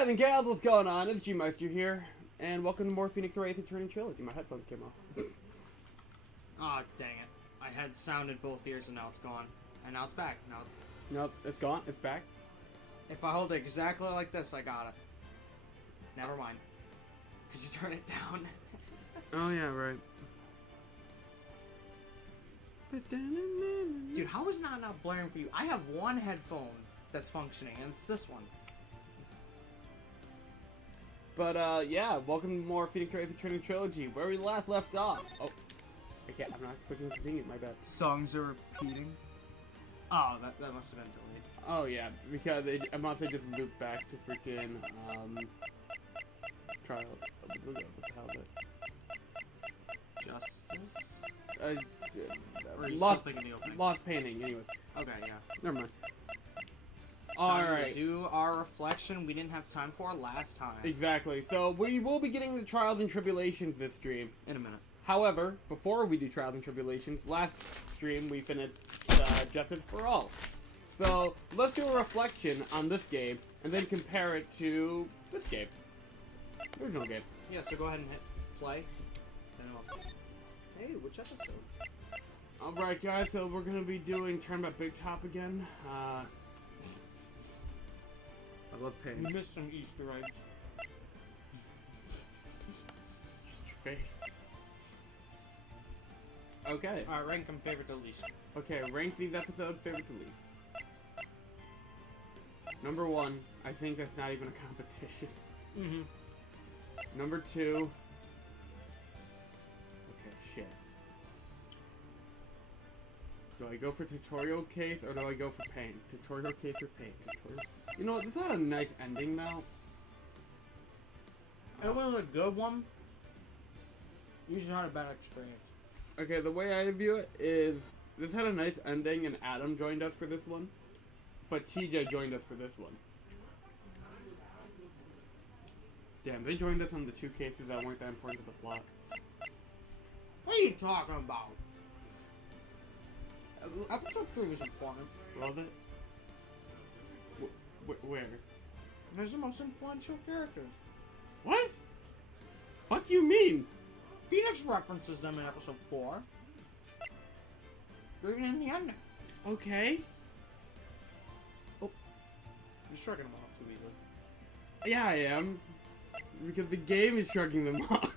Guys and gals, what's going on? It's G-Meister here, and welcome to more Phoenix Wright Trilogy. My headphones came off. Aw, dang it. I had sound in both ears and now it's gone. And now it's back. Now, No, it's gone. It's back. if I hold it exactly like this, I got it. Never mind. Could you turn it down? Oh yeah, right. Dude, how is not blaring for you? I have one headphone that's functioning, and it's this one. But yeah, welcome to more Phoenix Wright Trilogy, where we last left off. Oh, okay, I'm not clicking convenient. My bad. Songs are repeating. Oh, that must have been delayed. Oh yeah, because I must have just looped back to freaking Trials. What the hell is it? Justice? Or are you Lost, still thinking the opening? Lost Painting, anyways. Okay, yeah. Never mind. Time to Alright. do our reflection we didn't have time for last time. Exactly. So we will be getting the Trials and Tribulations this stream. In a minute. However, before we do Trials and Tribulations, last stream we finished Justice for All. So let's do a reflection on this game and then compare it to this game. The original game. Yeah, so go ahead and hit play. Then it'll... Hey, which episode? Alright guys, so we're going to be doing Turnabout Big Top again. I love pain. You missed some Easter eggs. Just your face. Okay. Alright, rank them favorite to least. Okay, rank these episodes favorite to least. Number 1, I think that's not even a competition. Mm-hmm. Number 2. Okay, shit. Do I go for tutorial case or do I go for pain? Tutorial case or pain? Tutorial. You know what? This had a nice ending though. It was a good one. Usually not a bad experience. Okay, the way I view it is this had a nice ending and Adam joined us for this one, but TJ joined us for this one. Damn, they joined us on the 2 cases that weren't that important to the plot. What are you talking about? Episode 3 was important. Love it. Where? There's the most influential characters. What? Fuck you mean? Phoenix references them in episode 4. They're even in the ending. Okay. You're shrugging them off too easily. Yeah, I am. Because the game is shrugging them off.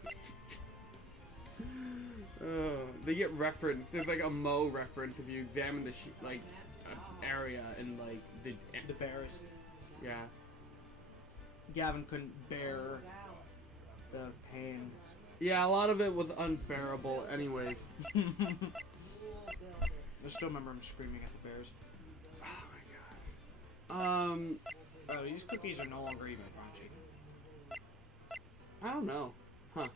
They get referenced. There's like a Mo reference if you examine the area and like the bears. Yeah. Gavin couldn't bear the pain. Yeah, a lot of it was unbearable. Anyways. I still remember him screaming at the bears. Oh my god. Oh, these cookies are no longer even crunchy. I don't know. Huh.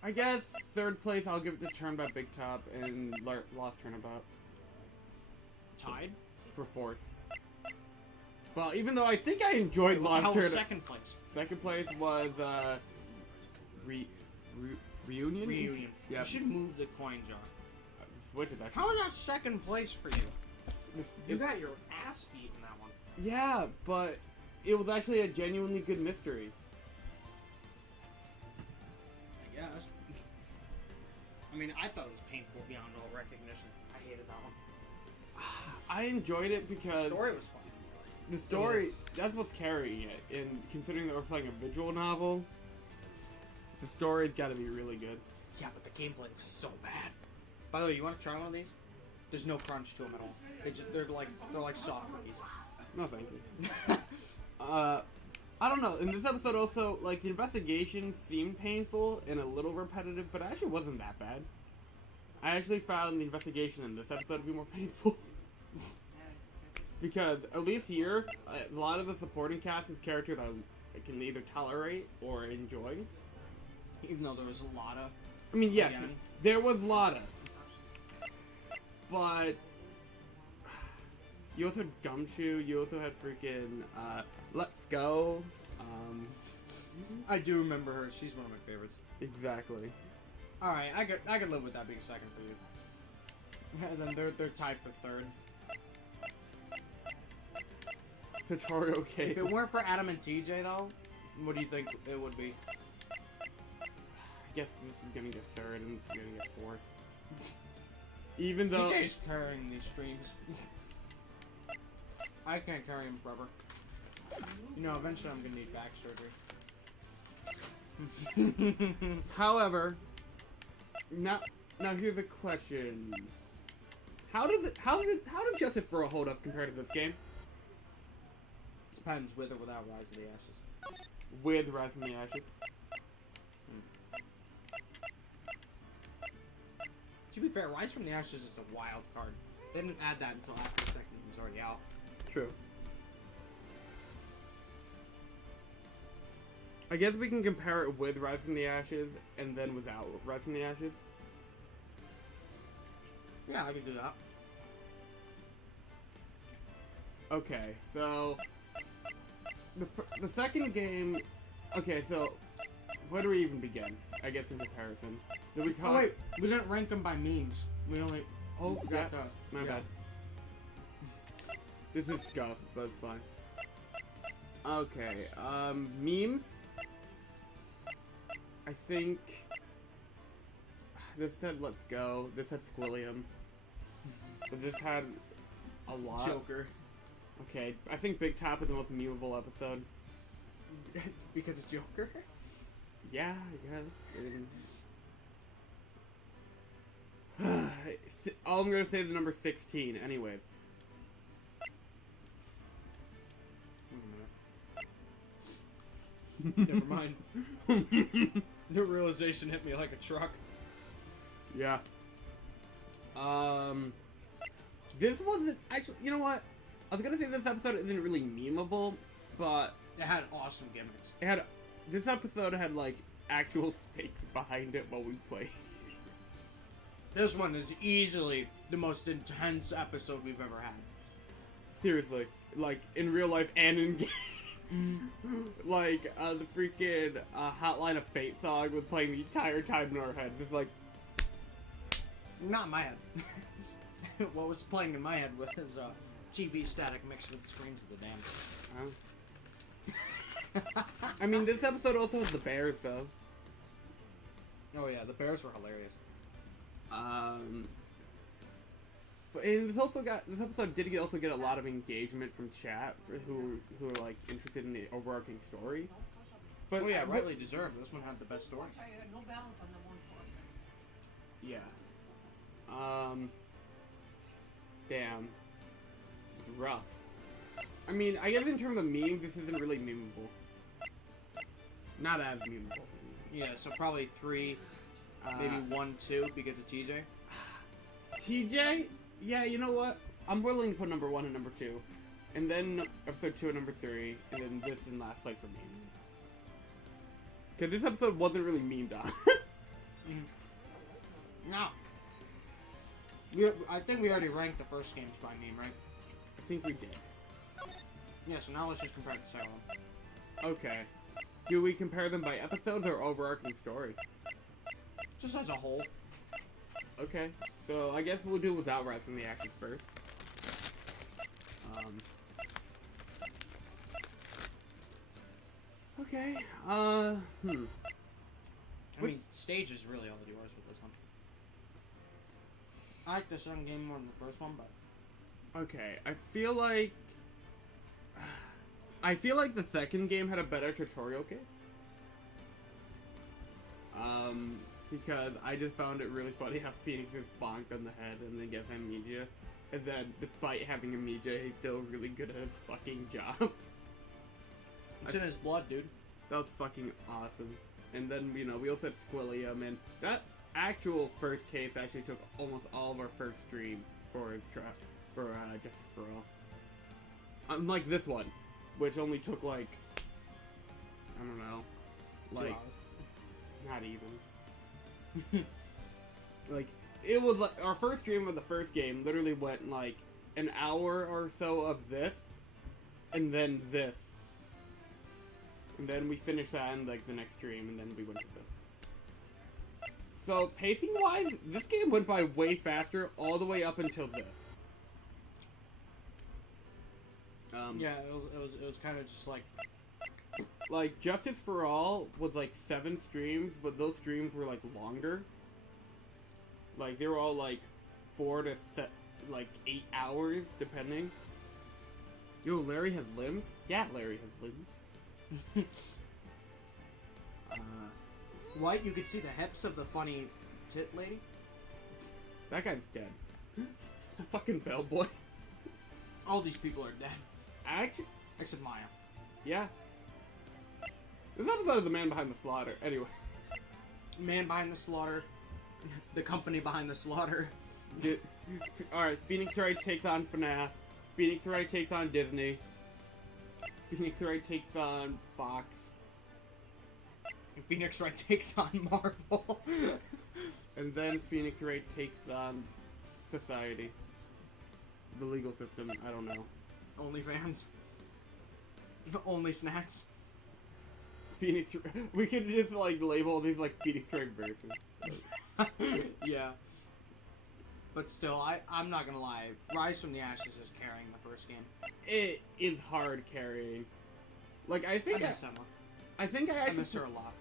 I guess 3rd place I'll give it to Turnabout Big Top and Lost Turnabout. Tied? For 4th. Well, even though I think I enjoyed Lost Turnabout. 2nd place? 2nd place was Reunion? Reunion. Yeah. You should move the coin jar. Switch it actually. How is that 2nd place for you? You got your ass beat in that one. Yeah, but it was actually a genuinely good mystery. I guess. I mean, I thought it was painful beyond all recognition. I hated that one. I enjoyed it because The story was fun. the story, that's what's carrying it. And considering that we're playing a visual novel, the story's got to be really good. Yeah, but the gameplay was so bad. By the way, you want to try one of these? There's no crunch to them at all. They're like soft cookies. No, thank you. I don't know. In this episode also, like, the investigation seemed painful and a little repetitive, but it actually wasn't that bad. I actually found the investigation in this episode to be more painful. Because, at least here, a lot of the supporting cast is characters I can either tolerate or enjoy. Even though there was a lot of... I mean, yes, Again. there was Lotta. But... You also had Gumshoe, you also had freaking, Let's Go. I do remember her. She's one of my favorites. Exactly. Alright, I could live with that being 2nd for you. And then they're tied for 3rd. tutorial case. If it weren't for Adam and TJ, though, what do you think it would be? I guess this is gonna get third and this is gonna get fourth. Even though TJ's carrying these streams. I can't carry him forever. You know, eventually I'm gonna need back surgery. However, now here's a question. How does Justice for All hold up compared to this game? Depends with or without Rise of the Ashes. With Rise from the Ashes. To be fair, Rise from the Ashes is a wild card. They didn't add that until after the second game was already out. True. I guess we can compare it with Rise from the Ashes and then without Rise from the Ashes. Yeah, I could do that. Okay, so the second game. Okay, so where do we even begin? I guess in comparison. Did we Oh wait, we didn't rank them by memes. We only. Oh, forgot yeah. the. My bad. This is scuff, but it's fine. Okay, memes. I think this said "Let's Go." This had Squilliam, but this had a lot. Joker. Okay, I think Big Top is the most memeable episode. Because it's Joker? Yeah, I guess. All I'm gonna say is the number 16. Anyways. Never mind. The realization hit me like a truck. Yeah. This wasn't actually. You know what? I was gonna say this episode isn't really memeable, but It had awesome gimmicks. it had. This episode had like actual stakes behind it while we played. This one is easily the most intense episode we've ever had. Seriously, like in real life and in game. Like the freaking Hotline of Fate song was playing the entire time in our heads. It's like Not in my head. What was playing in my head was TV static mixed with screams of the damned. I mean, this episode also has the bears though. Oh yeah, the bears were hilarious. But and this episode did also get a lot of engagement from chat for who are like interested in the overarching story. But Oh yeah, rightly deserved. This one had the best story. Yeah. Damn. It's rough. I mean, I guess in terms of memes, this isn't really memeable. Not as memeable. Yeah, so probably 3, maybe 1, 2 because of TJ. TJ? Yeah, you know what? I'm willing to put number 1 and number 2. And then episode 2 and number 3. And then this in last place for memes. Because this episode wasn't really memed on. No. I think we already ranked the first games by meme, right? I think we did. Yeah, so now let's just compare it to the second one. Okay. Do we compare them by episodes or overarching story? Just as a whole. Okay. So I guess we'll do without Rise from the Ashes first. Okay. I mean, stage is really all that yours with this one. I like the second game more than the first one, but... Okay, I feel like the second game had a better tutorial case. Because I just found it really funny how Phoenix is bonked on the head and then gets amnesia. And then, despite having amnesia, he's still really good at his fucking job. It's in his blood, dude. That was fucking awesome. And then, you know, we also had Squilliam, and that actual first case actually took almost all of our first stream for Justice for All. Unlike this one, which only took like, I don't know, like, not even. Like, it was like, our first stream of the first game literally went like an hour or so of this, and then this. And then we finished that in like the next stream, and then we went to this. So pacing wise, this game went by way faster all the way up until this. Yeah, it was kind of just like Justice for All was like 7 streams, but those streams were like longer. Like they were all like 4 to 8 hours, depending. Yo, Larry has limbs? Yeah, Larry has limbs. What? You could see the hips of the funny tit lady? That guy's dead. Fucking bellboy. All these people are dead. Actually, Except Maya. yeah. This episode is the man behind the slaughter. Anyway. Man behind the slaughter. The company behind the slaughter. Alright, Phoenix Wright takes on FNAF. Phoenix Wright takes on Disney. Phoenix Wright takes on Fox. And Phoenix Wright takes on Marvel. And then Phoenix Wright takes on society. The legal system, I don't know. OnlyFans. Only snacks. Phoenix. We could just like label these like Phoenix Wright versions. Yeah. But still, I'm not gonna lie. Rise from the Ashes is carrying the first game. It is hard carrying. Like I think I miss Emma. I think I I actually miss her a lot.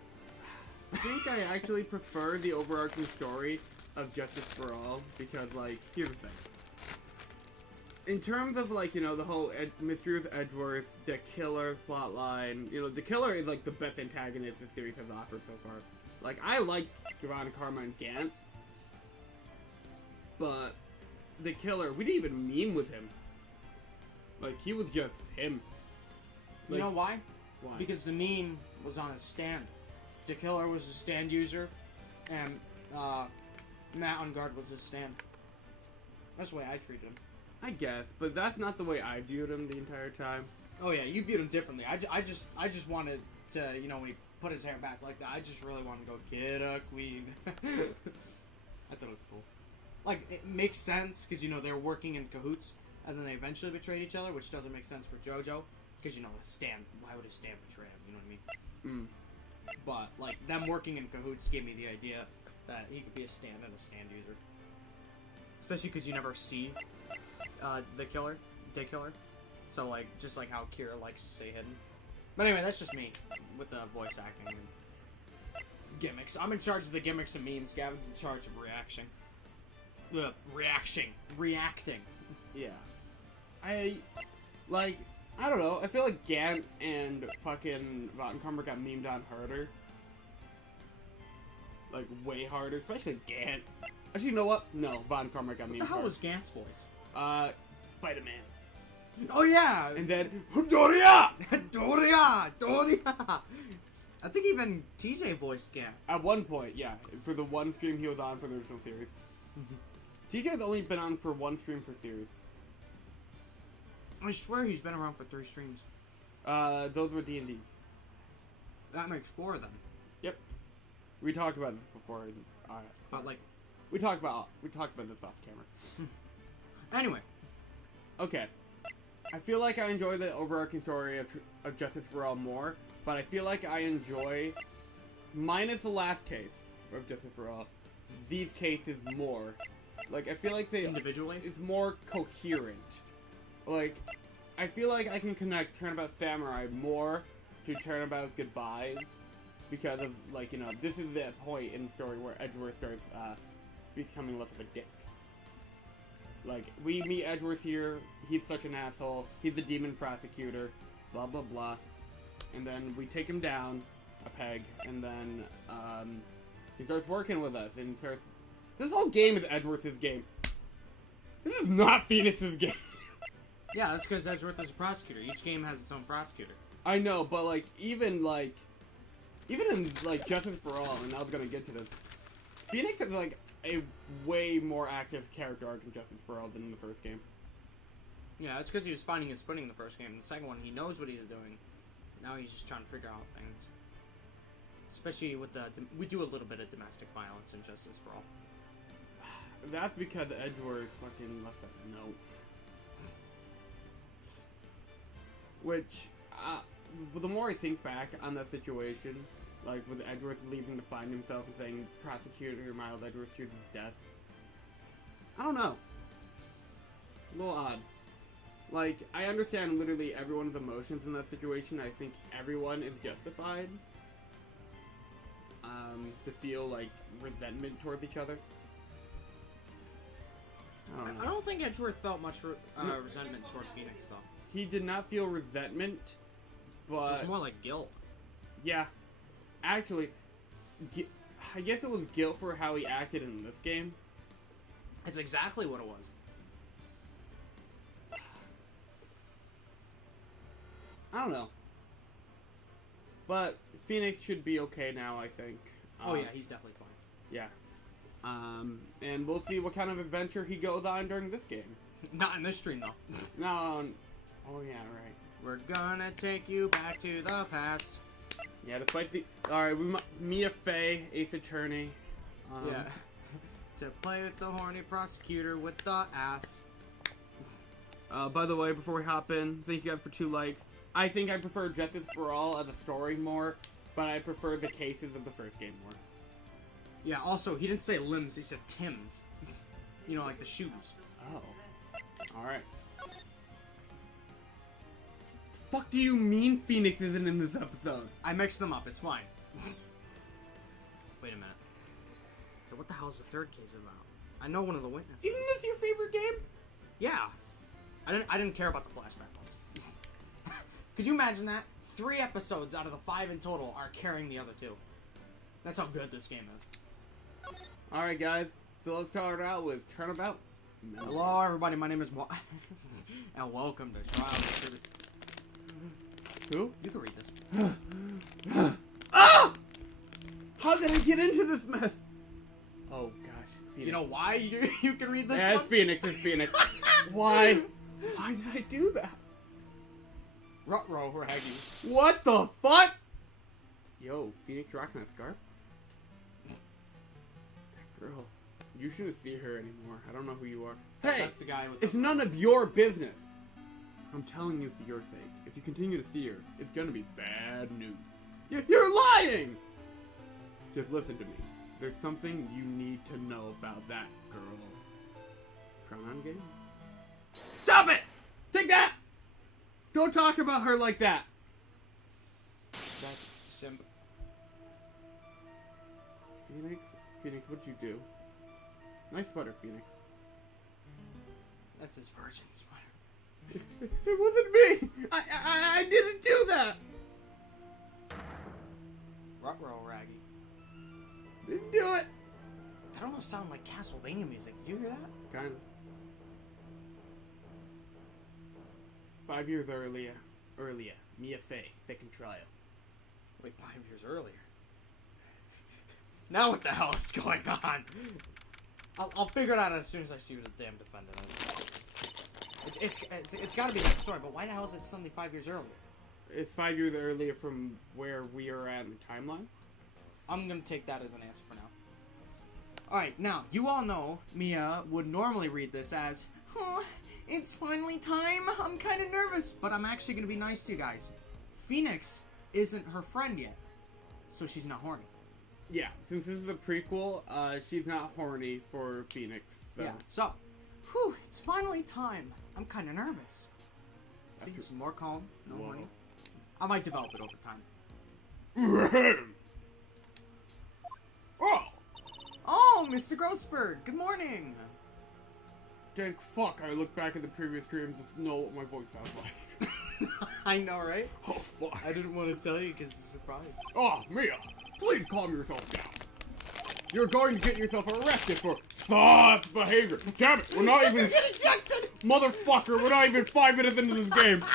I think I actually prefer the overarching story of Justice for All because like here's the thing. In terms of like, you know, the whole Mystery with Edgeworth, the Killer plotline, you know, the Killer is like the best antagonist the series has offered so far. Like, I like Javon Karma and Gant, but the Killer, we didn't even meme with him. Like, he was just him. Like, You know why? why? Because the meme was on his stand. The Killer was a stand user, and Matt on guard was his stand. That's the way I treated him. I guess, but that's not the way I viewed him the entire time. Oh yeah, you viewed him differently. I just wanted to, you know, when he put his hair back like that, I just really wanted to go, get a queen. I thought it was cool. Like, it makes sense, because, you know, they were working in cahoots, and then they eventually betrayed each other, which doesn't make sense for JoJo, because, you know, Stan, why would his Stan betray him, you know what I mean? But, like, them working in cahoots gave me the idea that he could be a Stan and a Stand user. Especially because you never see the Killer. So, like, just like how Kira likes to stay hidden. But anyway, that's just me with the voice acting and gimmicks. I'm in charge of the gimmicks and memes. Gavin's in charge of reacting. Yeah. I don't know. I feel like Gant and fucking Vattenkammer got memed on harder. Like, way harder. Especially Gant. Actually, you know what? No, Vattenkammer got memed What the hell hard. was Gant's voice? Spider-Man. Oh yeah! And then, Doria! Doria! I think even TJ voiced Gant. At one point, yeah. For the one stream he was on for the original series. TJ's only been on for one stream per series. I swear he's been around for 3 streams. Those were D&Ds. That makes 4 of them. Yep. We talked about this before. But like, we talked about this off camera. anyway. Okay. I feel like I enjoy the overarching story of Justice for All more, but I feel like I enjoy, minus the last case of Justice for All, these cases more. Like, I feel like they... Individually? It's more coherent. Like, I feel like I can connect Turnabout Samurai more to Turnabout Goodbyes, because of, like, you know, this is the point in the story where Edgeworth starts, becoming less of a dick. Like, we meet Edgeworth here, he's such an asshole, he's the demon prosecutor, blah blah blah. And then we take him down a peg, and then, he starts working with us, and starts... This whole game is Edgeworth's game. This is not Phoenix's game. Yeah, that's because Edgeworth is a prosecutor. Each game has its own prosecutor. I know, but, like, even in, like, Justice for All, and I was gonna get to this, Phoenix is, like, a way more active character arc in Justice for All than in the first game. Yeah, that's because he was finding his footing in the first game. In the second one, he knows what he's doing. Now he's just trying to figure out things. Especially with the... We do a little bit of domestic violence in Justice for All. That's because Edgeworth fucking left that note. Which, the more I think back on that situation, like with Edgeworth leaving to find himself and saying, Prosecutor Miles Edgeworth chooses death. I don't know. A little odd. Like, I understand literally everyone's emotions in that situation. I think everyone is justified to feel, like, resentment towards each other. I don't know. I don't think Edgeworth felt much resentment toward Phoenix, though. He did not feel resentment, but... It was more like guilt. Yeah. Actually, I guess it was guilt for how he acted in this game. That's exactly what it was. I don't know. But Phoenix should be okay now, I think. Oh yeah, he's definitely fine. Yeah. And we'll see what kind of adventure he goes on during this game. Not in this stream, though. No. Oh yeah, right. We're gonna take you back to the past. Yeah, despite the... Alright, Mia Fey, Ace Attorney. Yeah. To play with the horny prosecutor with the ass. By the way, before we hop in, thank you guys for 2 likes. I think I prefer Justice for All as a story more, but I prefer the cases of the first game more. Yeah, also, he didn't say limbs, he said Tims. You know, like the shoes. Oh. Alright. Fuck do you mean Phoenix isn't in this episode? I mixed them up, it's fine. Wait a minute. So what the hell is the third case about? I know one of the witnesses. Isn't this your favorite game? Yeah. I didn't care about the flashback ones. Could you imagine that? 3 episodes out of the 5 in total are carrying the other 2. That's how good this game is. Alright guys, so let's start out with Turnabout. Hello everybody, my name is and welcome to Trials and Tribulations. Who? You can read this. Ah! How did I get into this mess? Oh gosh, Phoenix. You know why you can read this Yeah, one? it's Phoenix, it's Phoenix. Why? Why did I do that? Ruh-roh, Raggy. What the fuck? Yo, Phoenix rocking a scarf? That girl. You shouldn't see her anymore. I don't know who you are. Hey! That's the guy with It's none of your business. I'm telling you for your sake. If you continue to see her, it's gonna be bad news. You're lying! Just listen to me. There's something you need to know about that girl. Pronoun game? Stop it! Take that! Don't talk about her like that! That's simp. Phoenix, what'd you do? Nice sweater, Phoenix. That's his virgin sweater. It wasn't me! I didn't do that! Ruh-roh, Raggy. Didn't do it! That almost sounded like Castlevania music. Did you hear that? Kinda. 5 years earlier, Mia Fey, second trial. Wait, 5 years earlier. Now what the hell is going on? I'll figure it out as soon as I see who the damn defendant is. It's got to be that story, but why the hell is it suddenly 5 years earlier? It's 5 years earlier from where we are at in the timeline. I'm gonna take that as an answer for now. Alright, now, you all know Mia would normally read this as, oh, it's finally time, I'm kind of nervous, but I'm actually gonna be nice to you guys. Phoenix isn't her friend yet, so she's not horny. Yeah, since this is a prequel, she's not horny for Phoenix. So. Yeah, so, whew, it's finally time. I'm kind of nervous. See, here's some more calm, no Whoa. horny. I might develop it over time. Oh! Oh, Mr. Grossberg, good morning. Thank fuck I looked back at the previous stream to know what my voice sounds like. I know, right? Oh fuck. I didn't want to tell you because it's a surprise. Oh, Mia, please calm yourself down. You're going to get yourself arrested for sus behavior. Damn it, we're not even... Get ejected! Motherfucker, we're not even 5 minutes into this game.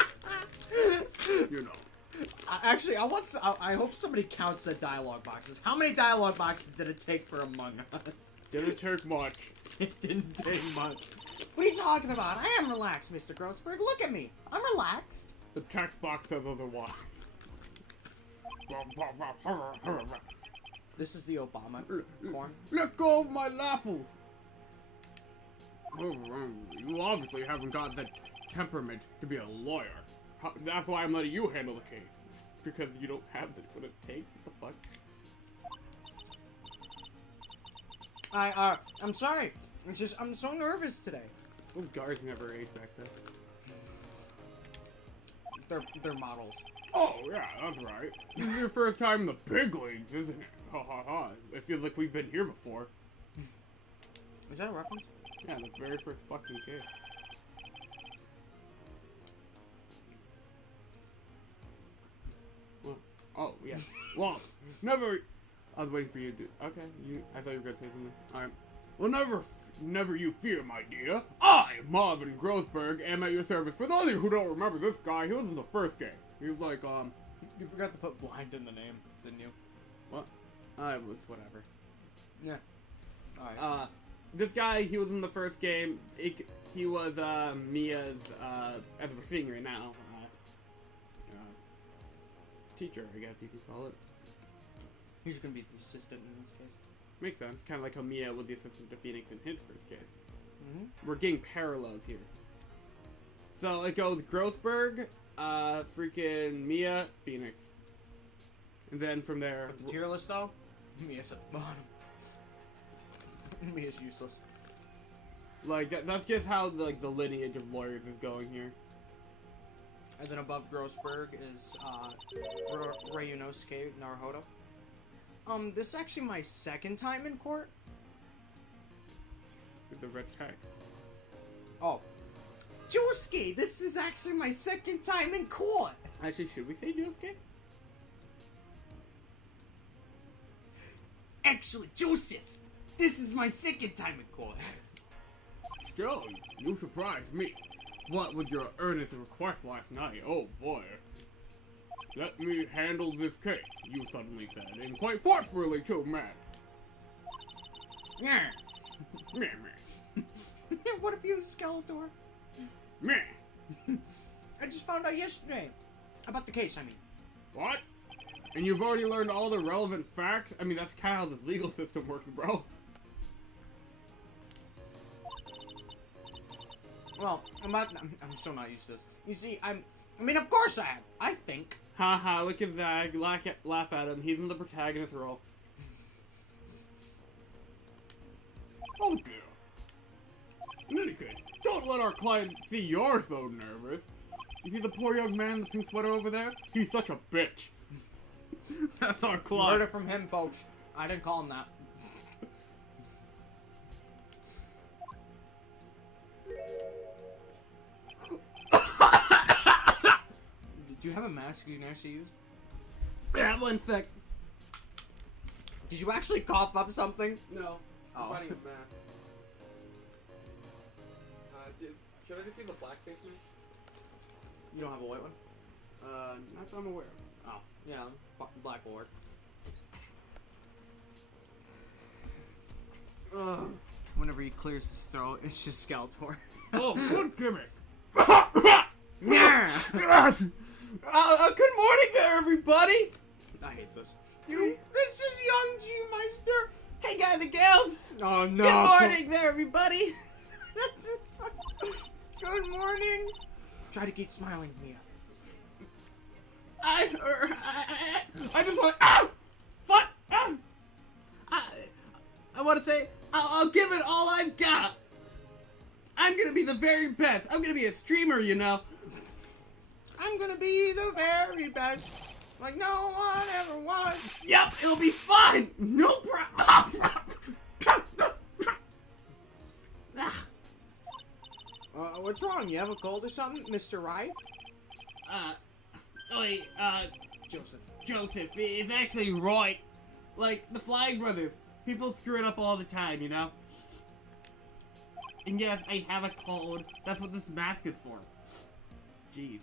You know. Actually, I hope somebody counts the dialogue boxes. How many dialogue boxes did it take for Among Us? Didn't take much. It didn't take much. What are you talking about? I am relaxed, Mr. Grossberg. Look at me. I'm relaxed. The text box says otherwise. This is the Obama corn. Let go of my lapples. You obviously haven't got the temperament to be a lawyer. That's why I'm letting you handle the case. Because you don't have what it takes. What the fuck? I'm sorry. It's just, I'm so nervous today. Those guards never ate back then. They're models. Oh, yeah, that's right. This is your first time in the big leagues, isn't it? Ha ha ha. It feels like we've been here before. Is that a reference? Yeah, the very first fucking game. Well, oh, yeah. Well, never... I was waiting for you to do... Okay, I thought you were going to say something. Alright. Well, never you fear, my dear. I, Marvin Grossberg, am at your service. For those of you who don't remember this guy, he was in the first game. He was like, You forgot to put blind in the name, didn't you? What? It was whatever. Yeah. Alright. This guy, he was in the first game. He was, Mia's, as we're seeing right now, teacher, I guess you can call it. He's gonna be the assistant in this case. Makes sense. Kind of like how Mia was the assistant to Phoenix in his first case. Mm-hmm. We're getting parallels here. So it goes Grossberg, freaking Mia, Phoenix. And then from there... But the tier list, though, Mia's at the bottom. Mia's useless. Like, that's just how, the lineage of lawyers is going here. And then above Grossberg is, Ryunosuke Naruhodo. This is actually my second time in court. With the red text. Oh. Josuke, this is actually my second time in court! Actually, should we say Josuke? Actually, Joseph, this is my second time in court. Still, you surprised me. What was your earnest request last night? Oh boy. Let me handle this case, you suddenly said, and quite forcefully too, man. Yeah. Meh, meh. What if you was Skeletor? Meh. I just found out yesterday. About the case, I mean. What? And you've already learned all the relevant facts? I mean, that's kind of how this legal system works, bro. Well, I'm still not used to this. You see, I mean, of course I am. I think. Haha, look at Zag. Laugh at him. He's in the protagonist role. Oh dear. In any case, don't let our client see you're so nervous. You see the poor young man in the pink sweater over there? He's such a bitch. That's our client. Heard it from him, folks. I didn't call him that. Do you have a mask you can actually use? Yeah, 1 sec. Did you actually cough up something? No. Oh. I'm finding his mask. Should I just see the black face man? You don't have a white one? Not that I'm aware of. Oh. Yeah, black will work. Whenever he clears his throat, it's just Skeletor. Oh, good gimmick. Yeah. Good morning there, everybody. I hate this. This is young G-Meister. Hey, guys and gals. Oh no. Good morning there, everybody. Good morning. Try to keep smiling, Mia. I just want. Ow! Fuck! I want to say, I'll give it all I've got. I'm gonna be the very best. I'm gonna be a streamer, you know. I'm gonna be the very best, like no one ever was. Yep, it'll be fun. No problem. What's wrong? You have a cold or something, Mr. Wright? Joseph, it's actually Wright. Like, the Flag Brothers. People screw it up all the time, you know? And yes, I have a cold. That's what this mask is for. Jeez.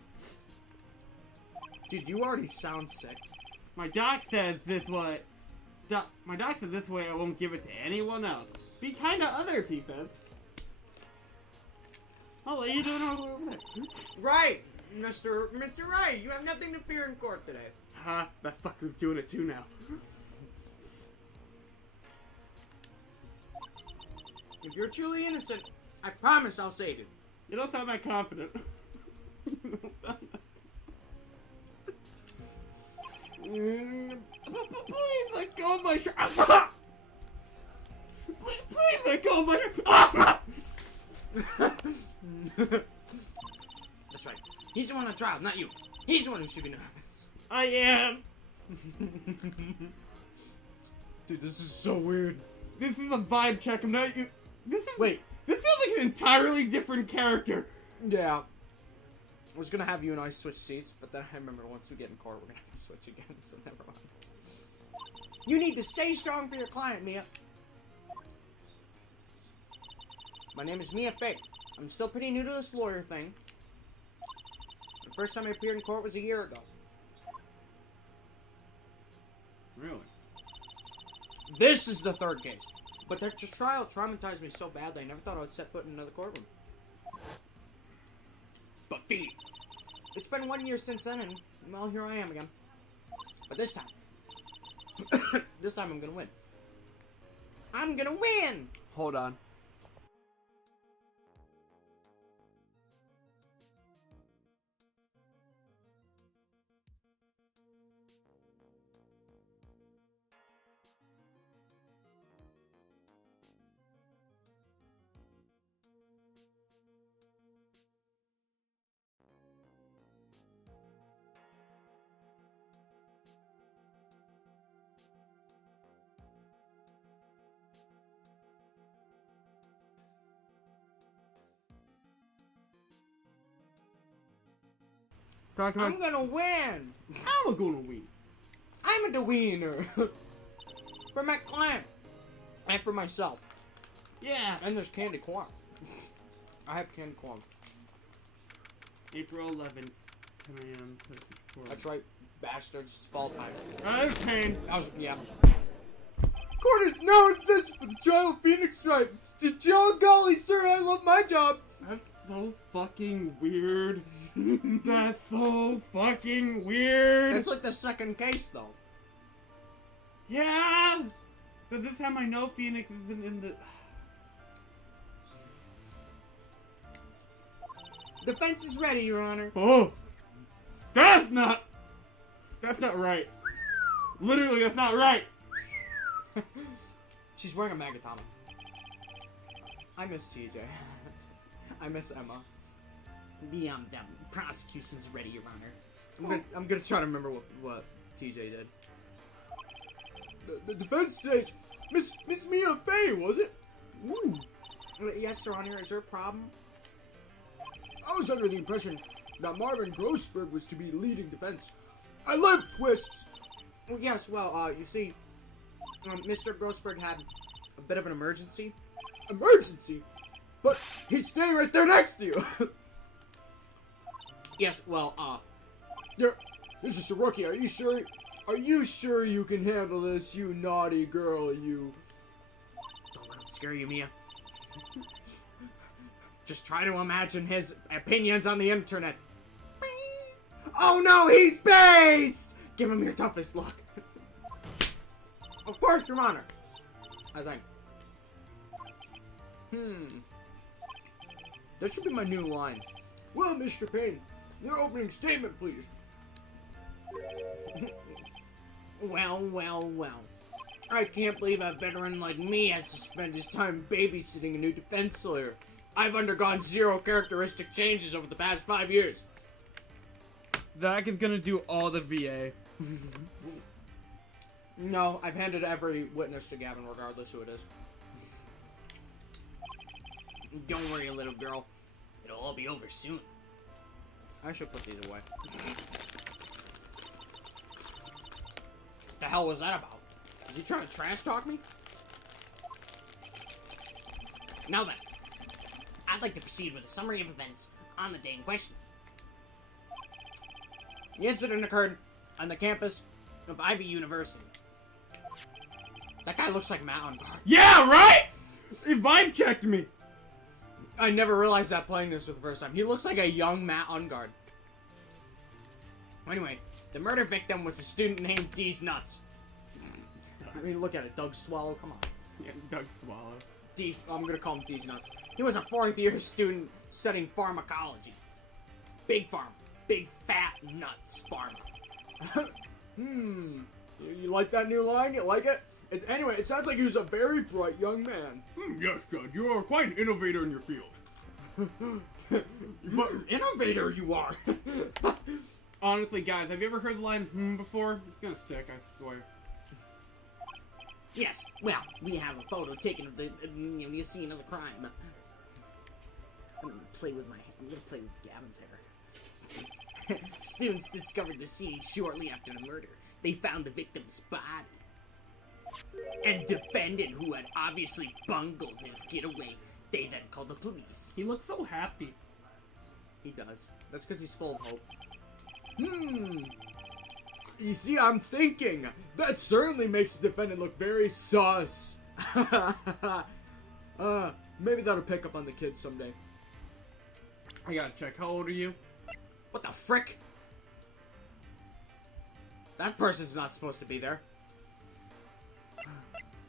Dude, you already sound sick. My doc says this way. My doc said this way I won't give it to anyone else. Be kind to others, he says. Oh, what are you doing all the way over there? Right, Mr. Wright, you have nothing to fear in court today. Ha, that fucker's doing it too now. If you're truly innocent, I promise I'll save you. You don't sound that confident. Please let go of my shirt. Please let go of my shirt. That's right. He's the one on trial, not you. He's the one who should be nervous. I am. Dude, this is so weird. This is a vibe check. I'm not. Wait. This feels like an entirely different character. Yeah. I was gonna have you and I switch seats, but then I remember once we get in court, we're gonna have to switch again, so never mind. You need to stay strong for your client, Mia. My name is Mia Fate. I'm still pretty new to this lawyer thing. The first time I appeared in court was a year ago. Really? This is the third case. But that trial traumatized me so badly, I never thought I would set foot in another courtroom. But feet. It's been 1 year since then, and, well, here I am again. But this time... this time I'm gonna win. I'm gonna win! Hold on. I'm gonna win! I'm gonna win. I'm a winner! For my client! And for myself. Yeah. And there's candy corn. I have candy corn. April 11th, 10 a.m. That's right, bastards. Fall time. Okay. Yeah. Court is now in session for the trial of Phoenix Wright. Golly, sir, I love my job. That's so fucking weird. That's so fucking weird. It's like the second case, though. Yeah. But this time I know Phoenix isn't in the... Defense is ready, Your Honor. Oh. That's not right. Literally, that's not right. She's wearing a magatama. I miss TJ. I miss Emma. The prosecution's ready, Your Honor. I'm gonna try to remember what TJ did. The defense stage, Miss Mia Fey, was it? Ooh. Yes, Your Honor. Is there a problem? I was under the impression that Marvin Grossberg was to be leading defense. I love twists. Yes, well, you see, Mr. Grossberg had a bit of an emergency. Emergency? But he's staying right there next to you. Yes, well, you're just a rookie. Are you sure? Are you sure you can handle this, you naughty girl, you? Don't let him scare you, Mia. Just try to imagine his opinions on the internet. Oh no, he's based! Give him your toughest look. Of course, Your Honor. I think. That should be my new line. Well, Mr. Payne, your opening statement, please. Well. I can't believe a veteran like me has to spend his time babysitting a new defense lawyer. I've undergone 0 characteristic changes over the past 5 years. Zach is gonna do all the VA. No, I've handed every witness to Gavin, regardless who it is. Don't worry, little girl. It'll all be over soon. I should put these away. The hell was that about? Is he trying to trash talk me? Now then, I'd like to proceed with a summary of events on the day in question. The incident occurred on the campus of Ivy University. That guy looks like Matt on guard. Yeah, right? He vibe checked me. I never realized that playing this for the first time. He looks like a young Matt Ungard. Anyway, the murder victim was a student named D's Nuts. I mean, look at it. Doug Swallow, come on. Yeah, Doug Swallow. I'm gonna call him D's Nuts. He was a 4th-year student studying pharmacology. Big pharma. Big fat nuts pharma. You like that new line? You like it? Anyway, it sounds like he was a very bright young man. Yes, Doug, you are quite an innovator in your field. But innovator you are. Honestly, guys, have you ever heard the line "hmm" before? It's gonna stick, I swear. Yes, well, we have a photo taken of the scene of the crime. I'm gonna play with Gavin's hair. Students discovered the scene shortly after the murder. They found the victim's body. And defendant, who had obviously bungled his getaway, they then called the police. He looks so happy. He does. That's because he's full of hope. You see, I'm thinking. That certainly makes the defendant look very sus. Maybe that'll pick up on the kids someday. I gotta check. How old are you? What the frick? That person's not supposed to be there.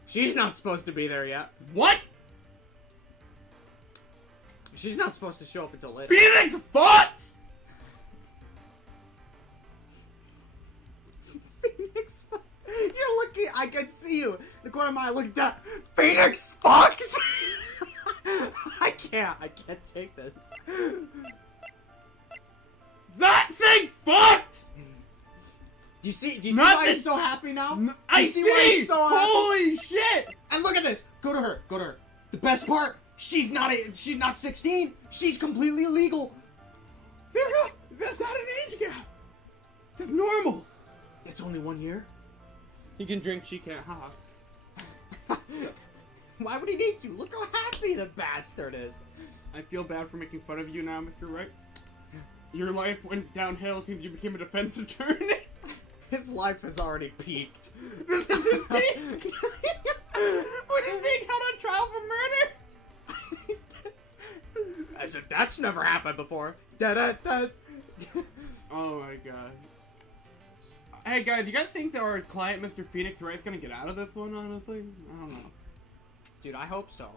She's not supposed to be there yet. What? She's not supposed to show up until later. Phoenix Fox! Phoenix Fox? You're looking. I can see you. The corner of my eye looked down. Phoenix Fox! I can't take this. That thing fucked! Do you see why he's so happy now? I see why he's so happy? Holy shit! And look at this. Go to her. The best part, she's not 16. She's completely illegal. That's not an age gap. That's normal. It's only 1 year. He can drink, she can't, haha. Why would he need to? Look how happy the bastard is. I feel bad for making fun of you now, Mr. Wright. Your life went downhill since you became a defense attorney. His life has already peaked. This isn't peak. What is being held on trial for murder? As if that's never happened before. Da-da-da. Oh my god. Hey guys, you guys think that our client, Mr. Phoenix Wright's gonna get out of this one, honestly? I don't know. Dude, I hope so.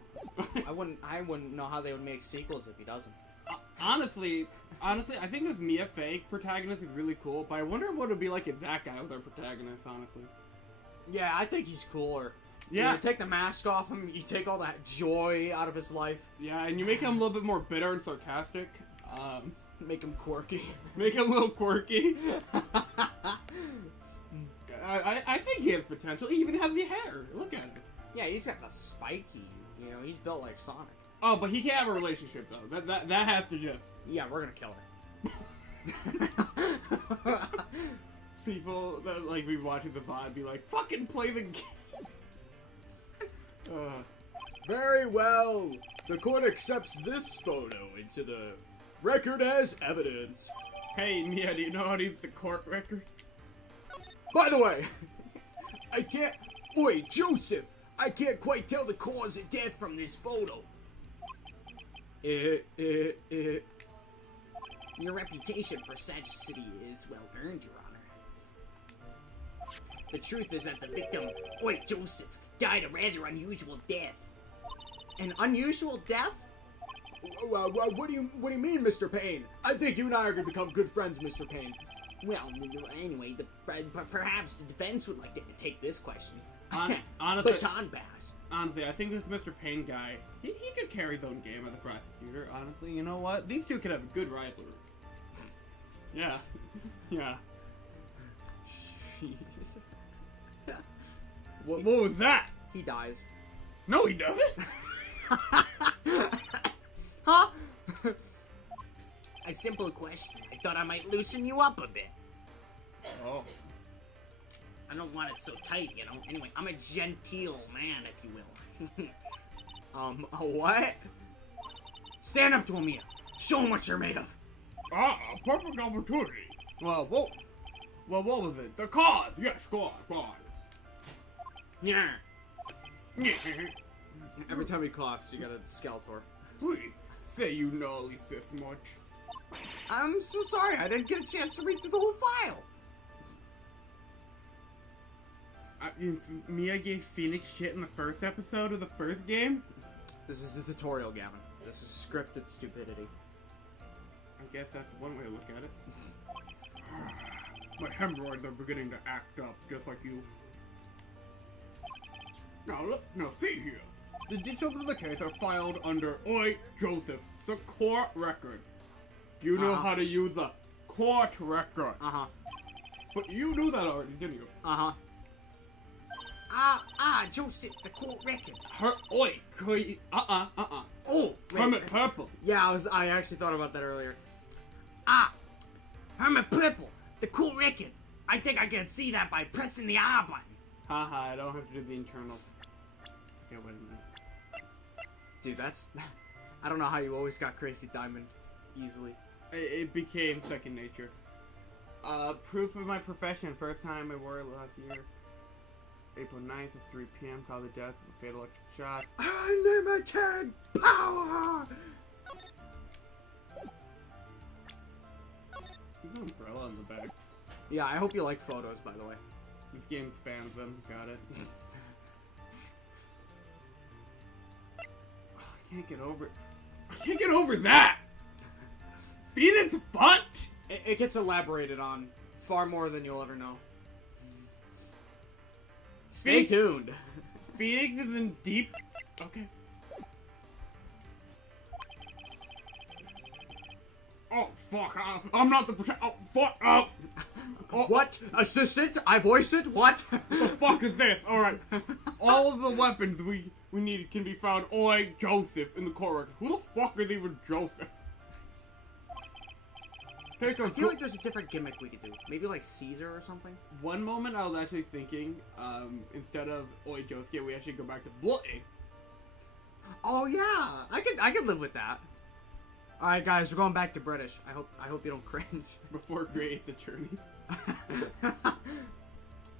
I wouldn't know how they would make sequels if he doesn't. Honestly, I think this Mia Fake protagonist is really cool, but I wonder what it would be like if that guy was our protagonist, honestly. Yeah, I think he's cooler. Yeah. You take the mask off him, you take all that joy out of his life. Yeah, and you make him a little bit more bitter and sarcastic. Make him quirky. Make him a little quirky. I think he has potential. He even has the hair. Look at him. Yeah, he's got the spiky, he's built like Sonic. Oh, but he can't have a relationship, though. That has to just... Yeah, we're gonna kill her. People that, like, be watching the VOD be like, fucking play the game! Very well. The court accepts this photo into the record as evidence. Hey, Mia, do you know how to use the court record? By the way, I can't... Oi, Joseph! I can't quite tell the cause of death from this photo. Your reputation for sagacity is well earned, Your Honor. The truth is that the victim, Joseph, died a rather unusual death. An unusual death? What do you mean, Mr. Payne? I think you and I are going to become good friends, Mr. Payne. Well, anyway, perhaps the defense would like to take this question. Honestly, Baton pass. Honestly, I think this Mr. Payne guy, he could carry his own game as a prosecutor, honestly. You know what? These two could have a good rivalry. Yeah. Yeah. What was that? He dies. No, he doesn't! Huh? A simple question. I thought I might loosen you up a bit. Oh. I don't want it so tight, Anyway, I'm a genteel man, if you will. A what? Stand up to him, Mia. Show him what you're made of. Ah, perfect opportunity. Well, what was it? The cause! Yes, go on. Yeah. Every time he coughs, you got a Skeletor. Please, say you know at least this much. I'm so sorry, I didn't get a chance to read through the whole file. Mia gave Phoenix shit in the first episode of the first game? This is the tutorial, Gavin. This is scripted stupidity. I guess that's one way to look at it. My hemorrhoids are beginning to act up, just like you. Now, see here. The details of the case are filed under Oi Joseph, the court record. Do you know how to use the court record. Uh-huh. But you knew that already, didn't you? Uh-huh. Joseph, the court record. Oi, Oh, wait. Hermit Purple. Yeah, I actually thought about that earlier. Hermit Purple, the court record. I think I can see that by pressing the R button. Haha, I don't have to do the internals. Okay, wait a minute. Dude, that's... I don't know how you always got Crazy Diamond easily. It became second nature. Proof of my profession. First time I wore it last year. April 9th at 3 p.m. Called the death of a fatal electric shock. Unlimited power! There's an umbrella in the back. Yeah, I hope you like photos, by the way. This game spans them. Got it. I can't get over it. I can't get over that! Phoenix Font! It gets elaborated on far more than you'll ever know. Stay tuned. Phoenix is in deep... Okay. Oh, fuck. I'm not the... Oh, fuck. Oh. What? Assistant? I voice it? What? What the fuck is this? Alright. All of the weapons we need can be found. Oi, Joseph in the core record. Who the fuck is even Joseph? I feel like there's a different gimmick we could do. Maybe like Caesar or something? One moment I was actually thinking, instead of Oi Josuke, we actually go back to Bloody. Oh yeah! I could live with that. Alright guys, we're going back to British. I hope you don't cringe. Before Great Ace Attorney.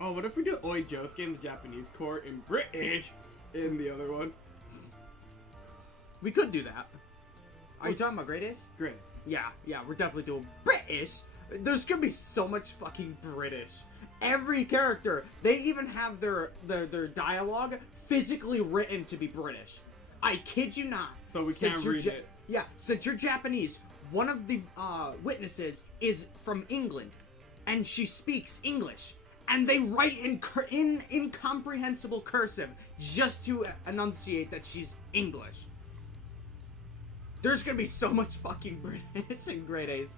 Oh, what if we do Oi Josuke in the Japanese court and British in the other one? We could do that. Are you talking about Great Ace? Great Ace. Yeah, we're definitely doing British. There's gonna be so much fucking British. Every character, they even have their dialogue physically written to be British. I kid you not. So we can't read it. Yeah, since you're Japanese, one of the witnesses is from England, and she speaks English, and they write in incomprehensible cursive just to enunciate that she's English. There's gonna be so much fucking British in Great Ace.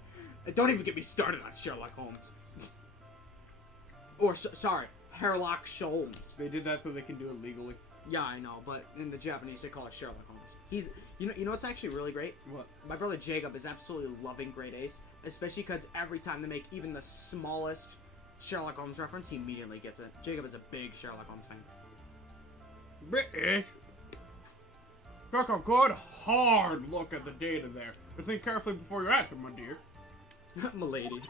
Don't even get me started on Sherlock Holmes. Or, sorry, Sherlock Holmes. They did that so they can do it legally. Yeah, I know, but in the Japanese they call it Sherlock Holmes. He's, you know what's actually really great? What? My brother Jacob is absolutely loving Great Ace, especially because every time they make even the smallest Sherlock Holmes reference, he immediately gets it. Jacob is a big Sherlock Holmes fan. British? Take a good hard look at the data there. And think carefully before you answer, my dear. Milady.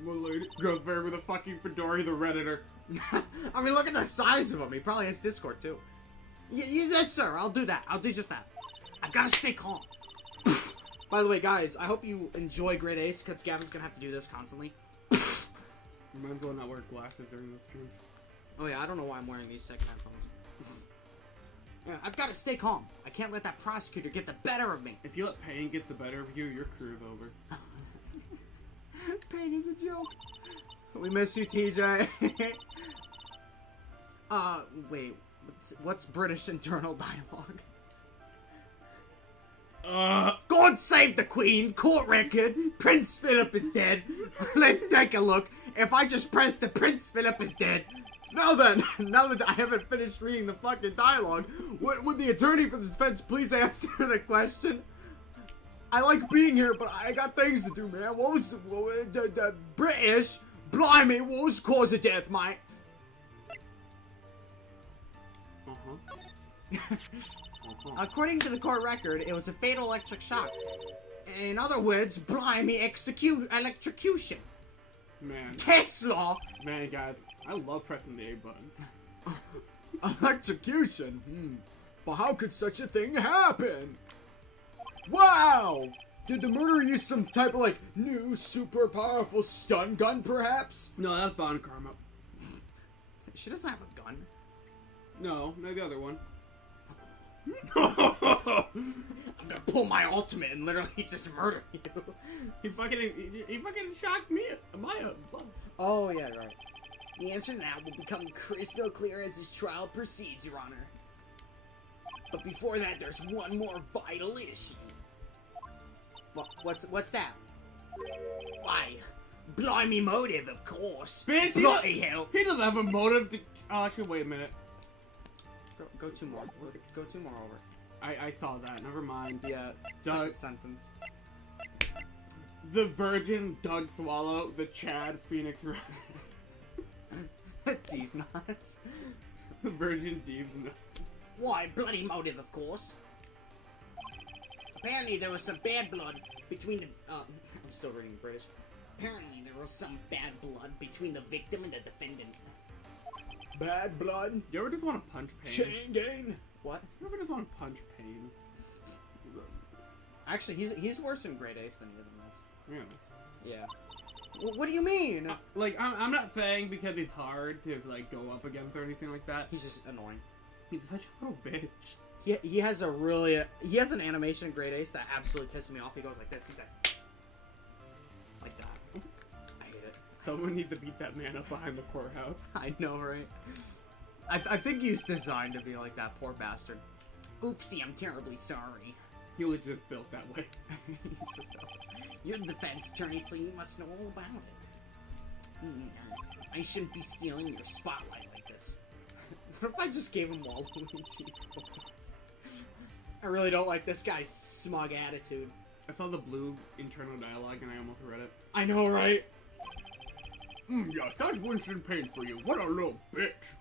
Milady goes there with a fucking fedora, the Redditor. I mean, look at the size of him. He probably has Discord, too. Yes, sir. I'll do that. I'll do just that. I've got to stay calm. By the way, guys, I hope you enjoy Great Ace, because Gavin's going to have to do this constantly. Reminds me not wear glasses during the streams. Oh, yeah, I don't know why I'm wearing these second headphones. Yeah, I've got to stay calm. I can't let that prosecutor get the better of me. If you let pain get the better of you, your crew's over. Pain is a joke. We miss you, TJ. Wait. What's British internal dialogue? God save the Queen, court record, Prince Philip is dead. Let's take a look. If I just press the Prince Philip is dead. Now then, now that I haven't finished reading the fucking dialogue, would the attorney for the defense please answer the question? I like being here, but I got things to do, man. What was the British? Blimey, what was the cause of death, mate? According to the court record, it was a fatal electric shock. In other words, blimey, electrocution. Man. Tesla! Man, guys, I love pressing the A button. Electrocution? But how could such a thing happen? Wow! Did the murderer use some type of, new, super powerful stun gun, perhaps? No, that's Von Karma. She doesn't have a gun. No, the other one. I'm gonna pull my ultimate and literally just murder you. He fucking shocked me. Oh, yeah, right. The answer now will become crystal clear as his trial proceeds, Your Honor. But before that, there's one more vital issue. What's that? Why? Blimey motive, of course. Bitch, Bloody hell. he doesn't have a motive to... actually, wait a minute. Go 2 more. Go 2 more over. I saw that. Never mind. Yeah. Doug- Second sentence. The virgin Doug Swallow, the Chad Phoenix These nuts. the virgin Deeves. Why, bloody motive, of course. Apparently there was some bad blood between the... I'm still reading British. Apparently there was some bad blood between the victim and the defendant. Bad blood. You ever just want to punch pain? Chain gang. What? You ever just want to punch pain? Actually, he's worse in Great Ace than he is in this. Yeah. Yeah. What do you mean? Like, I'm not saying because he's hard to, like, go up against or anything like that. He's just annoying. He's such a little bitch. He has a really... He has an animation in Great Ace that absolutely pisses me off. He goes like this. He's like that. I hate it. Someone needs to beat that man up behind the courthouse. I know, right? I think he's designed to be like that poor bastard. Oopsie, I'm terribly sorry. He was just built that way. He's just... You're the defense attorney, so you must know all about it. I shouldn't be stealing your spotlight like this. What if I just gave him Waluigi's voice? I really don't like this guy's smug attitude. I saw the blue internal dialogue and I almost read it. I know, right? Yes, that's Winston Payne for you. What a little bitch.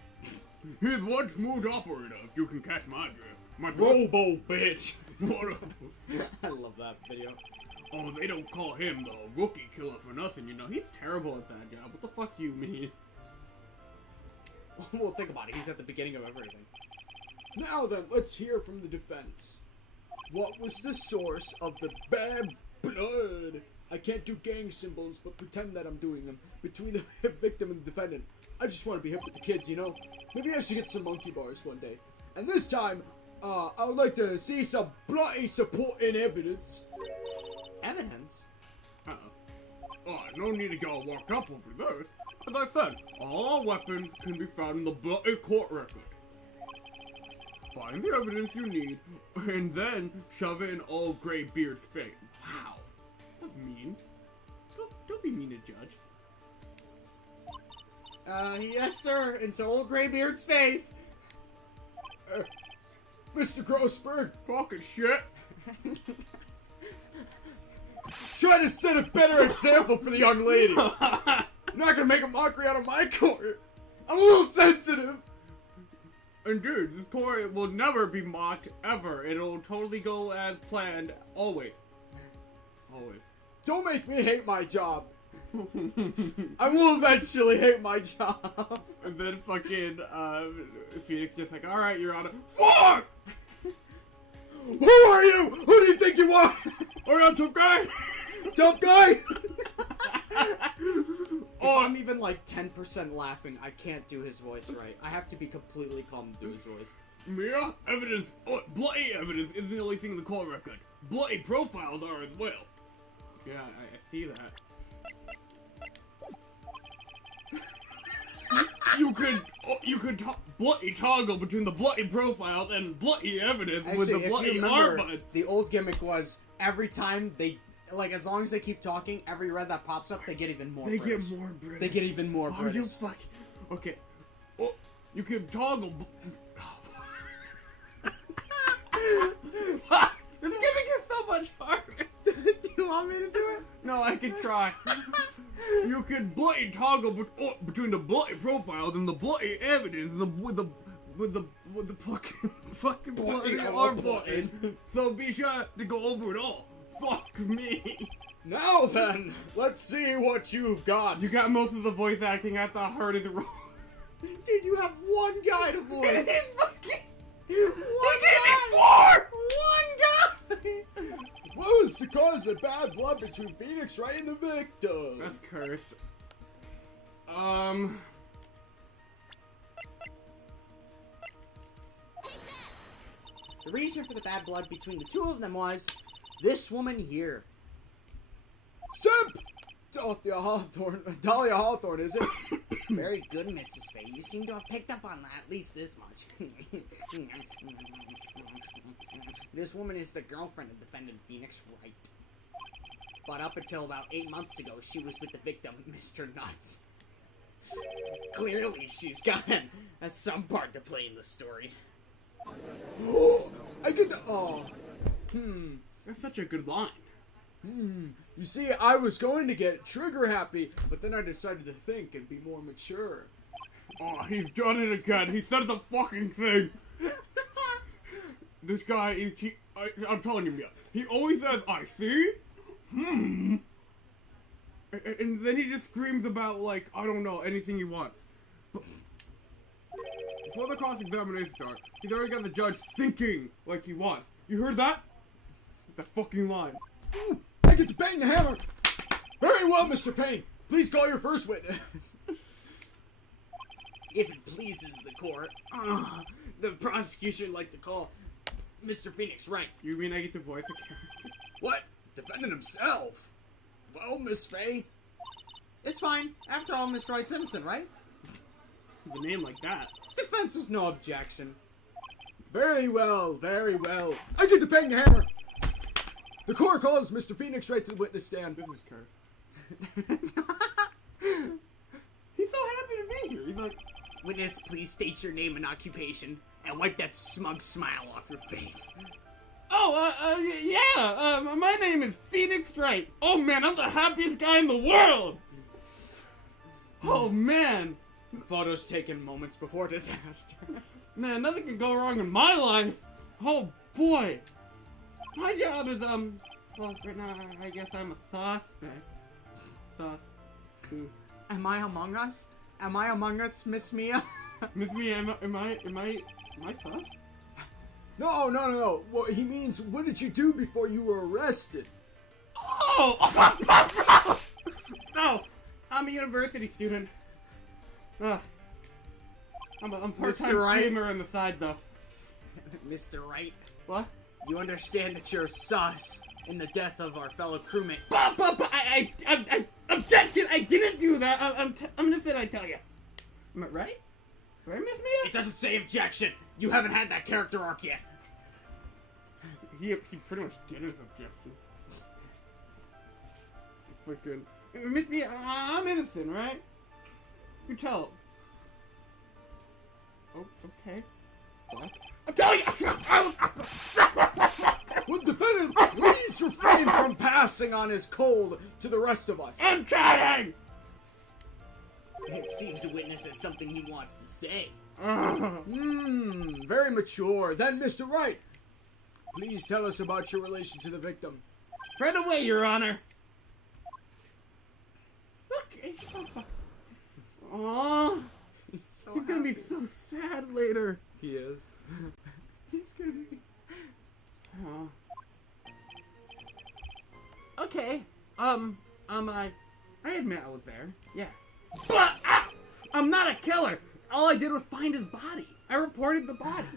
He's one smooth operator, if you can catch my drift. My Robo bitch. What a... I love that video. Oh, they don't call him the rookie killer for nothing, you know. He's terrible at that job. What the fuck do you mean? Well, think about it. He's at the beginning of everything. Now then, let's hear from the defense. What was the source of the bad blood? I can't do gang symbols, but pretend that I'm doing them. Between the victim and the defendant. I just want to be hip with the kids, you know? Maybe I should get some monkey bars one day. And this time, I would like to see some bloody supporting evidence. Evidence? Uh-oh. Oh, no need to get all worked up over this. As I said, all our weapons can be found in the bloody court record. Find the evidence you need, and then shove it in old Greybeard's face. Wow. That's mean. Don't be mean to Judge. Yes, sir. Into old Greybeard's face. Mr. Grossberg. Fucking shit. Try to set a better example for the young lady. I'm not gonna make a mockery out of my court. I'm a little sensitive. And dude, this court will never be mocked, ever. It'll totally go as planned, always. Always. Don't make me hate my job. I will eventually hate my job. And then fucking, Phoenix just like, alright, you're on it. Fuck! Who are you? Who do you think you are? Are you a tough guy? Tough guy? Oh, I'm even like 10% laughing. I can't do his voice right. I have to be completely calm to do his voice. Mia, evidence, bloody evidence isn't the only thing in the court record. Bloody profiles are as well. Yeah, I see that. You could bloody toggle between the bloody profiles and bloody evidence with the bloody arm button. The old gimmick was every time they, like, as long as they keep talking, every red that pops up, they get even more British. Get more British. They get even more British. You fuck? Okay. Oh, you can toggle. Fuck! This gimmick is so much harder. Do you want me to do it? No, I can try. You can bloody toggle between the bloody profiles and the bloody evidence with the fucking bloody arm button. So be sure to go over it all. Fuck me. Now then, let's see what you've got. You got most of the voice acting. I thought I heard it wrong. Dude, you have one guy to voice. It is fucking. One He gave me 4. One guy. What was the cause of bad blood between Phoenix Wright and the victim? That's cursed. The reason for the bad blood between the two of them was this woman here. Simp! Dahlia Hawthorne, is it? Very good, Mrs. Faye. You seem to have picked up on that, at least this much. This woman is the girlfriend of defendant Phoenix Wright. But up until about 8 months ago, she was with the victim, Mr. Nuts. Clearly, she's got some part to play in the story. I get the... Oh. That's such a good line. You see, I was going to get trigger happy, but then I decided to think and be more mature. Oh, he's done it again. He said the fucking thing. This guy, I'm telling you, he always says, I see? And then he just screams about, like, I don't know, anything he wants. But before the cross-examination starts, he's already got the judge thinking like he wants. You heard that? That fucking line. Ooh, I get to bang the hammer! Very well, Mr. Payne. Please call your first witness. If it pleases the court, the prosecution would like to call Mr. Phoenix Wright. You mean I get to voice a character? What? Defendant himself? Well, Miss Faye. It's fine. After all, Miss Wright's innocent, right? With a name like that. Defense is no objection. Very well, very well. I get to bang the hammer! The court calls Mr. Phoenix Wright to the witness stand. This is cursed. He's so happy to be here. He's like, Witness, please state your name and occupation, and wipe that smug smile off your face. my name is Phoenix Wright. Oh man, I'm the happiest guy in the world. Oh man. Photos taken moments before disaster. Man, nothing can go wrong in my life. Oh boy. My job is, well, right now, I guess I'm a suspect. Am I among us? Am I among us, Miss Mia? Miss Mia, am I sus? No. What he means, what did you do before you were arrested? Oh! No! I'm a university student. Ugh. I'm part-time Mr. Wright? streamer on the side, though. Mr. Wright, What? you understand that you're sus in the death of our fellow crewmate. Objection! I didn't do that! I'm innocent, I tell you. Am I right? Right, Miss Mia? It doesn't say objection. You haven't had that character arc yet. He pretty much did his objection. Freaking... Miss Mia, I'm innocent, right? You tell him. Oh, okay. What? I'm telling you! Well, defendant, please refrain from passing on his cold to the rest of us. I'm trying! It seems the witness has something he wants to say. Very mature. Then, Mr. Wright, please tell us about your relation to the victim. Right away, Your Honor. Look, he's so he's gonna be so sad later. He is. He's gonna be... Okay. I admit I was there. Yeah. But I'm not a killer. All I did was find his body. I reported the body.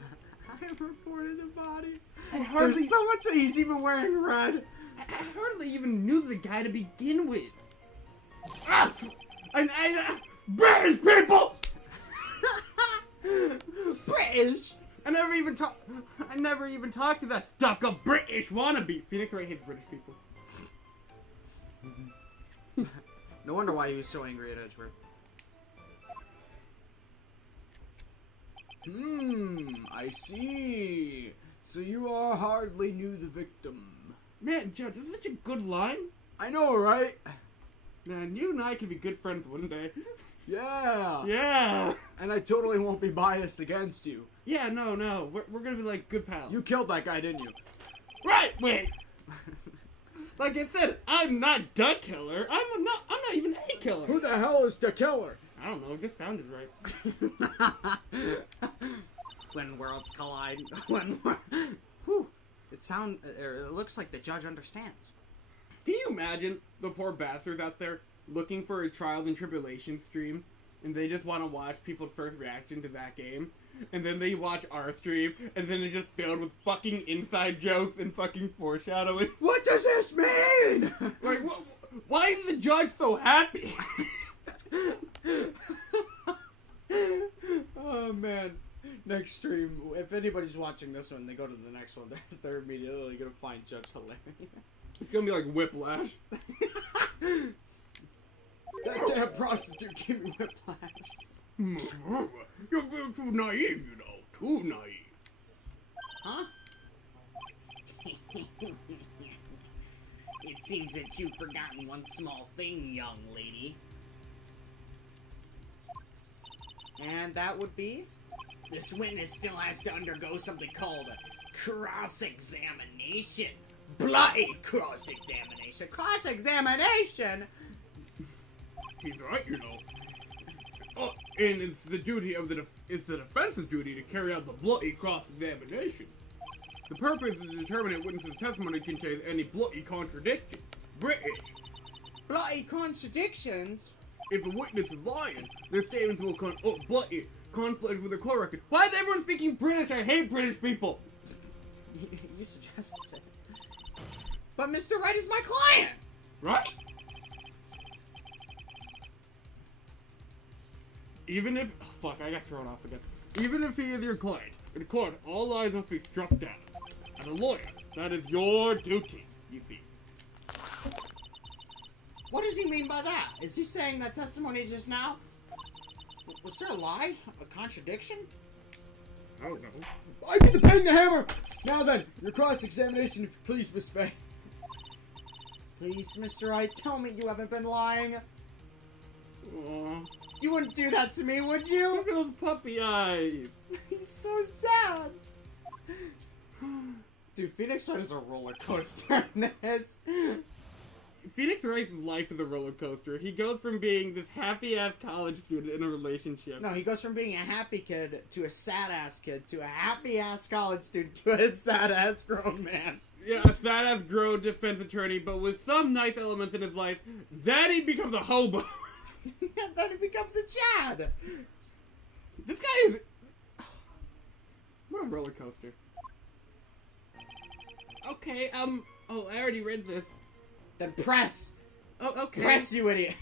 I reported the body. There's so much that he's even wearing red. I hardly even knew the guy to begin with. British people! British? I never even talked to that stuck-up British wannabe. Phoenix Wright hates British people. No wonder why he was so angry at Edgeworth. I see. So you all hardly knew the victim. Man, Judge, this is such a good line. I know, right? Man, you and I could be good friends one day. Yeah. Yeah. And I totally won't be biased against you. Yeah, no. We're gonna be like good pals. You killed that guy, didn't you? Right, wait. Like I said, I'm not the killer. I'm not even a killer. Who the hell is the killer? I don't know, it just sounded right. When worlds collide. Whew. It looks like the judge understands. Can you imagine the poor bastards out there looking for a Trials and Tribulations stream, and they just want to watch people's first reaction to that game, and then they watch our stream, and then it's just filled with fucking inside jokes and fucking foreshadowing? What does this mean? Like, why is the judge so happy? Oh man. Next stream, if anybody's watching this one, they go to the next one, they're immediately gonna find Judge hilarious. It's gonna be like Whiplash. That damn prostitute gave me whiplash. You're too naive, you know. Too naive. Huh? It seems that you've forgotten one small thing, young lady. And that would be? This witness still has to undergo something called cross-examination. Bloody cross-examination. Cross-examination? He's right, you know. Oh, and it's the duty of the defense's duty to carry out the bloody cross-examination. The purpose is to determine if witness's testimony contains any bloody contradictions. British. Bloody contradictions? If a witness is lying, their statements will bloody conflict with the court record. Why is everyone speaking British? I hate British people. You suggested it. But Mr. Wright is my client! Right? Even if... Oh, fuck, I got thrown off again. Even if he is your client, in court, all lies must be struck down. As a lawyer, that is your duty, you see. What does he mean by that? Is he saying that testimony just now? Was there a lie? A contradiction? I don't know. I get the pen and the hammer! Now then, your cross-examination, please, Miss May. Please, Mr. Wright, tell me you haven't been lying. Aww. You wouldn't do that to me, would you? Look at those puppy eyes. He's so sad. Dude, Phoenix Wright is a roller coaster in this. Phoenix Wright's life is a roller coaster. He goes from being this happy-ass college student in a relationship. No, he goes from being a happy kid to a sad-ass kid to a happy-ass college student to a sad-ass grown man. Yeah, a sad-ass grown defense attorney, but with some nice elements in his life, then he becomes a hobo. And then he becomes a Chad. This guy is... What a roller coaster. Okay, oh, I already read this. Then press. Oh, okay. Press, you idiot.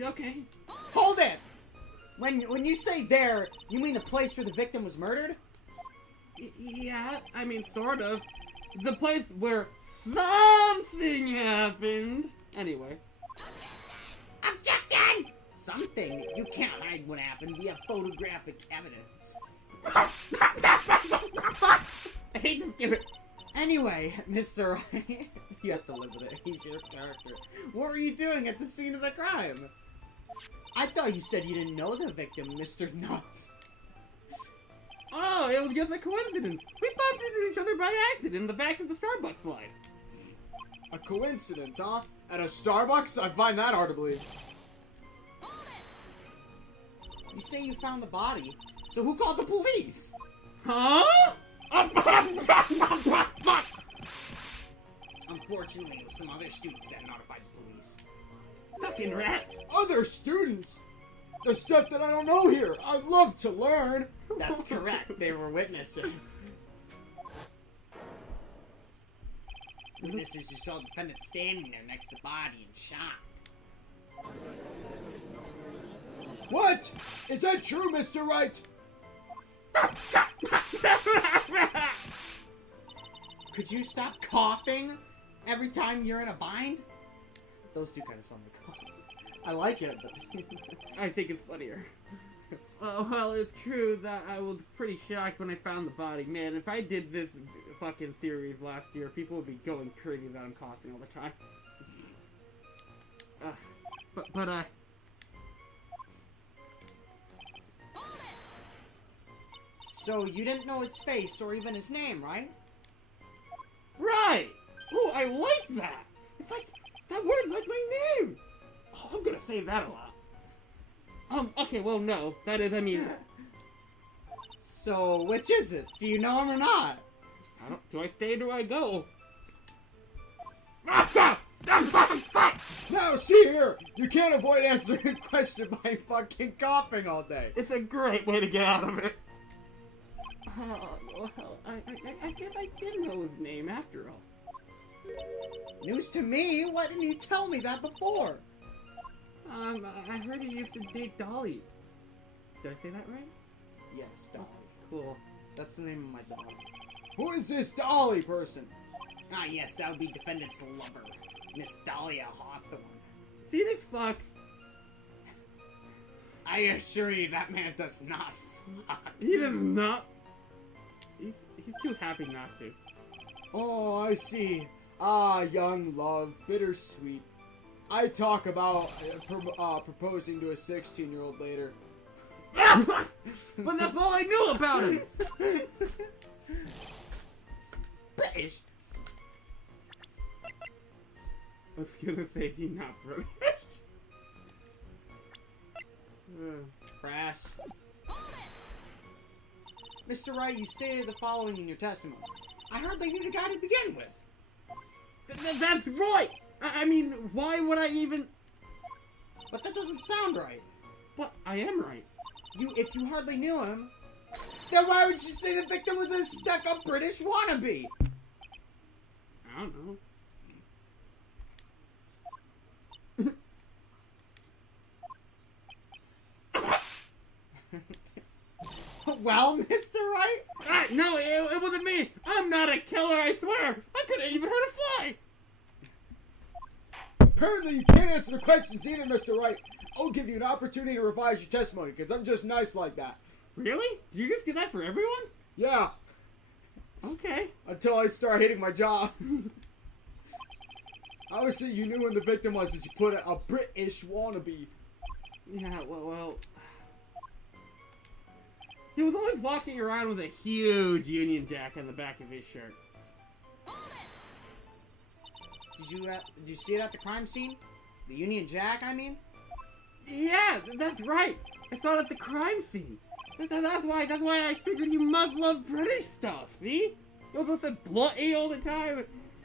Okay. Hold it! When you say there, you mean the place where the victim was murdered? Yeah, I mean, sort of. The place where something happened. Anyway. Objection! Something. You can't hide what happened. We have photographic evidence. I hate this gimmick. Anyway, Mr. Wright, you have to live with it. He's your character. What were you doing at the scene of the crime? I thought you said you didn't know the victim, Mr. Nuts. Oh, it was just a coincidence. We bumped into each other by accident in the back of the Starbucks line. A coincidence, huh? At a Starbucks? I find that hard to believe. You say you found the body, so who called the police? Huh? Unfortunately, it was some other students that notified the police. Fucking rats. Other students? There's stuff that I don't know here. I'd love to learn. That's correct. They were witnesses. Witnesses who saw the defendant standing there next to the body and shot. What? Is that true, Mr. Wright? Could you stop coughing every time you're in a bind? Those two kind of sound like coughs. I like it, but... I think it's funnier. Well, it's true that I was pretty shocked when I found the body. Man, if I did this fucking series last year, people would be going crazy that I'm coughing all the time. But So, you didn't know his face or even his name, right? Right! Oh, I like that! It's like, that word's like my name! Oh, I'm gonna say that a lot. Okay, well, no. That is, I mean... So, which is it? Do you know him or not? Do I stay or do I go? Now, see here! You can't avoid answering a question by fucking coughing all day. It's a great way to get out of it. Well, I guess I did know his name after all. News to me? Why didn't you tell me that before? I heard he used to date Dolly. Did I say that right? Yes, Dolly. Cool. That's the name of my dog. Who is this Dolly person? Ah, yes, that would be defendant's lover, Miss Dahlia Hawthorne. Phoenix fucks. I assure you, that man does not fuck. He does not. He's too happy not to. Oh, I see. Ah, young love, bittersweet. I talk about proposing to a 16-year-old later. But that's all I knew about him. British? I was gonna say he's not British. Crass. Mr. Wright, you stated the following in your testimony. I heard they knew the guy to begin with. That's right! I mean, why would I even... But that doesn't sound right. But I am right. If you hardly knew him, then why would you say the victim was a stuck-up British wannabe? I don't know. Well, Mr. Wright? No, it wasn't me. I'm not a killer, I swear. I couldn't even hurt a fly. Apparently you can't answer the questions either, Mr. Wright. I'll give you an opportunity to revise your testimony, because I'm just nice like that. Really? Do you just do that for everyone? Yeah, Okay. until I start hating my job. Obviously, you knew when the victim was, as you put it, a British wannabe. Yeah, well... He was always walking around with a huge Union Jack on the back of his shirt. Did you see it at the crime scene? The Union Jack, I mean? Yeah, that's right. I saw it at the crime scene. That's why I figured he must love British stuff, see? He also said bloody all the time,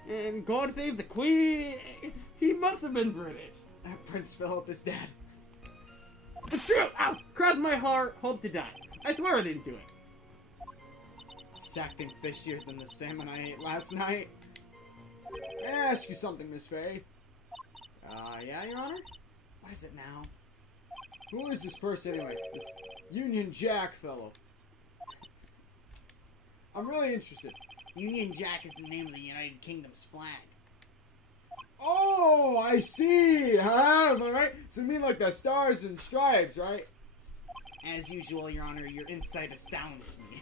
and God save the Queen. He must have been British. Prince Philip is dead. It's true! Ow! Cross my heart, hope to die. I swear I didn't do it. He's acting fishier than the salmon I ate last night. May I ask you something, Miss Faye? Yeah, Your Honor? What is it now? Who is this person anyway? This Union Jack fellow. I'm really interested. Union Jack is the name of the United Kingdom's flag. Oh, I see! Huh? Am I right? So you mean like the stars and stripes, right? As usual, Your Honor, your insight astounds me.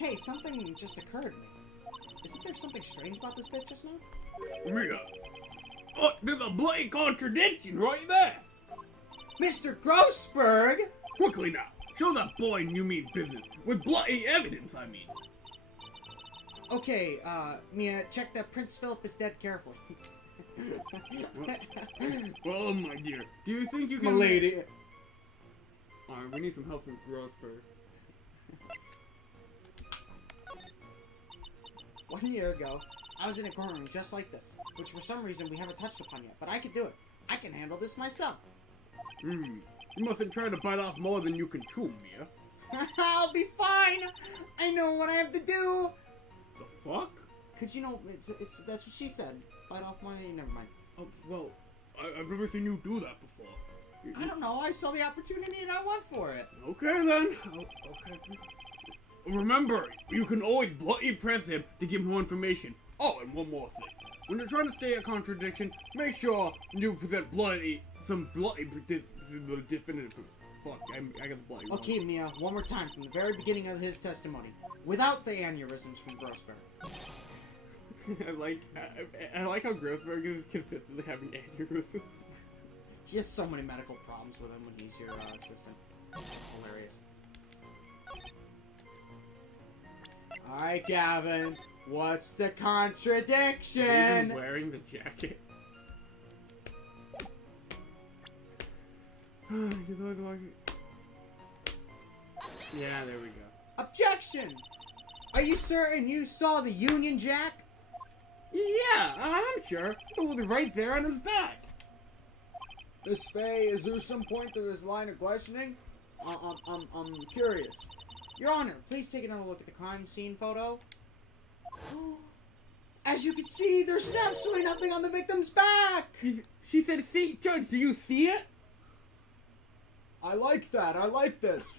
Hey, something just occurred to me. Isn't there something strange about this bit just now? Yeah. Oh, there's a bloody contradiction right there. Mr. Grossberg! Quickly now, show that boy you mean business. With bloody evidence, I mean. Okay, Mia, check that Prince Philip is dead carefully. Well, my dear, do you think you can... Milady. Alright, we need some help from Grossberg. 1 year ago, I was in a courtroom just like this, which for some reason we haven't touched upon yet, but I could do it. I can handle this myself. You mustn't try to bite off more than you can chew, Mia. I'll be fine! I know what I have to do! The fuck? Cause you know, that's what she said. Bite off my... never mind. Oh, well, I've never seen you do that before. I don't know, I saw the opportunity and I went for it. Okay, then. Okay. Remember, you can always bloody press him to give more information. Oh, and one more thing. When you're trying to stay a contradiction, make sure you present some bloody definitive proof. Fuck, I got the bloody one. Okay, Mia, one more time from the very beginning of his testimony. Without the aneurysms from Grossberg. I like how Grossberg is consistently having aneurysms. He has so many medical problems with him when he's your assistant. It's hilarious. Alright, Gavin. What's the contradiction? Even wearing the jacket. He's always walking. Yeah, there we go. Objection! Are you certain you saw the Union Jack? Yeah, I'm sure. It was right there on his back. Miss Faye, is there some point to this line of questioning? I'm curious. Your Honor, please take another look at the crime scene photo. As you can see, there's absolutely nothing on the victim's back! She said, see, Judge, do you see it? I like that. I like this.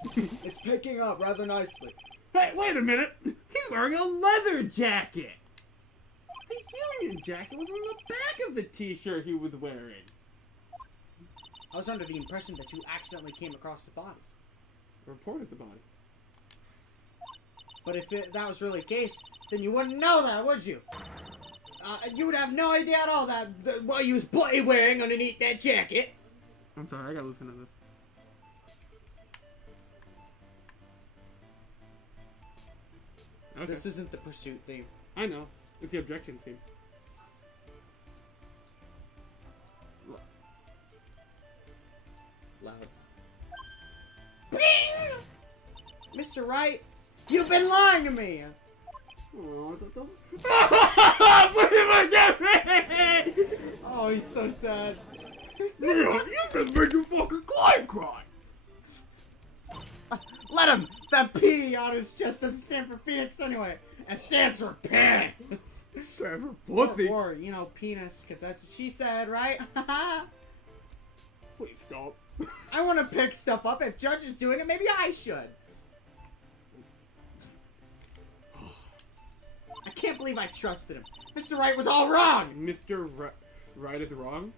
It's picking up rather nicely. Hey, wait a minute. He's He's wearing a leather jacket. The Union jacket was on the back of the t-shirt he was wearing. I was under the impression that you accidentally came across the body. Reported the body. But if that was really the case, then you wouldn't know that, would you? You would have no idea at all that what he was bloody wearing underneath that jacket. I'm sorry, I gotta listen to this. Okay. This isn't the pursuit theme. I know. It's the objection theme. Loud. Bing! Mr. Wright, you've been lying to me! Oh, don't. Oh, he's so sad. You just made your fucking client cry. Let him! That P on his chest doesn't stand for Phoenix anyway. It stands for penis. Stand for pussy. Or, you know, penis, because that's what she said, right? Please stop. I want to pick stuff up. If Judge is doing it, maybe I should. I can't believe I trusted him. Mr. Wright was all wrong! Mr. Wright is wrong?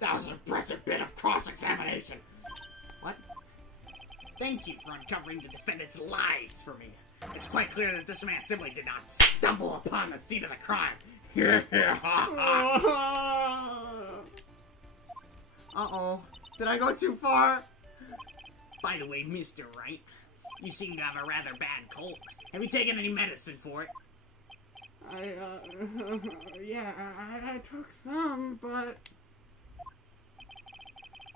That was an impressive bit of cross-examination. What? Thank you for uncovering the defendant's lies for me. It's quite clear that this man simply did not stumble upon the scene of the crime. Uh-oh. Did I go too far? By the way, Mr. Wright, you seem to have a rather bad cold. Have you taken any medicine for it? Yeah, I took some, but...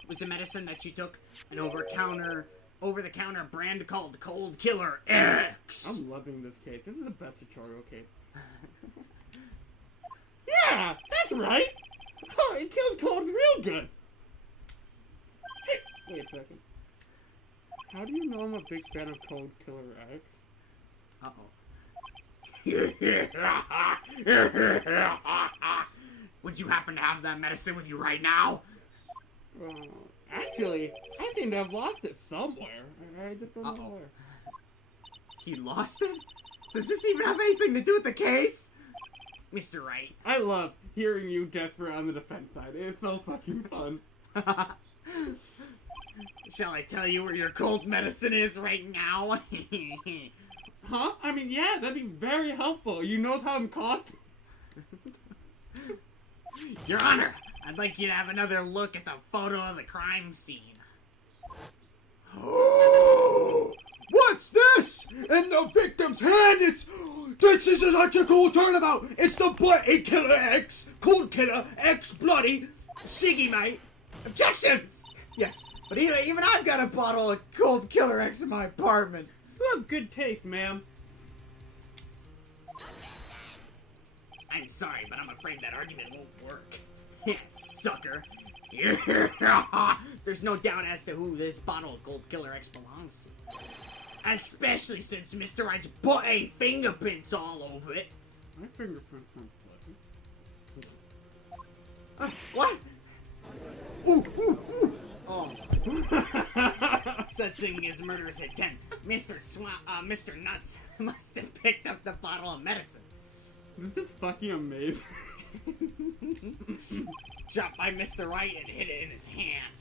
Was the medicine that you took an over-the-counter brand called Cold Killer X? I'm loving this case. This is the best tutorial case. Yeah, that's right! Oh, it kills cold real good! Hey, wait a second. How do you know I'm a big fan of Cold Killer X? Uh-oh. Would you happen to have that medicine with you right now? Actually, I seem to have lost it somewhere. I just don't know where. He lost it? Does this even have anything to do with the case? Mr. Wright. I love hearing you desperate on the defense side. It's so fucking fun. Shall I tell you where your cold medicine is right now? Huh? I mean, yeah, that'd be very helpful. You know how I'm coughing. Your Honor, I'd like you to have another look at the photo of the crime scene. What's this? In the victim's hand, this is such a cool turnabout. It's the Bloody Killer X, Cold Killer X Bloody G-Meister. Objection! Yes, but even I've got a bottle of Cold Killer X in my apartment. You have good taste, ma'am. I'm sorry, but I'm afraid that argument won't work. Sucker. There's no doubt as to who this bottle of Cold Killer X belongs to. Especially since Mr. Wright's bloody fingerprints all over it. My fingerprints aren't bloody. What? Ooh, ooh, ooh. Oh. Such thing as murderous intent. Mr. Nuts must have picked up the bottle of medicine. This is fucking amazing. Dropped by Mr. Wright and hid it in his hand.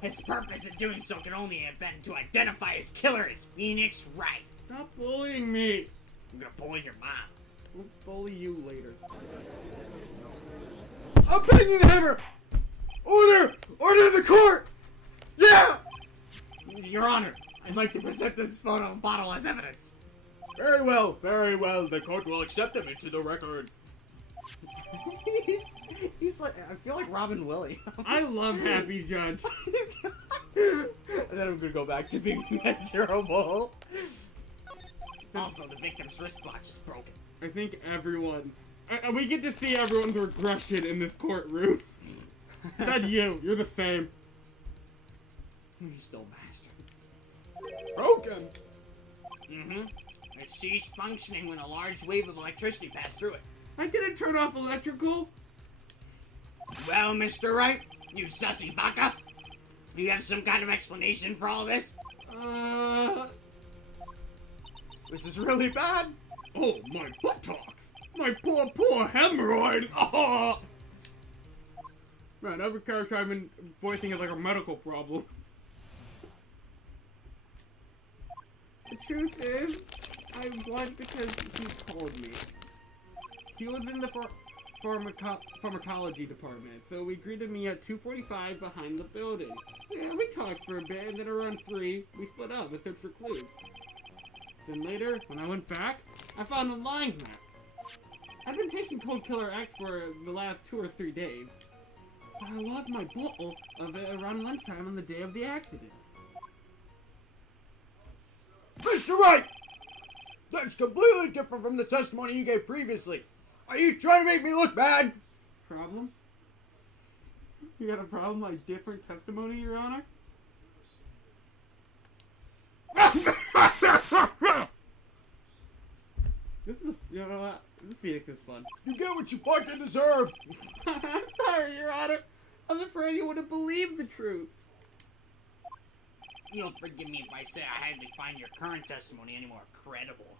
His purpose in doing so could only have been to identify his killer as Phoenix Wright. Stop bullying me. I'm gonna bully your mom. We'll bully you later. A banging hammer! Order! Order the court! Yeah! Your Honor, I'd like to present this photo and bottle as evidence. Very well, very well. The court will accept them into the record. He's like, I feel like Robin Williams. I love Happy Judge. And then I'm gonna go back to being miserable. Also, the victim's wristwatch is broken. I think everyone... we get to see everyone's regression in this courtroom. Said you. You're the same. You still master. Broken. Mm-hmm. It ceased functioning when a large wave of electricity passed through it. I didn't turn off electrical. Well, Mr. Wright, you sussy baka, do you have some kind of explanation for all this? This is really bad. Oh, my buttocks! My poor hemorrhoids! Oh! Man, every character I've been voicing is like a medical problem. The truth is, I won because he called me. He was in the pharmacology department, so he greeted me at 2:45 behind the building. Yeah, we talked for a bit, and then around 3, we split up and searched for clues. Then later, when I went back, I found a line map. I've been taking Cold Killer X for the last 2 or 3 days, but I lost my bottle of it around lunchtime on the day of the accident. Mr. Wright! That's completely different from the testimony you gave previously. Are you trying to make me look bad? Problem? You got a problem like different testimony, Your Honor? This is, you know what? This Phoenix is fun. You get what you fucking deserve. I'm sorry, Your Honor. I was afraid you wouldn't believe the truth. You'll forgive me if I say I hardly find your current testimony any more credible.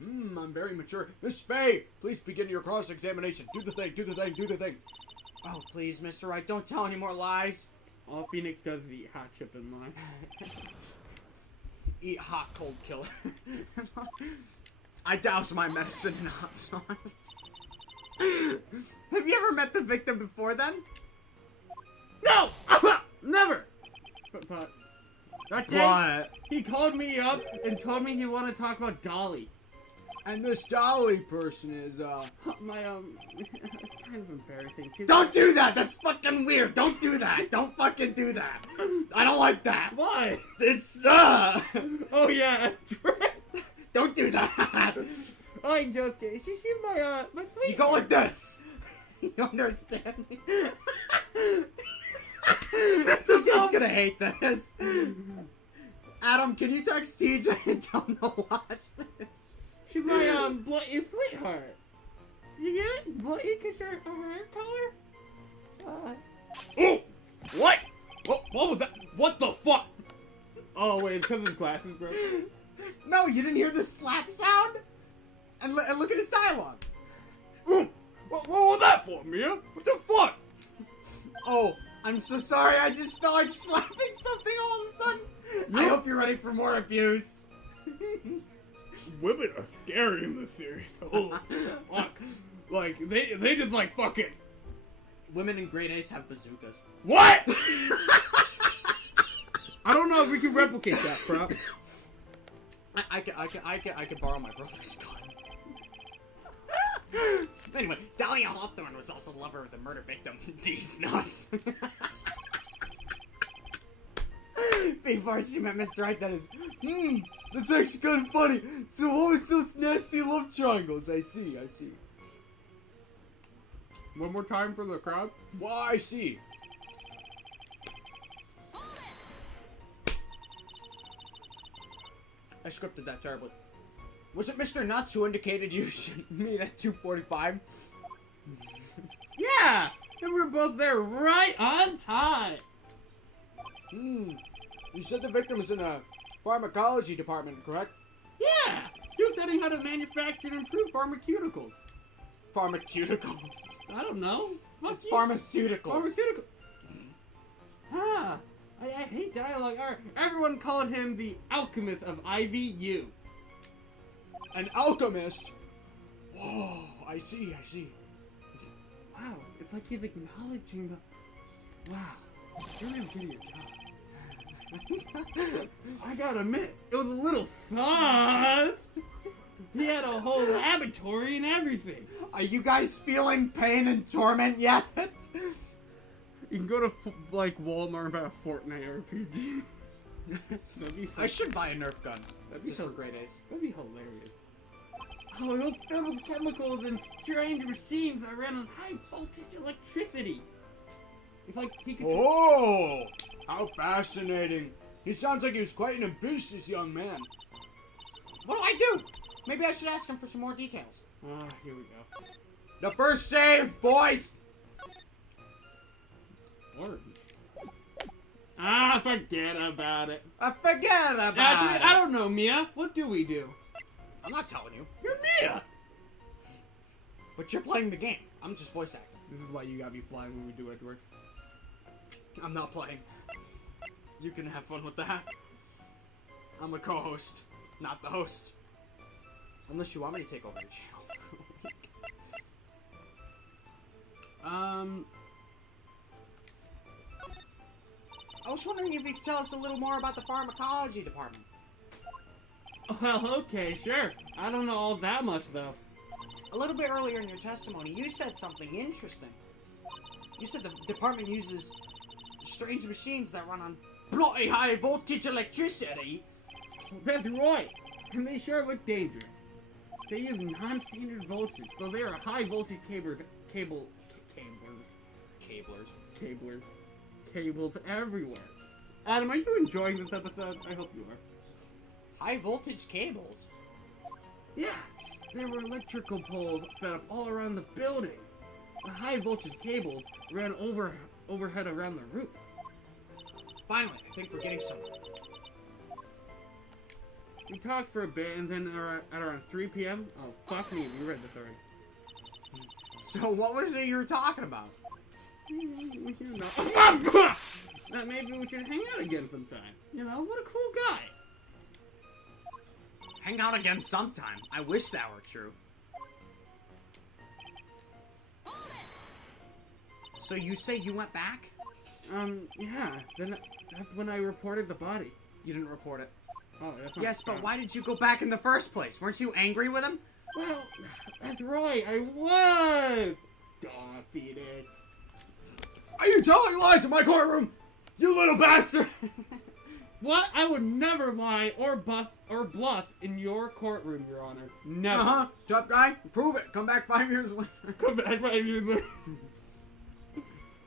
I'm very mature. Miss Faye, please begin your cross-examination. Do the thing, do the thing, do the thing. Oh, please, Mr. Wright, don't tell any more lies. All Phoenix does is eat hot chip and lie. Eat hot cold killer. I douse my medicine in hot sauce. Have you ever met the victim before then? No! Never! But that day, What? he called me up and told me he wanted to talk about Dolly. And this Dolly person is, My, it's kind of embarrassing. Don't do that! That's fucking weird! Don't do that! Don't fucking do that! I don't like that! Why? This, Oh, yeah. Don't do that! I'm just kidding. She's my sweet. You go like this! You understand me? TJ's gonna hate this. Adam, can you text TJ and tell him to watch this? She's my, bloody sweetheart. You get it? Bloody because her hair color? oh! What? What was that? What the fuck? Oh, wait, it's because his glasses broke. No, you didn't hear the slap sound? And look at his dialogue. What was that for, Mia? What the fuck? Oh, I'm so sorry. I just felt like slapping something all of a sudden. I hope you're ready for more abuse. Women are scary in this series. Oh, fuck. Like, they just, like, fucking... Women in grade A's have bazookas. What?! I don't know if we can replicate that, bro. I could borrow my brother's gun. Anyway, Dahlia Hawthorne was also the lover of the murder victim. D's nuts. Before she met Mr. Wright, that is. That's actually kind of funny. So what was those nasty love triangles? I see. One more time for the crowd. Well, I see. I scripted that terribly. Was it Mr. Nuts who indicated you should meet at 2:45? Yeah! And we were both there right on time! You said the victim was in a pharmacology department, correct? Yeah! He was studying how to manufacture and improve pharmaceuticals. Pharmaceuticals. I don't know. Fuck It's you. pharmaceuticals. Pharmaceutical. Ah, I hate dialogue. Everyone called him the alchemist of IVU. An alchemist? Whoa, I see. Wow, it's like he's acknowledging the... Wow, you're really good at your job. I gotta admit, it was a little sus. He had a whole laboratory and everything. Are you guys feeling pain and torment yet? You can go to, like, Walmart and buy a Fortnite RPG. I should buy a Nerf gun. That'd be Just for grade A's. That'd be hilarious. Oh, it was filled with chemicals and strange machines that ran on high voltage electricity. It's like he could... Oh, how fascinating. He sounds like he was quite an ambitious young man. What do I do? Maybe I should ask him for some more details. Ah, here we go. The first save, boys! Word. Ah, forget about it. Forget about Actually, it. I don't know, Mia. What do we do? I'm not telling you. You're Mia! But you're playing the game. I'm just voice acting. This is why you gotta be flying when we do Edgeworth. I'm not playing. You can have fun with that. I'm a co-host, not the host. Unless you want me to take over your channel. I was wondering if you could tell us a little more about the pharmacology department. Well, okay, sure. I don't know all that much, though. A little bit earlier in your testimony, you said something interesting. You said the department uses strange machines that run on bloody high voltage electricity. That's right. And they sure look dangerous. They use non-standard voltage, so they are high voltage cables everywhere. Adam, are you enjoying this episode? I hope you are. High voltage cables? Yeah, there were electrical poles set up all around the building. The high voltage cables ran overhead around the roof. Finally, I think we're getting somewhere. We talked for a bit, and then at around 3 p.m. Oh, fuck me, we read this already. So what was it you were talking about? You know, that maybe we should hang out again sometime. You know, what a cool guy. Hang out again sometime. I wish that were true. So you say you went back? Yeah. Then that's when I reported the body. You didn't report it. Oh, that's not Yes, but fair. why did you go back in the first place? Weren't you angry with him? Well, that's right. I was. Duh, Phoenix. Are you telling lies in my courtroom? You little bastard! What? I would never lie or bluff in your courtroom, Your Honor. Never. Uh-huh. Tough guy. Prove it. Come back 5 years later. Come back 5 years later.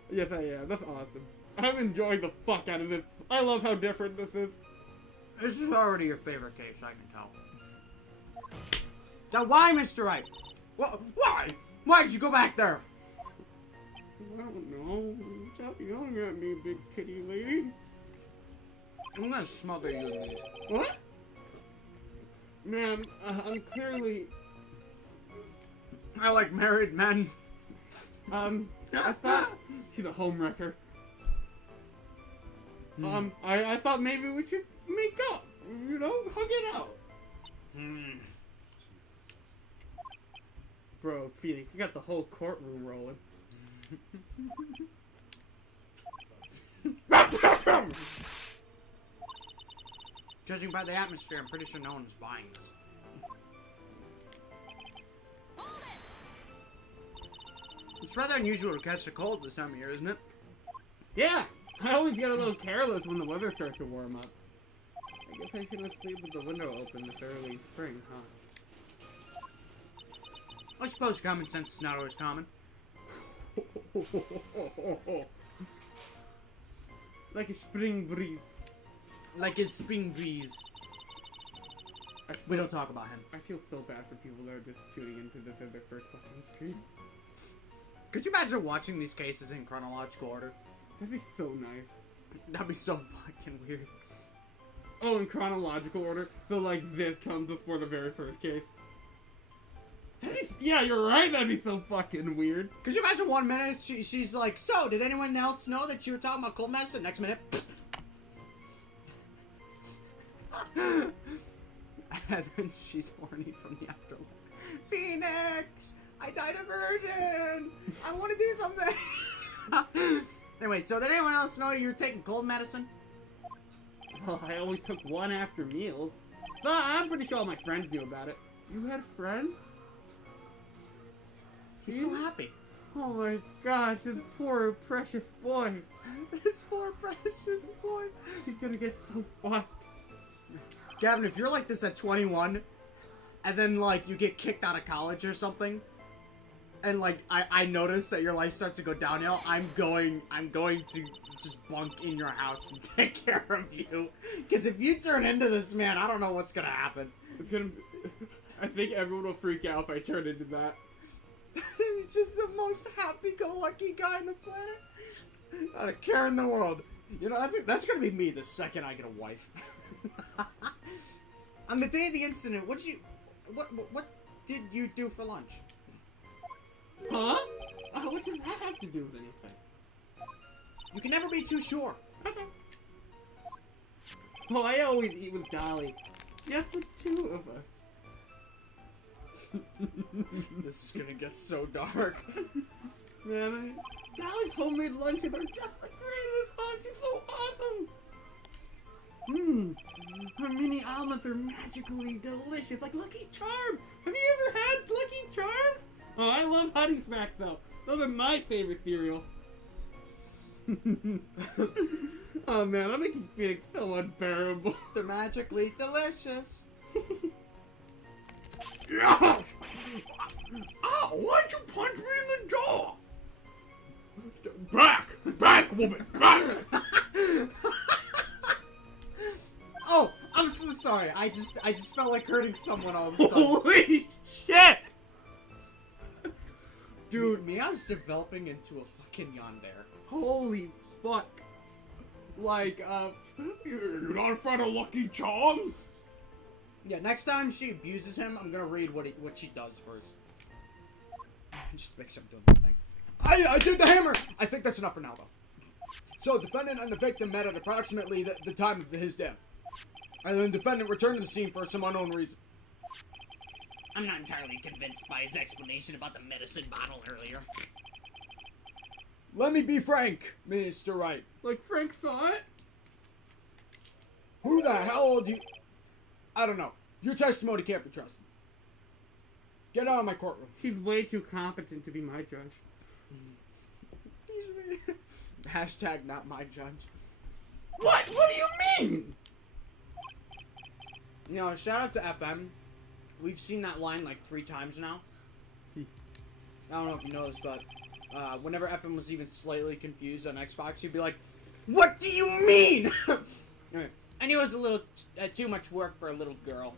Yes, I am. That's awesome. I'm enjoying the fuck out of this. I love how different this is. This is already your favorite case, I can tell. Now why, Mr. Wright? Why? Why did you go back there? I don't know. Stop yelling at me, big titty lady. I'm gonna smother you in these. What? Ma'am, I'm clearly... I like married men. I thought... She's a homewrecker. I thought maybe we should make up. You know, hug it out. Bro, Phoenix, you got the whole courtroom rolling. Judging by the atmosphere, I'm pretty sure no one is buying this. It's rather unusual to catch a cold this time of year, isn't it? Yeah! I always get a little careless when the weather starts to warm up. I guess I shouldn't sleep with the window open this early spring, huh? I suppose common sense is not always common. Like a spring breeze. Like his spring breeze. We don't talk about him. I feel so bad for people that are just tuning into this as their first fucking stream. Could you imagine watching these cases in chronological order? That'd be so nice. That'd be so fucking weird. Oh, in chronological order? So, like, this comes before the very first case? Yeah, you're right, that'd be so fucking weird. Could you imagine 1 minute, she's like, so, did anyone else know that you were talking about cold medicine? Next minute, and then she's horny from the afterlife. Phoenix! I died a virgin! I want to do something! Anyway, so did anyone else know you were taking cold medicine? Well, I always took one after meals. So I'm pretty sure all my friends knew about it. You had friends? He's so happy. Oh my gosh, this poor precious boy. This poor precious boy. He's gonna get so fucked. Gavin, if you're like this at 21, and then like you get kicked out of college or something, and like I notice that your life starts to go downhill, I'm going to just bunk in your house and take care of you. Because if you turn into this man, I don't know what's gonna happen. It's gonna. I think everyone will freak out if I turn into that. Just the most happy-go-lucky guy on the planet. Not a care in the world. You know, that's gonna be me the second I get a wife. On the day of the incident, what did you do for lunch? Huh? What does that have to do with anything? You can never be too sure. Okay. Well, I always eat with Dolly. Just the two of us. This is gonna get so dark. Man, Dolly's homemade lunches are just the greatest. Oh, she's so awesome. Her mini almonds are magically delicious, like Lucky Charms. Have you ever had Lucky Charms? Oh, I love Honey Smacks though. Those are my favorite cereal. Oh man, I'm making Phoenix so unbearable. They're magically delicious. Yeah! Ow, why'd you punch me in the jaw? Back, woman, back! Oh, I'm so sorry. I just felt like hurting someone all of a sudden. Holy shit! Dude, Mia's developing into a fucking yandere. Holy fuck. Like, you're not a fan of Lucky Charms? Yeah, next time she abuses him, I'm gonna read what she does first. Just to make sure I'm doing the thing. I did the hammer! I think that's enough for now, though. So, defendant and the victim met at approximately the time of his death. And then the defendant returned to the scene for some unknown reason. I'm not entirely convinced by his explanation about the medicine bottle earlier. Let me be frank, Mr. Wright. Like Frank saw it? Who the hell do you... I don't know. Your testimony can't be trusted. Get out of my courtroom. He's way too competent to be my judge. Hashtag not my judge. What? What do you mean? You know, shout out to FM. We've seen that line like 3 times now. I don't know if you know this, but whenever FM was even slightly confused on Xbox, he'd be like, "What do you mean?" Anyway, I knew it was a little too much work for a little girl.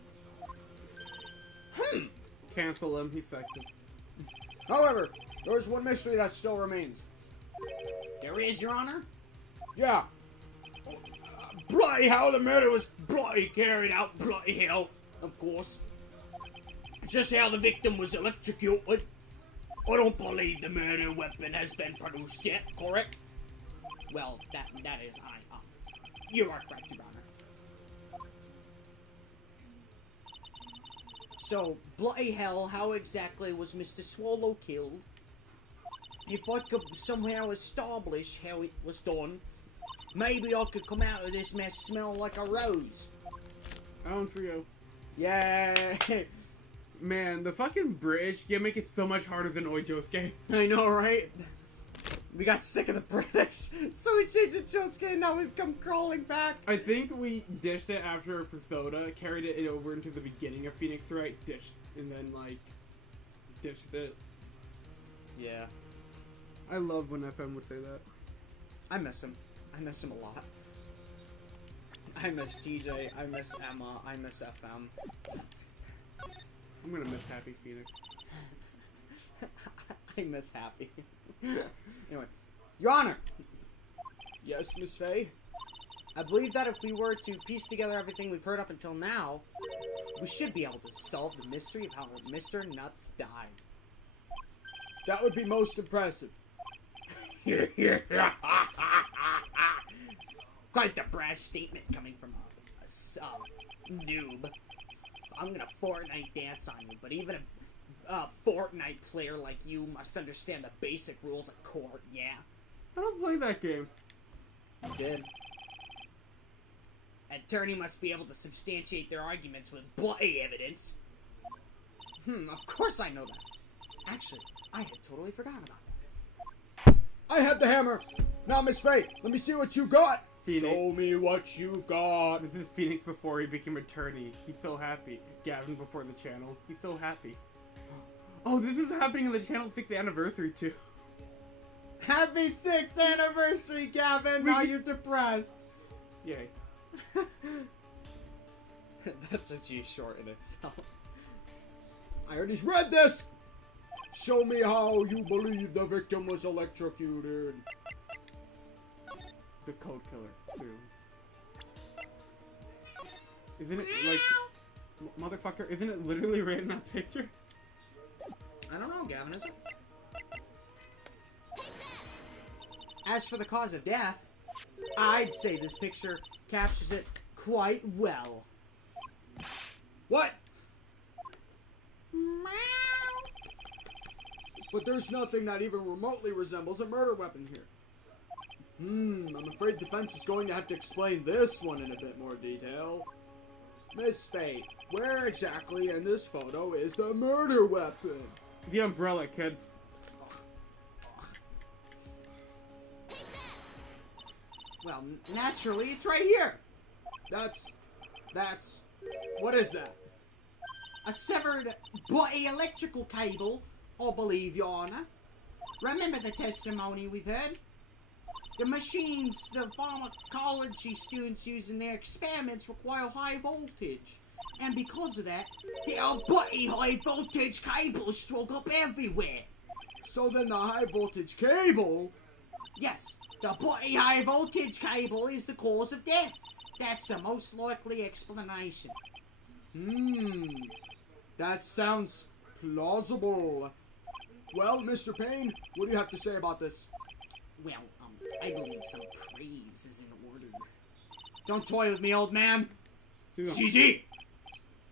Cancel him, he's sexist. however, there's one mystery that still remains. There is, Your Honor? Yeah. Bloody hell, the murder was bloody carried out, bloody hell, of course. Just how the victim was electrocuted. I don't believe the murder weapon has been produced yet, correct? Well, that is you are correct, Your Honor. So, bloody hell, how exactly was Mr. Swallow killed? If I could somehow establish how it was done, maybe I could come out of this mess smelling like a rose. Down for you. Yay! Man, the fucking British gimmick is so much harder than Oijosuke. I know, right? We got sick of the British, so we changed it to Josuke, and now we've come crawling back. I think we dished it after Persona, carried it over into the beginning of Phoenix Wright, dished, and then, like, dished it. Yeah. I love when FM would say that. I miss him. I miss him a lot. I miss TJ, I miss Emma, I miss FM. I'm gonna miss Happy Phoenix. I miss Happy. Anyway, Your Honor! Yes, Miss Faye? I believe that if we were to piece together everything we've heard up until now, we should be able to solve the mystery of how Mr. Nuts died. That would be most impressive. Quite the brash statement coming from a noob. I'm gonna Fortnite dance on you, but even a Fortnite player like you must understand the basic rules of court, yeah? I don't play that game. You did. Attorney must be able to substantiate their arguments with bloody evidence. Of course I know that. Actually, I had totally forgotten about that. I had the hammer! Now, Miss Faye, let me see what you got! Phoenix. Show me what you've got! This is Phoenix before he became attorney. He's so happy. Gavin before the channel. He's so happy. Oh, this is happening in the channel 6th anniversary too. Happy 6th anniversary, Gavin! Are you depressed? Yay. That's a G short in itself. I already read this! Show me how you believe the victim was electrocuted. with Cold Killer, too. Isn't it, like... Motherfucker, isn't it literally right in that picture? I don't know, Gavin, is it? As for the cause of death, I'd say this picture captures it quite well. What? But there's nothing that even remotely resembles a murder weapon here. I'm afraid defense is going to have to explain this one in a bit more detail. Miss Fate, where exactly in this photo is the murder weapon? The umbrella, kids. Well, naturally, it's right here. That's... What is that? A severed bloody electrical cable, I believe, Your Honor. Remember the testimony we've heard? The machines the pharmacology students use in their experiments require high voltage. And because of that, there are bloody high voltage cables struck up everywhere. So then the high voltage cable... Yes, the bloody high voltage cable is the cause of death. That's the most likely explanation. That sounds plausible. Well, Mr. Payne, what do you have to say about this? Well, I believe some praise is in order. Don't toy with me, old man. GG!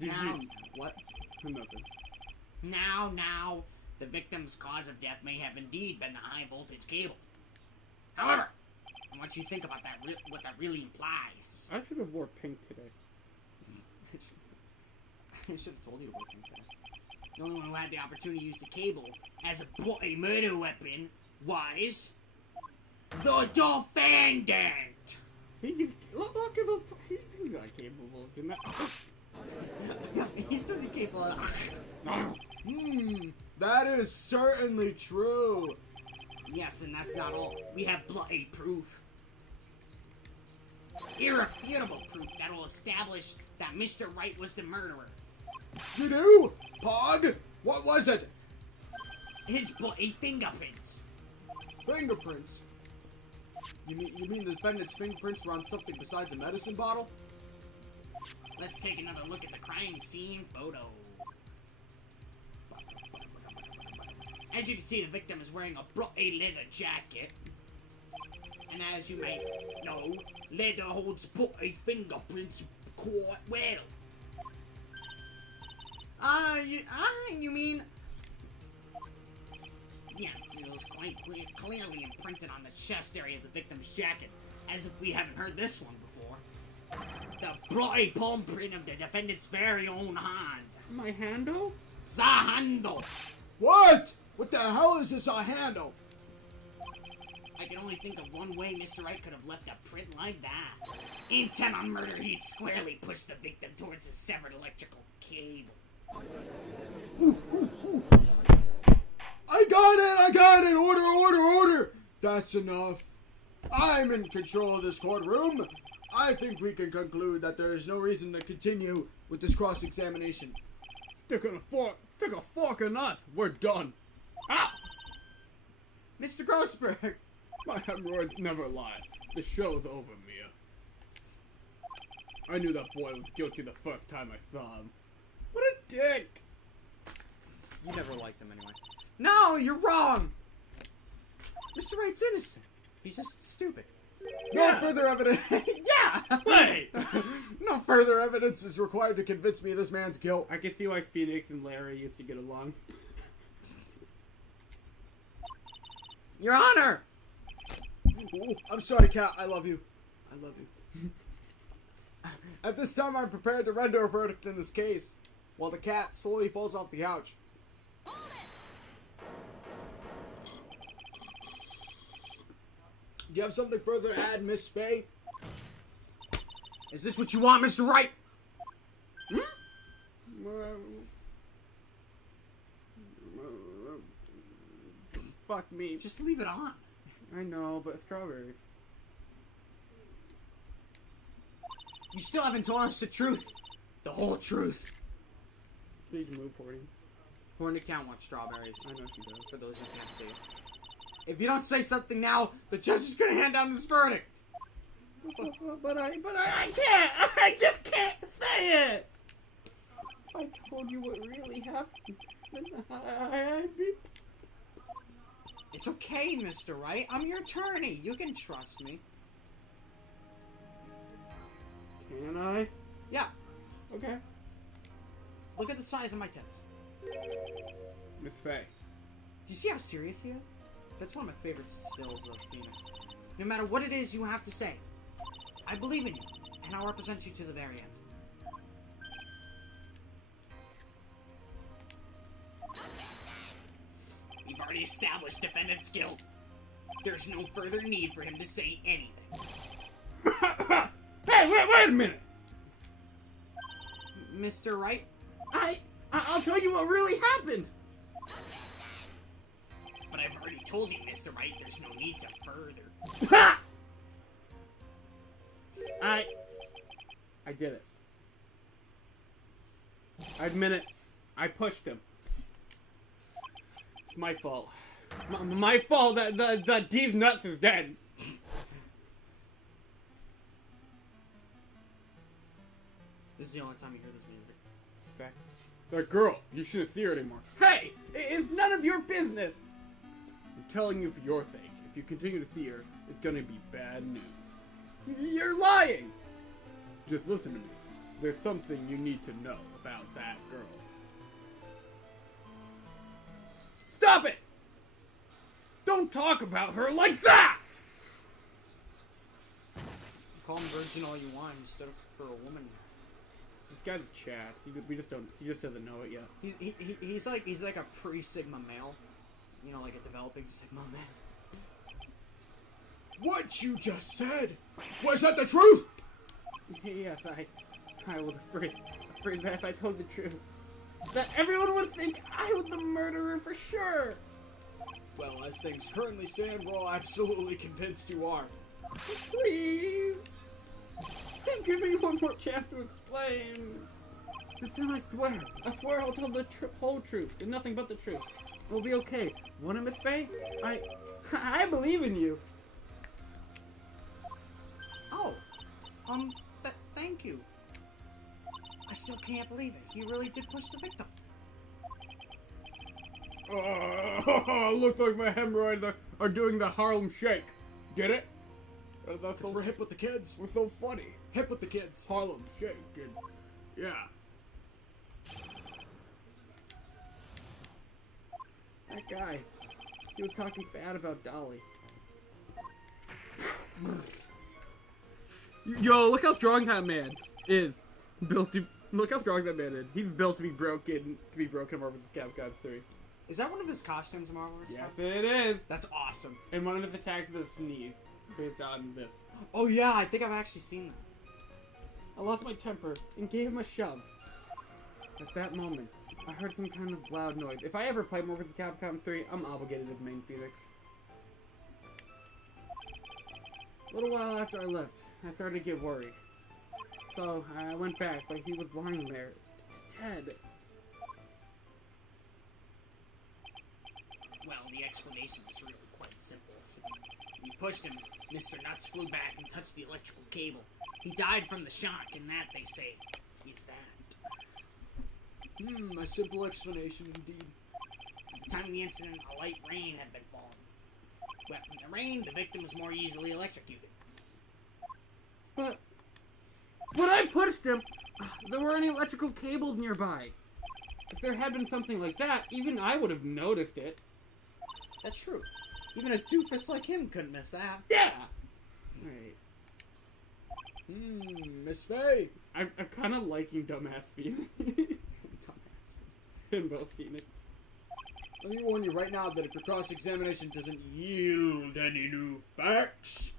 Now, what? Nothing. Now, the victim's cause of death may have indeed been the high voltage cable. However, what you think about that, what that really implies? I should have wore pink today. I should have told you to work on that. The only one who had the opportunity to use the cable as a bloody murder weapon was the defendant. See, look at the... He's not capable of doing that. He's the cable. That is certainly true. Yes, and that's not all. We have bloody proof. Irrefutable proof that will establish that Mr. Wright was the murderer. You do? Pog? What was it? His bloody fingerprints. Fingerprints? You mean the defendant's fingerprints were on something besides a medicine bottle? Let's take another look at the crime scene photo. As you can see, the victim is wearing a bloody leather jacket. And as you may know, leather holds bloody fingerprints quite well. You mean... Yes, it was quite clearly imprinted on the chest area of the victim's jacket, as if we haven't heard this one before. The bloody palm print of the defendant's very own hand. My handle? The handle! What? What the hell is this a handle? I can only think of one way Mr. Wright could have left a print like that. Intent on murder, he squarely pushed the victim towards a severed electrical cable. I got it! Order! That's enough. I'm in control of this courtroom. I think we can conclude that there is no reason to continue with this cross-examination. Stick a fork in us. We're done. Ah! Mr. Grossberg! My hemorrhoids never lie. The show's over, Mia. I knew that boy was guilty the first time I saw him. What a dick! You never liked him anyway. No, you're wrong! Mr. Wright's innocent. He's just stupid. No further evidence. Yeah! Wait! No further evidence is required to convince me of this man's guilt. I can see why Phoenix and Larry used to get along. Your Honor! Ooh, I'm sorry, Cat. I love you. I love you. At this time, I'm prepared to render a verdict in this case, while the cat slowly falls off the couch. Do you have something further to add, Miss Faye? Is this what you want, Mr. Wright? Fuck me. Just leave it on. I know, but strawberries. You still haven't told us the truth. The whole truth. Big move, Horty. Hornet can't watch strawberries. I know she does. For those who can't see it. If you don't say something now, the judge is gonna hand down this verdict. But I can't. I just can't say it. If I told you what really happened, then I'd be... It's okay, Mr. Wright. I'm your attorney. You can trust me. Can I? Yeah. Okay. Look at the size of my tits. Miss Faye. Do you see how serious he is? That's one of my favorite stills of Phoenix. No matter what it is you have to say, I believe in you, and I'll represent you to the very end. We've already established defendant's guilt. There's no further need for him to say anything. Hey, wait a minute! Mr. Wright? I'll tell you what really happened! But I've already told you, Mr. Wright, there's no need to further. Ha! I did it. I admit it. I pushed him. It's my fault. My fault that D's nuts is dead. This is the only time you hear this music. Okay. That girl, you shouldn't see her anymore. Hey! It's none of your business! I'm telling you for your sake. If you continue to see her, it's gonna be bad news. You're lying! Just listen to me. There's something you need to know about that girl. Stop it! Don't talk about her like that! Call him virgin all you want, you stood up for a woman. This guy's a Chad. He just doesn't know it yet. He's like a pre-Sigma male. You know, like a developing Sigma man. What you just said? Was that the truth? Yes, I was afraid that if I told the truth, that everyone would think I was the murderer for sure. Well, as things currently stand, we're all absolutely convinced you are. Please give me one more chance to explain. This time I swear I'll tell the whole truth and nothing but the truth. We'll be okay. Wanna, Miss Faye? I believe in you. Oh, thank you. I still can't believe it. He really did push the victim. Looks like my hemorrhoids are doing the Harlem Shake. Get it? That's so, We're hip with the kids. we're so funny. Hip with the kids. Harlem Shake. And, yeah. That guy. He was talking bad about Dolly. Yo, look how strong that man is. Look how strong that man is. He's built to be broken over the Capcom 3. Is that one of his costumes, Marvel? Yes, it is. That's awesome. And one of his attacks is a sneeze, based on this. Oh yeah, I think I've actually seen that. I lost my temper and gave him a shove. At that moment, I heard some kind of loud noise. If I ever play Marvel vs. Capcom 3, I'm obligated to main Phoenix. A little while after I left, I started to get worried. So I went back, but he was lying there, dead. Well, the explanation was really quite simple. We pushed him, Mr. Nuts flew back and touched the electrical cable. He died from the shock, and that, they say, is that. A simple explanation indeed. At the time of the incident, a light rain had been falling. Well, from the rain, the victim was more easily electrocuted. But when I pushed him, there weren't any electrical cables nearby. If there had been something like that, even I would have noticed it. That's true. Even a doofus like him couldn't miss that. Yeah! Right. Miss Faye. I'm kind of liking Dumbass Phoenix. In both Phoenix. Let me warn you right now that if your cross-examination doesn't yield any new facts...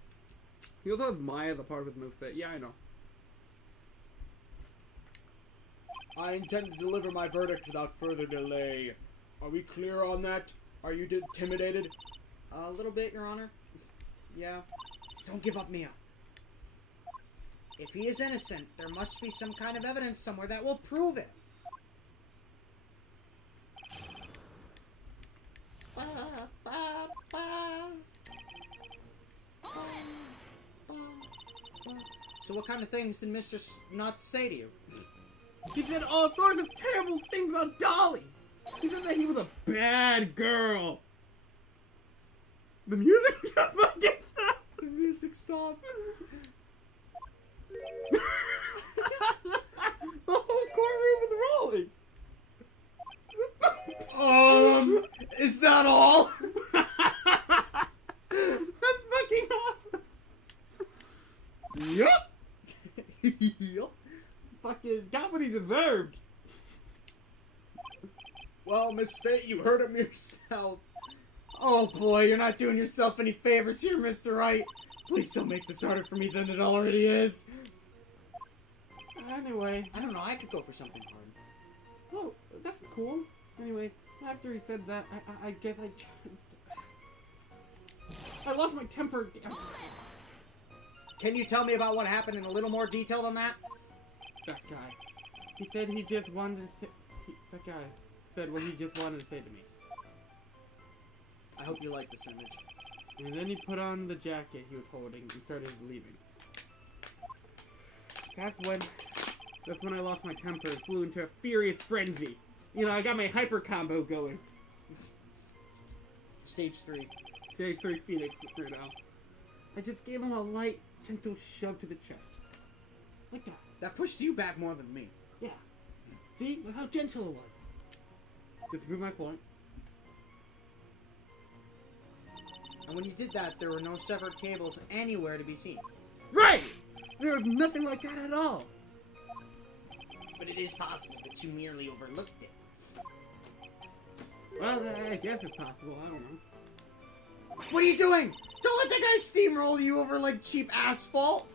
He also has Maya, the part of his moveset. Yeah, I know. I intend to deliver my verdict without further delay. Are we clear on that? Are you intimidated? A little bit, Your Honor. Yeah. Don't give up, Mia. If he is innocent, there must be some kind of evidence somewhere that will prove it. So what kind of things did Mr. Nuts say to you? He said all sorts of terrible things about Dolly. He said that he was a bad girl. The music just fucking stopped. The music stopped. The whole courtroom was rolling. Is that all? That's fucking awesome. Yup. Yup. Fucking got what he deserved. Well, Miss Fate, you heard him yourself. Oh boy, you're not doing yourself any favors here, Mr. Wright. Please don't make this harder for me than it already is. Anyway, I don't know, I could go for something hard. oh, that's cool. Anyway, after he said that, I guess I lost my temper. Can you tell me about what happened in a little more detail than that? That guy. He said he just wanted to say. That guy said what he just wanted to say to me. I hope you like this image. And then he put on the jacket he was holding and started leaving. That's when I lost my temper and flew into a furious frenzy. You know, I got my hyper combo going. Stage 3. Stage 3 Phoenix right now. I just gave him a light, gentle shove to the chest. Like that. That pushed you back more than me. Yeah. See? That's how gentle it was. Just to prove my point. And when you did that, there were no severed cables anywhere to be seen. Right! There was nothing like that at all. But it is possible that you merely overlooked it. Well, I guess it's possible. I don't know. What are you doing? Don't let that guy steamroll you over like cheap asphalt.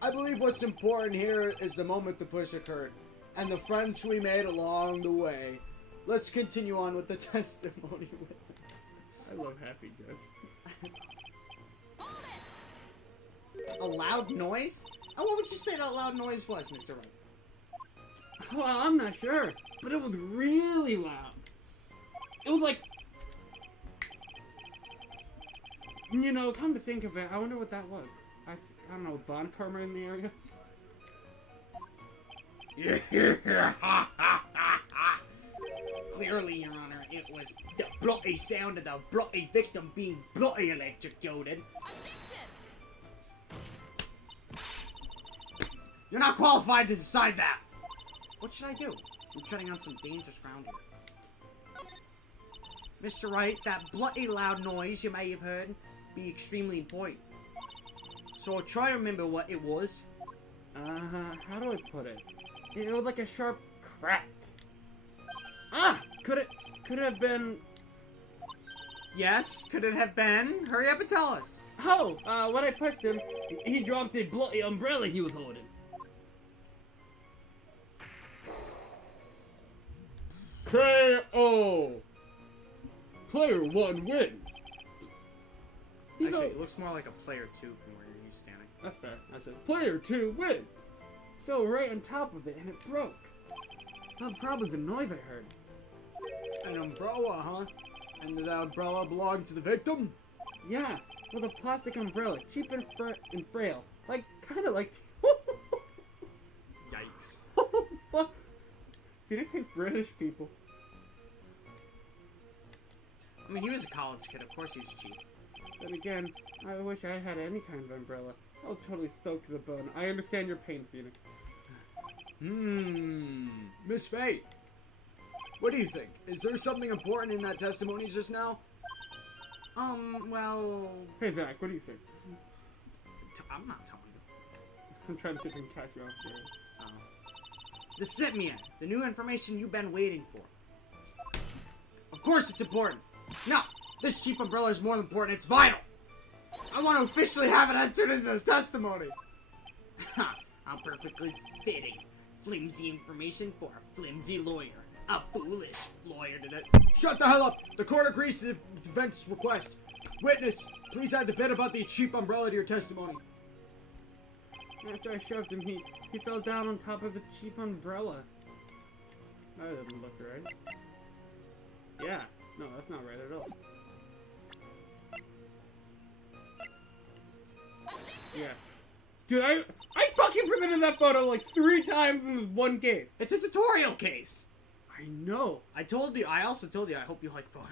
I believe what's important here is the moment the push occurred, and the friends we made along the way. Let's continue on with the testimony witness. I love Happy Judge. A loud noise? And what would you say that loud noise was, Mr. Wright? Well, I'm not sure, but it was really loud. It was like, you know, come to think of it, I wonder what that was. I don't know, Von Karma in the area? Clearly, Your Honor, it was the bloody sound of the bloody victim being bloody electrocuted. You're not qualified to decide that. What should I do? I'm treading on some dangerous ground here. Mr. Wright, that bloody loud noise you may have heard be extremely important. So I'll try to remember what it was. How do I put it? It was like a sharp crack. Ah! Could it have been... Yes, could it have been? Hurry up and tell us. Oh, when I pushed him, he dropped a bloody umbrella he was holding. KO! Player 1 wins. Actually, it looks more like a player 2 from where you're standing. That's fair. I said, player 2 wins. Fell right on top of it and it broke. That was probably the noise I heard. An umbrella, huh? And did that umbrella belong to the victim? Yeah, it was a plastic umbrella, cheap and frail. Like, kinda like... Yikes. Oh, fuck. Phoenix hates British people. I mean, he was a college kid. Of course he was cheap. But again, I wish I had any kind of umbrella. I was totally soaked to the bone. I understand your pain, Phoenix. Miss Fate, what do you think? Is there something important in that testimony just now? Well... Hey, Zach, what do you think? I'm not telling you. I'm trying to see if I can catch you off guard. The Sitmia, the new information you've been waiting for. Of course it's important. No, this cheap umbrella is more than important, it's vital. I want to officially have it entered into the testimony. Ha! How perfectly fitting. Flimsy information for a flimsy lawyer. A foolish lawyer to the... Shut the hell up! The court agrees to the defense's request. Witness, please add the bit about the cheap umbrella to your testimony. After I shoved him, he fell down on top of his cheap umbrella. That doesn't look right. Yeah, no, that's not right at all. Yeah. Dude, I presented that photo like 3 times in this one case. It's a tutorial case. I know. I also told you, I hope you like photos.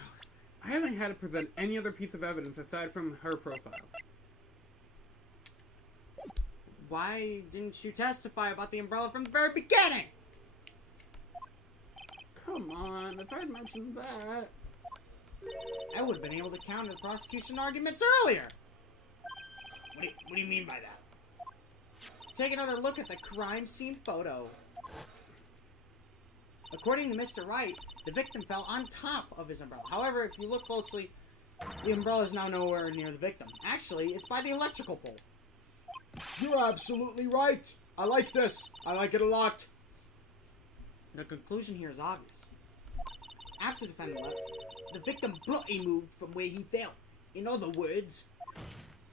I haven't had to present any other piece of evidence aside from her profile. Why didn't you testify about the umbrella from the very beginning? Come on, if I had mentioned that. I would have been able to counter the prosecution arguments earlier. What do you mean by that? Take another look at the crime scene photo. According to Mr. Wright, the victim fell on top of his umbrella. However, if you look closely, the umbrella is now nowhere near the victim. Actually, it's by the electrical pole. You're absolutely right. I like this. I like it a lot. The conclusion here is obvious. After the defendant left, the victim bloody moved from where he fell. In other words,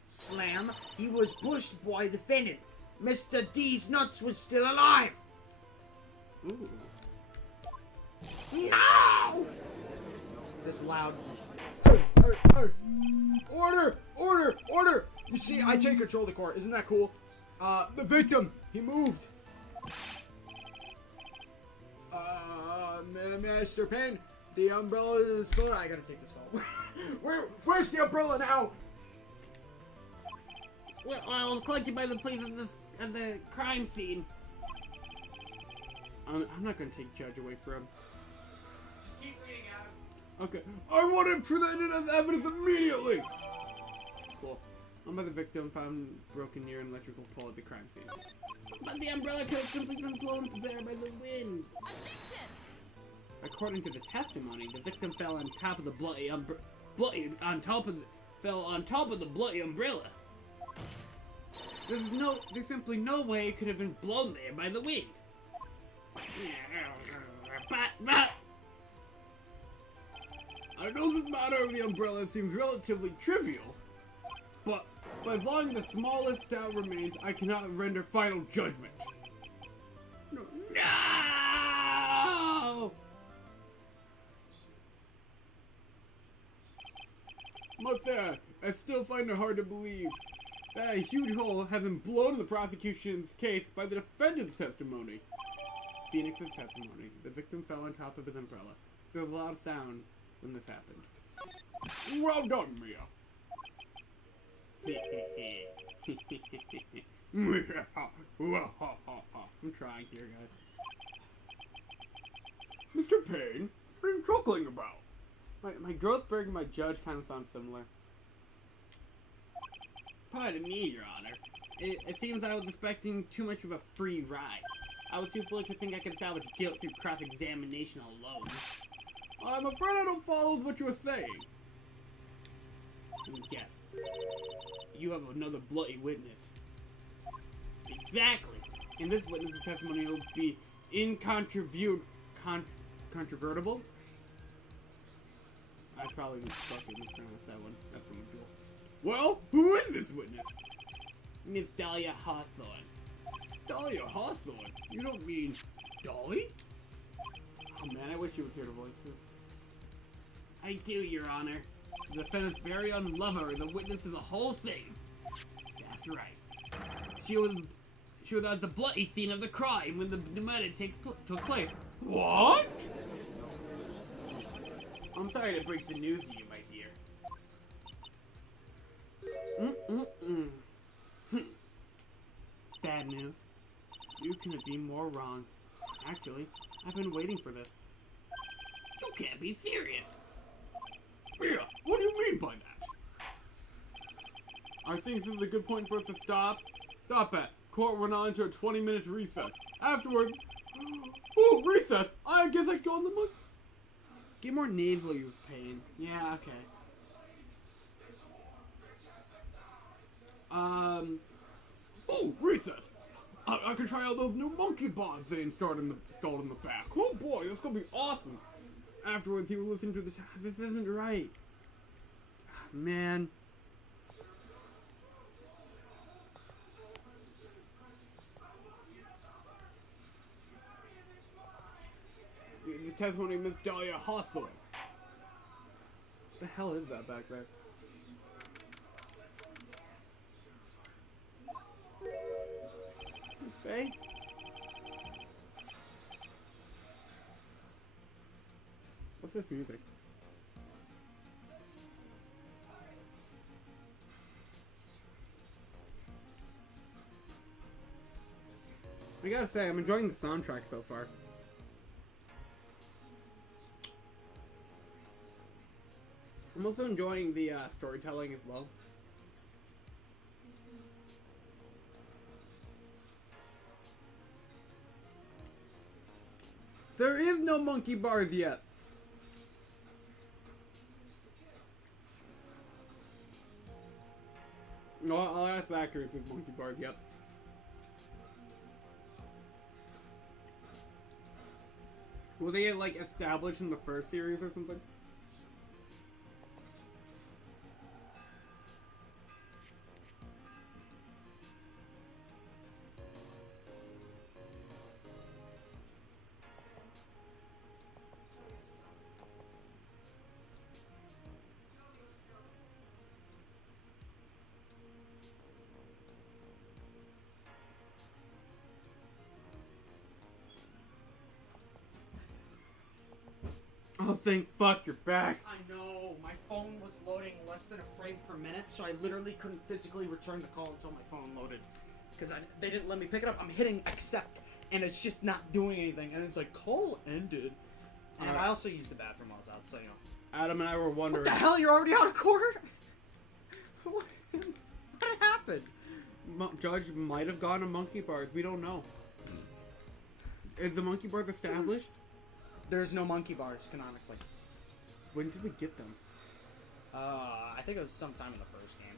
slam, he was pushed by the defendant. Mr. D's nuts was still alive. Ooh. No! This loud. Hey! Order! Order! Order! You see, I take control of the court. Isn't that cool? The victim, he moved. Mr. Payne, the umbrella is full. I gotta take this call. Where's the umbrella now? Well, I was collected by the police of the crime scene. I'm not gonna take Judge away from him. Just keep reading, Adam. Okay. I want it presented as evidence immediately! Cool. I'm by the victim found broken near an electrical pole at the crime scene. But the umbrella could have simply been blown there by the wind. According to the testimony, the victim fell on top of the fell on top of the bloody umbrella. There's simply no way it could have been blown there by the wind. I know this matter of the umbrella seems relatively trivial, but as long as the smallest doubt remains, I cannot render final judgment. No! Must say, I still find it hard to believe that a huge hole has been blown in the prosecution's case by the defendant's testimony. Phoenix's testimony. The victim fell on top of his umbrella. There was a loud sound when this happened. Well done, Mia. I'm trying here, guys. Mr. Payne, what are you chuckling about? My Grossberg and my Judge kind of sound similar. Pardon me, Your Honor. It seems I was expecting too much of a free ride. I was too foolish to think I could establish guilt through cross-examination alone. I'm afraid I don't follow what you were saying. Let me guess. You have another bloody witness. Exactly. And this witness's testimony will be incontrovertible. I probably fucking mispronounced that one. That's what I'm doing. Well, who is this witness? Miss Dahlia Hawthorne. Dahlia Hawthorne? You don't mean Dolly? Oh man, I wish she was here to voice this. I do, Your Honor. The defendant's very own lover, the witness is a whole thing. That's right. She was at the bloody scene of the crime when the murder took place. What? I'm sorry to break the news to you, my dear. Bad news. You couldn't be more wrong. Actually, I've been waiting for this. You can't be serious. Mia, what do you mean by that? I think this is a good point for us to stop. Stop at. Court went on to a 20-minute recess. Afterward... Oh, recess! I guess I go on the moon. Get more nasal, you pain. Yeah, okay. Oh, recess! I can try out those new monkey bars they installed in the back. Oh boy, that's gonna be awesome! Afterwards, he will listen to the... This isn't right. Man. The testimony of Miss Dahlia Hawthorne. What the hell is that back there? What's this music? I gotta say, I'm enjoying the soundtrack so far. I'm also enjoying the storytelling as well. There is no monkey bars yet. No, I'll ask Zachary if there's monkey bars yet. Were they like established in the first series or something? Oh, thank fuck you're back. I know, my phone was loading less than a frame per minute, so I literally couldn't physically return the call until my phone loaded. Because they didn't let me pick it up. I'm hitting accept, and it's just not doing anything, and it's like, call ended. And Alright. I also used the bathroom while I was out, so you know. Adam and I were wondering. What the hell, you're already out of court? What happened? Judge might have gone to monkey bars. We don't know. Is the monkey bars established? There's no monkey bars, canonically. When did we get them? I think it was sometime in the first game.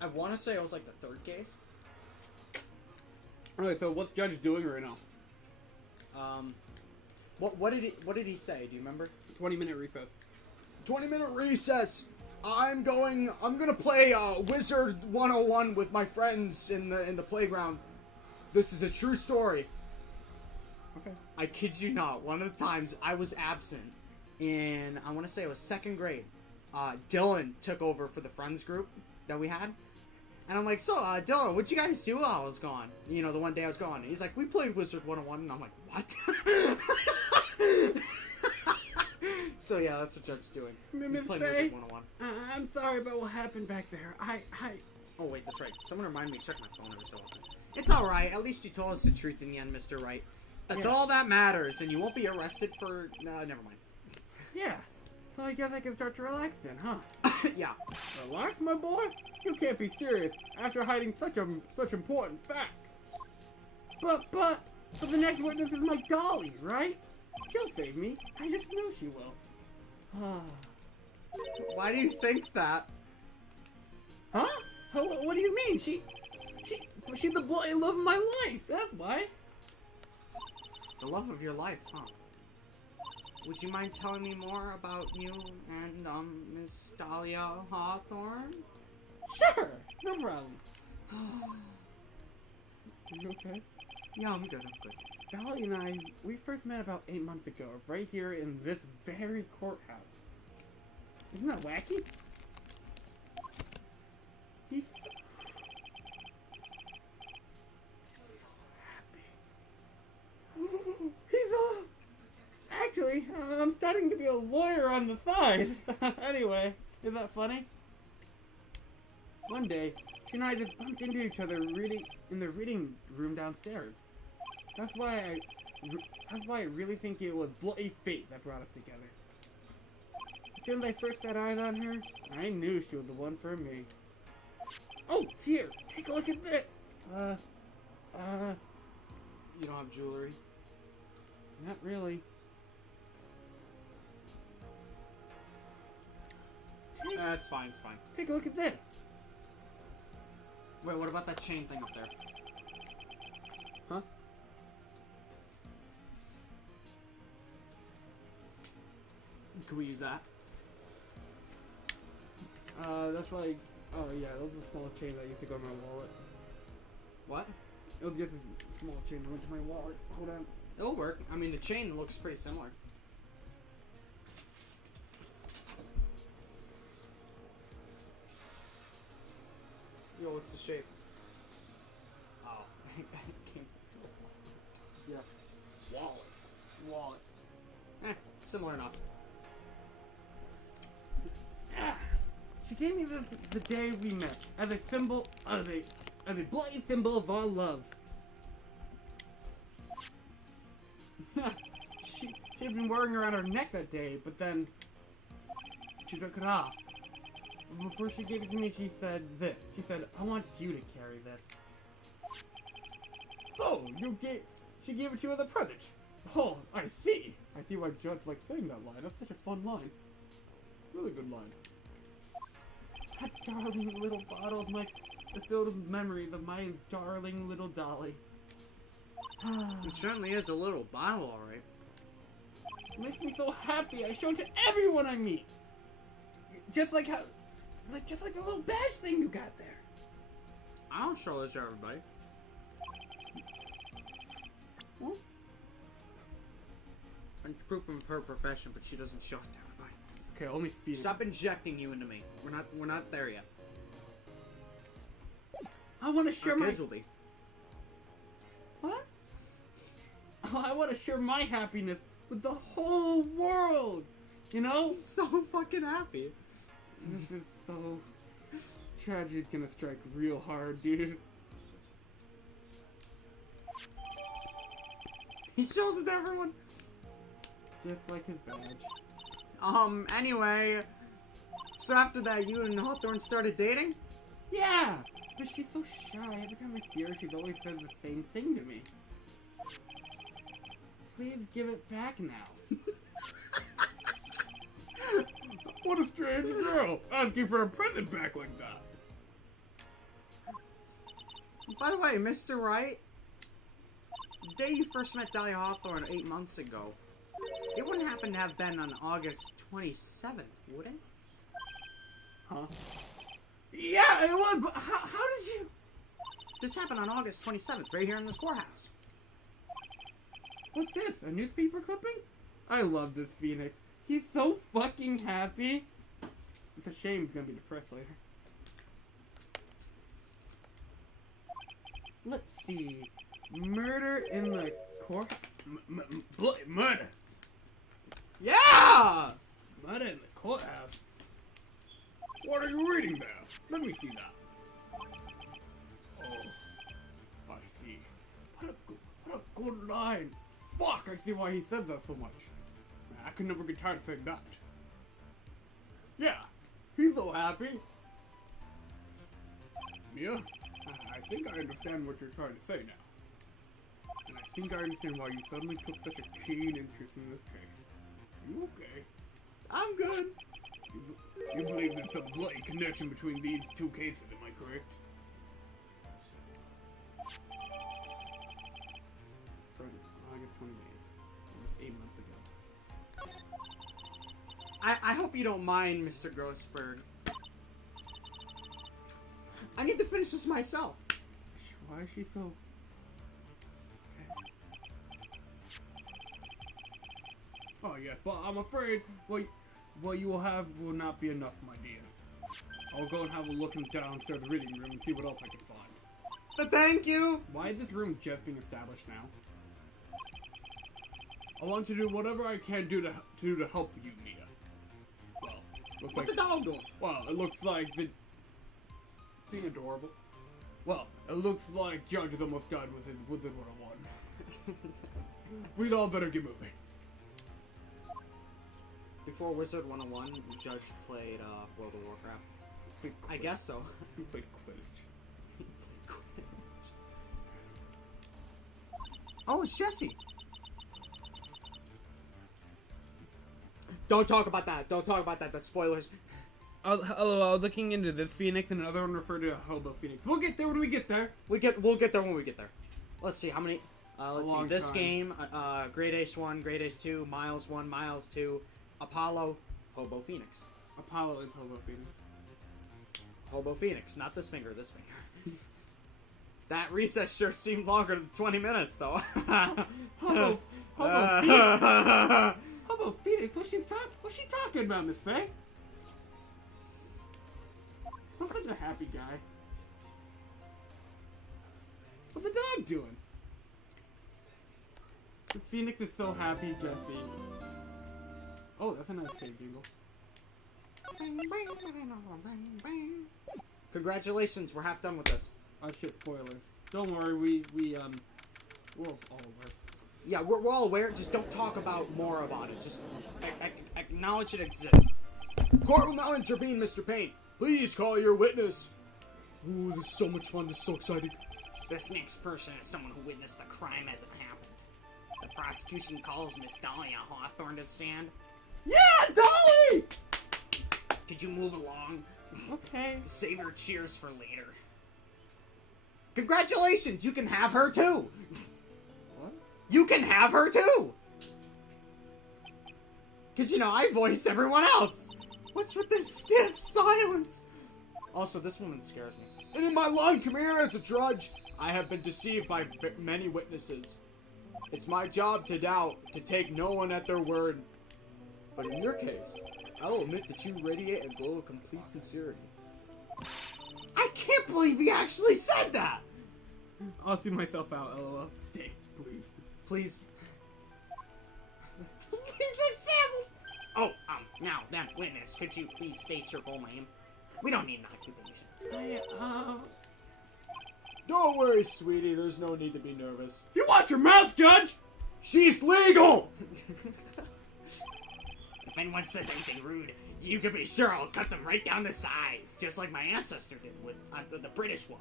I want to say it was like the third case. Alright, so what's Judge doing right now? What did he say? Do you remember? 20-minute recess. 20-minute recess. I'm gonna play Wizard 101 with my friends in the playground. This is a true story. Okay. I kid you not. One of the times I was absent in, I want to say it was second grade. Dylan took over for the friends group that we had. And I'm like, so, Dylan, what'd you guys do while I was gone? You know, the one day I was gone. And he's like, we played Wizard 101. And I'm like, what? So, yeah, that's what Judge's doing. He's playing Wizard 101. I'm sorry about what happened back there. Oh, wait, that's right. Someone remind me to check my phone every so often. It's alright. At least you told us the truth in the end, Mr. Wright. That's all that matters, and you won't be arrested for... No, never mind. Yeah. Well, I guess I can start to relax then, huh? Yeah. Relax, my boy? You can't be serious after hiding such important facts. But the next witness is my dolly, right? She'll save me. I just know she will. Why do you think that? Huh? What do you mean? She's the bloody love of my life. That's why. The love of your life, huh? Would you mind telling me more about you and, Miss Dahlia Hawthorne? Sure, no problem. You okay? Yeah, I'm good. Dolly and I, we first met about 8 months ago, right here in this very courthouse. Isn't that wacky? He's so happy. Actually, I'm starting to be a lawyer on the side. Anyway, is that funny? One day, she and I just bumped into each other in the reading room downstairs. That's why I really think it was bloody fate that brought us together. As soon as I first set eyes on her, I knew she was the one for me. Oh, here, take a look at this. You don't have jewelry? Not really. It's fine, it's fine. Take a look at this. Wait, what about that chain thing up there? Huh? Can we use that? That's like, oh yeah, that was a small chain that used to go in my wallet. What? It was just a small chain that went to my wallet. Hold on. It'll work. I mean, the chain looks pretty similar. Yo, what's the shape? Oh, Yeah. Wallet. Similar enough. She gave me this the day we met as a symbol, as a bloody symbol of our love. She'd been wearing it around her neck that day, but then she took it off. Before she gave it to me, she said this. She said, "I want you to carry this." So, she gave it to you as a present. Oh, I see. I see why Judge likes saying that line. That's such a fun line. Really good line. That darling little bottle is filled with memories of my darling little dolly. It certainly is a little bottle, alright. It makes me so happy. I show it to everyone I meet. Just like a little badge thing you got there. I don't show this to everybody. Well, It's proof of her profession, but she doesn't show it to everybody. okay, only Phoenix. Stop injecting you into me. We're not there yet. I want to share Our my... kids will be. What? Oh, I want to share my happiness with the whole world. You know? So fucking happy. This is so... Tragedy's gonna strike real hard, dude. He shows it to everyone. Just like his badge. Anyway. So after that, you and Hawthorne started dating? Yeah! But she's so shy. Every time I see her, she's always says the same thing to me. Please give it back now. What a strange girl, asking for a present back like that. By the way, Mr. Wright, the day you first met Dahlia Hawthorne 8 months ago, it wouldn't happen to have been on August 27th, would it? Huh? Yeah, it was, but how did you... This happened on August 27th, right here in this courthouse. What's this, a newspaper clipping? I love this Phoenix. He's so fucking happy. It's a shame he's gonna be depressed later. Let's see. Murder in the court... murder! Yeah! Murder in the courthouse? What are you reading there? Let me see that. Oh, I see. What a good line. Fuck, I see why he says that so much. I could never get tired of saying that. Yeah, he's so happy. Mia, I think I understand what you're trying to say now. And I think I understand why you suddenly took such a keen interest in this case. You okay? I'm good. You believe there's some bloody connection between these two cases, am I correct? From August 28th, almost 8 months ago. I hope you don't mind, Mr. Grossberg. I need to finish this myself. Why is she so... Oh yes, but I'm afraid what you will have will not be enough, my dear. I'll go and have a look in downstairs reading room and see what else I can find. Thank you! Why is this room just being established now? I want to do whatever I can do to help you, Mia. Well, looks What's like the dog doing? well, it looks like the being adorable. Well, it looks like Judge is almost done with his 101. We'd all better get moving. Before Wizard 101, Judge played World of Warcraft. I guess so. He played Quidditch. Oh, it's Jesse. Don't talk about that. Don't talk about that. That's spoilers. Hello, I was looking into this Phoenix, and another one referred to a Hobo Phoenix. We'll get there when we get there. We'll get there when we get there. Let's see how many. Let's see. This game, Great Ace 1, Great Ace 2, Miles 1, Miles 2, Apollo, Hobo Phoenix. Apollo is Hobo Phoenix. Hobo Phoenix, not this finger. This finger. That recess sure seemed longer than 20 minutes, though. Hobo Phoenix. Hobo Phoenix. What's she talking about, Miss Faye? I'm such a happy guy. What's the dog doing? The Phoenix is so happy, Jesse. Oh, that's a nice save jingle. Congratulations, we're half done with this. Oh shit, spoilers. Don't worry, we're all aware. Yeah, we're all aware. Just don't talk about more about it. Just acknowledge it exists. Court will now intervene, Mr. Payne. Please call your witness. Ooh, this is so much fun. This is so exciting. This next person is someone who witnessed the crime as it happened. The prosecution calls Miss Dahlia Hawthorne to stand. Yeah, Dolly! Could you move along? Okay. Save your cheers for later. Congratulations, you can have her too. What? You can have her too. Cause you know I voice everyone else. What's with this stiff silence? Also, this woman scares me. And in my long career as a judge, I have been deceived by many witnesses. It's my job to doubt, to take no one at their word. But in your case, I'll admit that you radiate a glow of complete sincerity. I can't believe he actually said that. I'll see myself out, LOL. Stay, please. Please. He's in shambles! Oh, now then, witness, could you please state your full name? We don't need an occupation. Don't worry, sweetie, there's no need to be nervous. You watch your mouth, Judge! She's legal! If anyone says anything rude, you can be sure I'll cut them right down to size, just like my ancestor did with the British one.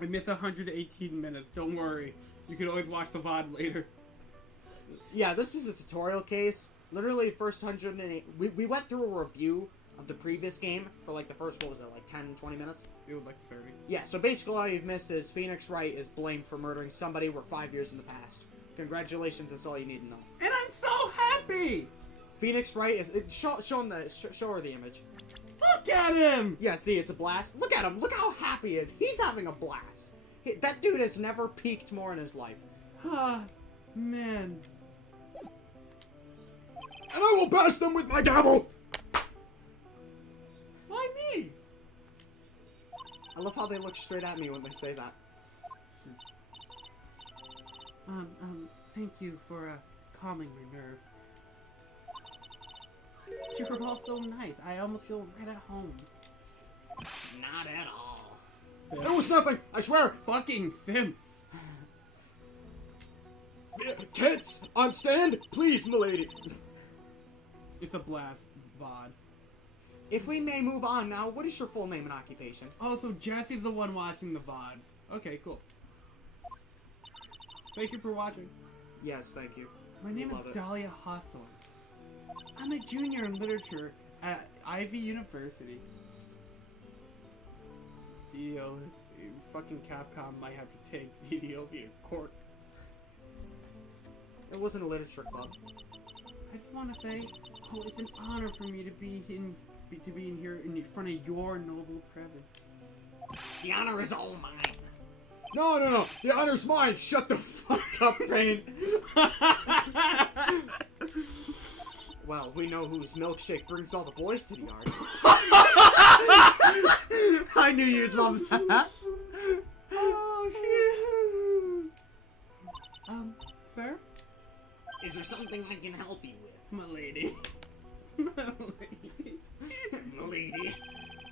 I missed 118 minutes, don't worry. You can always watch the VOD later. Yeah, this is a tutorial case. Literally, first 108. We went through a review of the previous game for like the first, what was it, like 10, 20 minutes? It was like 30. Yeah, so basically all you've missed is Phoenix Wright is blamed for murdering somebody we're 5 years in the past. Congratulations, that's all you need to know. And I'm so happy! Phoenix Wright is... Show her the image. Look at him! Yeah, see, it's a blast. Look at him. Look how happy he is. He's having a blast. That dude has never peaked more in his life. Ah, man. And I will bash them with my gavel! Why me? I love how they look straight at me when they say that. Thank you for, calming my nerves. You were all so nice. I almost feel right at home. Not at all. There was nothing, I swear! Fucking Sims. Tits on stand, please, milady. It's a blast, VOD. If we may move on now, what is your full name and occupation? Oh, so Jesse's the one watching the VODs. Okay, cool. Thank you for watching. Yes, thank you. My name Love is it. Dahlia Hawthorne. I'm a junior in literature at Ivy University. Deal. Fucking Capcom might have to take DDLV to court. It wasn't a literature club. I just want to say, it's an honor for me to be in here in front of your noble presence. The honor is all mine. No, the honor's mine. Shut the fuck up, Payne. Well, we know whose milkshake brings all the boys to the yard. I knew you'd love that. Oh, shit. Sir? Is there something I can help you with? My lady. Lady.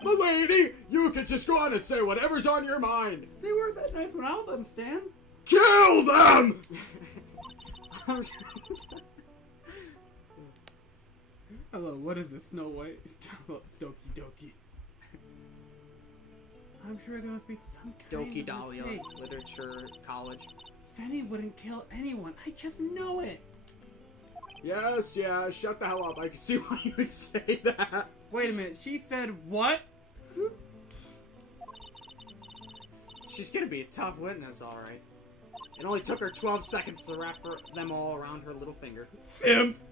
Milady, you can just go on and say whatever's on your mind. They weren't that nice when I was on Stan. Kill them! Hello, what is this? Snow White? Doki Doki. I'm sure there must be some kind Doki of Dahlia, mistake. literature, college. Fenny wouldn't kill anyone. I just know it. Yes, shut the hell up. I can see why you would say that. Wait a minute. She said what? She's gonna be a tough witness, alright. It only took her 12 seconds to wrap them all around her little finger.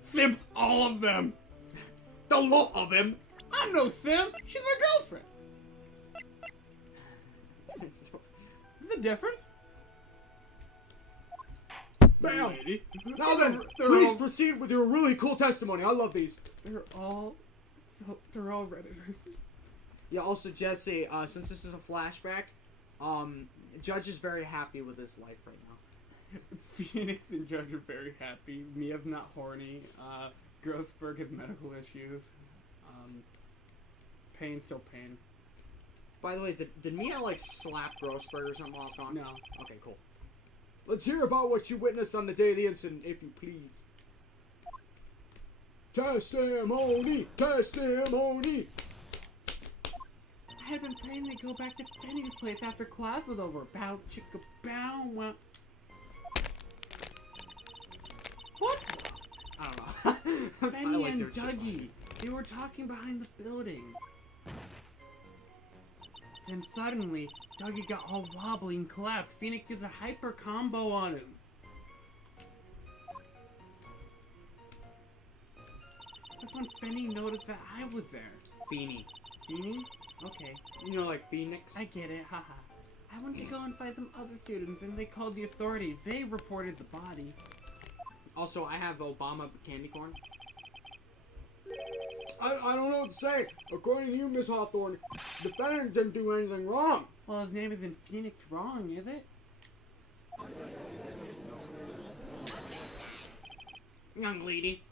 Sims, all of them. The lot of him! I'm no Sim. She's my girlfriend. What's the difference? Bam! Lady. Now then, They're please all- proceed with your really cool testimony. I love these. They're all Redditors. Yeah, also, Jesse, since this is a flashback, Judge is very happy with his life right now. Phoenix and Judge are very happy. Mia's not horny. Grossberg has medical issues. pain's still pain. By the way, did Mia like slap Grossberg or something while I was gone? No. Okay, cool. Let's hear about what you witnessed on the day of the incident, if you please. Testimony! Testimony! I had been planning to go back to Fanny's place after class was over. Bow chicka bow wow. What? I don't know. Fanny I like and their shit. Dougie, they were talking behind the building. Then suddenly, Dougie got all wobbly and collapsed. Phoenix used a hyper combo on him. That's when Fanny noticed that I was there. Feeny. Feeny? Okay. You know, like Phoenix? I get it, haha. I went to go and find some other students, and they called the authorities. They reported the body. Also, I have Obama candy corn. I don't know what to say. According to you, Miss Hawthorne, the defendant didn't do anything wrong. Well, his name isn't Phoenix wrong, is it? Young lady,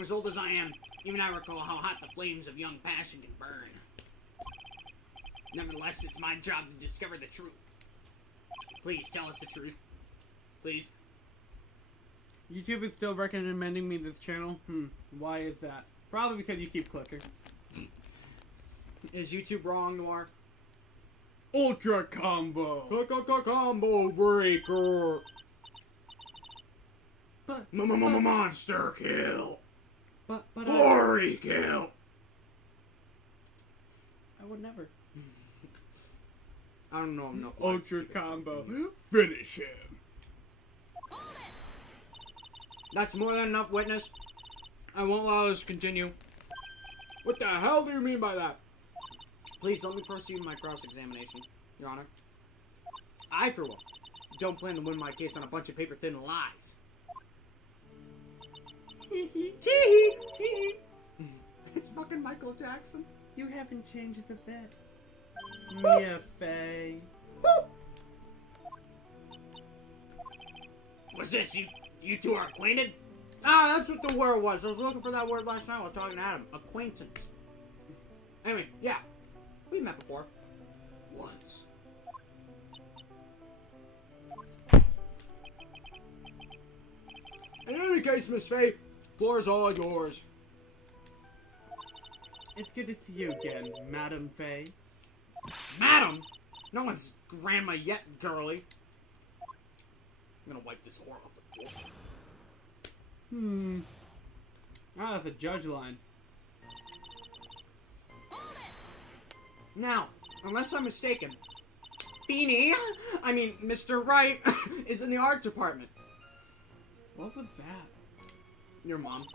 as old as I am, even I recall how hot the flames of young passion can burn. Nevertheless, it's my job to discover the truth. Please tell us the truth. Please. YouTube is still recommending me this channel. Why is that? Probably because you keep clicking. Is YouTube wrong, Noir? Ultra combo! Combo breaker. But, Monster kill. but Glory kill. I would never. I don't know enough. Ultra combo. Finish him. That's more than enough, witness. I won't allow this to continue. What the hell do you mean by that? Please let me proceed with my cross-examination, Your Honor. I, for one, don't plan to win my case on a bunch of paper-thin lies. Tee-hee, tee-hee. It's fucking Michael Jackson. You haven't changed a bit. Mia Faye. What's this? You two are acquainted? Ah, that's what the word was. I was looking for that word last night while talking to Adam. Acquaintance. Anyway, yeah. We met before. Once. In any case, Miss Faye, floor's all yours. It's good to see you again, Madam Faye. Madam? No one's grandma yet, girly. I'm gonna wipe this whore off the floor. Ah, that's a judge line. Now, unless I'm mistaken, Mr. Wright, is in the art department. What was that? Your mom.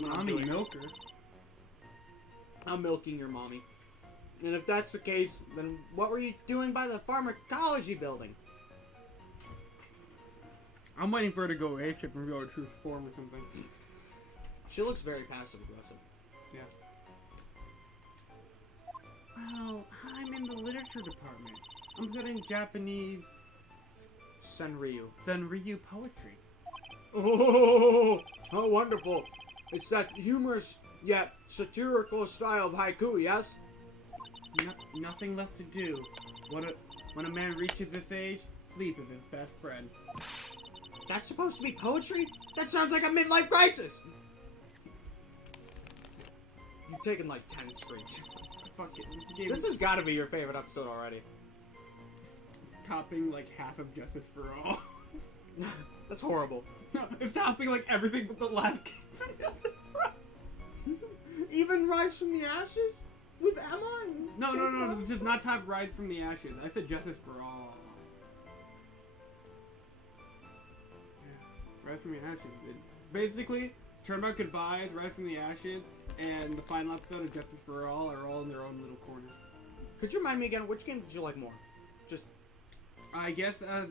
Mommy Milker. I'm milking your mommy. And if that's the case, then what were you doing by the pharmacology building? I'm waiting for her to go apeshit and reveal her true form or something. She looks very passive-aggressive. Yeah. Well, I'm in the literature department. I'm studying Japanese Senryu. Senryu poetry. Oh, how wonderful. It's that humorous yet satirical style of haiku, yes? Nothing left to do. When a man reaches this age, sleep is his best friend. That's supposed to be poetry? That sounds like a midlife crisis! You've taken like 10 screens. Fuck it. This game This has got to be your favorite episode already. is topping like half of Justice for All. That's horrible. No, it's topping like everything but the last game from Justice for All. Even Rise from the Ashes? With Emma and No. This is not top Rise from the Ashes. I said Justice for All. Yeah, Rise from the Ashes. Basically, Turnabout Goodbyes, Rise from the Ashes, and the final episode of Justice for All are all in their own little corner. Could you remind me again, which game did you like more? Just... I guess as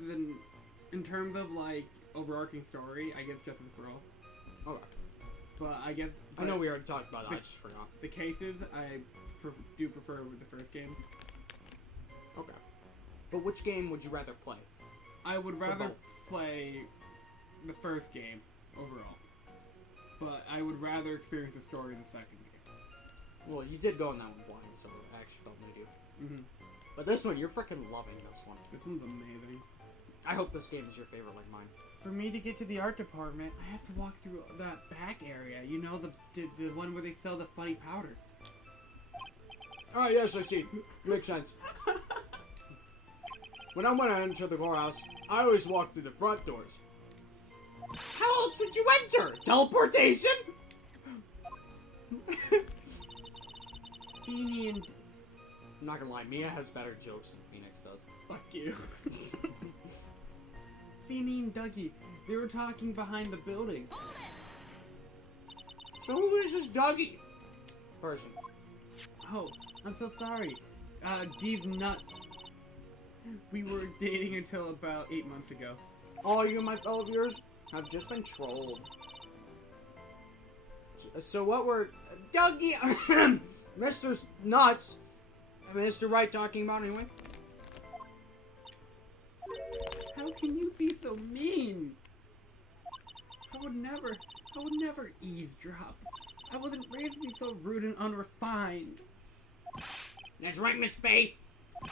in terms of like overarching story, I guess Justice for All. Okay. But I guess I know we already talked about that, I just forgot. the cases I do prefer with the first games. Okay. But which game would you rather play? I would rather both. play the first game overall, but I would rather experience the story in the second game. Well, you did go in that one blind, so it actually felt like you. Mm-hmm. But this one, you're freaking loving this one. This one's amazing. I hope this game is your favorite like mine. For me to get to the art department, I have to walk through that back area. You know, the one where they sell the funny powder. Oh, yes, I see. Makes sense. When I went to enter the courthouse, I always walked through the front doors. How else would you enter? Teleportation? Feeny and... I'm not gonna lie, Mia has better jokes than Phoenix does. Fuck you. Feeny and Dougie, they were talking behind the building. So who is this Dougie person? Oh, I'm so sorry. These nuts. We were dating until about 8 months ago. All you, my fellow viewers, have just been trolled. So what were Dougie, Mr. Nuts, and Mr. Wright talking about anyway? How can you be so mean? I would never eavesdrop. I wasn't raised to be so rude and unrefined. That's right, Miss Faye.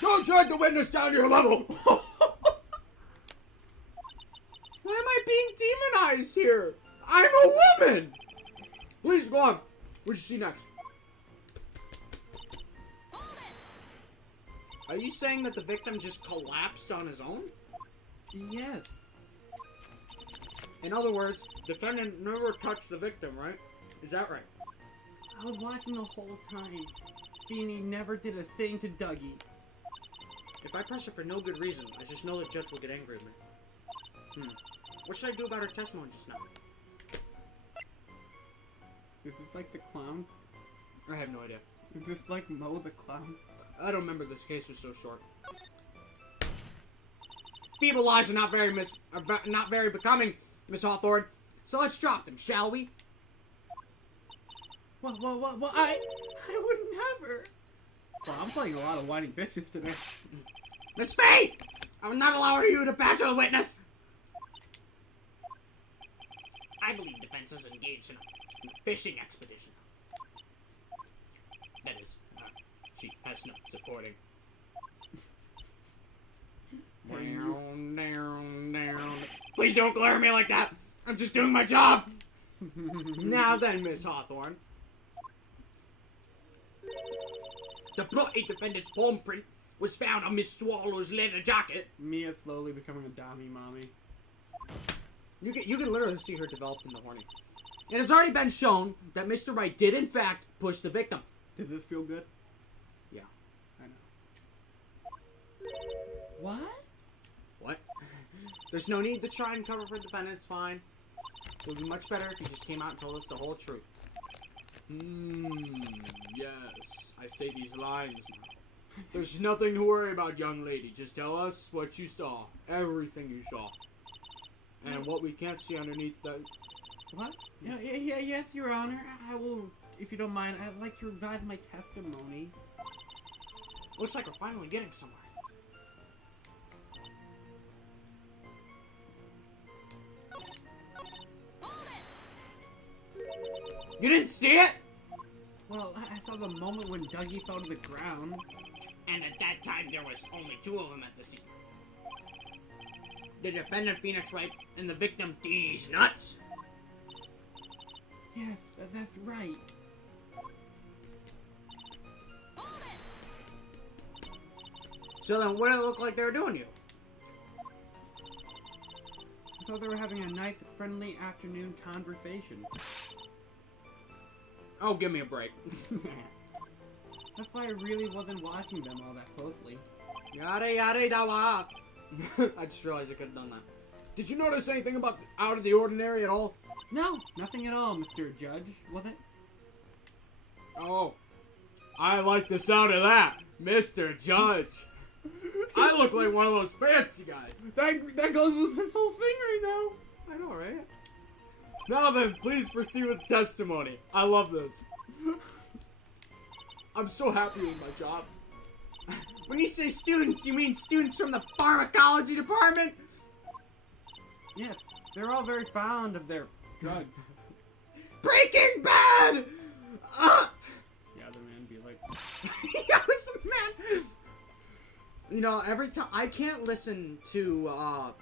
Don't drag the witness down to your level. Why am I being demonized here? I'm a woman. Please go on. What should you see next? Are you saying that the victim just collapsed on his own? Yes. In other words, defendant never touched the victim, right? Is that right? I was watching the whole time. Feeny never did a thing to Dougie. If I press her for no good reason, I just know the judge will get angry at me. What should I do about her testimony just now? Is this like the clown? I have no idea. Is this like Mo the clown? I don't remember this case was so short. Feeble lies are not very becoming, Miss Hawthorne. So let's drop them, shall we? Well, I would never. Well, I'm playing a lot of whining bitches today. Miss Faye! I will not allow you to badger the witness! I believe defense is engaged in a fishing expedition. That is, she has no supporting. Please don't glare at me like that! I'm just doing my job! Now then, Miss Hawthorne. The bloody defendant's palm print was found on Miss Swallow's leather jacket. Mia slowly becoming a dummy mommy. You can literally see her develop in the horny. It has already been shown that Mr. Wright did in fact push the victim. Does this feel good? Yeah. I know. What? What? There's no need to try and cover for the defendant, it's fine. It would be much better if you just came out and told us the whole truth. Yes. I say these lines now. There's nothing to worry about, young lady. Just tell us what you saw. Everything you saw. And what we can't see underneath the... What? Yeah, yes, Your Honor. I will, if you don't mind, I'd like to revise my testimony. Looks like we're finally getting somewhere. You didn't see it? Well, I saw the moment when Dougie fell to the ground. And at that time, there was only two of them at the scene. The defendant, Phoenix Wright, and the victim, These Nuts. Yes, that's right. So then, what did it look like they were doing to you? I thought they were having a nice, friendly afternoon conversation. Oh, give me a break. That's why I really wasn't watching them all that closely. Yada yada dawa. I just realized I could have done that. Did you notice anything about out of the ordinary at all? No, nothing at all, Mr. Judge, was it? Oh, I like the sound of that, Mr. Judge. I look like one of those fancy guys. That goes with this whole thing right now. I know, right? Now then, please proceed with testimony. I love this. I'm so happy with my job. When you say students, you mean students from the pharmacology department? Yes, they're all very fond of their drugs. Breaking Bad! Yeah, they're like, Yes, man. You know, every time I can't listen to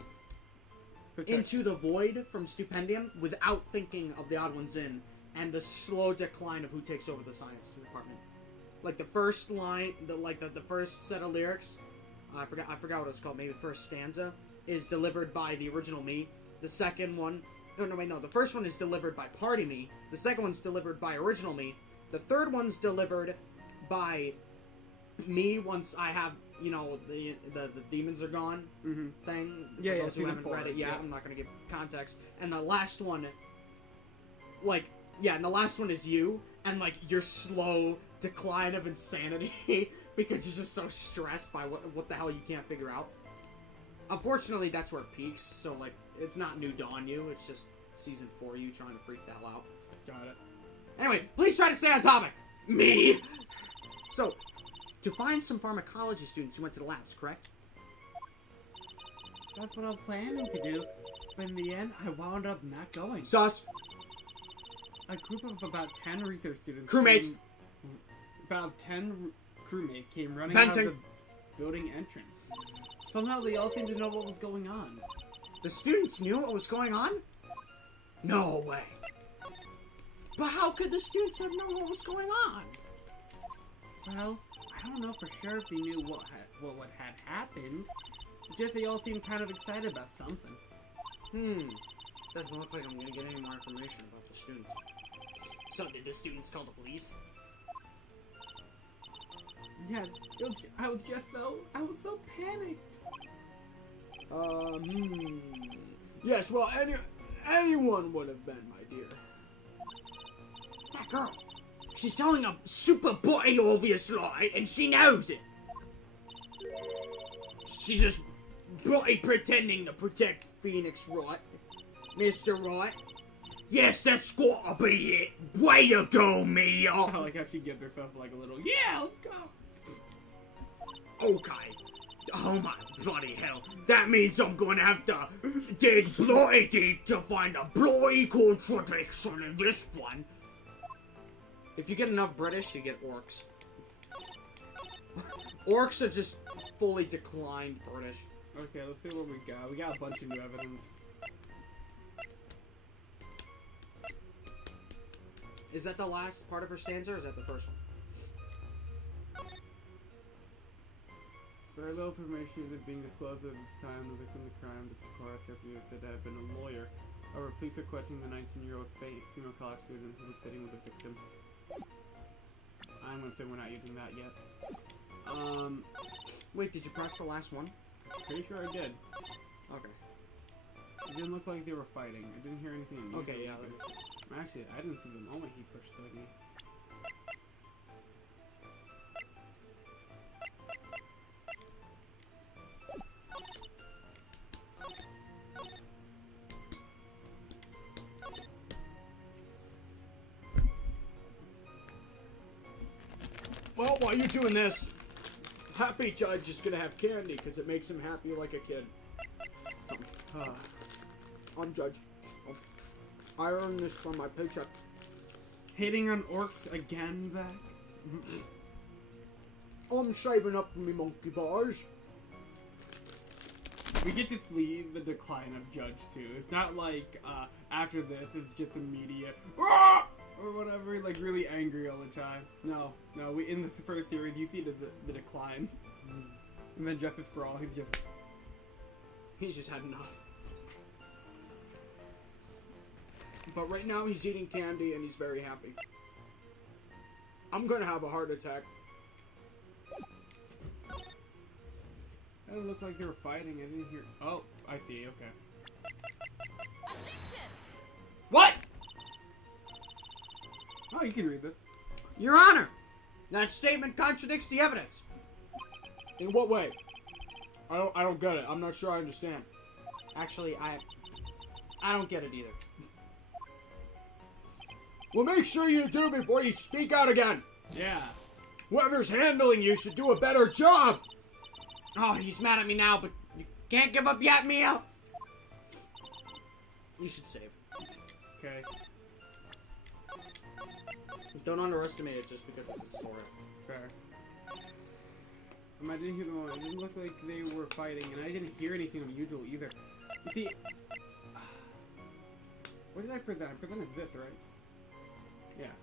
Into the Void from Stupendium without thinking of The Odd Ones In and the slow decline of who takes over the science department. Like the first line, the first set of lyrics, I forgot what it's called. Maybe the first stanza is delivered by the original me. The second one, the first one is delivered by Party Me. The second one's delivered by original me. The third one's delivered by me once I have, you know, the demons are gone thing. For Yeah, those who haven't read it, I'm not gonna give context. And the last one, and the last one is you, and like your slow decline of insanity because you're just so stressed by what the hell you can't figure out. Unfortunately, that's where it peaks. So like, it's not New Dawn you; it's just season 4 you trying to freak the hell out. got it. Anyway, please try to stay on topic. Me. So, to find some pharmacology students, you went to the labs, correct? That's what I was planning to do, but in the end, I wound up not going. Sus. A group of about 10 research students... Crewmates. About 10 crewmates came running Venting. out of the building entrance. Somehow they all seemed to know what was going on. The students knew what was going on? No way. But how could the students have known what was going on? Well, I don't know for sure if they knew what had happened. Just they all seemed kind of excited about something. Doesn't look like I'm gonna get any more information about the students. So, did the students call the police? Yes, I was so panicked. Yes, well, anyone would have been, my dear. That girl. She's telling a super bloody obvious lie, and she knows it. She's just bloody pretending to protect Phoenix, right? Mr. Wright? Yes, that's gotta be it. Way to go, Mia. I like how she gives herself like a little, yeah, let's go. Okay. Oh my bloody hell. That means I'm gonna have to dig bloody deep to find a bloody contradiction in this one. If you get enough British, you get orcs. Orcs are just fully declined British. Okay, let's see what we got. We got a bunch of new evidence. Is that the last part of her stanza, or is that the first one? Very little information is being disclosed at this time. The victim of the crime, this chorus deputy said to have been a lawyer. However, police are questioning the 19-year-old female college student who was sitting with the victim. I'm gonna say we're not using that yet. Wait, did you press the last one? Pretty sure I did. Okay. It didn't look like they were fighting. I didn't hear anything unusual. Okay, yeah, either. that makes sense. Actually, I didn't see the moment he pushed me. Well, while you're doing this, Happy Judge is gonna have candy because it makes him happy like a kid. I'm Judge. I earned this from my paycheck. Hating on orcs again, Zach? I'm saving up for me monkey bars. We get to see the decline of Judge too. It's not like after this it's just immediate "Ah!" or whatever, like really angry all the time. No. We in this first series you see the decline, and then Justice for All He's just had enough. But right now he's eating candy and he's very happy. I'm gonna have a heart attack. It didn't look like they were fighting. I didn't hear. Oh, I see. Okay. What? Oh, you can read this. Your Honor! That statement contradicts the evidence. In what way? I don't get it. I'm not sure I understand. Actually, I don't get it either. Well, make sure you do before you speak out again. Yeah. Whoever's handling you should do a better job. Oh, he's mad at me now, but you can't give up yet, Mia. You should save. Okay. Don't underestimate it just because it's a story. Fair. I didn't hear them. It didn't look like they were fighting, and I didn't hear anything unusual either. You see, what did I present? I presented this, right? Yeah.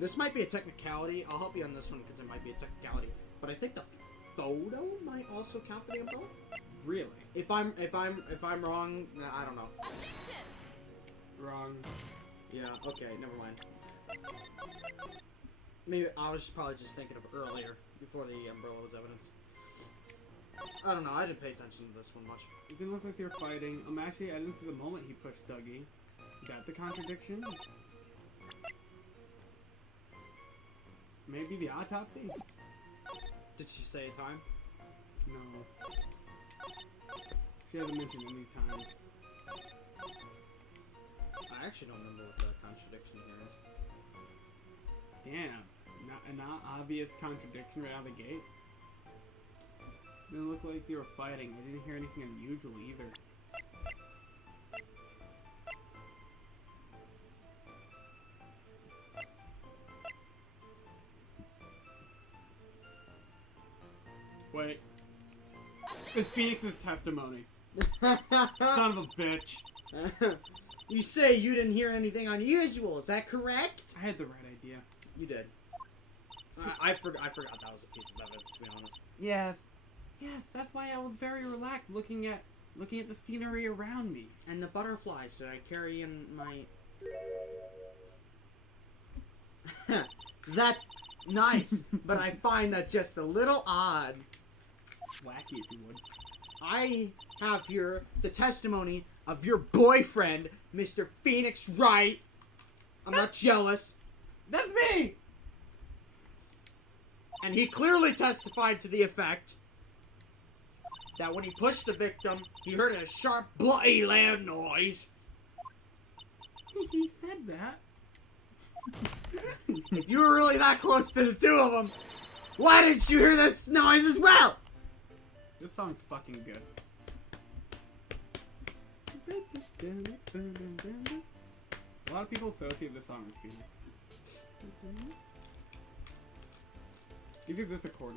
This might be a technicality. I'll help you on this one because it might be a technicality. But I think the photo might also count for the umbrella. Really? If I'm wrong, I don't know. Wrong. Yeah. Okay. Never mind. Maybe I was probably just thinking of earlier before the umbrella was evidence. I don't know. I didn't pay attention to this one much. It didn't look like they were fighting. Actually, I didn't see the moment he pushed Dougie. Is that the contradiction? Maybe the autopsy? Did she say a time? No. She hasn't mentioned any time. I actually don't remember what the contradiction here is. Damn. Not obvious contradiction right out of the gate. It didn't look like they were fighting. I didn't hear anything unusual either. Wait. It's Phoenix's testimony. Son of a bitch. You say you didn't hear anything unusual. Is that correct? I had the right idea. You did. I forgot that was a piece of evidence, to be honest. Yes. Yes, that's why I was very relaxed looking at the scenery around me. And the butterflies that I carry in my... That's nice, but I find that just a little odd. Wacky, if you would. I have here the testimony of your boyfriend, Mr. Phoenix Wright. I'm not jealous. That's me! And he clearly testified to the effect that when he pushed the victim, he heard a sharp, bloody, loud noise. He said that. If you were really that close to the two of them, why didn't you hear this noise as well? This song's fucking good. A lot of people associate this song with Phoenix. Give this a quarter.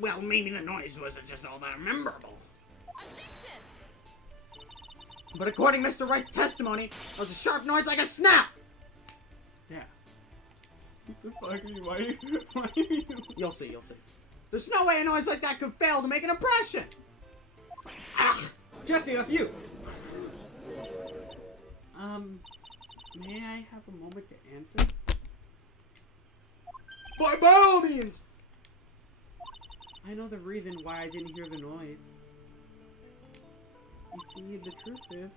Well, maybe the noise wasn't just all that memorable. But according to Mr. Wright's testimony, it was a sharp noise like a snap. Yeah. What the fuck are you? Why are you? You'll see. There's no way a noise like that could fail to make an impression. Ah! Jesse, that's you! May I have a moment to answer? By all means! I know the reason why I didn't hear the noise. You see, the truth is,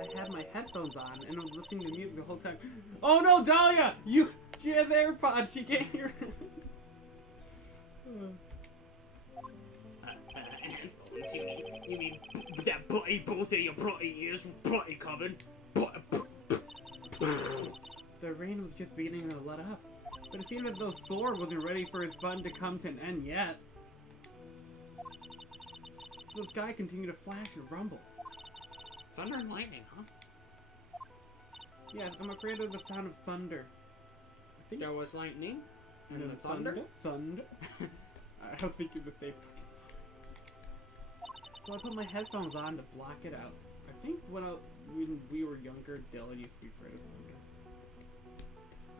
I had my headphones on and I was listening to music the whole time. Oh no, Dahlia! She has AirPods, she can't hear. Headphones, you mean that both of your bloody ears were bloody covered? The rain was just beginning to let up, but it seemed as though Thor wasn't ready for his fun to come to an end yet. So the sky continued to flash and rumble. Thunder and lightning, huh? Yeah, I'm afraid of the sound of thunder. I think There was lightning and no, the thunder. Thunder. I was thinking the same fucking song. So I put my headphones on to block it out. I think when we were younger, Dylan used to be afraid of thunder.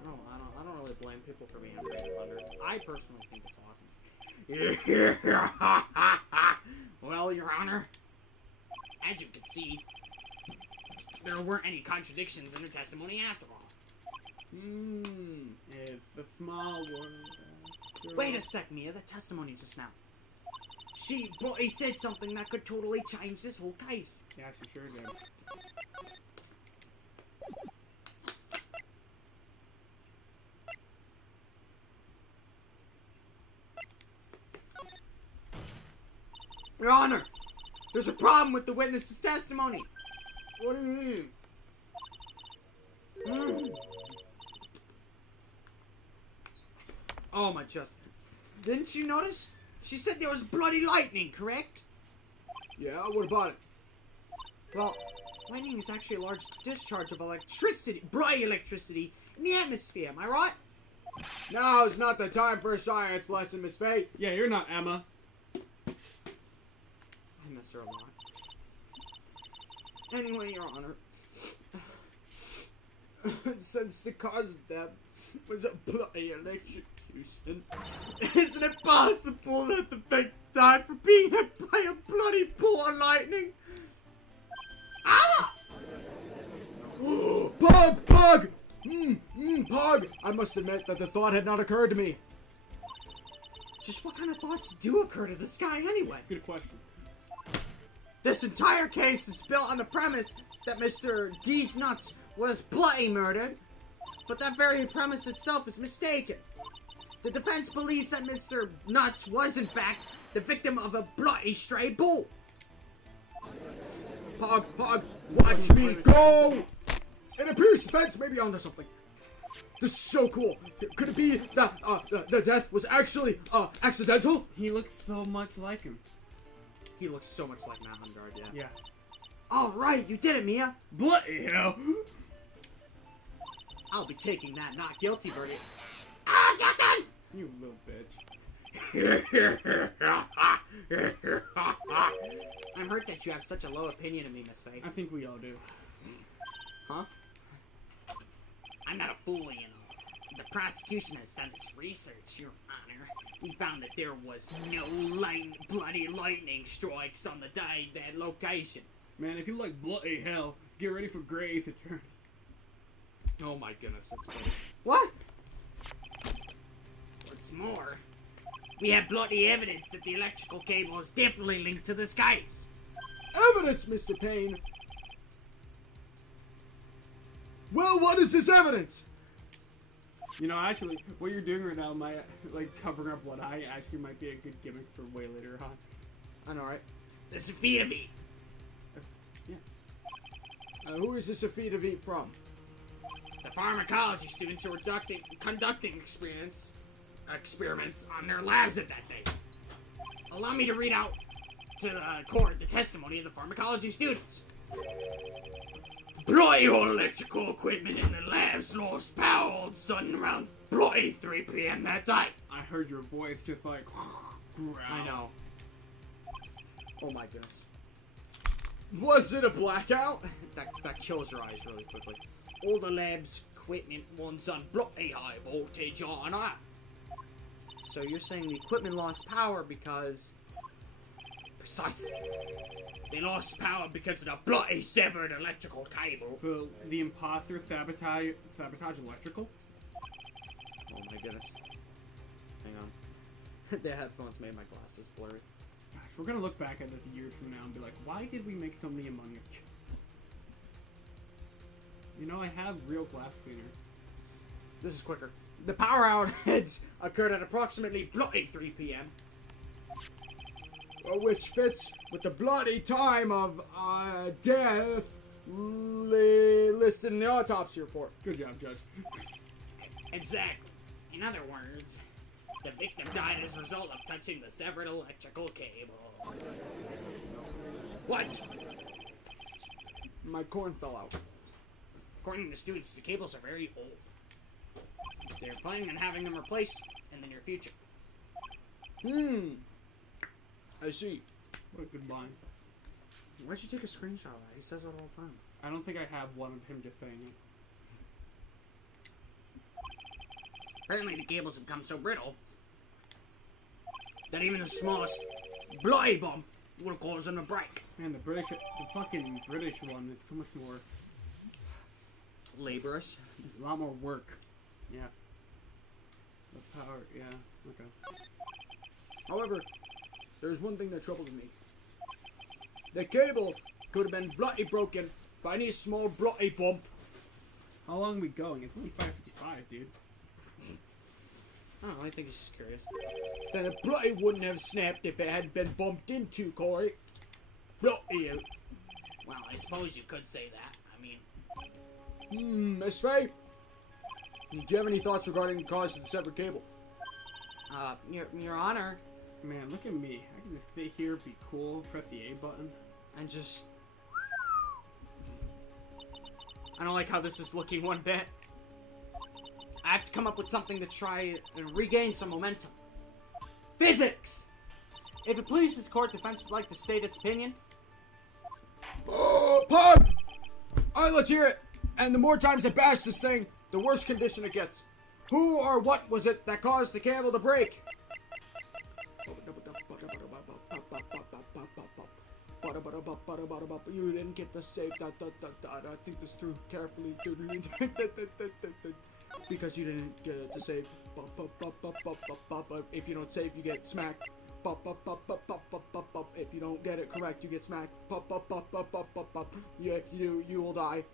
I don't really blame people for being afraid of thunder. I personally think it's awesome. Well, Your Honor, as you can see, there weren't any contradictions in her testimony after all. It's the small world. Wait a sec, Mia, the testimony just now. She said something that could totally change this whole case. Yeah, she sure did. Your Honor, there's a problem with the witness's testimony. What do you mean? Oh my chest. Didn't you notice? She said there was bloody lightning, correct? Yeah, what about it? Well, lightning is actually a large discharge of electricity, bright electricity, in the atmosphere, am I right? Now's not the time for a science lesson, Miss Faye. Yeah, you're not Emma. I miss her a lot. Anyway, Your Honor, since the cause of death was a bloody electrocution, isn't it possible that the victim died from being hit by a bloody bolt of lightning? Ah! Pug! Pug! Pug! I must admit that the thought had not occurred to me. Just what kind of thoughts do occur to this guy anyway? Good question. This entire case is built on the premise that Mr. D's nuts was bloody murdered, but that very premise itself is mistaken. The defense believes that Mr. Nuts was, in fact, the victim of a bloody stray bull. Pug! Pug! Watch me go! It appears defense may be onto something. This is so cool. Could it be that the death was actually accidental? He looks so much like him. He looks so much like Matt Hundard, yeah. Yeah. All right, you did it, Mia. Bloody hell! I'll be taking that not guilty verdict. Ah, Captain! You little bitch. I'm hurt that you have such a low opinion of me, Miss Faye. I think we all do. Huh? I'm not a fool, you know. The prosecution has done its research, Your Honor. We found that there was no bloody lightning strikes on the dead location. Man, if you like bloody hell, get ready for Gray's attorney. Oh my goodness, that's close. What? What's more, we have bloody evidence that the electrical cable is definitely linked to this case. Evidence, Mr. Payne. Well, what is this evidence? You know, actually, what you're doing right now might, like, covering up what I actually might be a good gimmick for way later on. I know, right? The Sophia Beat. Yeah. Who is this Afida Veet from? The pharmacology students who were conducting experiments on their labs at that day. Allow me to read out to the court the testimony of the pharmacology students. Bloody all electrical equipment in the labs lost power all of a sudden around bloody 3 p.m. that night. I heard your voice just like growl. I know. Oh my goodness. Was it a blackout? That kills your eyes really quickly. All the labs equipment runs on bloody high voltage on up. So you're saying the equipment lost power because... Precisely. They lost power because of the bloody severed electrical cable. So the imposter sabotage electrical? Oh my goodness. Hang on. The headphones made my glasses blurry. Gosh, we're gonna look back at this years from now and be like, why did we make so many Among Us jokes? You know, I have real glass cleaner. This is quicker. The power outage occurred at approximately bloody 3 p.m. Which fits with the bloody time of death listed in the autopsy report. Good job, Judge. Exactly. In other words, the victim died as a result of touching the severed electrical cable. What? My corn fell out. According to the students, the cables are very old. They're planning on having them replaced in the near future. I see. What a good line. Why'd you take a screenshot of that? He says that all the time. I don't think I have one of him just saying it. Apparently the cables have become so brittle that even the smallest bloody bump will cause them to break. Man, the fucking British one is so much more, Laborious. a lot more work. Yeah. The power, yeah, okay. However, there's one thing that troubles me. The cable could have been bloody broken by any small bloody bump. How long are we going? It's only 5:55, dude. I don't know, I think he's just curious. Then it bloody wouldn't have snapped if it hadn't been bumped into, Corey. Bloody hell. Well, I suppose you could say that. I mean, Miss Faye? Do you have any thoughts regarding the cause of the severed cable? Your Honor, Man, look at me. I can just sit here, be cool, press the A button. And just... I don't like how this is looking one bit. I have to come up with something to try and regain some momentum. Physics! If it pleases the court, defense would like to state its opinion. Oh, Pug! Alright, let's hear it. And the more times I bash this thing, the worse condition it gets. Who or what was it that caused the cable to break? You didn't get the save. I think this through carefully. Because you didn't get it to save. If you don't save, you get smacked. If you don't get it correct, you get smacked. If you do, you will die.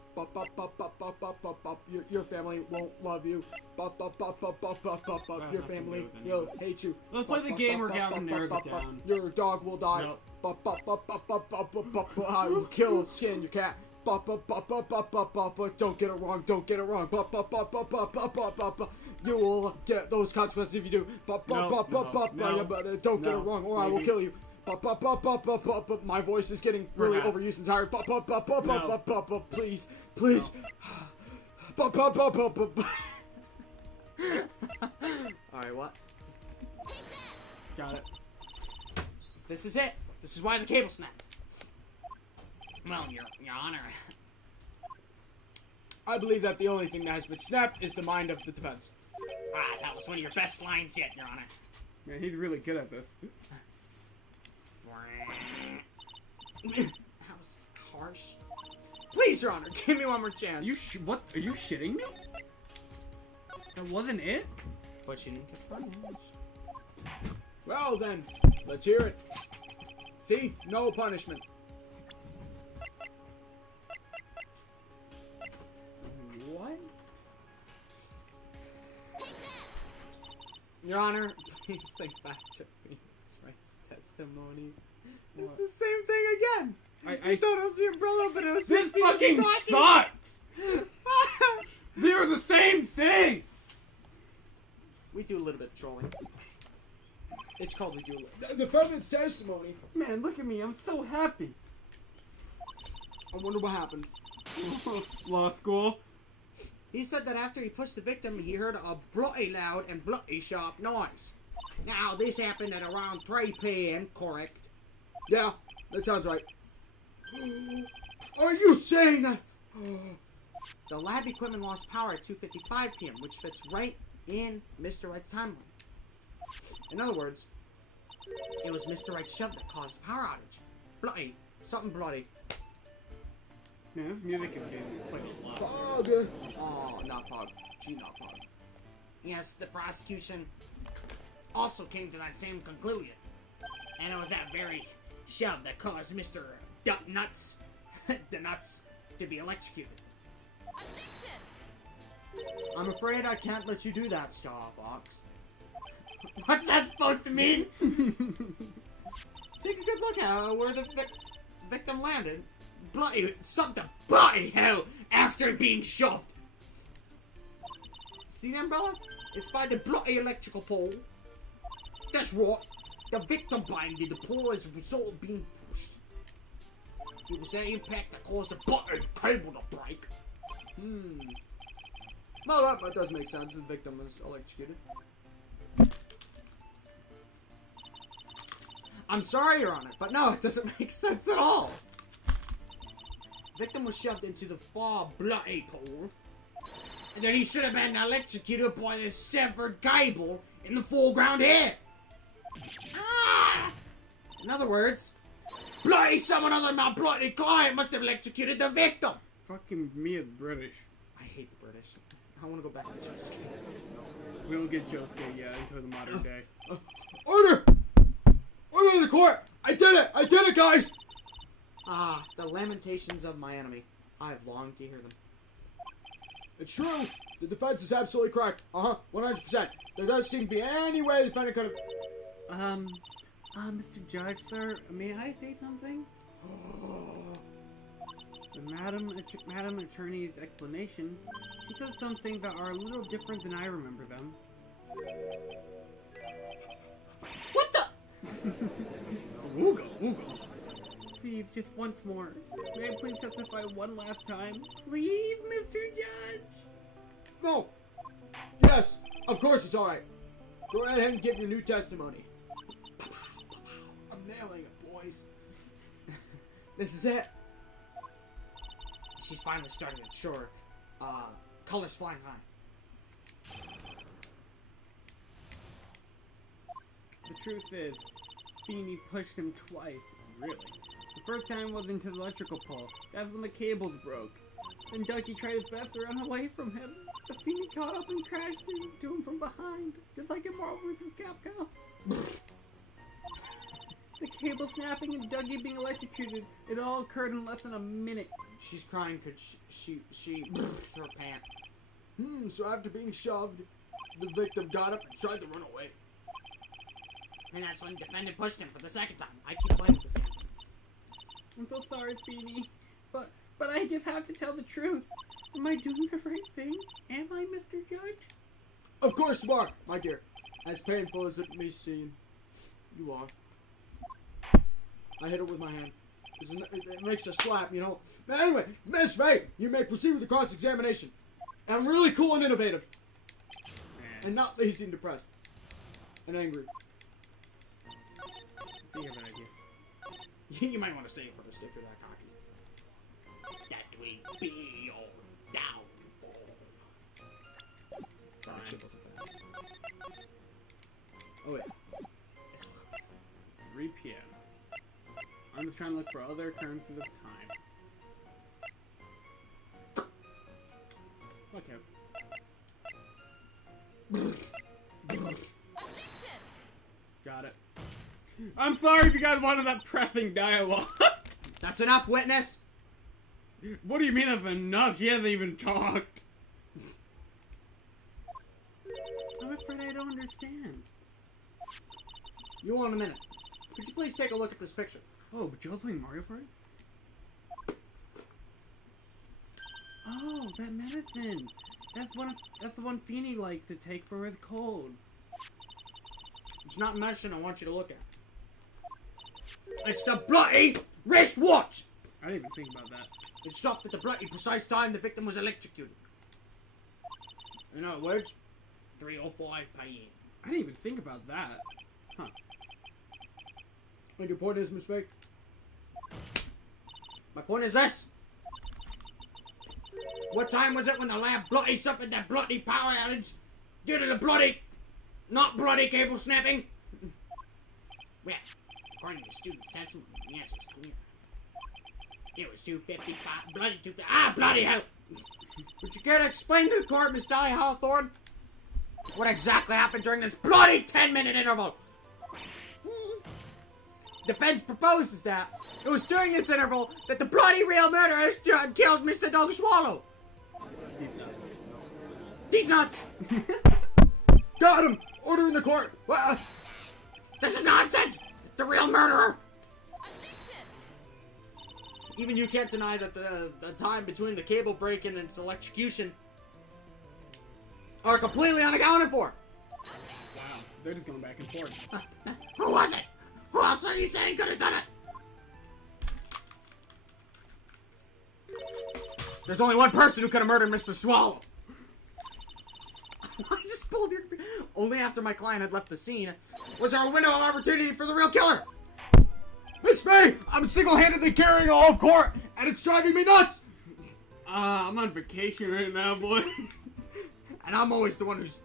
Your family won't love you. Your family will hate you. Let's play the game where Gavin narrows it down. Your dog will die. Nope. I will kill and skin your cat. Don't get it wrong. Don't get it wrong. You will get those consequences if you do. Don't get it wrong, or I will kill you. My voice is getting really overused and tired. Please, please. Alright, what? Got it. This is it. This is why the cable snapped. Well, Your Honor. I believe that the only thing that has been snapped is the mind of the defense. Ah, that was one of your best lines yet, Your Honor. Man, he's really good at this. That was harsh. Please, Your Honor, give me one more chance. What? Are you shitting me? That wasn't it? But you didn't get punished. Well then, let's hear it. See? No punishment. What? Your Honor, please think back to Wright's testimony. It's the same thing again. I thought it was the umbrella, but it was this just people fucking talking. sucks! They're the same thing! We do a little bit of trolling. It's called we do a little. The defendant's testimony. Man, look at me, I'm so happy. I wonder what happened. Law school. He said that after he pushed the victim, he heard a bloody loud and bloody sharp noise. Now, this happened at around 3 p.m., correct? Yeah, that sounds right. Are you saying that? The lab equipment lost power at 2:55 p.m., which fits right in Mr. Wright's timeline. In other words, it was Mr. Wright's shove that caused the power outage. Bloody. Something bloody. Man, this music is getting like a lot. Pog. Oh, not Pog. G, not Pog. Yes, the prosecution also came to that same conclusion. And it was that very shove that caused Mr. Nuts, the Nuts, to be electrocuted. I'm afraid I can't let you do that, Star Fox. What's that supposed to mean? Take a good look at where the victim landed. Bloody something bloody hell after being shoved. See the umbrella? It's by the bloody electrical pole. That's right. The victim blinded the pole as a result of being pushed. It was that impact that caused the bloody cable to break. Well, that does make sense. The victim was electrocuted. I'm sorry, Your Honor, but no, it doesn't make sense at all. Victim was shoved into the far bloody pole, and then he should have been electrocuted by the severed cable in the foreground here. Ah! In other words, bloody someone other than my bloody client must have electrocuted the victim. Fucking me is British. I hate the British. I want to go back to Josuke. We don't get Josuke yet until the modern day. Order! Order in the court! I did it! I did it, guys! Ah, the lamentations of my enemy. I have longed to hear them. It's true. The defense is absolutely correct. 100%. There doesn't seem to be any way the defendant could have... Mr. Judge, sir, may I say something? The Madam Attorney's explanation, she said some things that are a little different than I remember them. What the? Ooga, ooga. Please, just once more. May I please testify one last time? Please, Mr. Judge? No. Yes, of course it's alright. Go ahead and give your new testimony. I'm nailing it, boys. This is it. She's finally starting to mature. Colors flying high. The truth is, Feeny pushed him twice. Really? The first time was into the electrical pole. That's when the cables broke. Then Ducky tried his best to run away from him. But Feeny caught up and crashed into him from behind. Just like in Marvel vs. Capcom. The cable snapping and Dougie being electrocuted. It all occurred in less than a minute. She's crying because she her pant. So after being shoved, the victim got up and tried to run away. And that's when the defendant pushed him for the second time. I keep playing with this game. I'm so sorry, Feeny. But I just have to tell the truth. Am I doing the right thing? Am I, Mr. Judge? Of course you are, my dear. As painful as it may seem, you are. I hit it with my hand. It makes a slap, you know. But anyway, Miss Ray, you may proceed with the cross-examination. I'm really cool and innovative. And not lazy and depressed. And angry. I think I have an idea. You might want to say it first if you're that cocky. That will be your downfall. That shit wasn't bad. Oh wait. 3 p.m. I'm just trying to look for other occurrences of time. Okay. Got it. I'm sorry if you guys wanted that pressing dialogue. That's enough, witness. What do you mean that's enough? She hasn't even talked. I'm afraid I don't understand. You want a minute? Could you please take a look at this picture? Oh, but Joe's playing Mario Party? Oh, that medicine. That's the one Feeny likes to take for his cold. It's not medicine I want you to look at. It's the bloody wristwatch! I didn't even think about that. It stopped at the bloody precise time the victim was electrocuted. In other words, 3:05 p.m. I didn't even think about that. Huh. And your point is, Miss Fake? My point is this. What time was it when the lab bloody suffered that bloody power outage due to the bloody, not bloody cable snapping? Well, according to the student's testimony, the answer is clear. It was 2:55, bloody 2:50, bloody hell! Would you care to explain to the court, Miss Dolly Hawthorne, what exactly happened during this bloody 10-minute interval? Defense proposes that it was during this interval that the bloody real murderers killed Mr. Doug Swallow. These nuts! Got him! Order in the court! This is nonsense! The real murderer! Even you can't deny that the time between the cable break and its electrocution are completely unaccounted for. Wow. They're just going back and forth. Who was it? Who else are you saying could have done it? There's only one person who could have murdered Mr. Swallow. I just pulled your... Only after my client had left the scene was there a window of opportunity for the real killer. Miss May! I'm single-handedly carrying all of court, and it's driving me nuts! I'm on vacation right now, boy. And I'm always the one who's...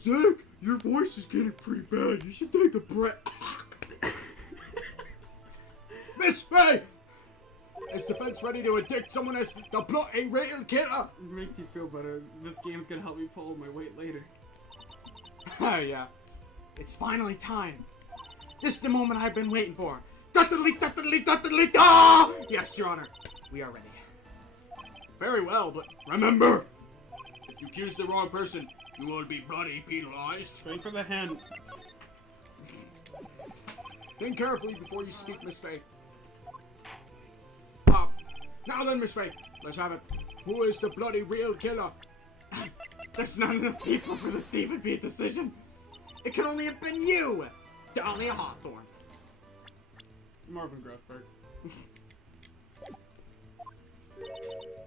Zach, your voice is getting pretty bad. You should take a breath. Miss May! Is defense ready to indict someone as the bloody real killer? It makes you feel better. This game's gonna help me pull my weight later. Oh, yeah. It's finally time. This is the moment I've been waiting for. Ah! Yes, Your Honor. We are ready. Very well, but remember, if you accuse the wrong person, you will be bloody penalized. Straight for the hen. Think carefully before you speak, Miss Faye. Now then, Miss Faye, let's have it. Who is the bloody real killer? There's not enough people for the Stephen P. decision. It could only have been you. Dahlia Hawthorne. Marvin Grossberg.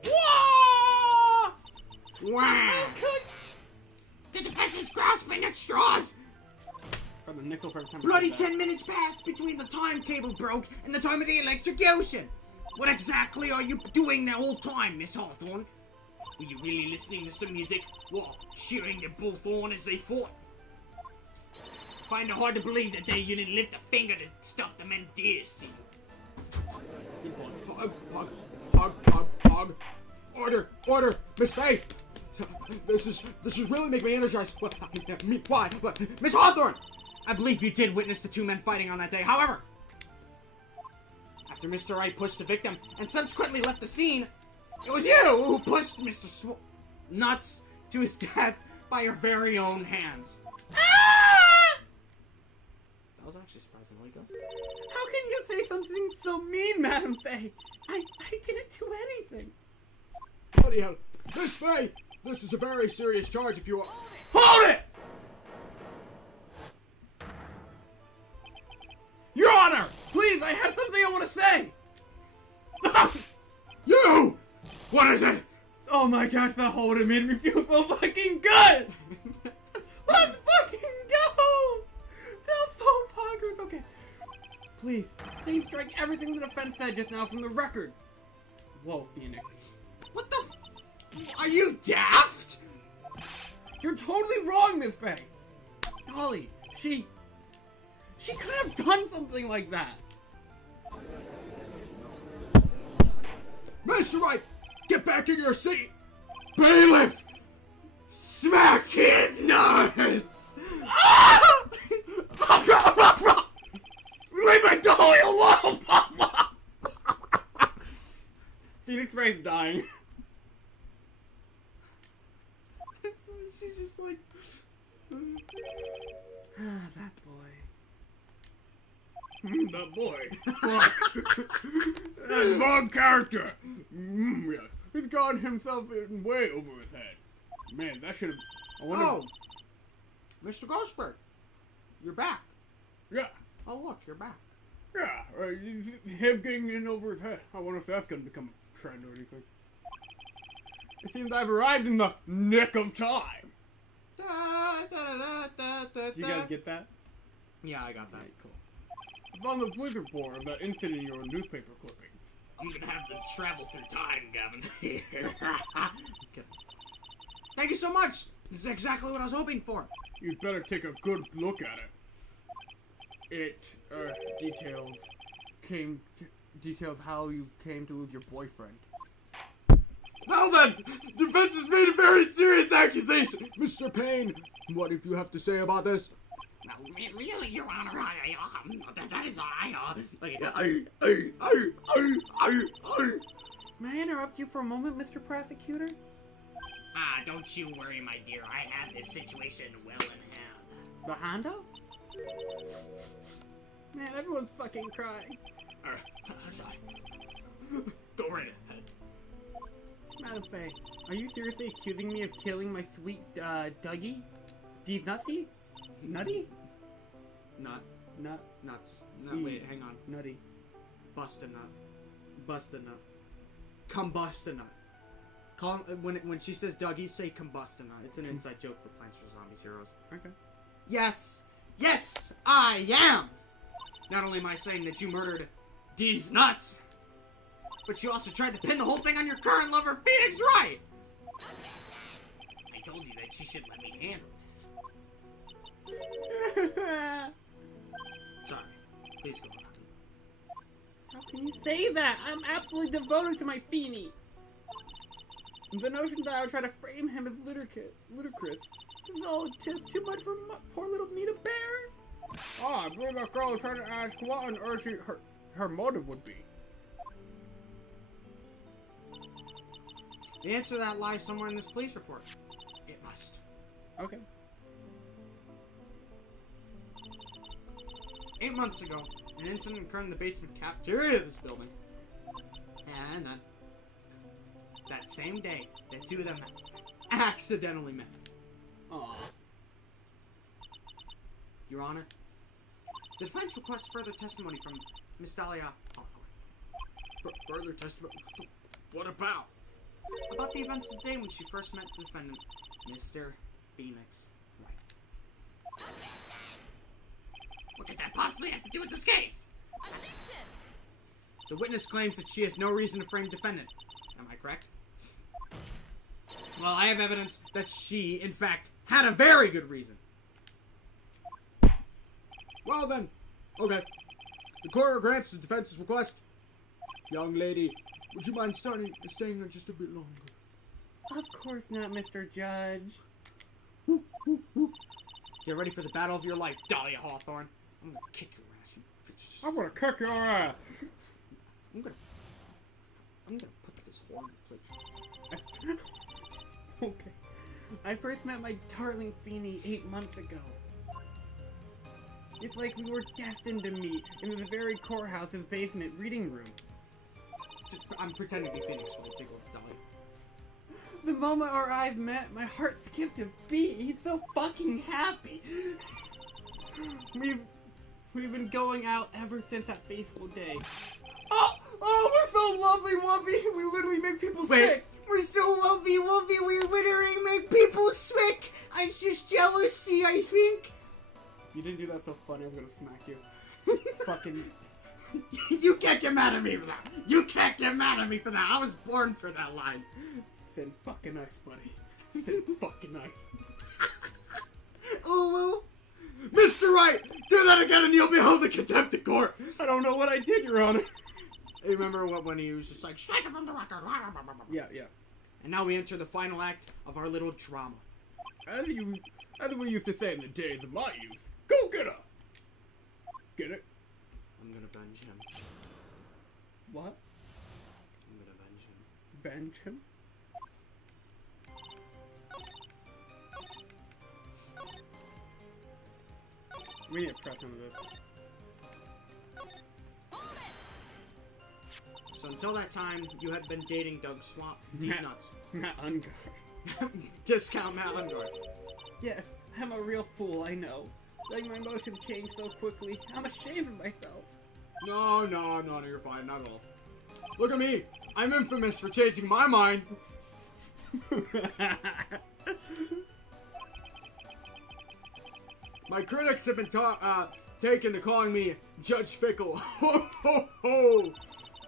Whoa! Wow! The defense is grasping at straws! For the nickel for time. Bloody 10 minutes passed between the time cable broke and the time of the electrocution! What exactly are you doing the whole time, Miss Hawthorne? Were you really listening to some music while cheering your bullthorn as they fought? Find it hard to believe that you didn't lift a finger to stop the Mendeers team. Hog. Order, Miss Faye. This is really making me energized. Why? Miss Hawthorne! I believe you did witness the two men fighting on that day. However, after Mr. Wright pushed the victim and subsequently left the scene, it was you who pushed Mr. Nuts to his death by your very own hands. That was actually surprisingly good. How can you say something so mean, Madam Faye? I didn't do anything. Bloody hell. Miss Faye, this is a very serious charge if you are... Hold it! Your Honor! Please, I have something I want to say! You! What is it? Oh my gosh, that hold made me feel so fucking good! Let's fucking go! That's so poggers, okay. Please strike everything the defense said just now from the record. Whoa, Phoenix. What the Are you daft? You're totally wrong, Miss Faye. Golly, she could have done something like that. Mr. Wright, get back in your seat! Bailiff! Smack his nuts! Leave my dolly alone! Phoenix Ray's dying. She's just like... that boy. That boy. Fuck. That wrong character. Yeah. He's gotten himself in way over his head. Man, that should have... Oh! Mr. Grossberg, you're back. Yeah. Oh, look, you're back. Yeah. Him getting in over his head. I wonder if that's going to become a trend or anything. It seems I've arrived in the nick of time. Do you guys get that? Yeah, I got that. Right, cool. I found the police report of that incident in your newspaper clippings. I'm gonna have to travel through time, Gavin. Thank you so much! This is exactly what I was hoping for. You'd better take a good look at it. It details how you came to lose your boyfriend. Now then, defense has made a very serious accusation. Mr. Payne, what have you have to say about this? Well, really, Your Honor, that is May I interrupt you for a moment, Mr. Prosecutor? Don't you worry, my dear. I have this situation well in hand. The Hondo? Man, everyone's fucking crying. Sorry. Go right ahead. Madam Faye, are you seriously accusing me of killing my sweet, Dougie? D's Nutsy? Nutty? Nut. Nuts. No, E. wait, hang on. Nutty. Bust a nut. Bust a nut. Combust a nut. When she says Dougie, say combust a nut. It's an inside joke for Plants vs. Zombies Heroes. Okay. Yes! Yes, I am! Not only am I saying that you murdered D's nuts, but you also tried to pin the whole thing on your current lover, Phoenix Wright! I told you that you should let me handle this. Sorry. Please go on. How can you say that? I'm absolutely devoted to my Feeny. The notion that I would try to frame him as ludicrous is all just too much for poor little me to bear. Oh, I believe that girl was trying to ask what on earth her motive would be. The answer to that lies somewhere in this police report. It must. Okay. 8 months ago, an incident occurred in the basement cafeteria of this building. And then, that same day, the two of them accidentally met. Aw. Your Honor, The defense requests further testimony from Miss Dahlia Hawthorne. Further testimony? What about? About the events of the day when she first met the defendant, Mr. Phoenix Wright. What could that possibly have to do with this case? The witness claims that she has no reason to frame defendant. Am I correct? Well, I have evidence that she, in fact, had a very good reason. Well then, okay. The court grants the defense's request. Young lady, would you mind staying just a bit longer? Of course not, Mr. Judge. Get ready for the battle of your life, Dahlia Hawthorne. I'm gonna kick your ass, you bitch. I'm gonna kick your ass. I'm gonna put this horn in place. Okay. I first met my darling Feeny 8 months ago. It's like we were destined to meet in this very courthouse's basement reading room. I'm pretending to be Phoenix while I take over Dahlia. The moment our eyes met, my heart skipped a beat. He's so fucking happy. We've been going out ever since that fateful day. Oh, we're so lovely, Wumpy. We literally make people sick. We're so lovey, we literally make people sick. I'm just jealousy, I think. If you didn't do that so funny, I'm gonna smack you. Fucking... You can't get mad at me for that. You can't get mad at me for that. I was born for that line. Thin fucking ice, buddy. Thin fucking ice. Oh, Mr. Wright, do that again and you'll be held in contempt of court. I don't know what I did, Your Honor. You remember when he was just like, strike it from the record. Yeah. And now we enter the final act of our little drama. As we used to say in the days of my youth, go get her. Get it? I'm gonna avenge him. What? I'm gonna avenge him. Avenge him? We need to press into this. So until that time, you had been dating Doug Swamp. He's nuts. Matt Ungar. Discount Matt Ungard. Yes, I'm a real fool, I know. Letting my emotions change so quickly. I'm ashamed of myself. No, you're fine, not at all. Look at me. I'm infamous for changing my mind. My critics have been taken to calling me Judge Fickle. Ho, ho, ho.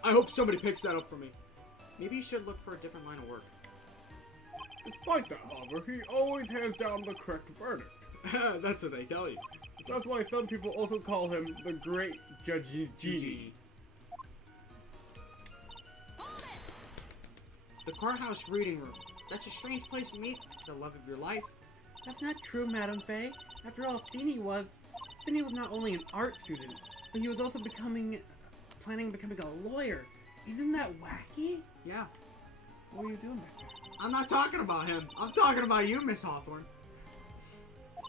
I hope somebody picks that up for me. Maybe you should look for a different line of work. Despite that, however, he always hands down the correct verdict. That's what they tell you. That's why some people also call him the Great Judge Genie. The courthouse reading room. That's a strange place to meet the love of your life. That's not true, Madam Faye. After all, Feeny was not only an art student, but he was also planning on becoming a lawyer. Isn't that wacky? Yeah. What were you doing back there? I'm not talking about him. I'm talking about you, Miss Hawthorne.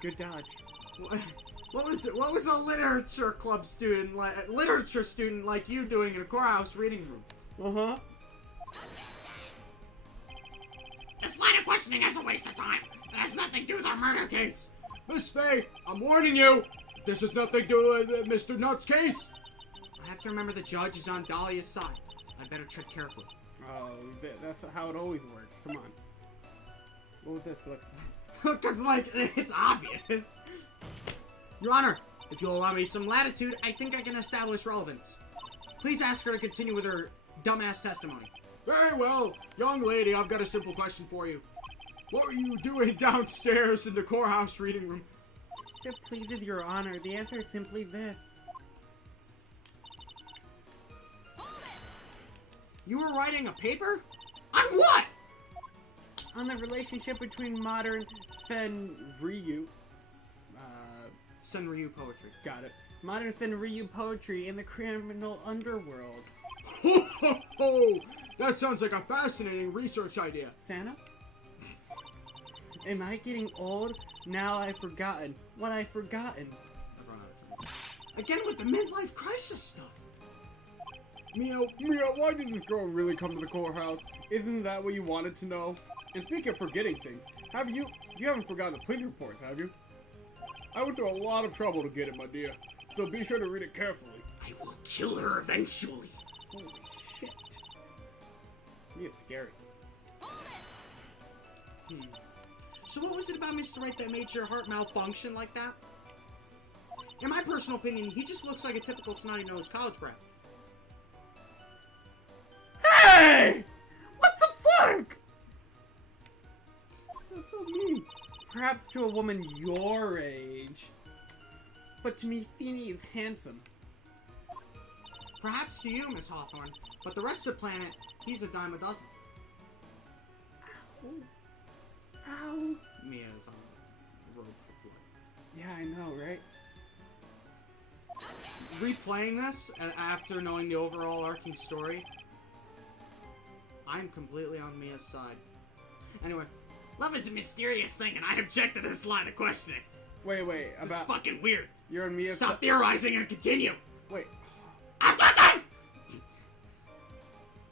Good dodge. What was a literature student like you doing in a courthouse reading room? Uh-huh. this line of questioning is a waste of time. It has nothing to do with our murder case. Miss Faye, I'm warning you. This has nothing to do with Mr. Nutt's case. I have to remember the judge is on Dahlia's side. I better tread carefully. Oh, that's how it always works. Come on. What was this? Look. Because, like, it's obvious. Your Honor, if you'll allow me some latitude, I think I can establish relevance. Please ask her to continue with her dumbass testimony. Very well. Young lady, I've got a simple question for you. What were you doing downstairs in the courthouse reading room? If it pleases Your Honor, the answer is simply this. You were writing a paper? On what? On the relationship between modern Senryu. Senryu poetry. Got it. Modern Senryu poetry in the criminal underworld. Ho ho ho! That sounds like a fascinating research idea. Santa? Am I getting old? Now I've forgotten what I've forgotten. I've run out of time. Again with the midlife crisis stuff. Mia, why did this girl really come to the courthouse? Isn't that what you wanted to know? And speaking of forgetting things, you haven't forgotten the police reports, have you? I went through a lot of trouble to get it, my dear. so be sure to read it carefully. I will kill her eventually. Holy shit. Mia's scary. So what was it about Mr. Wright that made your heart malfunction like that? In my personal opinion, he just looks like a typical snotty-nosed college brat. Hey! What the fuck? That's so mean. Perhaps to a woman your age. But to me, Feeny is handsome. Perhaps to you, Miss Hawthorne, but the rest of the planet, he's a dime a dozen. Ow. Mia's on the road for blood. Yeah, I know, right? Replaying this after knowing the overall arcing story, I'm completely on Mia's side. Anyway, Love is a mysterious thing, and I object to this line of questioning. Wait, It's about... fucking weird. You're and Mia... Stop theorizing and continue. Wait. I'm done!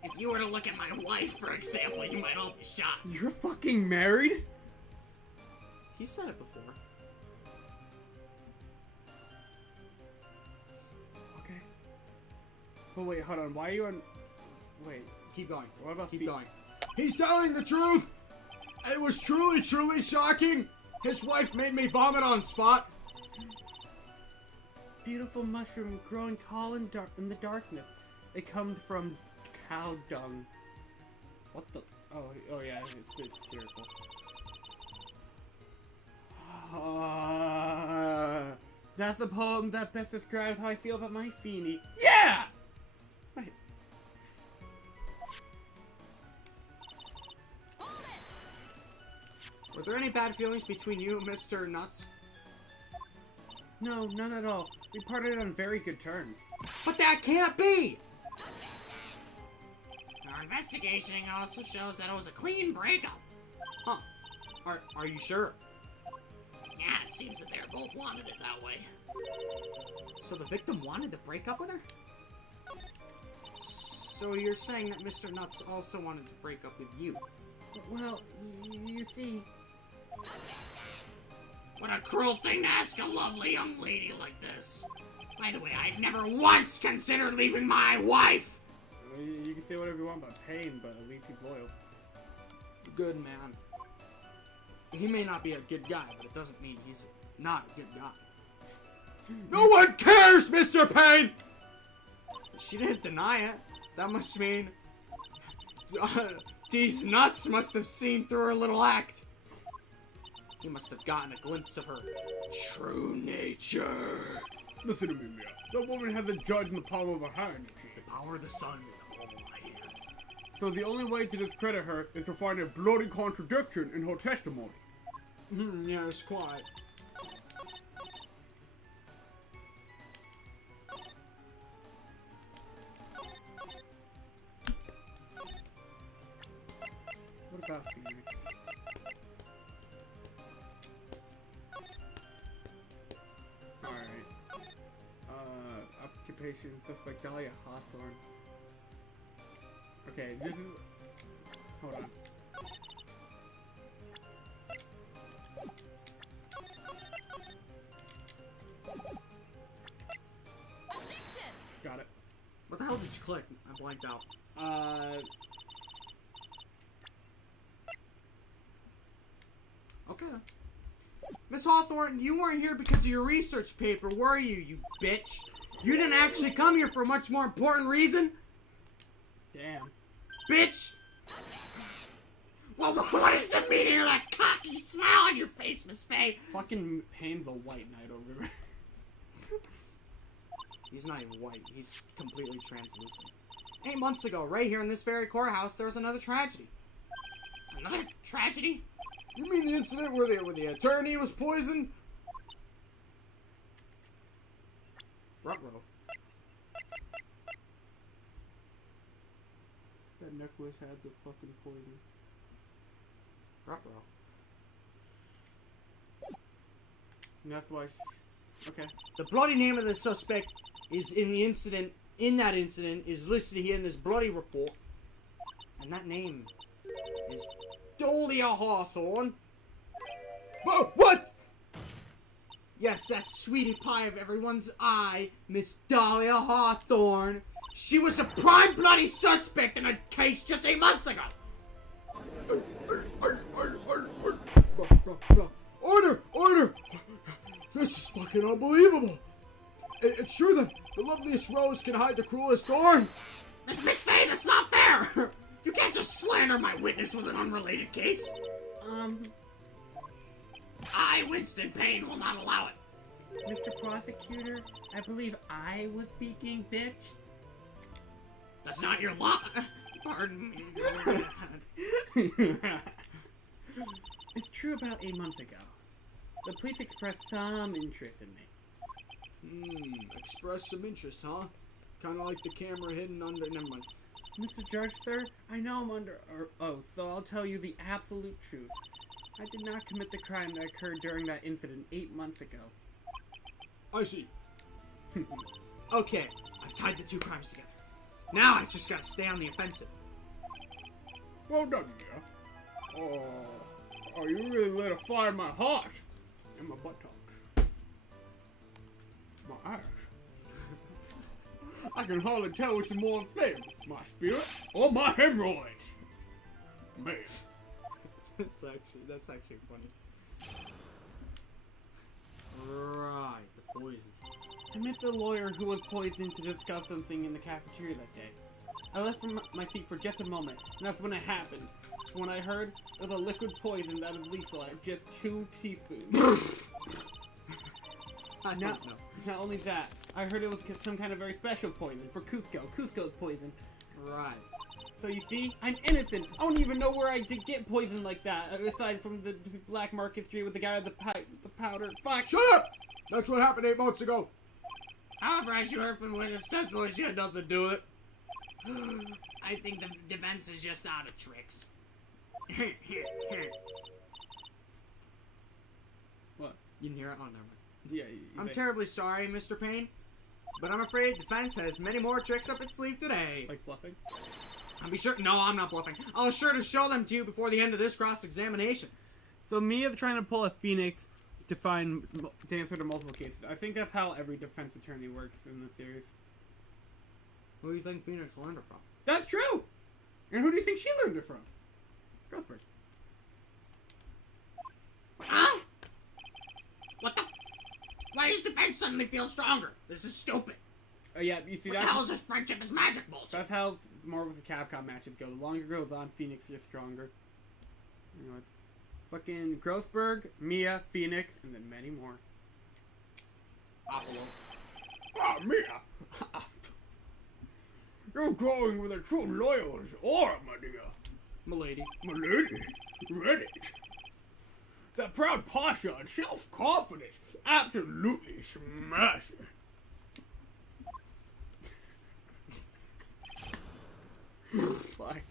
If you were to look at my wife, for example, you might all be shocked. You're fucking married? he said it before. Okay. But wait, hold on. Why are you on... Wait. Keep going. What about Keep going. He's telling the truth! It was truly, truly shocking! His wife made me vomit on spot! Beautiful mushroom growing tall in the darkness. It comes from cow dung. What the... Oh yeah, it's satirical. That's the poem that best describes how I feel about my Feeny. Yeah! Wait. Were there any bad feelings between you and Mr. Nuts? No, none at all. We parted on very good terms. But that can't be! Our investigation also shows that it was a clean breakup. Huh. Are you sure? Yeah, it seems that they both wanted it that way. So the victim wanted to break up with her? So you're saying that Mr. Nuts also wanted to break up with you? Well, you see... What a cruel thing to ask a lovely young lady like this. By the way, I've never once considered leaving my wife! You can say whatever you want about Pain, but at least he's loyal. Good man. He may not be a good guy, but it doesn't mean he's not a good guy. No one cares, Mr. Payne! She didn't deny it. That must mean... these nuts must have seen through her little act. He must have gotten a glimpse of her true nature. Listen to me, Mia. That woman has a judge in the palm of her hand. The power of the sun in the palm of my hand. So the only way to discredit her is to find a bloody contradiction in her testimony. Yes, quite. What about Phoenix? Alright. Occupation, suspect Dahlia Hawthorne. Okay, this is... Hold on. Got it. What the hell did you click? I blanked out. Okay. Miss Hawthorne, you weren't here because of your research paper, were you bitch? You didn't actually come here for a much more important reason? Damn. Bitch! Well, what is the meaning of that cocky smile on your face, Miss Faye? Fucking Payne's a white knight over there. He's not even white. He's completely translucent. 8 months ago, right here in this very courthouse, there was another tragedy. Another tragedy? You mean the incident where the attorney was poisoned? Ruh-roh. That necklace had the fucking poison. Ruh-roh. And that's why okay. The bloody name of the suspect is in that incident is listed here in this bloody report. And that name is Dahlia Hawthorne. Whoa, what? Yes, that sweetie pie of everyone's eye, Miss Dahlia Hawthorne. She was a prime bloody suspect in a case just 8 months ago. Order! Order! This is fucking unbelievable! It's true that the loveliest rose can hide the cruelest thorn! Miss Faye, that's not fair! You can't just slander my witness with an unrelated case. I, Winston Payne, will not allow it. Mr. Prosecutor, I believe I was speaking, bitch. That's not your law. Pardon me. It's true about 8 months ago. The police expressed some interest in me. Express some interest, huh? Kinda like the camera hidden under... Never mind. Mr. Judge, sir, I know I'm under oath, so I'll tell you the absolute truth. I did not commit the crime that occurred during that incident 8 months ago. I see. Okay, I've tied the two crimes together. Now I just gotta stay on the offensive. Well done, yeah. Oh, you really lit a fire in my heart. And my buttocks. My ass. I can hardly tell which is more inflamed, my spirit or my hemorrhoids. Man. That's actually funny. Right, the poison. I met the lawyer who was poisoned to discuss something in the cafeteria that day. I left from my seat for just a moment, and that's when it happened. When I heard it was a liquid poison that is lethal at just 2 teaspoons. I Not don't know. Not only that, I heard it was some kind of very special poison for Cusco. Cusco's poison. Right. So you see, I'm innocent. I don't even know where I did get poison like that, aside from the black market street with the guy with the powder. Fuck. Shut up! That's what happened 8 months ago. However, as you heard from witness testimony, she had nothing to do with it. I think the defense is just out of tricks. What? You didn't hear it? Oh, never mind. Yeah. I'm terribly sorry, Mr. Payne, but I'm afraid defense has many more tricks up its sleeve today. Like bluffing? I'll be sure. No, I'm not bluffing. I'll be sure to show them to you before the end of this cross-examination. So Mia's trying to pull a phoenix to answer to multiple cases. I think that's how every defense attorney works in this series. Who do you think Phoenix learned it from? That's true. And who do you think she learned it from? Grossberg. Huh? What the? Why does defense suddenly feel stronger? This is stupid. Yeah, you see What the hell is this friendship is magic bullshit? That's how Marvel's and Capcom matches go. The longer it goes on, Phoenix gets stronger. Anyways. Fucking Grossberg, Mia, Phoenix, and then many more. Apollo. Ah, Mia! You're growing with a true loyal's aura, my dear. Milady. My lady, ready. That proud posture and self-confidence absolutely smashing. Fuck.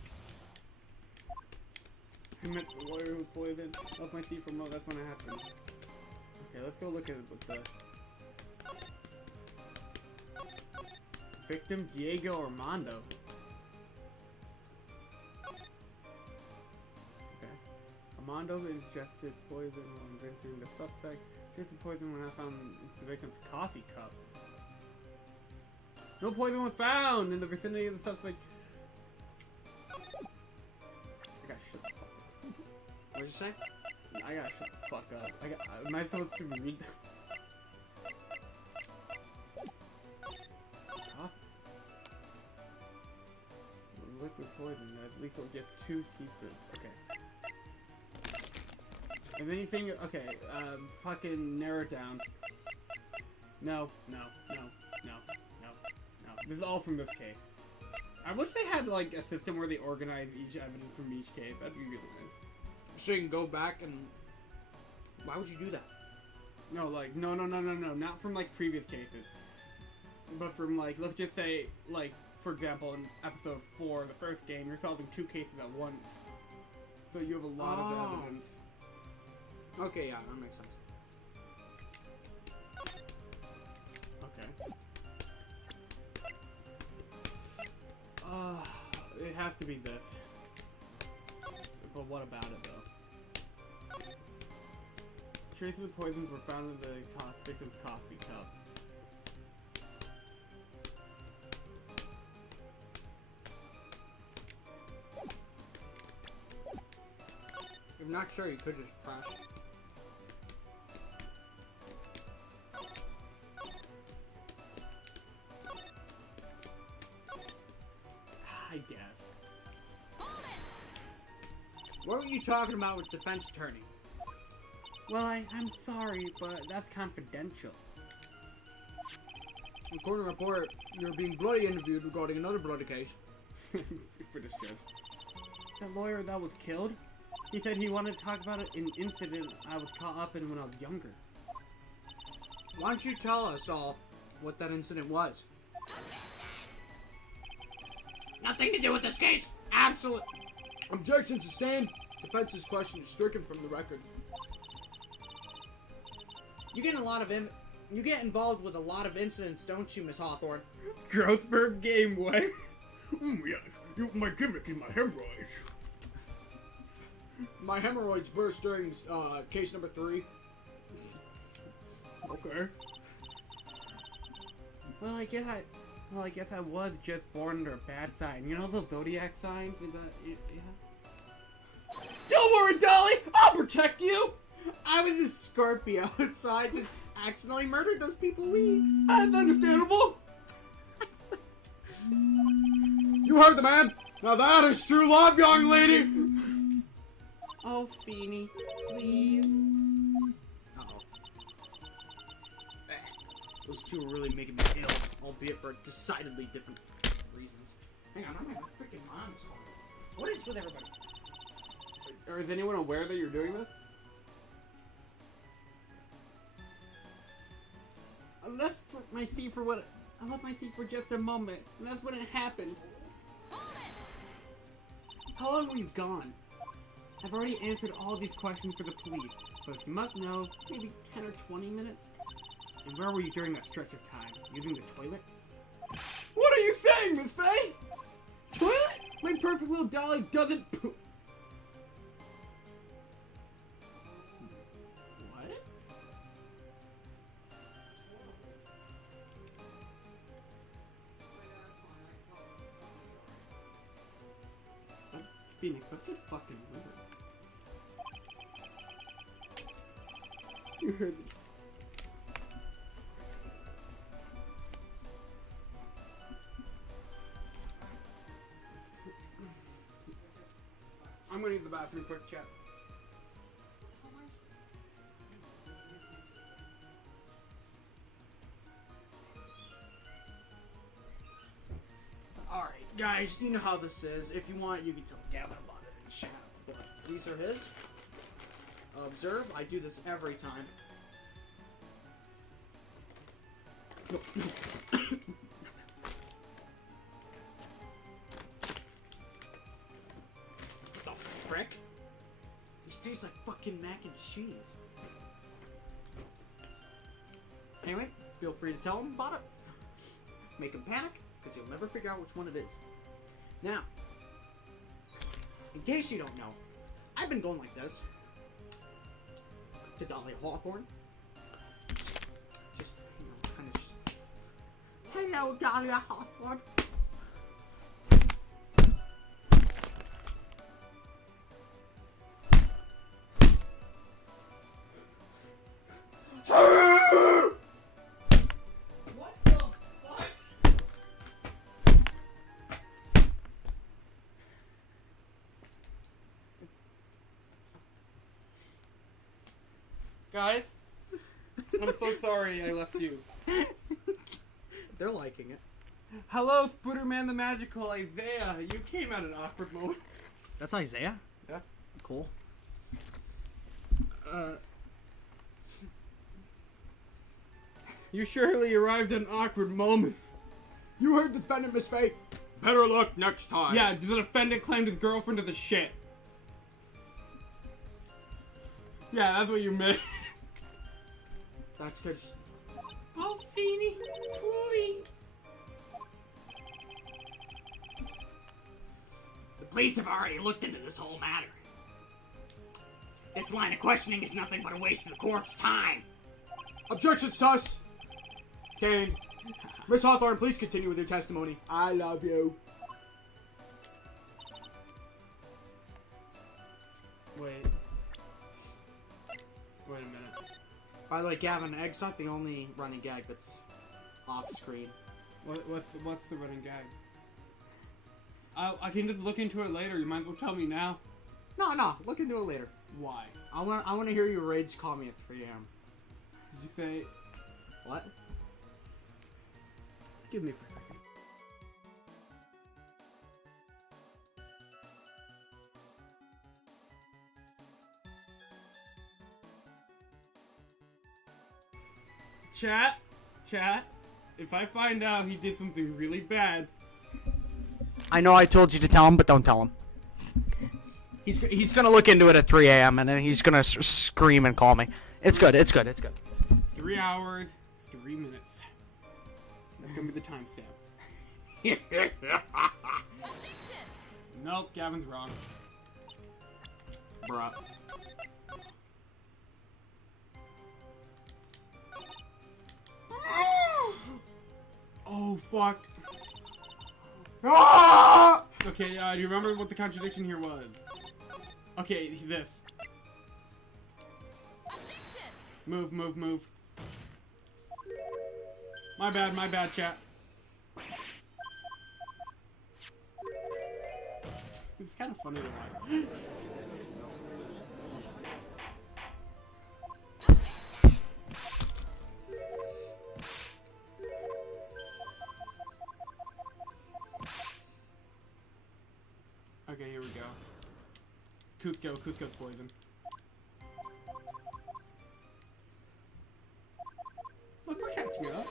I met the lawyer who poisoned. Off my seat for mo. That's when it happened. Okay, let's go look at it with the victim, Diego Armando. Okay. Armando ingested poison while inventing the suspect. Here's the poison when I found the victim's coffee cup. No poison was found in the vicinity of the suspect. I gotta shut the fuck up. What'd you say? I gotta shut the fuck up. Am I supposed to read? Coffee. Liquid poison. At least it'll just 2 teaspoons. Okay. And then you think, okay, fucking narrow it down. No. This is all from this case. I wish they had, like, a system where they organize each evidence from each case. That'd be really nice. So you can go back and... Why would you do that? No, like, no. Not from, like, previous cases. But from, like, let's just say, like, for example, in episode 4 of the first game, you're solving 2 cases at once. So you have a lot of evidence. Okay, yeah, that makes sense. Okay. It has to be this. But what about it, though? traces of poisons were found in the victim's coffee cup. If you're not sure, you could just crash. I guess. What were you talking about with defense attorney? Well, I'm sorry, but that's confidential. According to report, you're being bloody interviewed regarding another bloody case. For this judge. The lawyer that was killed? He said he wanted to talk about an incident I was caught up in when I was younger. Why don't you tell us all what that incident was? Nothing to do with this case! Absolute. Objection sustained. Defense's question is stricken from the record. You get you get involved with a lot of incidents, don't you, Miss Hawthorne? Grossberg game way. Yeah, my gimmick is my hemorrhoids. My hemorrhoids burst during case number 3. Okay. Well, I guess I was just born under a bad sign. You know those zodiac signs? Yeah. Don't worry, Dolly. I'll protect you. I was a Scorpio, so I just accidentally murdered those people we... That's understandable. You heard the man. Now that is true love, young lady. Oh, Feeny, please. Uh-oh. Those two are really making me ill, albeit for decidedly different reasons. Hang on, I'm having a freaking mom's calling. What is with everybody? Or is anyone aware that you're doing this? I left my seat for just a moment, and that's when it happened. How long were you gone? I've already answered all these questions for the police, but if you must know, maybe 10 or 20 minutes? And where were you during that stretch of time? Using the toilet? What are you saying, Miss Faye? Toilet? My perfect little dolly doesn't poop. What? Phoenix, that's just fucking weird. You heard me. I'm gonna use the bathroom quick, chat. Alright, guys, you know how this is. If you want, you can tell Gavin about it in chat. But these are his. Observe, I do this every time. What the frick? These taste like fucking mac and cheese. Anyway, feel free to tell him about it. Make him panic, because he'll never figure out which one it is. Now, in case you don't know, I've been going like this to Dolly Hawthorne. Just, you know, kind of just... Hello, Dolly Hawthorne. What the fuck? Guys, I'm so sorry I left you. They're liking it. Hello, Spooderman the Magical Isaiah. You came at an awkward moment. That's Isaiah? Yeah. Cool. You surely arrived at an awkward moment. You heard the defendant, Miss Faye. Better luck next time. Yeah, the defendant claimed his girlfriend is a shit. Yeah, that's what you meant. That's good. Oh, Feeny, please. The police have already looked into this whole matter. This line of questioning is nothing but a waste of the court's time. Objection, sus. Kane. Miss Hawthorne, please continue with your testimony. I love you. Wait a minute. By the way, Gavin, Egg's not the only running gag that's off screen. What's the running gag? I can just look into it later. You might as well tell me now. No, look into it later. Why? I want to hear you rage call me at 3 a.m. Did you say? What? Give me for a second. Chat. If I find out he did something really bad, I know I told you to tell him, but don't tell him. He's gonna look into it at 3 a.m. and then he's gonna scream and call me. It's good. 3 hours, 3 minutes. That's gonna be the timestamp. Nope, Gavin's wrong. Bruh. Oh, fuck. Ah! Okay, do you remember what the contradiction here was? Okay, this. Move. My bad, chat. It's kind of funny to watch. Okay, here we go. Cusco's poison. Look, we're catching up.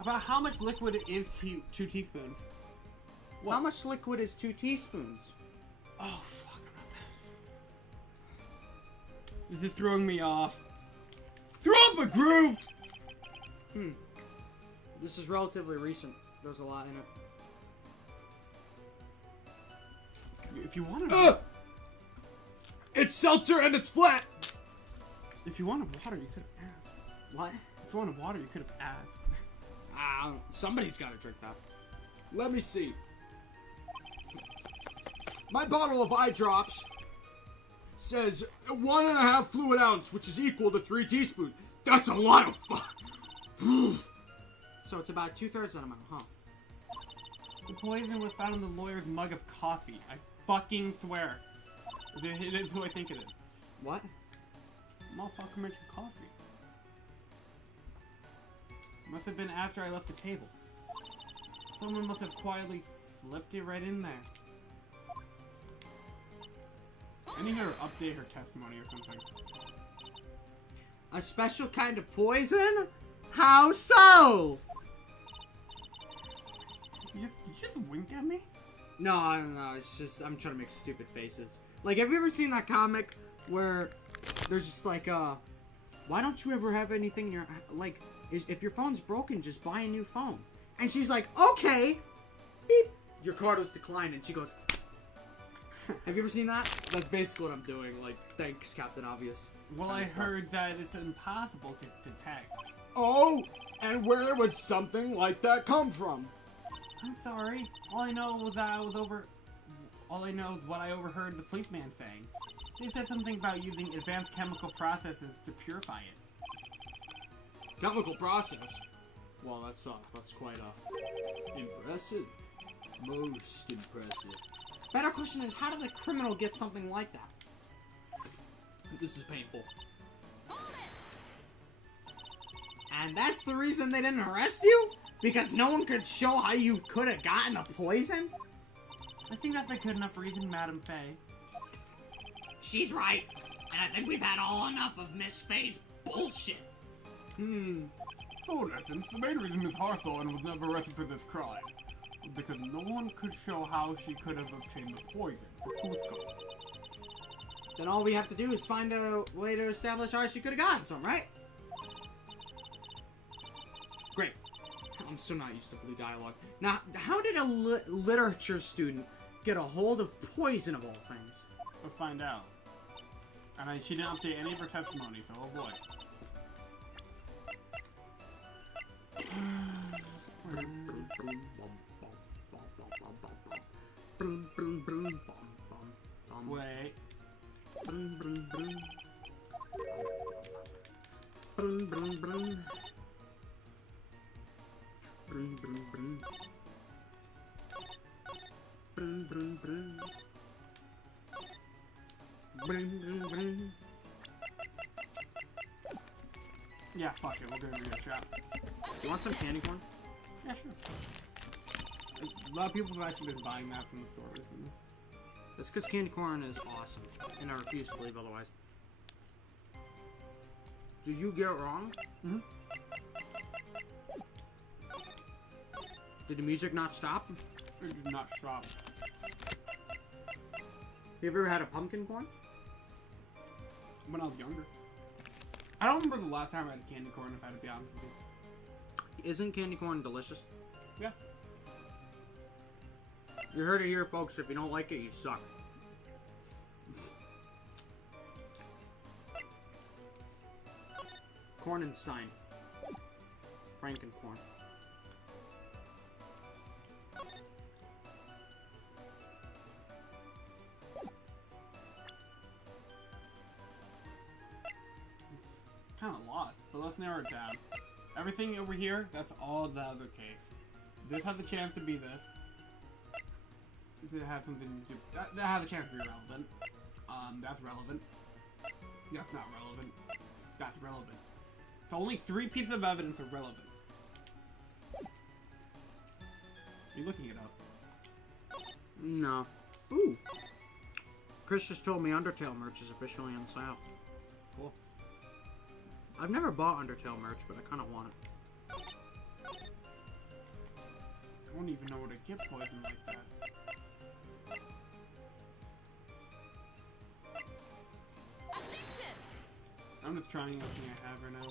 About how much liquid is 2 teaspoons? How much liquid is 2 teaspoons? Oh, fuck. This is throwing me off. Throw up a groove! This is relatively recent. There's a lot in it. If you want to... It's seltzer and it's flat! If you wanted water, you could have asked. What? If you wanted water, you could have asked. Somebody's got to drink that. Let me see. My bottle of eye drops says 1.5 fluid ounce, which is equal to 3 teaspoons. That's a lot of fuck. So it's about 2/3 that amount, huh? The poison was found in the lawyer's mug of coffee. I fucking swear. It is who I think it is. What? Motherfucker mentioned coffee. Must have been after I left the table. Someone must have quietly slipped it right in there. I need her to update her testimony or something. A special kind of poison? How so? You just wink at me? No, it's just, I'm trying to make stupid faces. Like, have you ever seen that comic where there's just like, why don't you ever have anything in your, like, if your phone's broken, just buy a new phone. And she's like, okay, beep, your card was declined, and she goes, have you ever seen that? That's basically what I'm doing, like, thanks, Captain Obvious. Well, I heard that it's impossible to detect. Oh, and where would something like that come from? I'm sorry. All I know is what I overheard the policeman saying. They said something about using advanced chemical processes to purify it. Chemical process? Well, that's quite, impressive. Most impressive. Better question is, how did the criminal get something like that? This is painful. And that's the reason they didn't arrest you? Because no one could show how you could have gotten a poison? I think that's a good enough reason, Madam Faye. She's right. And I think we've had all enough of Miss Faye's bullshit. Oh, in essence, the main reason Miss Hawthorne was never arrested for this crime Because no one could show how she could have obtained the poison for Cusco. Then all we have to do is find a way to establish how she could have gotten some, right? Great. I'm still not used to blue dialogue. Now, how did a literature student get a hold of poison of all things? Let's find out. And she didn't update any of her testimony, so oh boy. Wait. Yeah, fuck it, we'll go to a shop. Do you want some candy corn? Yeah, sure. A lot of people have actually been buying that from the store recently. That's because candy corn is awesome, and I refuse to believe otherwise. Did you get it wrong? Mm-hmm. Did the music not stop? It did not stop. You ever had a pumpkin corn? When I was younger. I don't remember the last time I had candy corn, if I had to be honest with you. Isn't candy corn delicious? Yeah. You heard it here, folks. If you don't like it, you suck. Cornenstein. Frankencorn. Kind of lost, but let's narrow it down. Everything over here, that's all the other case. This has a chance to be this. Does it have something to do? That has a chance to be relevant. That's relevant. That's not relevant. That's relevant. So only 3 pieces of evidence are relevant. Are you looking it up? No. Ooh. Chris just told me Undertale merch is officially on sale. Cool. I've never bought Undertale merch, but I kind of want it. I don't even know where to get poison like that. I'm just trying everything I have right now.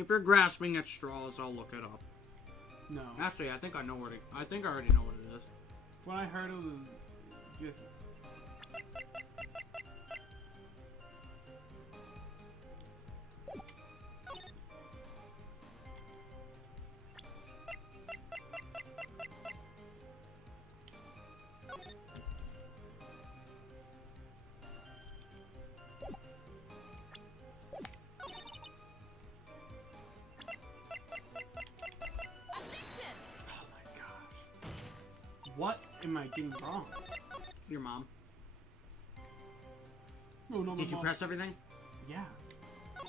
If you're grasping at straws, I'll look it up. No. Actually, I think I know where to. I think I already know what it is. When I heard it was just... What am I getting wrong? Your mom. No, no, Did you press everything? Yeah.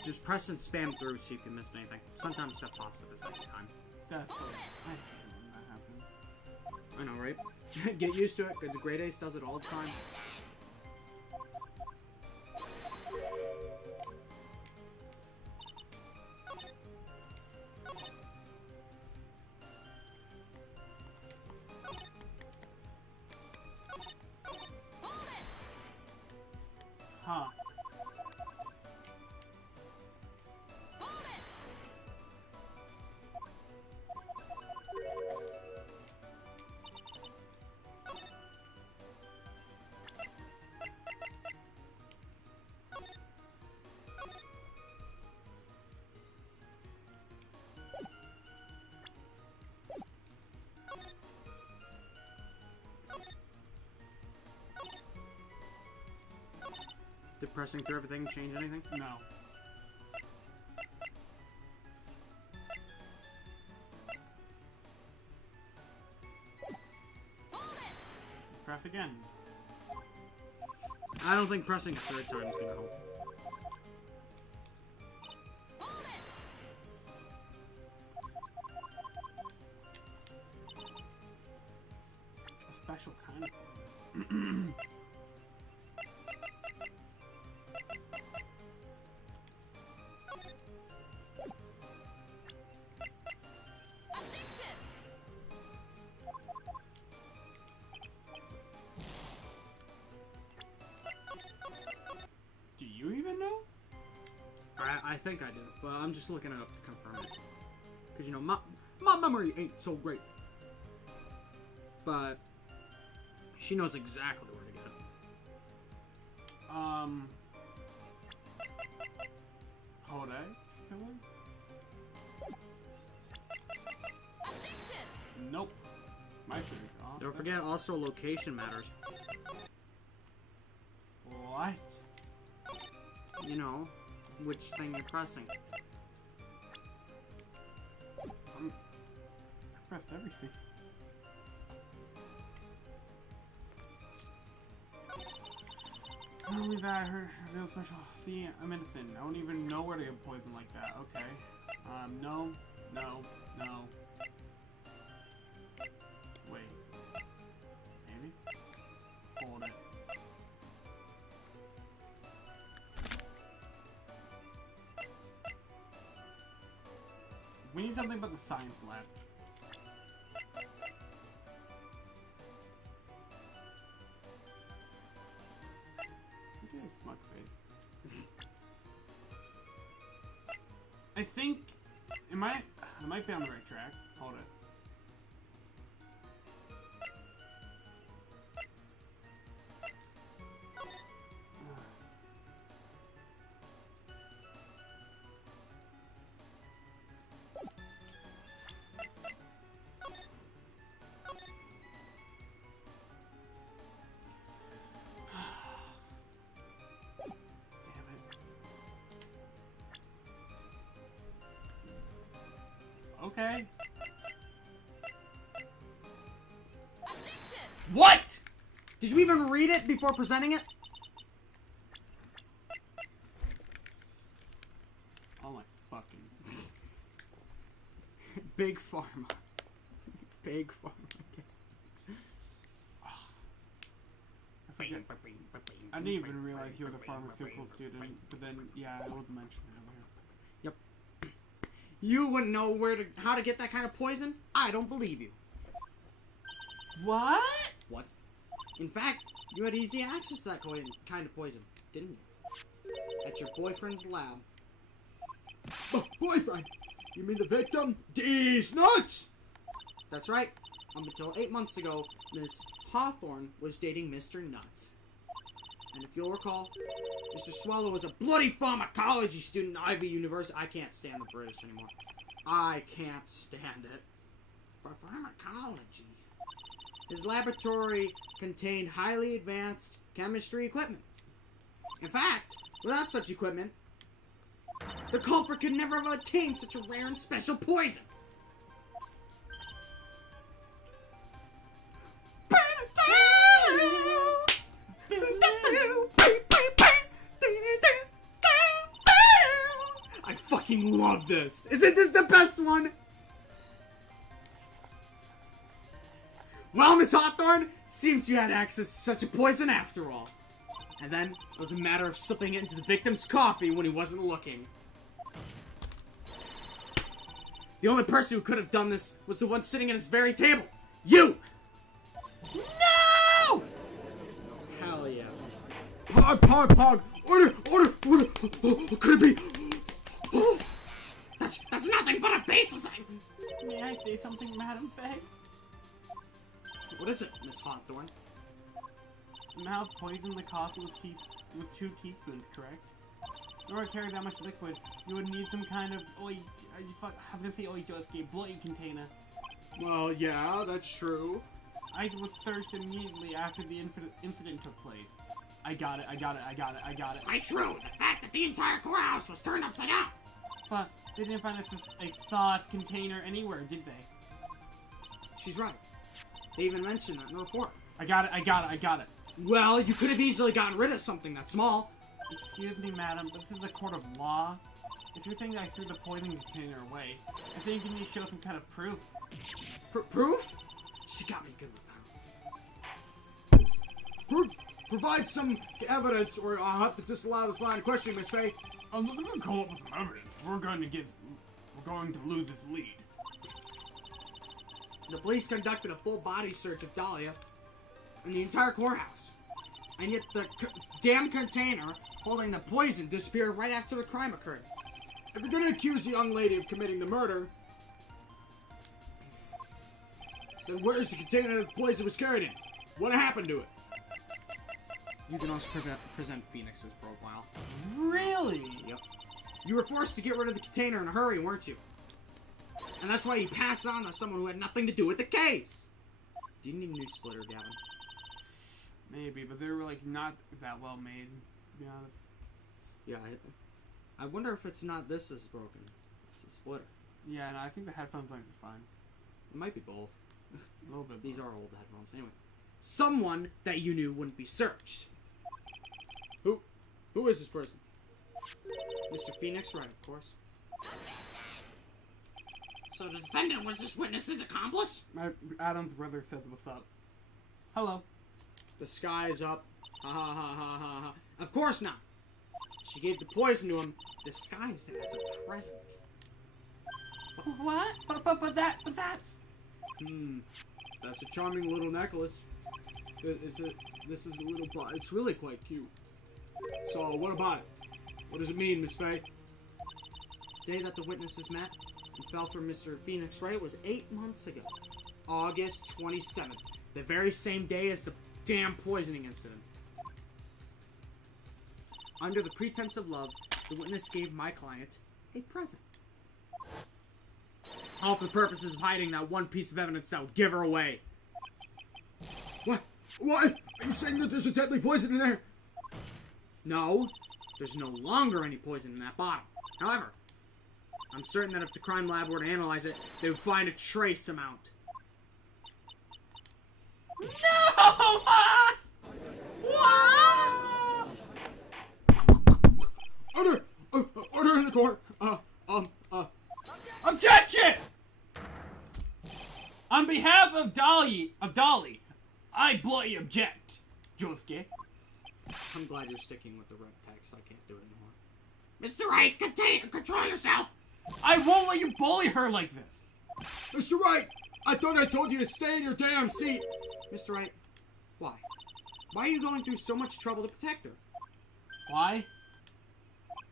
Just press and spam through, see if you missed anything. Sometimes stuff pops up a second time. That's so... I hate when that happens. I know, right? Get used to it, because Grade Ace does it all the time. Huh. Did pressing through everything change anything? No. Press again. I don't think pressing a third time is gonna help. A special kind of... I think I do, but I'm just looking it up to confirm it. Because, you know, my memory ain't so great. But she knows exactly where to get it. Hode killer? Nope. My favorite. Don't forget, also location matters. What? You know, which thing you're pressing. I pressed everything. Not only that, I heard real special. See, I'm innocent. I don't even know where to get poison like that. Okay. No. Wait. Maybe? Hold it. We need something about the science lab. Look at his smug face. I think... I might be on the right track. Hold it. Okay. What? Did you even read it before presenting it? Oh my fucking... Big Pharma. Big Pharma. I didn't even realize you were the pharmaceutical student, but then, yeah, I was mentioning earlier. Yep. You wouldn't know how to get that kind of poison? I don't believe you. What? What? In fact, you had easy access to that kind of poison, didn't you? At your boyfriend's lab. Oh, boyfriend? You mean the victim? These nuts! That's right. Up until 8 months ago, Miss Hawthorne was dating Mr. Nuts. And if you'll recall, Mr. Swallow was a bloody pharmacology student at Ivy University. I can't stand the British anymore. I can't stand it. For pharmacology. His laboratory contained highly advanced chemistry equipment. In fact, without such equipment, the culprit could never have obtained such a rare and special poison. I fucking love this. Isn't this the best one? Well, Miss Hawthorne, seems you had access to such a poison after all. And then, it was a matter of slipping it into the victim's coffee when he wasn't looking. The only person who could have done this was the one sitting at his very table. You! No! Hell yeah. Pog! Order! Could it be? That's nothing but a baseless... May I say something, Madam Faye? What is it, Miss Hawthorne? Somehow poison the coffee with 2 teaspoons, correct? In order to carry that much liquid, you would need some kind of I was gonna say bloody container. Well, yeah, that's true. Ice was searched immediately after the incident took place. I got it. Quite true. The fact that the entire courthouse was turned upside down. But they didn't find a sauce container anywhere, did they? She's right. They even mentioned that in the report. I got it. Well, you could have easily gotten rid of something that small. Excuse me, madam, but this is a court of law. If you're saying that I threw the poison container away, I think you need to show some kind of proof. Proof? She got me good with that. Provide some evidence, or I'll have to disallow this line of questioning, Miss Faye. Unless we're gonna come up with some evidence, we're going to lose this lead. The police conducted a full body search of Dahlia in the entire courthouse. And yet the damn container holding the poison disappeared right after the crime occurred. if you're gonna accuse the young lady of committing the murder, then where's the container that the poison was carried in? What happened to it? You can also present Phoenix's profile. Really? Yep. You were forced to get rid of the container in a hurry, weren't you? And that's why you passed on to someone who had nothing to do with the case. Do you need a new splitter, Gavin? Maybe, but they're like not that well made, to be honest. Yeah, I wonder if it's not this that's broken. It's the splitter. Yeah, no, I think the headphones might be fine. It might be both. A little bit. These are old headphones. Anyway. Someone that you knew wouldn't be searched. Who is this person? Mr. Phoenix Wright, of course. So the defendant was this witness's accomplice? My Adam's brother says what's up. Hello. The sky is up. Ha ha ha ha ha ha. Of course not. She gave the poison to him, disguised it as a present. What? But that's... That's a charming little necklace. This is a little, it's really quite cute. So, what about it? What does it mean, Miss Faye? The day that the witnesses met and fell for Mr. Phoenix Wright was 8 months ago. August 27th. The very same day as the damn poisoning incident. Under the pretense of love, the witness gave my client a present. All for the purposes of hiding that one piece of evidence that would give her away. What? What? Are you saying that there's a deadly poison in there? No, there's no longer any poison in that bottle. However, I'm certain that if the crime lab were to analyze it, they would find a trace amount. No! What? Order in the court. Objection! On behalf of Dolly, I bluntly object. Josuke. I'm glad you're sticking with the red text. I can't do it anymore. Mr. Wright, control yourself! I won't let you bully her like this. Mr. Wright, I thought I told you to stay in your damn seat. Mr. Wright, why? Why are you going through so much trouble to protect her? Why?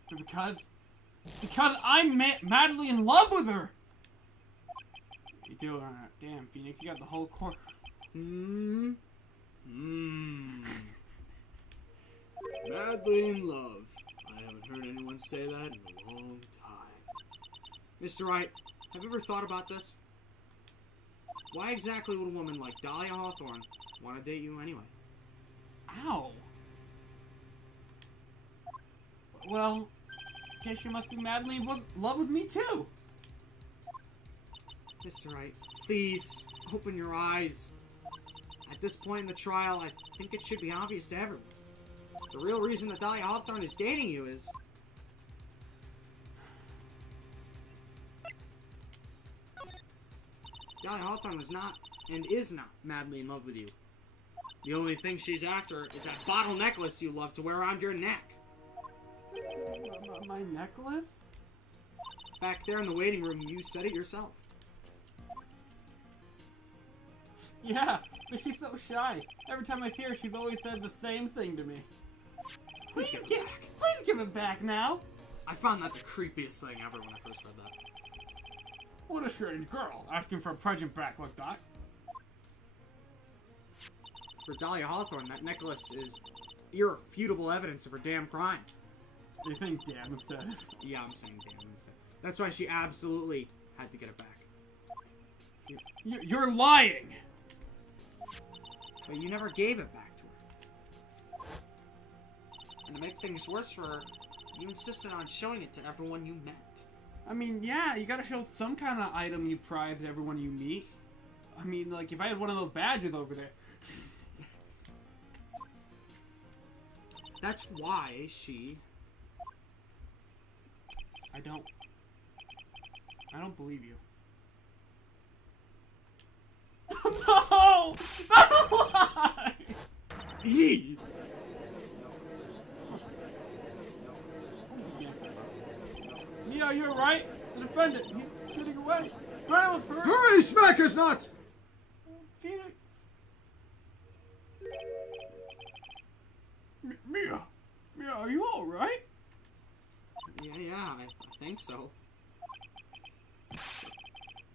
Because I'm madly in love with her. You do, damn, Phoenix, you got the whole court. Madly in love. I haven't heard anyone say that in a long time. Mr. Wright, have you ever thought about this? Why exactly would a woman like Dahlia Hawthorne want to date you anyway? Ow. Well, I guess you must be madly in love with me too. Mr. Wright, please, open your eyes. At this point in the trial, I think it should be obvious to everyone. The real reason that Dahlia Hawthorne is dating you is... Dahlia Hawthorne was not, and is not, madly in love with you. The only thing she's after is that bottle necklace you love to wear around your neck. My necklace? Back there in the waiting room, you said it yourself. Yeah, but she's so shy. Every time I see her, she's always said the same thing to me. Please give it back. Please give it back now. I found that the creepiest thing ever when I first read that. What a strange girl, asking for a present back like that. For Dahlia Hawthorne, that necklace is irrefutable evidence of her damn crime. You think damn instead? Yeah, I'm saying damn instead. That's why she absolutely had to get it back. You're lying! But you never gave it back to her. And to make things worse for her, you insisted on showing it to everyone you met. I mean, yeah, you gotta show some kind of item you prize to everyone you meet. I mean, like, if I had one of those badges over there. That's why she... I don't believe you. No! That's a lie! Mia, you're right. The defendant, he's getting away. Right, let's hurry. Hurry, smack his nuts! Phoenix. Mia, are you all right? Yeah, I think so.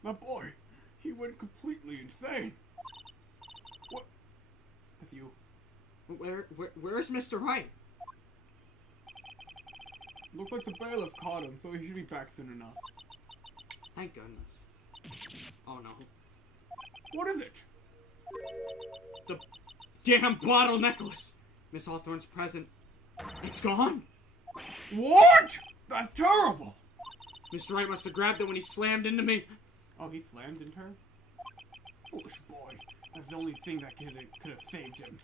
My boy, he went completely insane. What? That's you. Where's Mr. Wright? Looks like the bailiff caught him, so he should be back soon enough. Thank goodness. Oh no. What is it? The damn bottle necklace! Miss Hawthorne's present. It's gone! What? That's terrible! Mr. Wright must have grabbed it when he slammed into me. Oh, he slammed into her? Foolish boy. That's the only thing that could have saved him.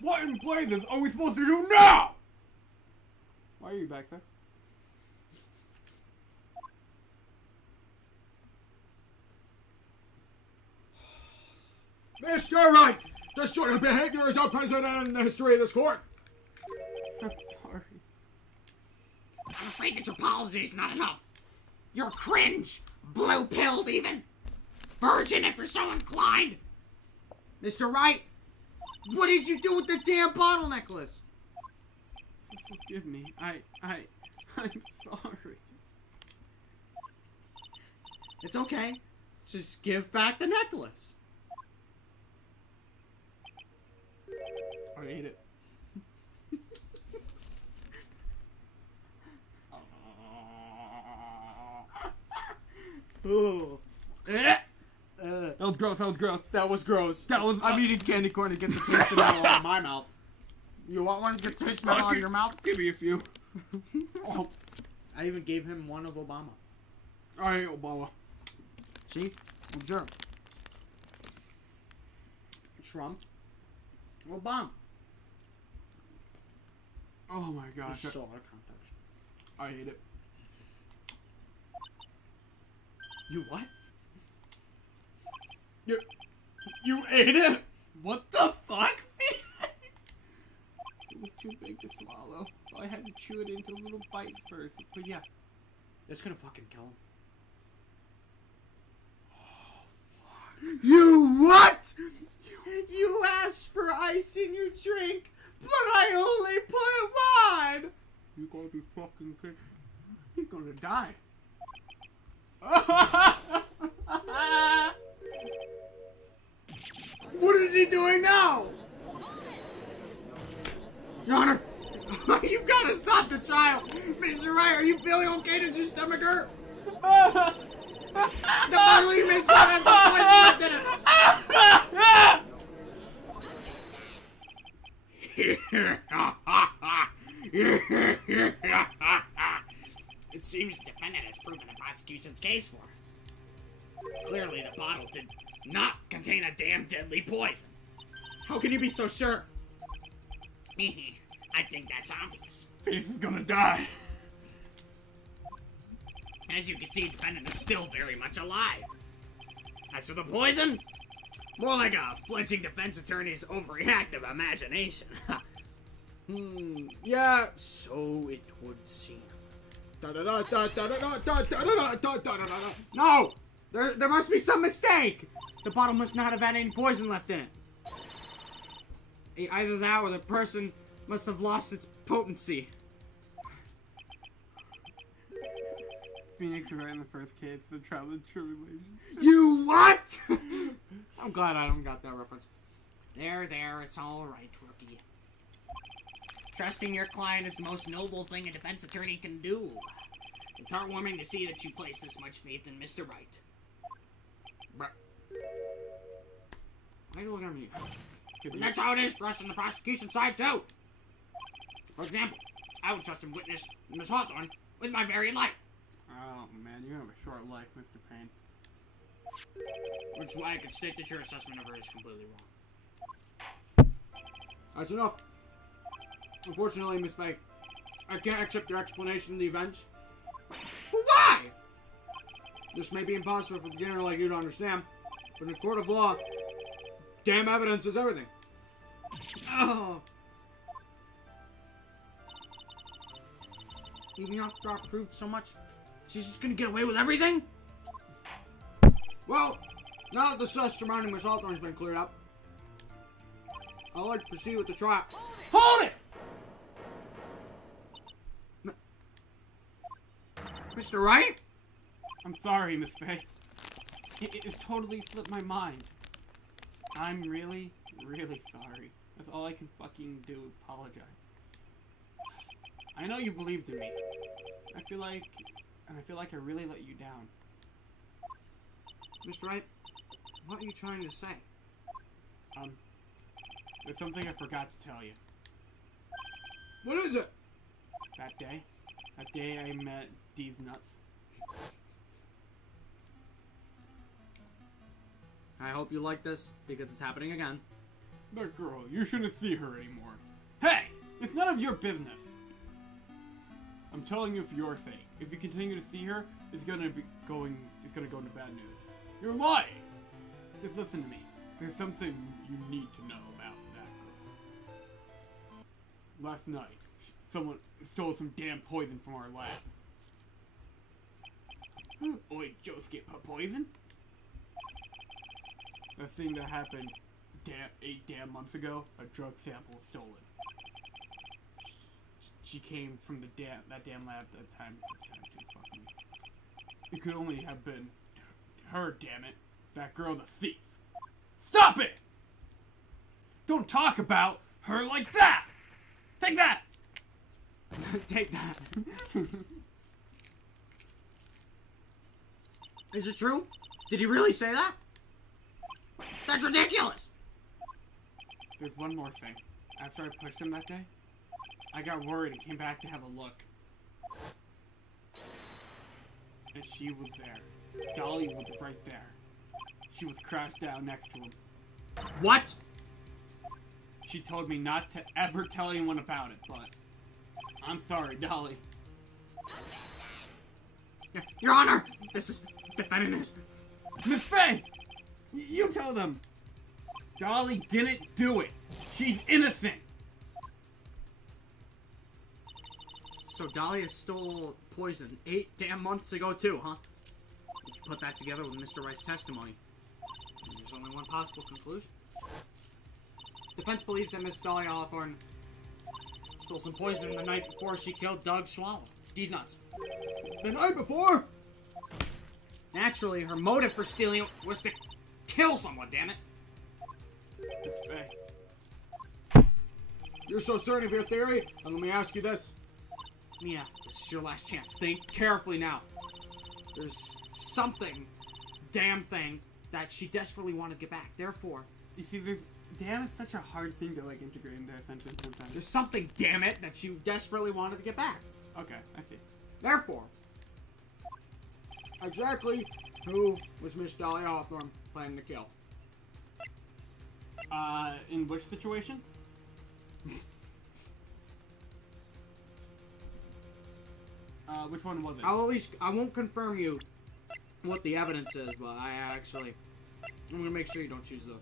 What in blazes are we supposed to do now? Why are you back there? Mr. Wright, this sort of behavior is unprecedented in the history of this court. I'm sorry. I'm afraid that your apology is not enough. You're cringe, blue-pilled even. Virgin if you're so inclined. Mr. Wright! What did you do with the damn bottle necklace? Forgive me. I'm sorry. It's okay. Just give back the necklace. I ate it. Ooh. That was gross. That was gross. That was gross. That was. I'm eating candy corn to get the taste of metal out of my mouth. You want one to get the taste metal out of your mouth? Give me a few. Oh, I even gave him one of Obama. I ate Obama. See? Observe. Trump. Obama. Oh my gosh. So out of context. I ate it. You what? You ate it? What the fuck? It was too big to swallow, so I had to chew it into little bites first. But yeah, It's gonna fucking kill him. You what? You asked for ice in your drink, but I only put one! you gotta be fucking kidding. He's gonna die. What is he doing now? Your Honor, you've got to stop the trial! Mr. Wright, are you feeling okay? Does your stomach hurt? The bottle you made has the poison left in it! It seems the defendant has proven the prosecution's case for us. Clearly, the bottle did not contain a damn deadly poison. How can you be so sure? I think that's obvious. Face is gonna die. As you can see, the defendant is still very much alive. As for the poison, more like a fledgling defense attorney's overreactive imagination. Yeah, so it would seem. No! There must be some mistake! The bottle must not have had any poison left in it. Either that or the person must have lost its potency. Phoenix right in the first case, the Trials and Tribulations. You what? I'm glad I don't got that reference. There, it's all right, rookie. Trusting your client is the most noble thing a defense attorney can do. It's heartwarming to see that you place this much faith in Mr. Wright. Why are you looking at me? And that's how it is for us on the prosecution side, too. For example, I would trust a witness, Miss Hawthorne, with my very life. Oh man, you have a short life, Mr. Payne. Which is why I could state that your assessment of her is completely wrong. That's enough. Unfortunately, Miss Faye, I can't accept your explanation of the events. But why? This may be impossible for a beginner like you to understand, but in a court of law, damn evidence is everything. Oh. Even after I proved so much, she's just gonna get away with everything? Well, now that the sus surrounding Miss Hawthorne's been cleared up, I'd like to proceed with the trial. Hold it! Mr. Wright? I'm sorry, Miss Faye. It's totally slipped my mind. I'm really, really sorry. That's all I can fucking do, apologize. I know you believed in me. I feel like I really let you down. Mr. Wright, what are you trying to say? There's something I forgot to tell you. What is it? That day I met D's nuts. I hope you like this, because it's happening again. That girl, you shouldn't see her anymore. Hey! It's none of your business! I'm telling you for your sake. If you continue to see her, it's gonna go into bad news. You're lying! Just listen to me. There's something you need to know about that girl. Last night, someone stole some damn poison from our lab. Oi, Josuke put poison? That thing that happened 8 damn months ago, a drug sample was stolen. She came from that damn lab at the time. It could only have been her, damn it. That girl, the thief. Stop it! Don't talk about her like that! Take that! Take that. Is it true? Did he really say that? That's ridiculous! There's one more thing. After I pushed him that day, I got worried and came back to have a look. And she was there. Dolly was right there. She was crouched down next to him. What? She told me not to ever tell anyone about it, but I'm sorry, Dolly. Your Honor! This is defending this. Miss Faye! You tell them! Dolly didn't do it! She's innocent! So Dahlia stole poison 8 damn months ago too, huh? You put that together with Mr. Wright's testimony. There's only one possible conclusion. Defense believes that Miss Dahlia Hawthorne stole some poison the night before she killed Doug Swallow. These nuts. The night before? Naturally, her motive for stealing it was to kill someone, damn it. Miss Faye. You're so certain of your theory? And let me ask you this. Mia, this is your last chance. Think carefully now. There's something, damn thing, that she desperately wanted to get back. Therefore, You see, damn is such a hard thing to, like, integrate into a sentence sometimes. there's something, damn it, that she desperately wanted to get back. Okay, I see. Therefore, Exactly who was Miss Dahlia Hawthorne planning to kill? In which situation? Which one was it? I won't confirm you what the evidence is, but I'm gonna make sure you don't choose the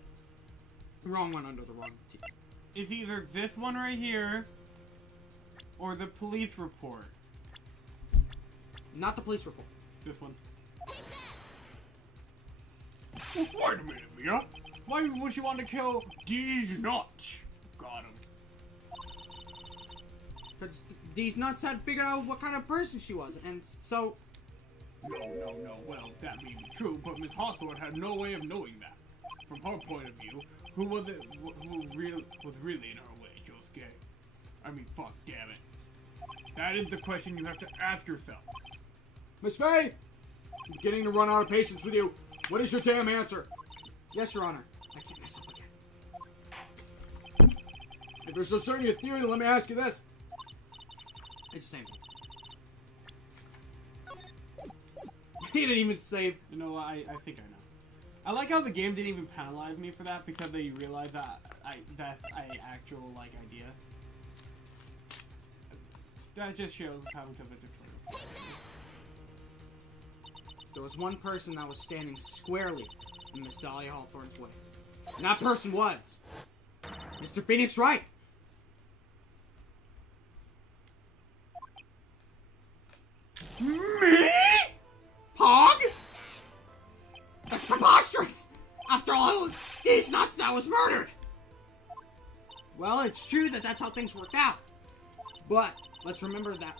wrong one under the wrong team. It's either this one right here, or the police report. Not the police report. This one. Wait a minute, Mia. Why would she want to kill these nuts? Got him. Because these nuts had figured out what kind of person she was, and so... No. Well, that may be true, but Miss Hawthorne had no way of knowing that. From her point of view, who was it who was really in her way, Josuke? I mean, fuck, damn it. That is the question you have to ask yourself. Miss Faye! I'm beginning to run out of patience with you. What is your damn answer? Yes, Your Honor. I can't mess up again. If you're so certain of your theory, then let me ask you this. It's the same thing. He didn't even save... You know what, I think I know. I like how the game didn't even penalize me for that, because they realized that that's an actual, like, idea. That just shows how intelligent the player. There was one person that was standing squarely in Miss Dahlia Hawthorne's way. And that person was... Mr. Phoenix Wright! Me? Hog? That's preposterous! After all, it was these nuts that was murdered! Well, it's true that that's how things worked out. But, let's remember that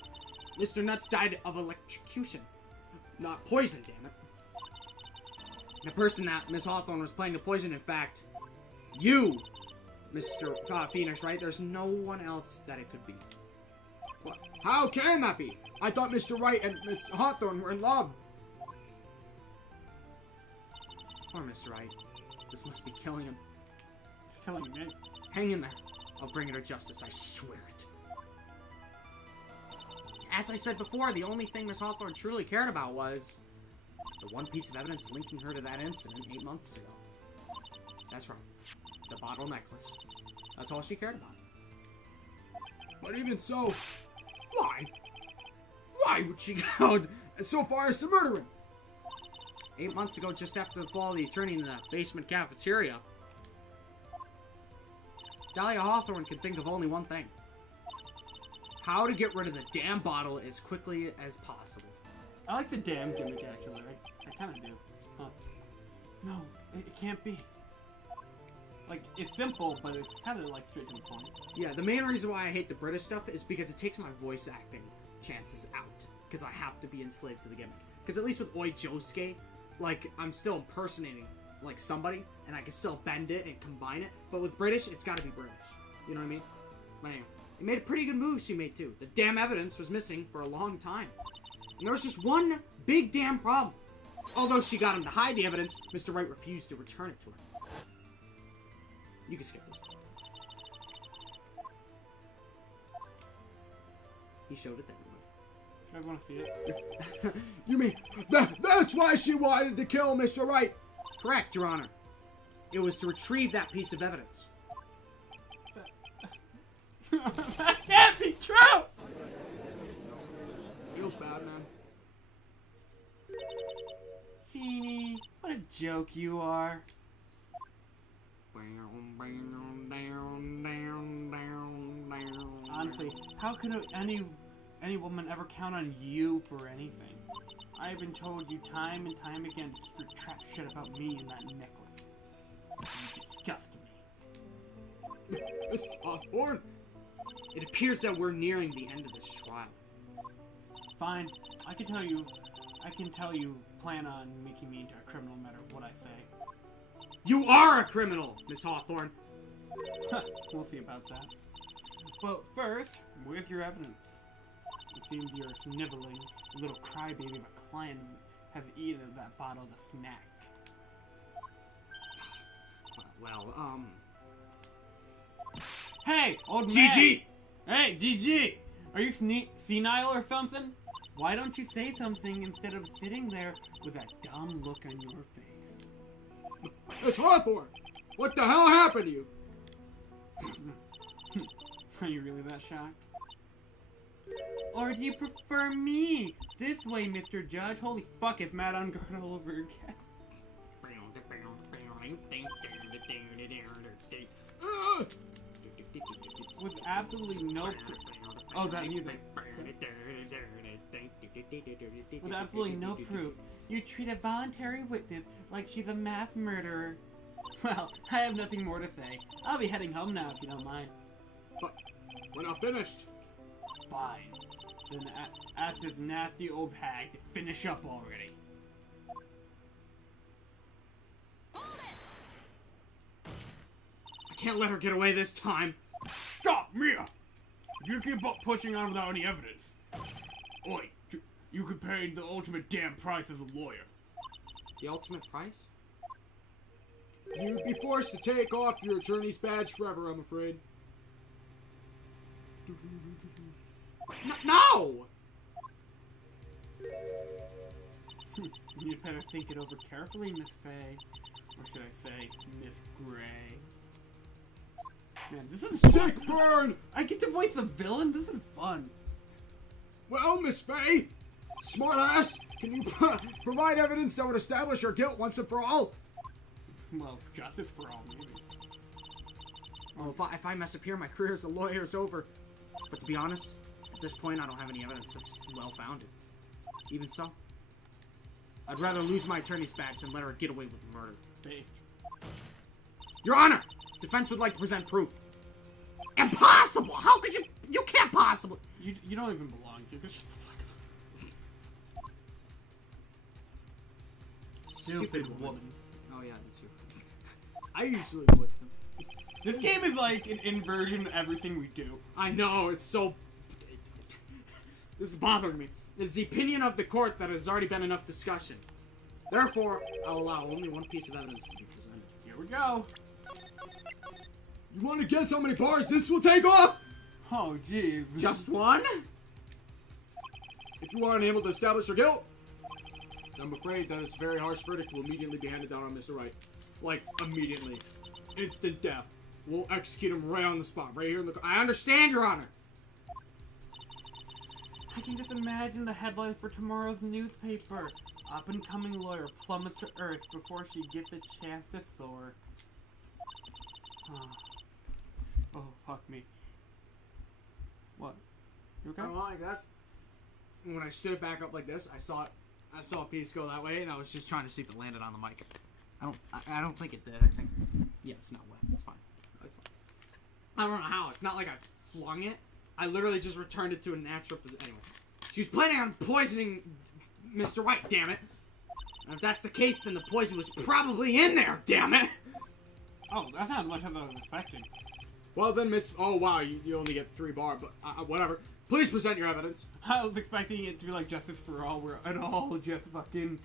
Mr. Nuts died of electrocution. Not poison, damn it. The person that Miss Hawthorne was planning to poison, in fact, you, Mr. Phoenix, right? There's no one else that it could be. What? How can that be? I thought Mr. Wright and Miss Hawthorne were in love. Poor Mr. Wright. This must be killing him. Killing me. Hang in there. I'll bring her to justice, I swear it. As I said before, the only thing Miss Hawthorne truly cared about was the one piece of evidence linking her to that incident 8 months ago. That's right. The bottle necklace. That's all she cared about. But even so, why? Why would she go so far as to murder him? 8 months ago, just after the fall of the attorney in the basement cafeteria, Dahlia Hawthorne could think of only one thing. How to get rid of the damn bottle as quickly as possible. I like the damn gimmick, actually. I kind of do. Huh. No, it can't be. Like, it's simple, but it's kind of, like, straight to the point. Yeah, the main reason why I hate the British stuff is because it takes my voice acting chances out. Because I have to be enslaved to the gimmick. Because at least with Oi Josuke, like, I'm still impersonating, like, somebody, and I can still bend it and combine it. But with British, it's gotta be British. You know what I mean? But anyway, it made a pretty good move she made, too. The damn evidence was missing for a long time. And there was just one big damn problem. Although she got him to hide the evidence, Mr. Wright refused to return it to her. You can skip this one. He showed it to everyone. I want to see it. You mean that's why she wanted to kill Mr. Wright? Correct, Your Honor. It was to retrieve that piece of evidence. That can't be true! Feels bad, man. Feeny, what a joke you are. Honestly, how could any woman ever count on you for anything? I've been told you time and time again to keep your trap shut about me and that necklace. You disgust me. Miss Hawthorne? It appears that we're nearing the end of this trial. Fine, I can tell you plan on making me into a criminal no matter what I say. You are a criminal, Miss Hawthorne! We'll see about that. But first, where's your evidence? It seems you're a sniveling little crybaby of a client has eaten that bottle as a snack. Well, Hey, old man! GG! Hey, GG! Are you senile or something? Why don't you say something instead of sitting there with that dumb look on your face? Miss Hawthorne! What the hell happened to you? Are you really that shocked? Or do you prefer me? This way, Mr. Judge. Holy fuck, it's Matt on guard all over again. With absolutely no proof. Oh, that music. With absolutely no proof, you treat a voluntary witness like she's a mass murderer. Well, I have nothing more to say. I'll be heading home now if you don't mind. But we're not finished. Fine. Then ask this nasty old hag to finish up already. I can't let her get away this time. Stop, Mia! If you keep up pushing on without any evidence, oi, you could pay the ultimate damn price as a lawyer. The ultimate price? You'd be forced to take off your attorney's badge forever, I'm afraid. No! You'd better think it over carefully, Miss Faye. Or should I say, Miss Gray. Man, this is Sick burn! I get to voice the villain? This is fun. Well, Miss Faye, smartass, can you provide evidence that would establish your guilt once and for all? Well, justice for all, maybe. Well, if I mess up here, my career as a lawyer is over. But to be honest, at this point, I don't have any evidence that's well-founded. Even so, I'd rather lose my attorney's badge than let her get away with murder. Based. Your Honor! Defense would like to present proof. Impossible! How could you... You can't possibly... You don't even belong here. Just shut the fuck Stupid woman. Oh yeah, that's you. I usually voice them. This game is like an inversion of everything we do. I know, it's so... This is bothering me. It's the opinion of the court that has already been enough discussion. Therefore, I'll allow only one piece of evidence to be presented. Here we go. You want to guess how many bars this will take off? Oh, jeez. Just one? If you are unable to establish your guilt, I'm afraid that this very harsh verdict will immediately be handed down on Mr. Wright. Like, immediately. Instant death. We'll execute him right on the spot, right here in the... I understand, Your Honor. I can just imagine the headline for tomorrow's newspaper. Up-and-coming lawyer plummets to earth before she gets a chance to soar. Oh, fuck me. What? You okay? I guess. When I stood back up like this, I saw a piece go that way, and I was just trying to see if it landed on the mic. I don't think it did. I think, yeah, it's not wet. It's fine. I don't know how. It's not like I flung it. I literally just returned it to a natural position. Anyway, she was planning on poisoning Mr. Wright. Damn it! And if that's the case, then the poison was probably in there. Damn it! Oh, that's not as much as I was expecting. Well then, Miss. Oh wow, you only get 3 bar, but whatever. Please present your evidence. I was expecting it to be like Justice for All, where it all just fucking...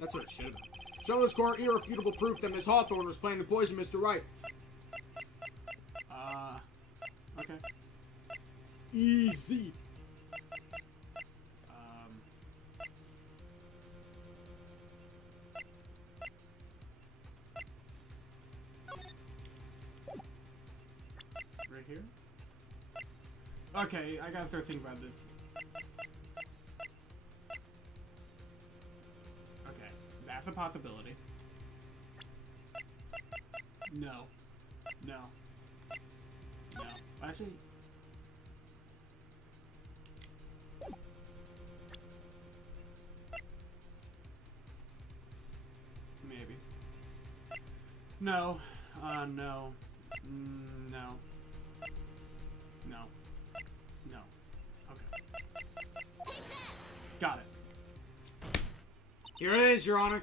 That's what it should have been. Show this court irrefutable proof that Miss Hawthorne was planning to poison Mr. Wright. Okay. Easy. Right here? Okay, I gotta start thinking about this. Okay, that's a possibility. No. No. No. Actually... Maybe. No. No. No. No. No. Okay. Got it. Here it is, Your Honor.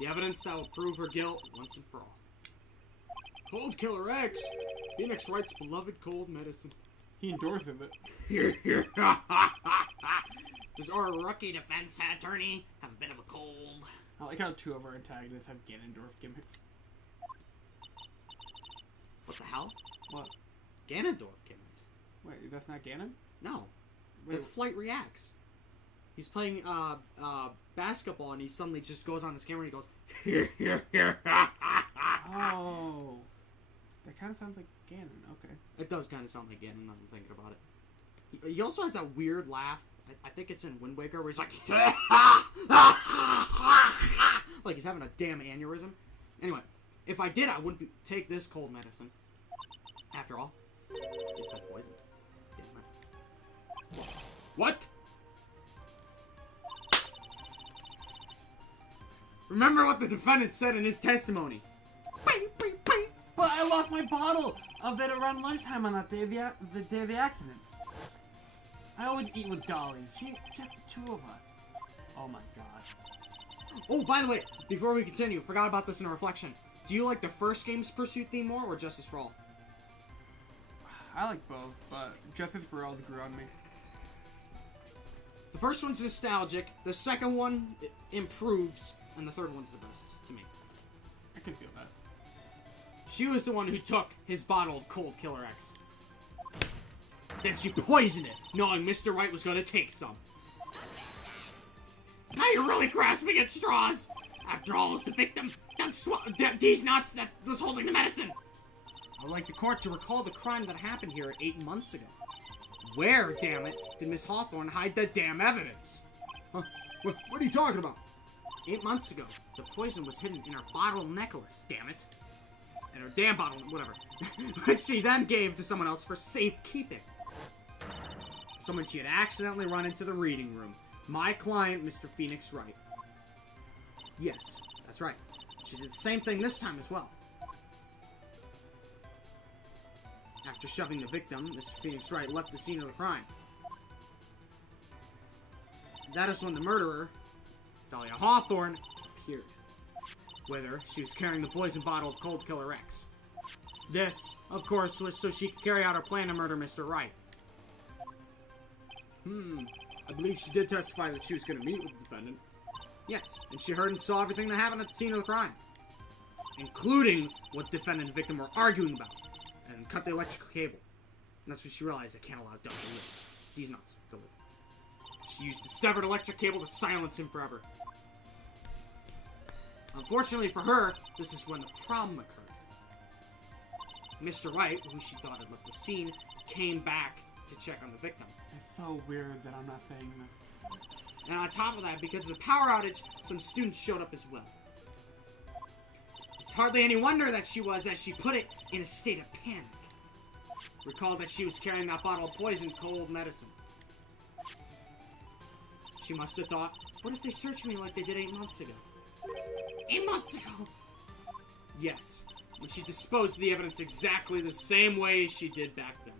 The evidence that will prove her guilt once and for all. Cold Killer X, Phoenix Wright's beloved cold medicine. He endorses it. Does our rookie defense attorney have a bit of a cold? I like how 2 of our antagonists have Ganondorf gimmicks. What the hell? What? Ganondorf gimmicks. Wait, that's not Ganon? No. Wait, That's Flight Reacts. He's playing basketball and he suddenly just goes on his camera and he goes, oh. That kind of sounds like Ganon, okay. It does kind of sound like Ganon now I'm thinking about it. He also has that weird laugh. I think it's in Wind Waker where he's like, like he's having a damn aneurysm. Anyway, if I did, I wouldn't take this cold medicine. After all, it's been poisoned. Damn it. What? Remember what the defendant said in his testimony. But I lost my bottle of it around lunchtime on that day of the day of the accident. I always eat with Dolly. Just the 2 of us. Oh my god. Oh, by the way, before we continue, forgot about this in a reflection. Do you like the first game's Pursuit theme more or Justice for All? I like both, but Justice for All grew on me. The first one's nostalgic, the second one improves, and the third one's the best to me. I can feel that. She was the one who took his bottle of Cold Killer X. Then she poisoned it, knowing Mr. Wright was going to take some. Now you're really grasping at straws! After all, it was the victim, these nuts that was holding the medicine! I'd like the court to recall the crime that happened here 8 months ago. Where, damn it, did Miss Hawthorne hide the damn evidence? Huh? What are you talking about? 8 months ago, the poison was hidden in her bottle necklace, damn it. And her damn bottle, whatever. Which she then gave to someone else for safekeeping. Someone she had accidentally run into the reading room. My client, Mr. Phoenix Wright. Yes, that's right. She did the same thing this time as well. After shoving the victim, Mr. Phoenix Wright left the scene of the crime. That is when the murderer, Dahlia Hawthorne, appeared. With her, she was carrying the poison bottle of Cold Killer X. This, of course, was so she could carry out her plan to murder Mr. Wright. I believe she did testify that she was going to meet with the defendant. Yes, and she heard and saw everything that happened at the scene of the crime. Including what defendant and victim were arguing about. And cut the electrical cable. And that's when she realized I can't allow Doug to live. These nuts to live. She used the severed electric cable to silence him forever. Unfortunately for her, this is when the problem occurred. Mr. Wright, who she thought had left the scene, came back to check on the victim. It's so weird that I'm not saying this. And on top of that, because of the power outage, some students showed up as well. It's hardly any wonder that she was, as she put it, in a state of panic. Recall that she was carrying that bottle of poison cold medicine. She must have thought, what if they search me like they did 8 months ago? 8 months ago! Yes, when she disposed of the evidence exactly the same way she did back then.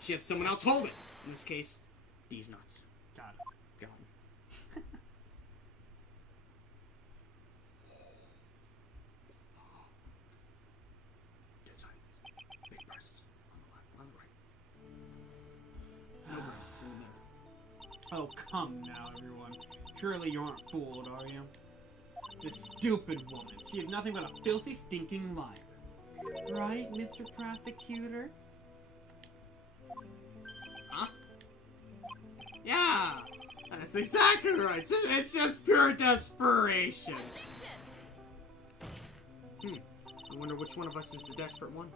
She had someone else hold it. In this case, these nuts. Got it. Got him. Dead silence. Big breasts on the left, on the right. No breasts in the middle. Oh, come now, everyone. Surely you aren't fooled, are you? This stupid woman. She is nothing but a filthy, stinking liar. Right, Mr. Prosecutor? Huh? Yeah! That's exactly right. It's just pure desperation. I wonder which one of us is the desperate one.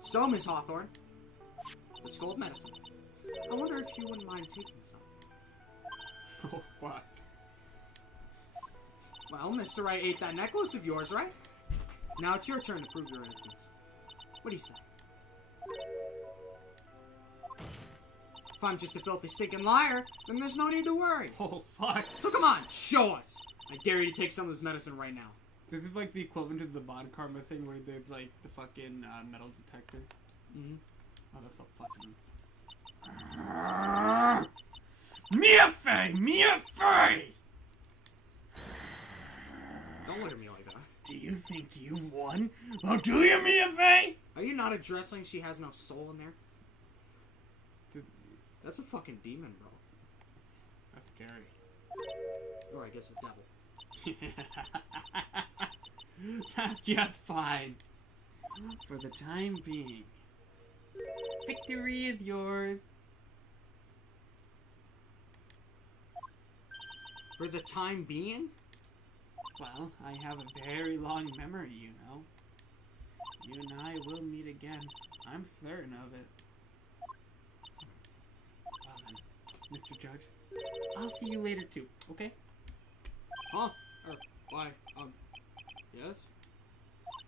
So, Miss Hawthorne, this cold medicine. I wonder if you wouldn't mind taking some. Oh, fuck. Well, Mr. Wright ate that necklace of yours, right? Now it's your turn to prove your innocence. What do you say? If I'm just a filthy, stinking liar, then there's no need to worry. Oh, fuck. So come on, show us! I dare you to take some of this medicine right now. This is like the equivalent to the Von Karma thing where there's like the fucking metal detector. Mm-hmm. Oh, that's so fucking... Mia Fey! Mia Fey! Don't look at me like that. Do you think you've won? Oh, do you, Mia Fey? Are you not addressing she has no soul in there? That's a fucking demon, bro. That's scary. Or I guess a devil. That's just fine. For the time being. Victory is yours. For the time being? Well, I have a very long memory, you know. You and I will meet again. I'm certain of it. Well then, Mr. Judge, I'll see you later too, okay? Huh? Why? Yes?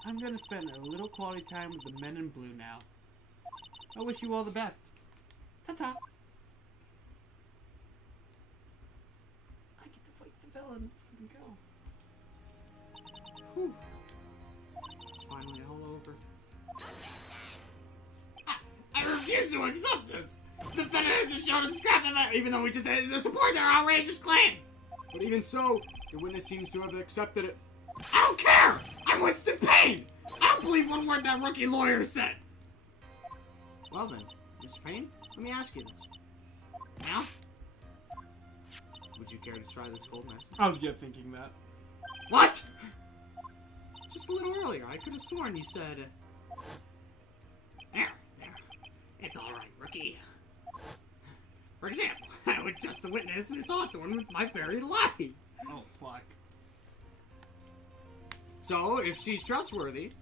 I'm gonna spend a little quality time with the men in blue now. I wish you all the best. Ta-ta! I get to voice the villain and go. Whew. It's finally all over. I refuse to accept this! The defendant hasn't shown a scrap of it, even though we just had to support their outrageous claim! But even so, the witness seems to have accepted it. I don't care! I'm Winston Payne! I don't believe one word that rookie lawyer said! Well then, Mr. Payne, let me ask you this. Now? Would you care to try this cold medicine? I was just thinking that. What?! Just a little earlier, I could have sworn you said... There. It's alright, rookie. For example, I would just witness Miss Hawthorne with my very life. Oh, fuck. So, if she's trustworthy,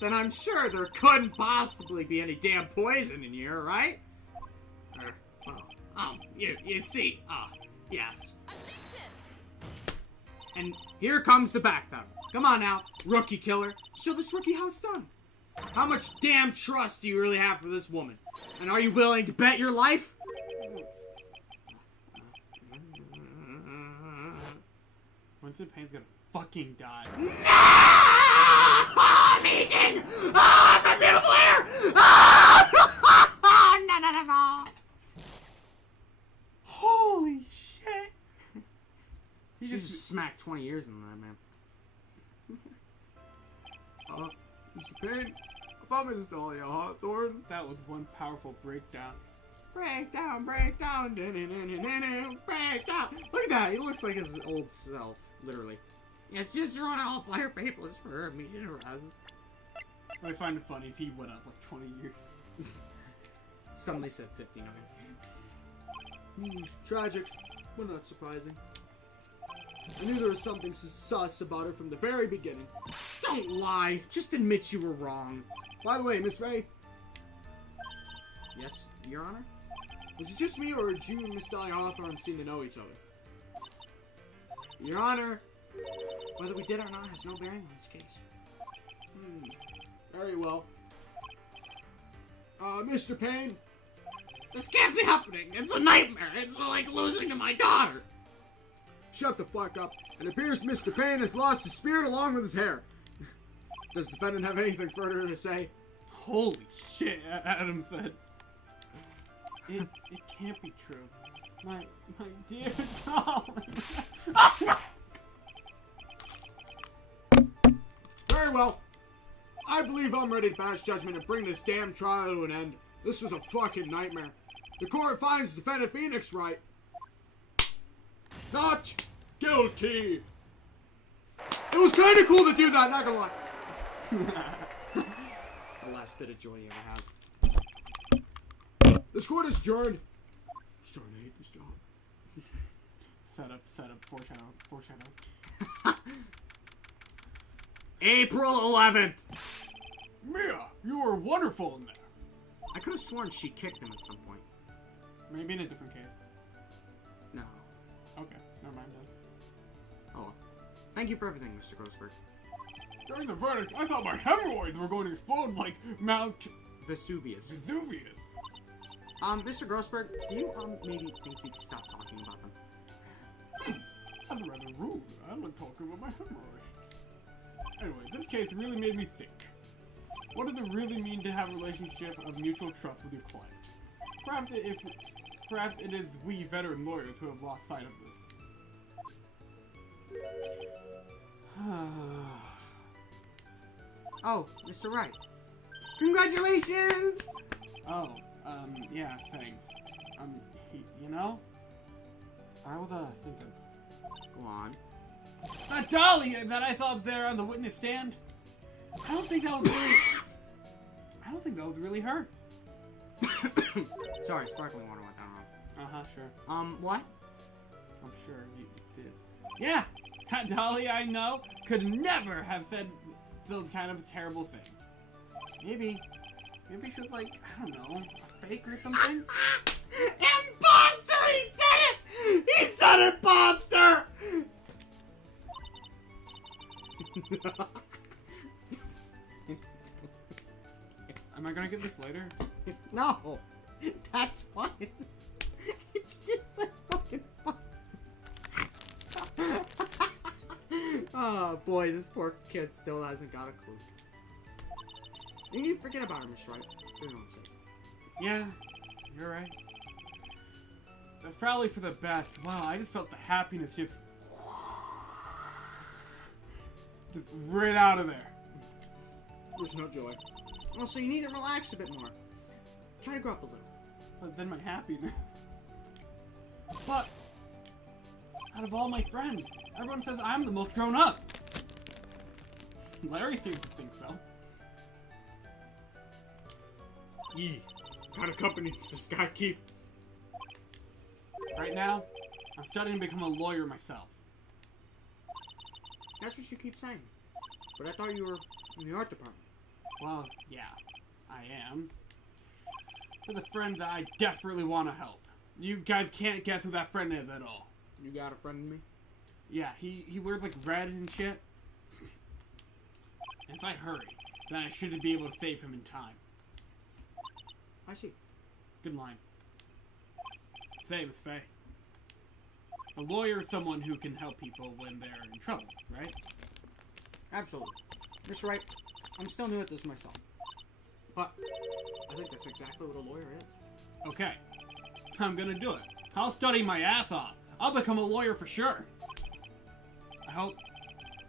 then I'm sure there couldn't possibly be any damn poison in here, right? You see, yes. And here comes the backpedal. Come on now, rookie killer. Show this rookie how it's done. How much damn trust do you really have for this woman? And are you willing to bet your life? Winston Payne's gonna fucking die. No! I'm aging! I'm a beautiful hair! No. Holy shit! He than that, man. Mr. Payne, about Mrs. Dahlia Hawthorne. That was one powerful breakdown. Breakdown, breakdown, breakdown. Look at that. He looks like his old self, literally. Yes, just run all fire papers for immediate arrest. I find it funny if he went up like 20 years. Suddenly said 59. Tragic, but not surprising. I knew there was something sus about her from the very beginning. Don't lie. Just admit you were wrong. By the way, Miss Ray, Yes, Your Honor? was it just me or did you and Miss Dahlia Hawthorne seem to know each other? Your Honor, Whether we did or not has no bearing on this case. very well. Mr. Payne, This can't be happening. It's a nightmare. It's like losing to my daughter. shut the fuck up. It appears Mr. Payne has lost his spirit along with his hair. Does the defendant have anything further to say? Holy shit, Adam said. It can't be true. My dear darling. Very well. I believe I'm ready to pass judgment and bring this damn trial to an end. This was a fucking nightmare. The court finds defendant Phoenix right. Not guilty. It was kind of cool to do that, not gonna lie. The last bit of joy he ever has. This court is adjourned. I'm starting to hate this job. Set up, foreshadow. April 11th. Mia, you were wonderful in there. I could have sworn she kicked him at some point. Maybe in a different case. No. Okay, never mind then. Oh well. Thank you for everything, Mr. Grossberg. During the verdict, I thought my hemorrhoids were going to explode like Mount Vesuvius. Vesuvius. Mr. Grossberg, do you, maybe think you could stop talking about them? That's rather rude. I'm not talking about my hemorrhoids. Anyway, this case really made me think. What does it really mean to have a relationship of mutual trust with your client? Perhaps it is we veteran lawyers who have lost sight of this. Oh, Mr. Wright. Congratulations! Oh, yeah, thanks. You know? I was, thinking. Go on. That Dahlia that I saw up there on the witness stand, I don't think that was really her. Sorry, sparkling water went down wrong. Uh-huh, sure. What? I'm sure you did. Yeah! That Dahlia I know could never have said those kind of terrible things. Maybe she was like, I don't know, a fake or something? Imposter! He said it! He said imposter! Am I gonna get this later? No! That's why it just says fucking imposter. Oh boy, this poor kid still hasn't got a clue. You need to forget about her, Miss Wright. For your own sake. Yeah, you're right. That's probably for the best. Wow, I just felt the happiness just right out of there. There's no joy. Also, you need to relax a bit more. Try to grow up a little. But then my happiness. But out of all my friends, everyone says I'm the most grown up. Larry seems to think so. Yee. What kind of company does this guy keep? Right now, I'm studying to become a lawyer myself. That's what you keep saying. But I thought you were in the art department. Well, yeah, I am. For the friends I desperately want to help. You guys can't guess who that friend is at all. You got a friend in me? Yeah, he wears like red and shit. And if I hurry, then I should be able to save him in time. I see. Good line. Same as Faye. A lawyer is someone who can help people when they're in trouble, right? Absolutely. Mr. Wright, I'm still new at this myself. But I think that's exactly what a lawyer is. Okay. I'm gonna do it. I'll study my ass off. I'll become a lawyer for sure. I hope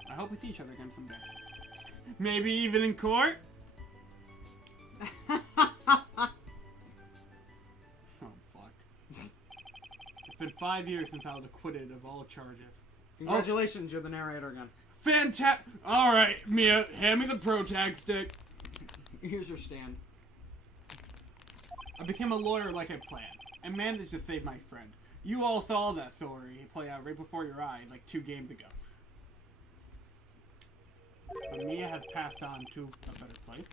I hope we see each other again someday. Maybe even in court? Oh, fuck. It's been 5 years since I was acquitted of all charges. Congratulations, you're the narrator again. Fantastic! Alright, Mia, hand me the protag stick. Here's your stand. I became a lawyer like I planned, and managed to save my friend. You all saw that story play out right before your eyes, like 2 games ago. But Mia has passed on to a better place.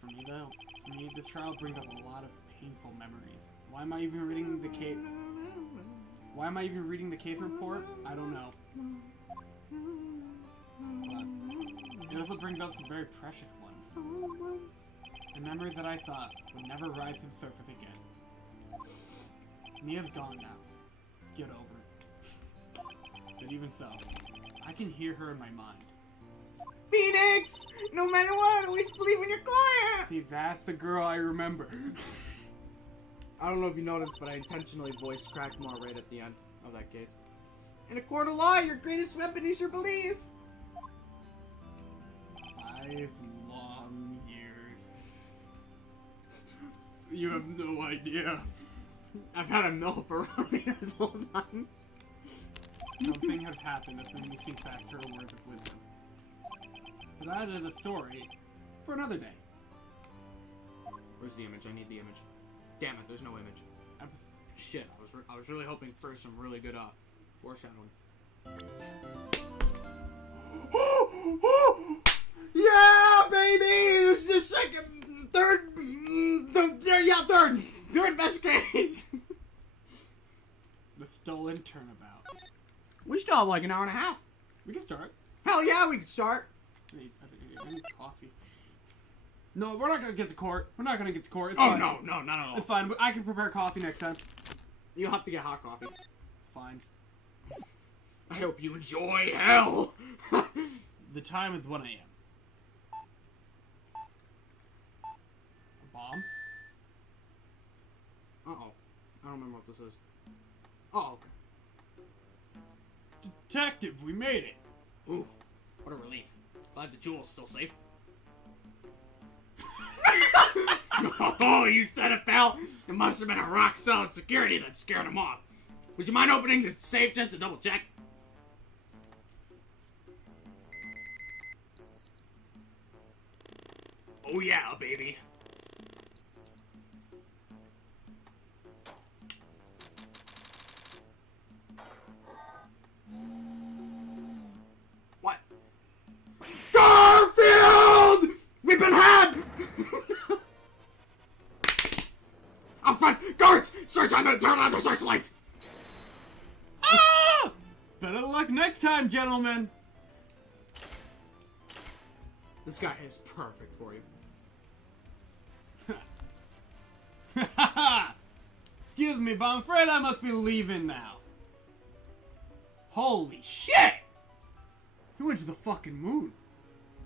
For me, this trial brings up a lot of painful memories. Why am I even reading the case? Why am I even reading the case report? I don't know. But it also brings up some very precious ones. The memories that I thought would never rise to the surface again. Mia's gone now. Get over it. But even so, I can hear her in my mind. Phoenix! No matter what, always believe in your client! See, that's the girl I remember. I don't know if you noticed, but I intentionally voiced Crackmore right at the end of that case. In a court of law, your greatest weapon is your belief. 5 long years. You have no idea. I've had a MILF around me this whole time. Something has happened that's made me think back to her words of wisdom. But that is a story for another day. Where's the image? I need the image. Damn it, there's no image. Shit, I was really hoping for some really good foreshadowing. Yeah, baby! This is the Third best case! The stolen turnabout. We still have like an hour and a half. We can start. Hell yeah, we can start. I need coffee. No, we're not gonna get to court. We're not gonna get to court. It's Oh, fine. no, not at all. It's fine, but I can prepare coffee next time. You'll have to get hot coffee. Fine. I hope you enjoy hell! The time is 1 a.m. A bomb? Uh-oh. I don't remember what this is. Oh, okay. Detective, we made it. Ooh, what a relief. Glad the jewel's still safe. Oh, you said it, pal. It must have been a rock-solid security that scared him off. Would you mind opening the safe just to double-check? Oh yeah, baby. What? Garfield! We've been had! Up front! Guards! Turn on the searchlights! Ah! Better luck next time, gentlemen. This guy is perfect for you. Excuse me, but I'm afraid I must be leaving now. Holy shit! He went to the fucking moon.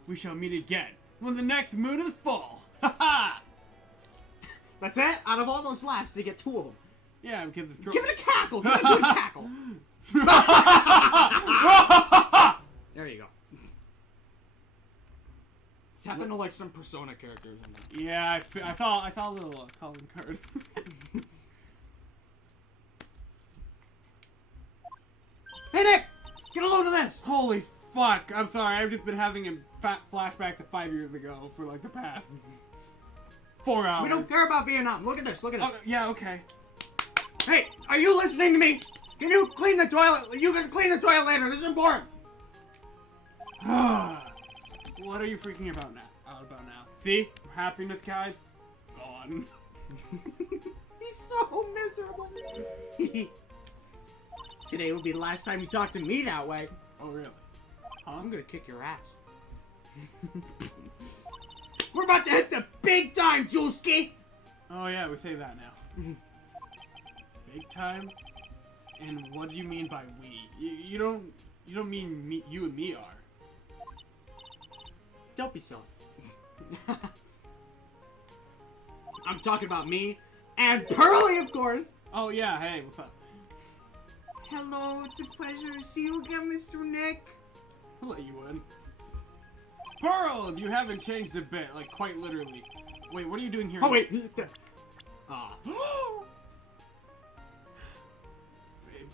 We shall meet again when the next moon is full. Ha That's it? Out of all those laughs, you get 2 of them. Yeah, because it's Give it a cackle! Give it a good cackle! There you go. Tap into like some Persona characters. Yeah, I saw a little calling card. Hey Nick! Get a load of this! Holy fuck! I'm sorry, I've just been having a flashback to 5 years ago for like the past 4 hours. We don't care about Vietnam. Look at this, look at this. Oh, yeah, okay. Hey, are you listening to me? Can you clean the toilet? You can clean the toilet later. This is important. What are you freaking about now? See? Happiness, guys? Gone. He's so miserable. Today will be the last time you talk to me that way. Oh, really? Huh? I'm gonna kick your ass. We're about to hit the big time, Julski! Oh, yeah, we say that now. Big time? And what do you mean by we? You don't mean me, you and me are. Don't be silly. I'm talking about me and Pearly, of course. Oh, yeah, hey, what's up? Hello, it's a pleasure to see you again, Mr. Nick. I'll let you in. Pearls, you haven't changed a bit, like quite literally. Wait, what are you doing here? Oh, wait. Ah.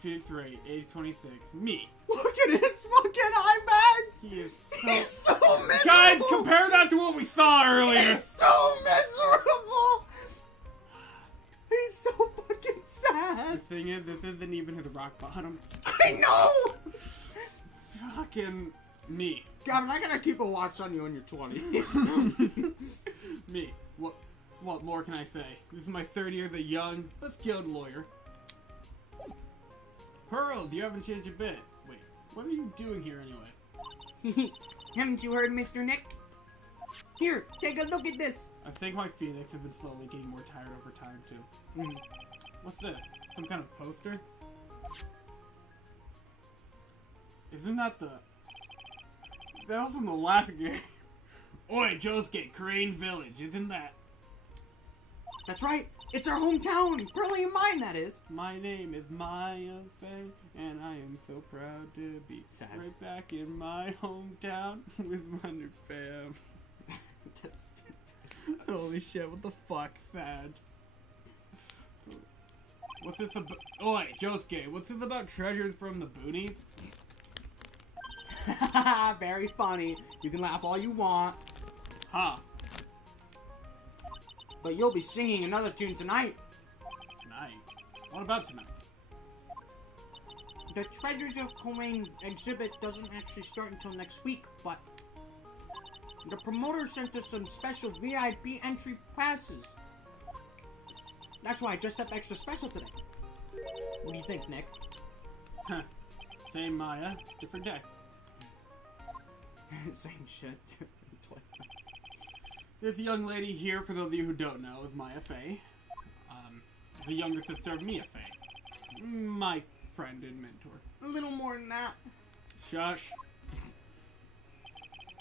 Phoenix Wright, age 26. Me. Look at his fucking eye bags. He is He's so miserable. Guys, compare that to what we saw earlier. He's so miserable. He's so fucking The sad. thing is, this isn't even his rock bottom. I know. Fucking me. Gavin, I gotta keep a watch on you in your 20s. Me. What more can I say? This is my third year as a young, but skilled lawyer. Pearls, you haven't changed a bit. Wait, what are you doing here anyway? Haven't you heard, Mr. Nick? Here, take a look at this. I think my Phoenix has been slowly getting more tired over time, too. What's this? Some kind of poster? Isn't that the... That was from the last game. Oi, Josuke, Crane Village, isn't that... That's right. It's our hometown. Pearly and mine, that is. My name is Maya Fey, and I am so proud to be right back in my hometown with my new fam. That's stupid. Holy shit, what the fuck, sad. What's this about? Oi, Josuke, what's this about treasures from the boonies? Very funny. You can laugh all you want, Huh. but you'll be singing another tune tonight. Tonight? What about tonight? The Treasures of Corain exhibit doesn't actually start until next week, but the promoter sent us some special VIP entry passes. That's why I dressed up extra special today. What do you think, Nick? Huh. Same Maya, different day. Same shit, different way. This young lady here, for those of you who don't know, is Maya Fey. The younger sister of Mia Fey. My friend and mentor. A little more than that. Shush.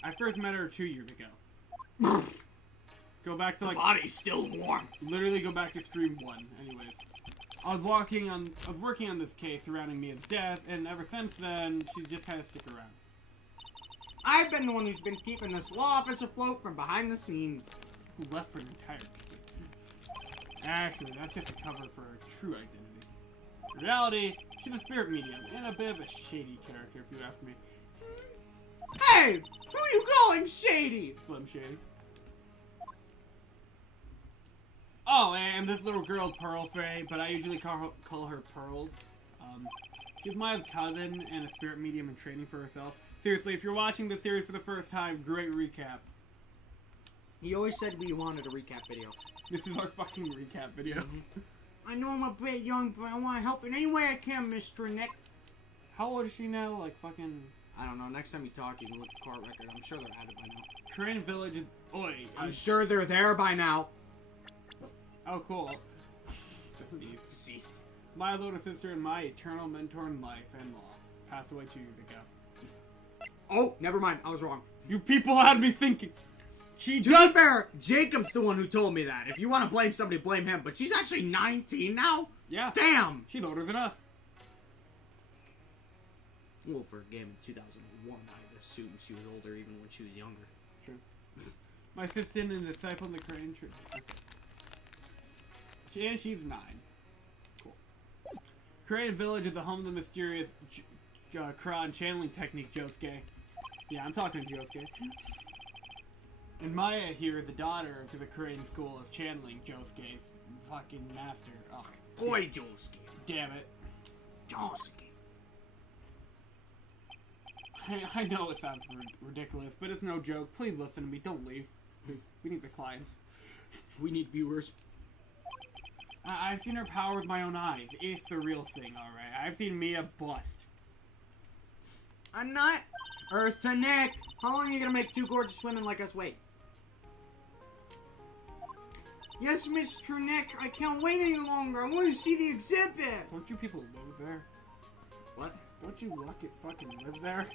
I first met her 2 years ago. Go back to like... Body's still warm. Literally go back to stream 1, anyways. I was working on this case surrounding Mia's death, and ever since then, she's just kind of stick around. I've been the one who's been keeping this law office afloat from behind the scenes. Who left for an entire case. Actually, that's just a cover for her true identity. In reality, she's a spirit medium, and a bit of a shady character, if you ask me. Hey! Who are you calling shady? Slim Shady. Oh, and this little girl's Pearl Fey, but I usually call her Pearls. She's Maya's cousin and a spirit medium in training for herself. Seriously, if you're watching this series for the first time, great recap. He always said we wanted a recap video. This is our fucking recap video. I know I'm a bit young, but I want to help in any way I can, Mr. Nick. How old is she now? Like fucking... I don't know. Next time you talk, you can look at the court record. I'm sure they're at it by now. Crane Village is... Oi. I'm sure they're there by now. Oh, cool. Deceased. My little sister and my eternal mentor in life and law passed away 2 years ago. Oh, never mind. I was wrong. You people had me thinking. She To just... be fair, Jacob's the one who told me that. If you want to blame somebody, blame him. But she's actually 19 now? Yeah. Damn! She's older than us. Well, for a game in 2001, I'd assume she was older even when she was younger. True. My assistant and disciple in the Crane Tree. And she's 9. Cool. Crane Village is the home of the mysterious Kron channeling technique, Josuke. Yeah, I'm talking to Josuke. And Maya here is the daughter of the Crane School of Channeling, Josuke's fucking master. Ugh. Boy, Josuke. Damn it. Josuke. I know it sounds ridiculous, but it's no joke. Please listen to me. Don't leave. Please. We need the clients. We need viewers. I've seen her power with my own eyes. It's the real thing, alright. I've seen Mia bust. I'm not. Earth to Nick. How long are you gonna make 2 gorgeous women like us wait? Yes, Mr. Nick. I can't wait any longer. I want to see the exhibit. Don't you people live there? What? Don't you fucking live there?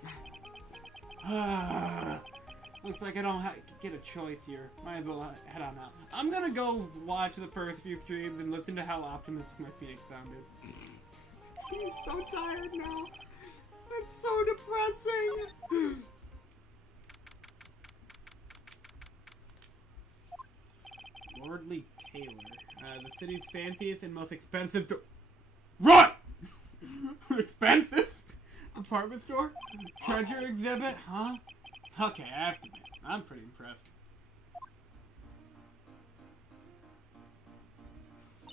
Looks like I don't get a choice here. Might as well head on out. I'm gonna go watch the first few streams and listen to how optimistic my Phoenix sounded. He's so tired now. That's so depressing. Lordly Taylor. The city's fanciest and most expensive Run! Expensive? Apartment store? Treasure exhibit? Huh? Okay, I have to admit, I'm pretty impressed.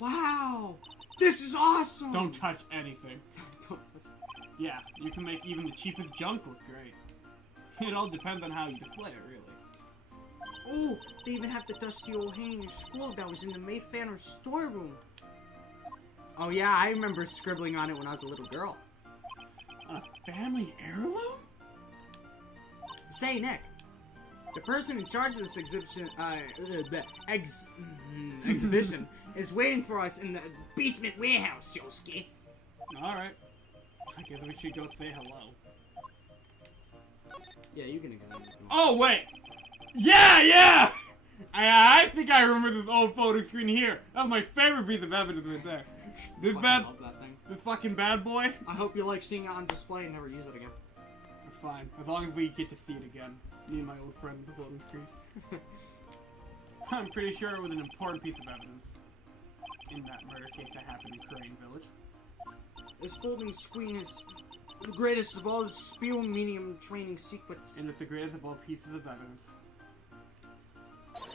Wow, this is awesome. Don't touch anything. Don't touch- Yeah, you can make even the cheapest junk look great. It all depends on how you display it, really. Oh, they even have the dusty old hanging scroll that was in the Mayfair storeroom. Oh yeah, I remember scribbling on it when I was a little girl. A family heirloom? Say, Nick, the person in charge of this exhibition, exhibition is waiting for us in the basement warehouse, Josuke. Alright. I guess we should go say hello. Yeah, you can examine it. Oh, wait! Yeah! I think I remember this old photo screen here. That was my favorite piece of evidence right there. This Love that thing. this fucking bad boy. I hope you like seeing it on display and never use it again. It's fine, as long as we get to see it again. Me and my old friend with the photo screen. I'm pretty sure it was an important piece of evidence in that murder case that happened in Crane Village. This folding screen is the greatest of all the spiel medium training sequence. And it's the greatest of all pieces of evidence.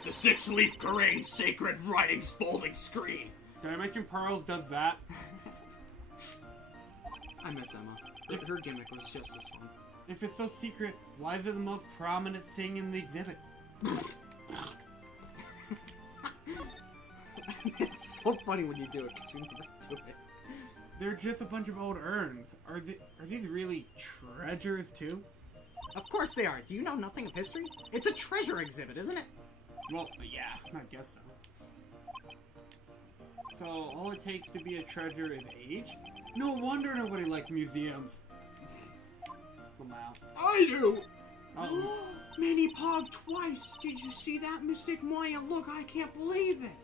The six-leaf Korean sacred writings folding screen. Did I mention Pearls does that? I miss Emma. Her gimmick was just as fun. If it's so secret, why is it the most prominent thing in the exhibit? It's so funny when you do it because you never do it. They're just a bunch of old urns. Are these really treasures too? Of course they are. Do you know nothing of history? It's a treasure exhibit, isn't it? Well, yeah, I guess so. So, all it takes to be a treasure is age? No wonder nobody likes museums. Wow. I do. Oh, Manny Pog twice. Did you see that, Mystic Maya? Look, I can't believe it.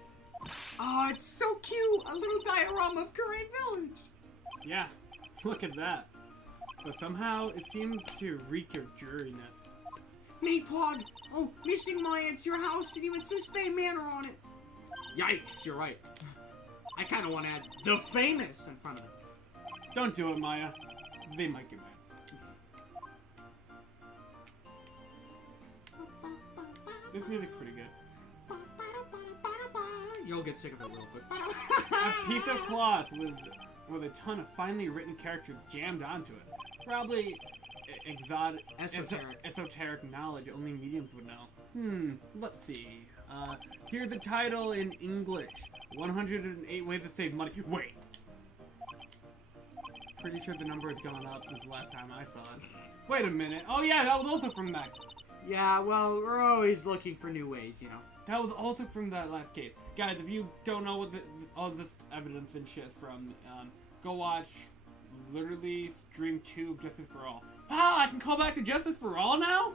Oh, it's so cute. A little diorama of Korean Village. yeah, look at that. But somehow, it seems to reek of dreariness. Manny Pog. Oh, Mystic Maya, it's your house. It even says Fame Manor on it. Yikes, you're right. I kind of want to add the famous in front of it. Don't do it, Maya. They might get mad. This music's pretty good. You'll get sick of it real quick. A piece of cloth with a ton of finely written characters jammed onto it. Probably exotic, esoteric knowledge only mediums would know. Let's see. Here's a title in English. 108 Ways to Save Money. Wait! Pretty sure the number has gone up since the last time I saw it. Wait a minute. Oh yeah, that was also from that. Yeah, well, we're always looking for new ways, you know. That was also from that last case. Guys, if you don't know what all this evidence and shit from, go watch literally stream 2 of Justice for All. Ah, I can call back to Justice for All now?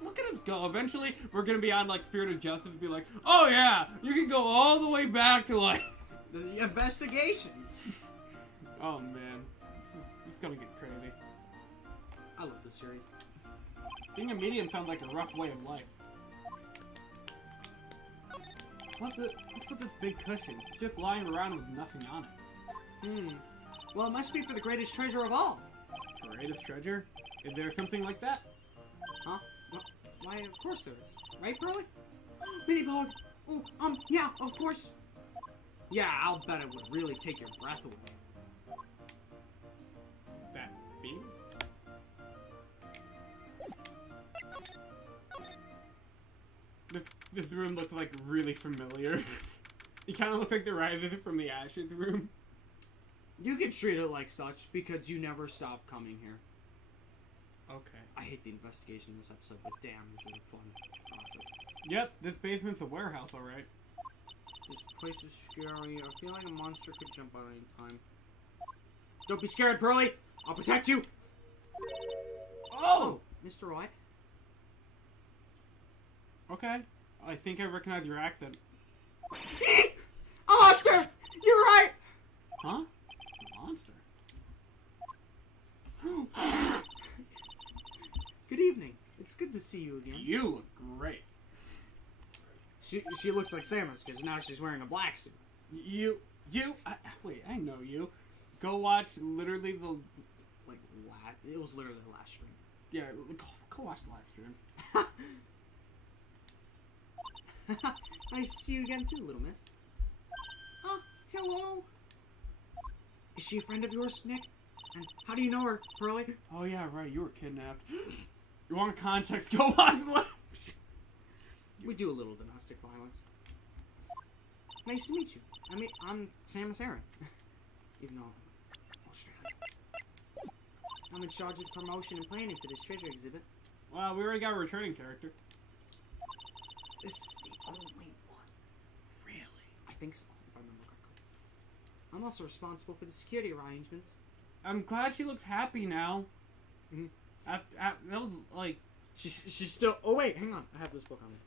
Look at us go. Eventually, we're gonna be on, like, Spirit of Justice and be like, oh yeah, you can go all the way back to, like... The investigations. Oh, man. This is gonna get crazy. I love this series. Being a medium sounds like a rough way of life. What's this big cushion? It's just lying around with nothing on it. Well, it must be for the greatest treasure of all. Greatest treasure? Is there something like that? Huh? Well, why, of course there is. Right, Burley? Manny Pog. Oh, yeah, of course. Yeah, I'll bet it would really take your breath away. That beam? This room looks like really familiar. It kind of looks like the Rises from the Ashes room. You can treat it like such because you never stop coming here. Okay. I hate the investigation in this episode, but damn, is it a fun process. Yep, this basement's a warehouse, alright. This place is scary. I feel like a monster could jump out any time. Don't be scared, Pearly! I'll protect you! Oh, Mr. Wright. Okay. I think I recognize your accent. A monster! You're right! Huh? Good evening. It's good to see you again. You look great. She looks like Samus because now she's wearing a black suit. Wait, I know you. Go watch literally the... It was literally the last stream. Yeah, go watch the live stream. Nice to see you again too, little miss. Hello. Is she a friend of yours, Nick? And how do you know her, Pearly? Oh yeah, right, you were kidnapped. You want context, go watch the live stream. We do a little domestic violence. Nice to meet you. I'm Samus Aran. Even though I'm Australian. I'm in charge of the promotion and planning for this treasure exhibit. Well, we already got a returning character. This is the only one. Really? I think so, if I remember correctly. I'm also responsible for the security arrangements. I'm glad she looks happy now. Mm-hmm. That was like... She's still... Oh wait, hang on. I have this book on me.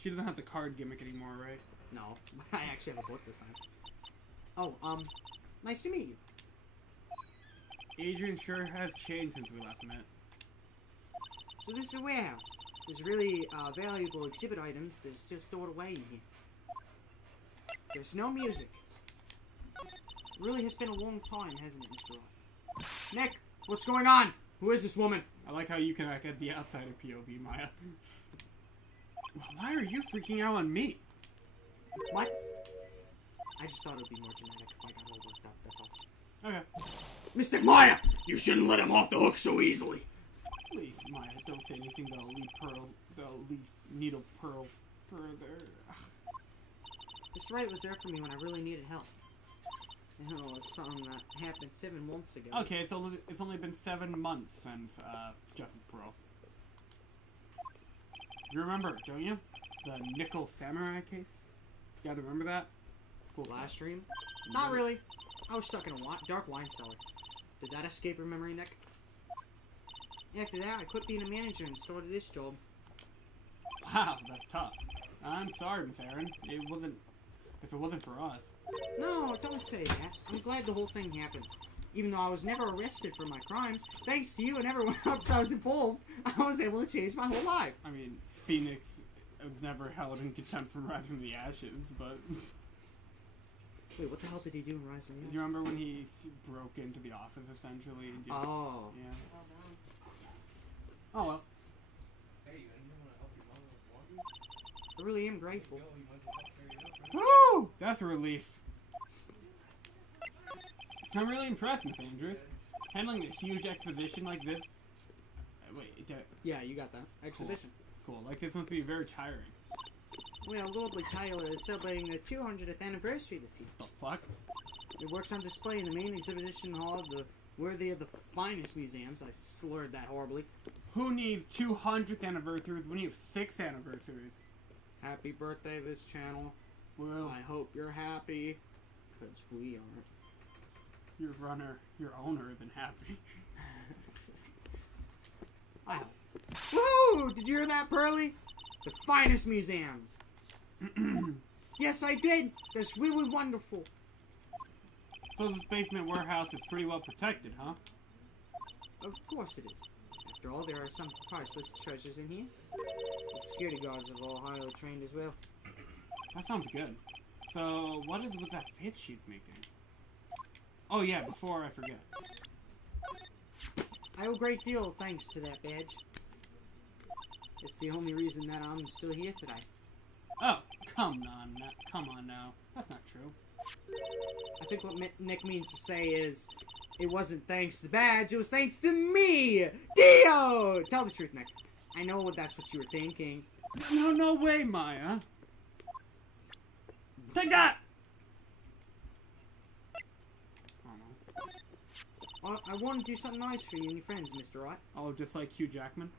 She doesn't have the card gimmick anymore, right? No, I actually have a book this time. Oh, nice to meet you. Adrian sure has changed since we last met. So this is a warehouse. There's really valuable exhibit items that are still stored away in here. There's no music. It really has been a long time, hasn't it, Mr. Wright? Nick, what's going on? Who is this woman? I like how you can get the outsider POV, Maya. Why are you freaking out on me? What? I just thought it would be more dramatic if I got all worked up, that's all. Okay. Mr. Maya, you shouldn't let him off the hook so easily. Please, Maya, don't say anything that'll lead Needle Pearl further. Mr. Wright was there for me when I really needed help. And it was something that happened 7 months ago. Okay, so it's only been 7 months since Justice Pearl. You remember, don't you? The Nickel Samurai case? You guys remember that? Cool. Last stream? Not really. I was stuck in a dark wine cellar. Did that escape your memory, Nick? After that, I quit being a manager and started this job. Wow, that's tough. I'm sorry, Miss Aaron. If it wasn't for us. No, don't say that. I'm glad the whole thing happened. Even though I was never arrested for my crimes, thanks to you and everyone else I was involved, I was able to change my whole life. I mean, Phoenix was never held in contempt for Rise from the Ashes, but... Wait, what the hell did he do in Rise from the Ashes? Do you remember when he broke into the office, essentially? And Oh. Yeah. Oh, well. I really am grateful. Woo! That's a relief. I'm really impressed, Miss Andrews. Handling a huge exposition like this... wait, Yeah, you got that. Exhibition. Cool. Like this must be very tiring. Well, Lordly Tyler is celebrating their 200th anniversary this year. The fuck? It works on display in the main exhibition hall of the worthy of the finest museums. I slurred that horribly. Who needs 200th anniversaries when you have 6 anniversaries? Happy birthday, this channel. Well, I hope you're happy, because we aren't. Your owner isn't happy. I hope. Woohoo! Did you hear that, Pearly? The finest museums. Yes, I did. That's really wonderful. So this basement warehouse is pretty well protected, huh? Of course it is. After all, there are some priceless treasures in here. The security guards are all highly trained as well. That sounds good. So, what is with that face she's making? Oh yeah, before I forget. I owe a great deal of thanks to that badge. It's the only reason that I'm still here today. Oh, come on now. That's not true. I think what Nick means to say is, it wasn't thanks to the badge, it was thanks to me! Dio! Tell the truth, Nick. I know that's what you were thinking. No way, Maya. Take that! Well, I want to do something nice for you and your friends, Mr. Wright. Oh, just like Hugh Jackman?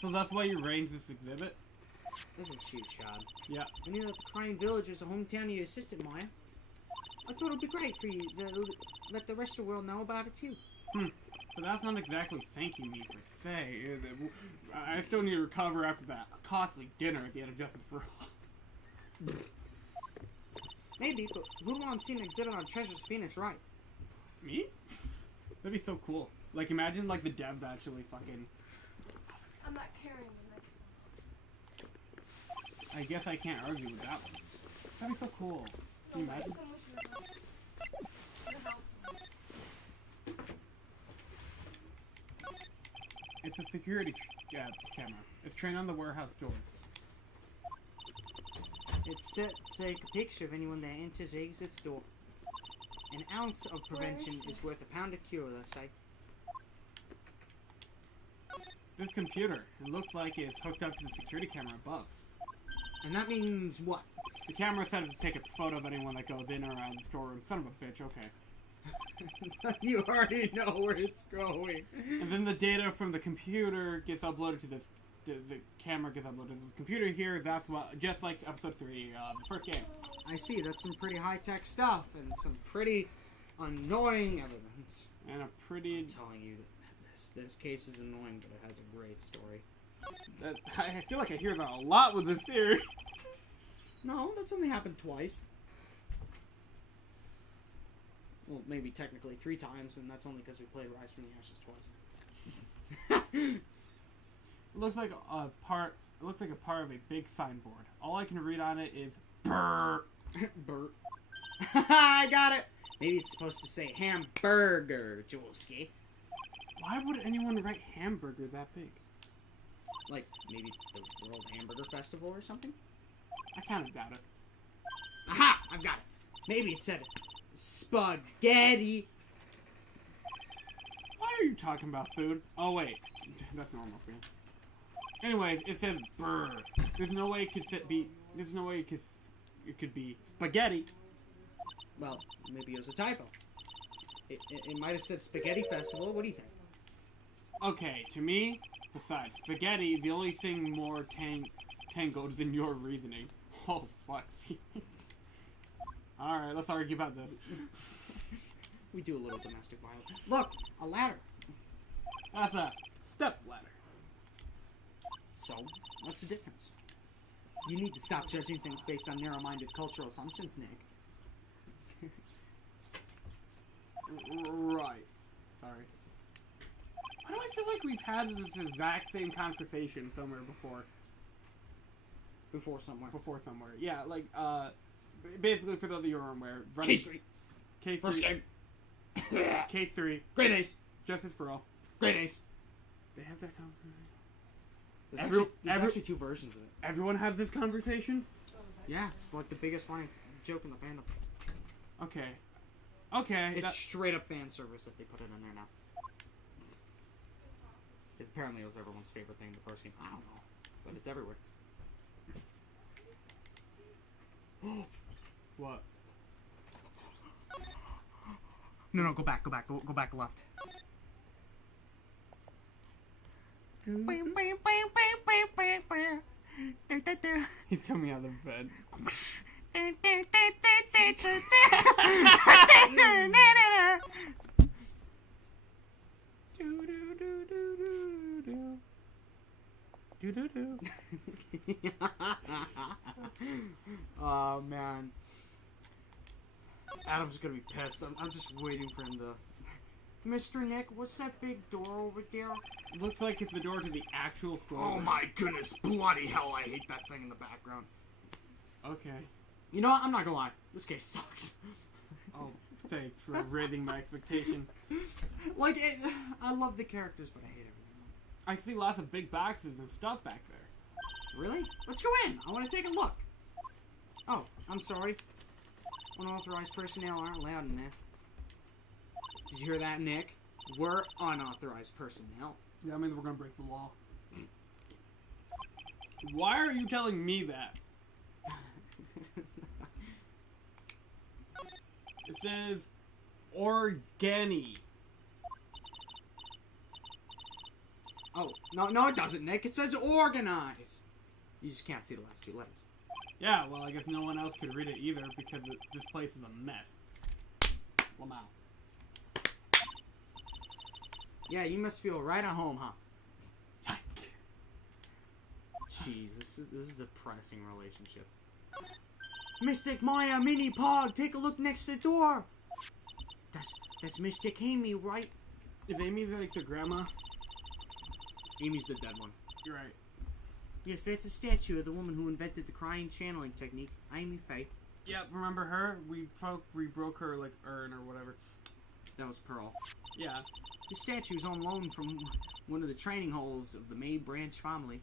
So that's why you arranged this exhibit? This is a shoot shot. Yeah. I knew that the Crying Village was a hometown of your assistant, Maya. I thought it would be great for you to let the rest of the world know about it, too. But that's not exactly thanking me per se, is it? I still need to recover after that costly dinner at the end of Justice for All. Maybe, but who'd want to see an exhibit on treasures of Phoenix Wright? Me? That'd be so cool. Like, imagine, like, the devs actually fucking... I'm not carrying the next one. I guess I can't argue with that one. That'd be so cool. Can you No, imagine? someone should help. Should help. It's a security camera. It's trained on the warehouse door. It's set to take a picture of anyone that enters or exits door. An ounce of prevention is worth a pound of cure, they say. This computer, it looks like it's hooked up to the security camera above. And that means what? The camera set it to take a photo of anyone that goes in or out of the storeroom. Son of a bitch, okay. You already know where it's going. And then the data from the computer gets uploaded to this. The camera gets uploaded to this computer here. That's what, just like episode 3 of the first game. I see, that's some pretty high-tech stuff and some pretty annoying evidence. And a pretty. I'm telling you that this case is annoying, but it has a great story. I feel like I hear that a lot with this series. No, that's only happened twice. Well, maybe technically 3 times, and that's only because we played Rise from the Ashes twice. It looks like a part. It looks like a part of a big signboard. All I can read on it is "Brr." Bert. I got it! Maybe it's supposed to say hamburger, Julski. Why would anyone write hamburger that big? Like, maybe the World Hamburger Festival or something? I kind of doubt it. Aha! I've got it. Maybe it said spaghetti. Why are you talking about food? Oh wait, that's normal for you. Anyways, it says "brr." There's no way it could be. There's no way it could be spaghetti. Well, maybe it was a typo. It might have said Spaghetti Festival. What do you think? Okay, to me, besides spaghetti, the only thing more tangled is in your reasoning. Oh fuck. All right, let's argue about this. We do a little domestic violence. Look, a ladder. That's a step ladder. So, what's the difference? You need to stop judging things based on narrow-minded cultural assumptions, Nick. Right. Sorry. Why do I feel like we've had this exact same conversation somewhere before? Before somewhere. Before somewhere. Yeah, like, basically for those of you who aren't aware, Case 3. Case First 3. game. Case 3. Great Ace. Justice for All. Great Ace. They have that conversation. There's actually 2 versions of it. Everyone has this conversation? Yeah, it's like the biggest running joke in the fandom. Okay. Okay. It's straight up fan service if they put it in there now. Because apparently it was everyone's favorite thing in the first game. I don't know. But it's everywhere. What? No, go back left. He's coming out of the bed. Oh man, Adam's gonna be pissed. I'm just waiting for him to. Mr. Nick, what's that big door over there? It looks like it's the door to the actual store. Oh my goodness, bloody hell, I hate that thing in the background. Okay. You know what, I'm not gonna lie, this case sucks. Oh, thanks for raising my expectation. Like, I love the characters, but I hate everything else. I see lots of big boxes and stuff back there. Really? Let's go in, I want to take a look. Oh, I'm sorry. Unauthorized personnel aren't allowed in there. Did you hear that, Nick? We're unauthorized personnel. Yeah, I mean, we're gonna break the law. Why are you telling me that? It says organi. Oh, no, it doesn't, Nick. It says organize. You just can't see the last 2 letters. Yeah, well, I guess no one else could read it either because this place is a mess. Lamau. Yeah, you must feel right at home, huh? Jeez, this is a depressing relationship. Mystic Maya Mini Pog, take a look next to the door. That's Mystic Amy, right? Is Amy like the grandma? Amy's the dead one. You're right. Yes, that's a statue of the woman who invented the crying channeling technique, Amy Faye. Yep, remember her? We broke her like urn or whatever. That was Pearl. Yeah. The statue's on loan from one of the training halls of the May Branch family.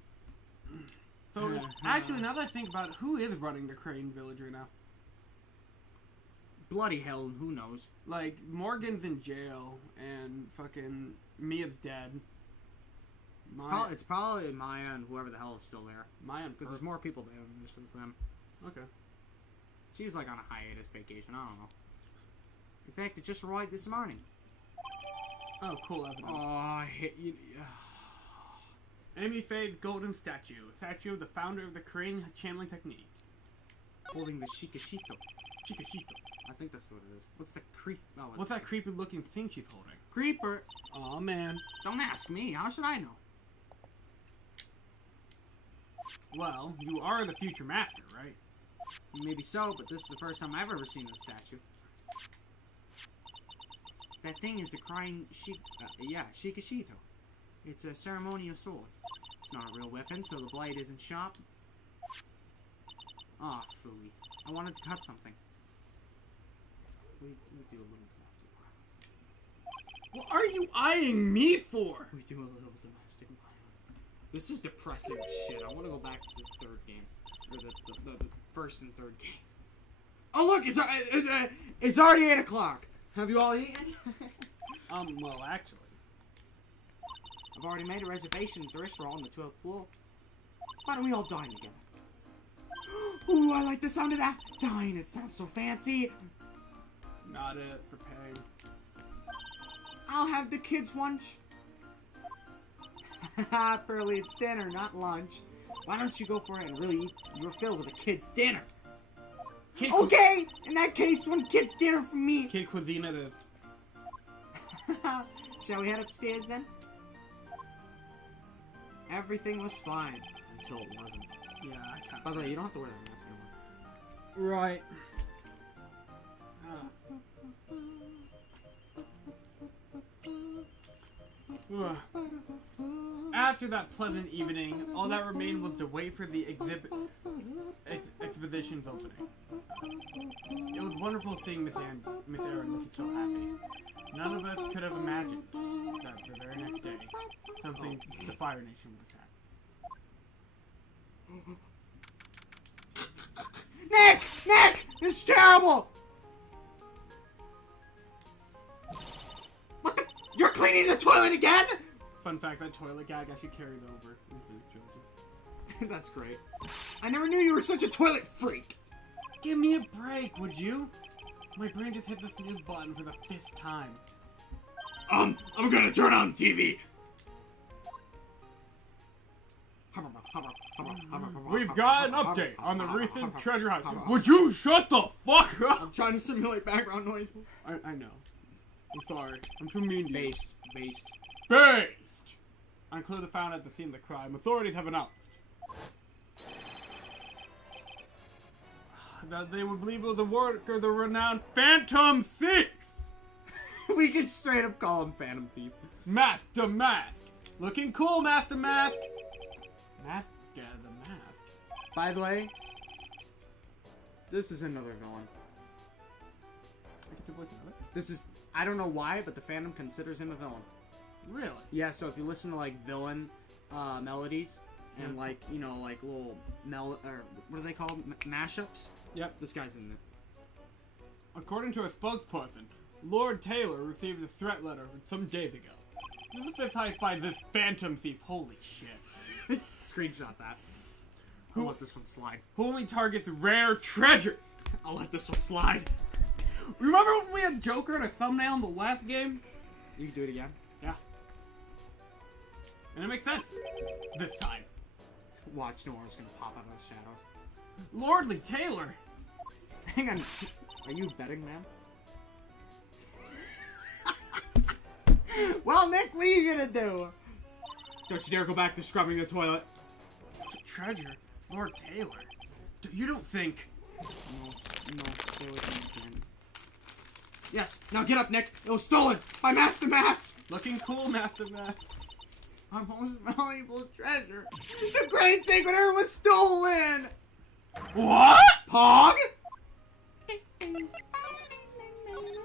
So actually, now that I think about it, who is running the Crane Village right now? Bloody hell, and who knows? Like Morgan's in jail and fucking Mia's dead. It's probably Maya and whoever the hell is still there. Maya and Because there's more people there than just them. Okay. She's like on a hiatus vacation. I don't know. In fact, it just arrived this morning. Oh, cool evidence. Oh, I hate you. Amy Faye's golden statue. A statue of the founder of the Crane channeling technique. Holding the Shikashito. Chiquito. I think that's what it is. What's the creep? Oh, What's that creepy looking thing she's holding? Creeper. Oh man. Don't ask me. How should I know? Well, you are the future master, right? Maybe so, but this is the first time I've ever seen this statue. That thing is the crying Shikashito. It's a ceremonial sword. It's not a real weapon, so the blade isn't sharp. Ah, phooey. I wanted to cut something. We do a little domestic violence. What are you eyeing me for? We do a little domestic violence. This is depressing as shit. I want to go back to the third game. Or the first and third games. Oh look, it's already 8 o'clock. Have you all eaten? Well, actually. I've already made a reservation at the restaurant on the 12th floor. Why don't we all dine together? Ooh, I like the sound of that. Dine, it sounds so fancy. Not it for paying. I'll have the kids' lunch. Haha, Pearly, it's dinner, not lunch. Why don't you go for it and really eat your fill with a kid's dinner? Okay, in that case, one kid's dinner for me. Kid cuisine it is. Shall we head upstairs then? Everything was fine until it wasn't. Yeah, I can't. By the way, you don't have to wear that mask anymore. Right. After that pleasant evening, all that remained was to wait for the exposition's opening. It was wonderful seeing Miss Aaron looking so happy. None of us could have imagined that the very next day, the Fire Nation would attack. Nick! This is terrible! What the? You're cleaning the toilet again? Fun fact, that toilet gag actually carried over into the children. That's great. I never knew you were such a toilet freak. Give me a break, would you? My brain just hit the snooze button for the 5th time. I'm gonna turn on TV. We've got an update on the recent treasure hunt. Would you shut the fuck up? I'm trying to simulate background noise. I know. I'm sorry. I'm too mean to you. Based on clue found at the scene of the crime, authorities have announced that they would believe it was the work of the renowned Phantom Thief. We can straight up call him Phantom Thief. Master Mask. Looking cool, Master Mask. Mask, the mask. By the way, this is another villain. I get the voice of it. This is, I don't know why, but the fandom considers him a villain. Really? Yeah, so if you listen to like villain melodies and like, you know, like little or what are they called? Mashups? Yep. This guy's in there. According to a spokesperson, Lord Taylor received a threat letter some days ago. This is the 5th highest by this Phantom Thief. Holy shit. Screenshot that. I'll let this one slide. Who only targets rare treasure. I'll let this one slide. Remember when we had Joker in a thumbnail in the last game? You can do it again. Yeah. And it makes sense. This time. Watch, Nora's gonna pop out of the shadows. Lordly Taylor! Hang on. Are you betting, man? Well, Nick, what are you gonna do? Don't you dare go back to scrubbing the toilet. Treasure? Lord Taylor? You don't think... No, stay with me, Jen. Yes. Now get up, Nick. It was stolen by Master Mass. Looking cool, Master Mass. Our most valuable treasure. The Great Sacred Urn was stolen. What? Pog?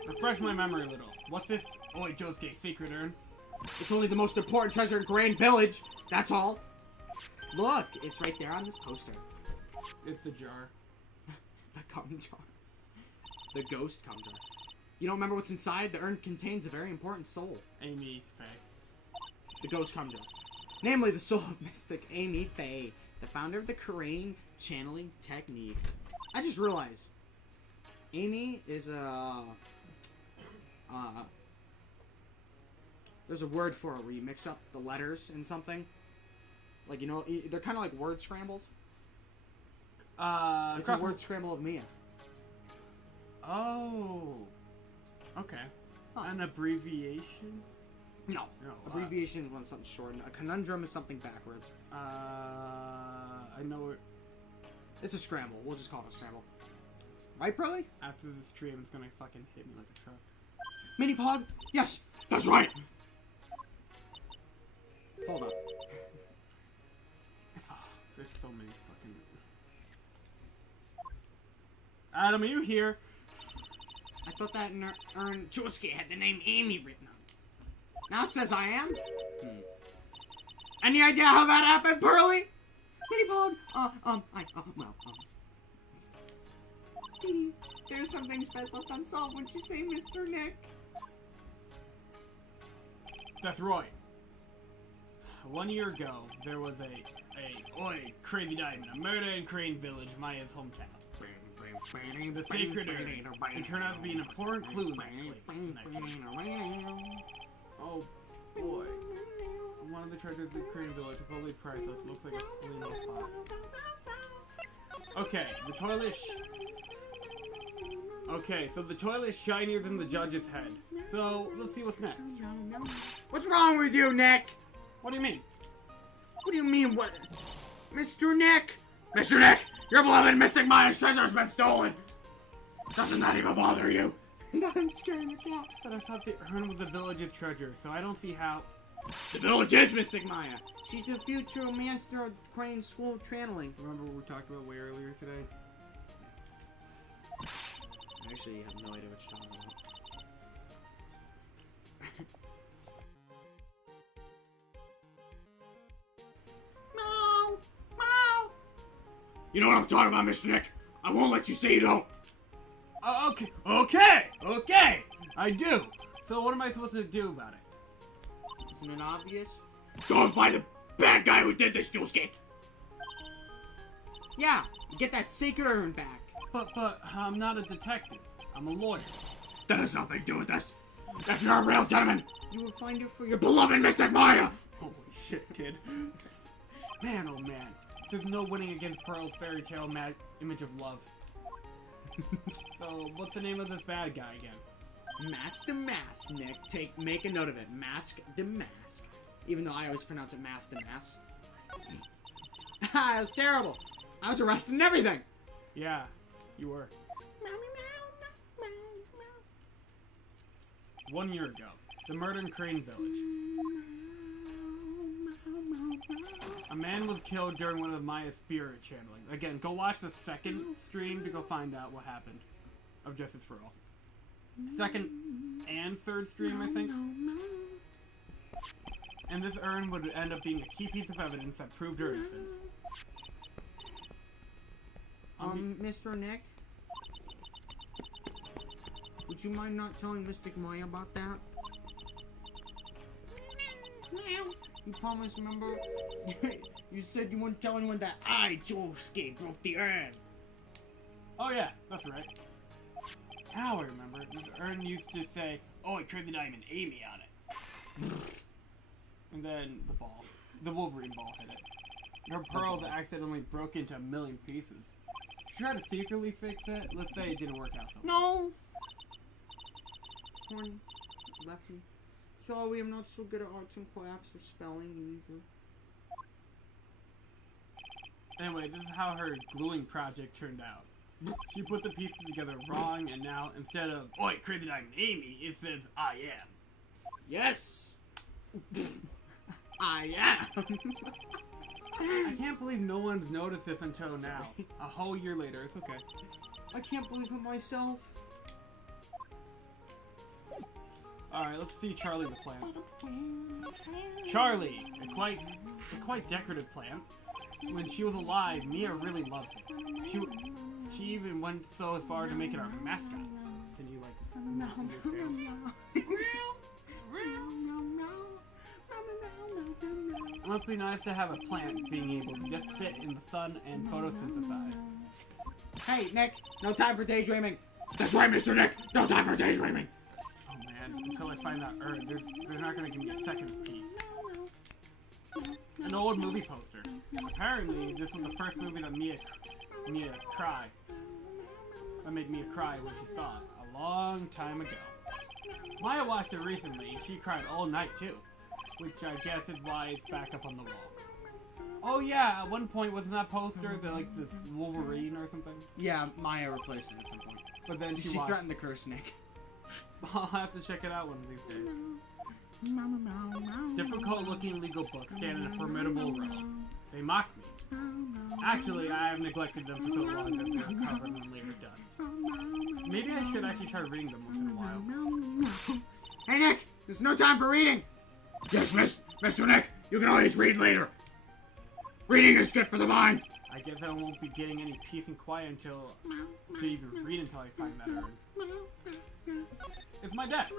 Refresh my memory a little. What's this? Oi, Josuke, secret urn. It's only the most important treasure in Grand Village. That's all. Look, it's right there on this poster. It's a jar. The cum jar. The ghost cum jar. You don't remember what's inside? The urn contains a very important soul. Amy Faye. The ghost cum jar. Namely, the soul of mystic Amy Faye, the founder of the Korean channeling technique. I just realized, Amy is there's a word for it where you mix up the letters in something. Like, you know, they're kind of like word scrambles. It's a word scramble of Mia. Oh. Okay. An abbreviation? No. No. Abbreviation is something short. A conundrum is something backwards. I know it. It's a scramble. We'll just call it a scramble. Right, Pearly? After this stream, it's gonna fucking hit me like a truck. Mini Pod? Yes! That's right! Hold on. There's so many fucking... Adam, are you here? I thought that urn Josuke had the name Amy written on it. Now it says I am? Any idea how that happened, Pearly? Mini Pod? There's something special unsolved, would you say, Mr. Nick? That's right. 1 year ago, there was oi, crazy diamond, a murder in Crane Village, Maya's hometown. The sacred urn. It turned out to be an important clue in that case. Oh boy. One of the treasures of the Crane Village, totally priceless, looks like a clean little pot. Okay, the toilet Okay, so the toilet's shinier than the judge's head. So, let's see what's next. What's wrong with you, Nick? What do you mean? What do you mean, what? Mr. Nick? Mr. Nick, your beloved Mystic Maya's treasure has been stolen! Doesn't that even bother you? No, I'm scared of that. But I thought the urn was the village's treasure, so I don't see how... The village is Mystic Maya. She's a future master of Crane School channeling. Remember what we talked about way earlier today? I actually have no idea what you're talking about. Meow! Meow! You know what I'm talking about, Mr. Nick? I won't let you say you don't. Okay! I do! So what am I supposed to do about it? Isn't it obvious? Go and find the bad guy who did this, Josuke. Yeah, get that sacred urn back. But, I'm not a detective. I'm a lawyer. That has nothing to do with this. If you're a real gentleman, You will find her for your your beloved Mystic Maya. Holy shit, kid. Man, oh man. There's no winning against Pearl's fairy tale image of love. So, what's the name of this bad guy again? Mask the Mask, Nick. Make a note of it. Mask the Mask. Even though I always pronounce it Mask the Mask. It was terrible. I was arrested and everything. Yeah, you were. 1 year ago, the murder in Crane Village. A man was killed during one of Maya's spirit channeling. Again, go watch the second stream to go find out what happened of Justice for All. Second and third stream, I think. And this urn would end up being a key piece of evidence that proved her innocence. Mr. Nick? Would you mind not telling Mystic Maya about that? You promised, remember? You said you wouldn't tell anyone that I, Josuke, broke the urn. Oh yeah, that's right. Now I remember. This urn used to say, "Oh, I traded the diamond, Amy on it." And then the Wolverine ball hit it. Her pearls accidentally broke into a million pieces. She tried to secretly fix it. Let's say it didn't work out so well. No! Horny. Lefty. Sorry, I'm not so good at arts and crafts or spelling either. Anyway, this is how her gluing project turned out. She put the pieces together wrong, and now instead of "Oi, crazy I'm Amy," it says "I am." Yes. I am. I can't believe no one's noticed this until now. A whole year later, it's okay. I can't believe it myself. Alright, let's see Charlie the plant. Charlie, a quite decorative plant. When she was alive, Mia really loved it. She even went so far to make it our mascot. Can you It must be nice to have a plant being able to just sit in the sun and photosynthesize. Hey, Nick, no time for daydreaming. That's right, Mr. Nick. No time for daydreaming. Oh man, until I find that urn, they're not gonna give me a second piece. An old movie poster. Apparently, this was the first movie that Mia cried. That made Mia cry when she saw it a long time ago. Maya watched it recently, and she cried all night too, which I guess is why it's back up on the wall. Oh yeah, at one point wasn't that poster this Wolverine or something? Yeah, Maya replaced it at some point. But then she threatened to curse Nick. I'll have to check it out one of these days. Difficult-looking legal books stand in a formidable row. They mock me. Actually, I have neglected them for so long that they're covered in later dust. Maybe I should actually try reading them once in a while. Hey, Nick, there's no time for reading. Yes, Mr. Nick. You can always read later. Reading is good for the mind. I guess I won't be getting any peace and quiet to even read until I find that urn. It's my desk.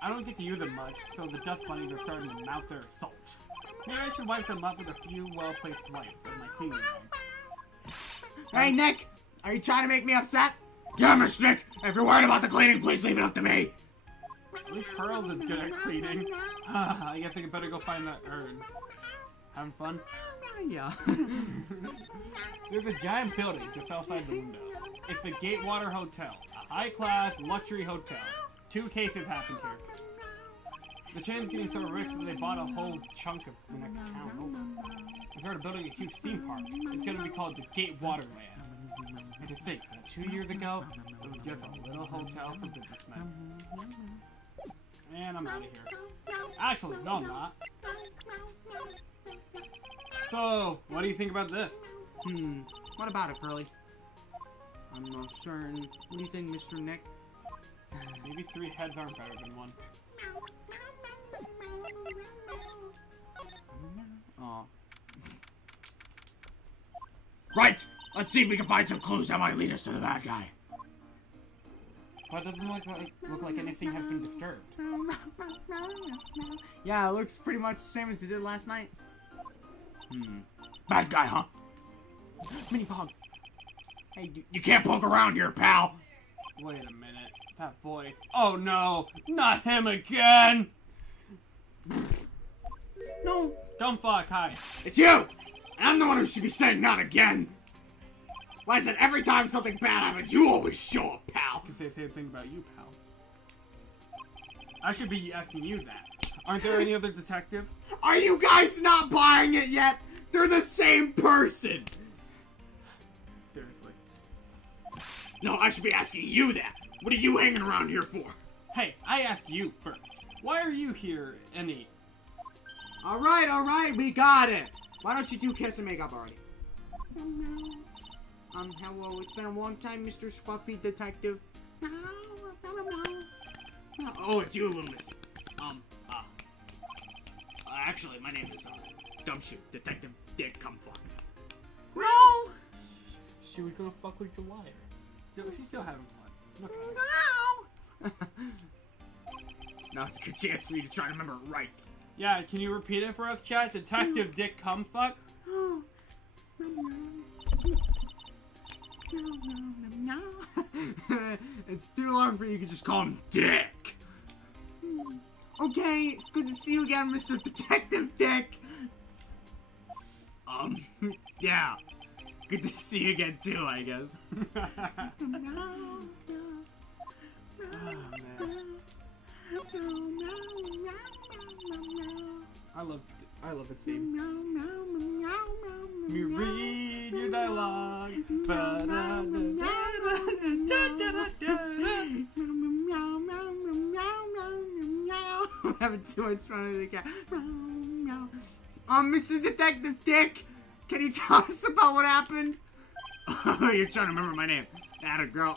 I don't get to use it much, so the dust bunnies are starting to mount their assault. Maybe I should wipe them up with a few well-placed swipes of my cleaning rag. Hey, Nick, are you trying to make me upset? Yeah, Mr. Nick. If you're worried about the cleaning, please leave it up to me. At least Pearls is good at cleaning. I guess I better go find that urn. Having fun? Yeah. There's a giant building just outside the window. It's the Gatewater Hotel, a high-class luxury hotel. 2 cases happened here. The chain's getting so rich that they bought a whole chunk of the next town over. They started building a huge theme park. It's going to be called the Gatewater Land. And to think that 2 years ago, it was just a little hotel for businessmen. And I'm out of here. Actually, no, I'm not. So, what do you think about this? What about it, Pearly? I'm not certain. What do you think, Mr. Nick? Maybe 3 heads aren't better than 1. Aw. Right. Let's see if we can find some clues that might lead us to the bad guy. But it doesn't look like anything has been disturbed. Yeah, it looks pretty much the same as it did last night. Bad guy, huh? Mini Pog. Hey, You can't poke around here, pal. Wait a minute. That voice. Oh no! Not him again! no. Dumb fuck, hi. It's you. I'm the one who should be saying not again. Why is it every time something bad happens, you always show up, pal? I can say the same thing about you, pal. I should be asking you that. Aren't there any other detectives? Are you guys not buying it yet? They're the same person. Seriously. No, I should be asking you that. What are you hanging around here for? Hey, I asked you first. Why are you here, any? All right, we got it. Why don't you do kiss and make up already? Hello, it's been a long time, Mr. Scruffy Detective. Oh, it's you, little missy. Actually, my name is, Gumshoe, Detective Dick Cumfuck. No! She was gonna fuck with your wire. She's still having fun. Okay. No! Now it's a good chance for you to try to remember it right. Yeah, can you repeat it for us, chat? Detective Dick Cumfuck? It's too long for you to just Call him Dick. Okay, it's good to see you again, Mr. Detective Dick. Yeah. Good to see you again, too, I guess. Oh, man. I love this scene. Let me read your dialogue. Ba-da-da-da. have it too much fun with the cat. Mr. Detective Dick, can you tell us about what happened? You're trying to remember my name. That a girl,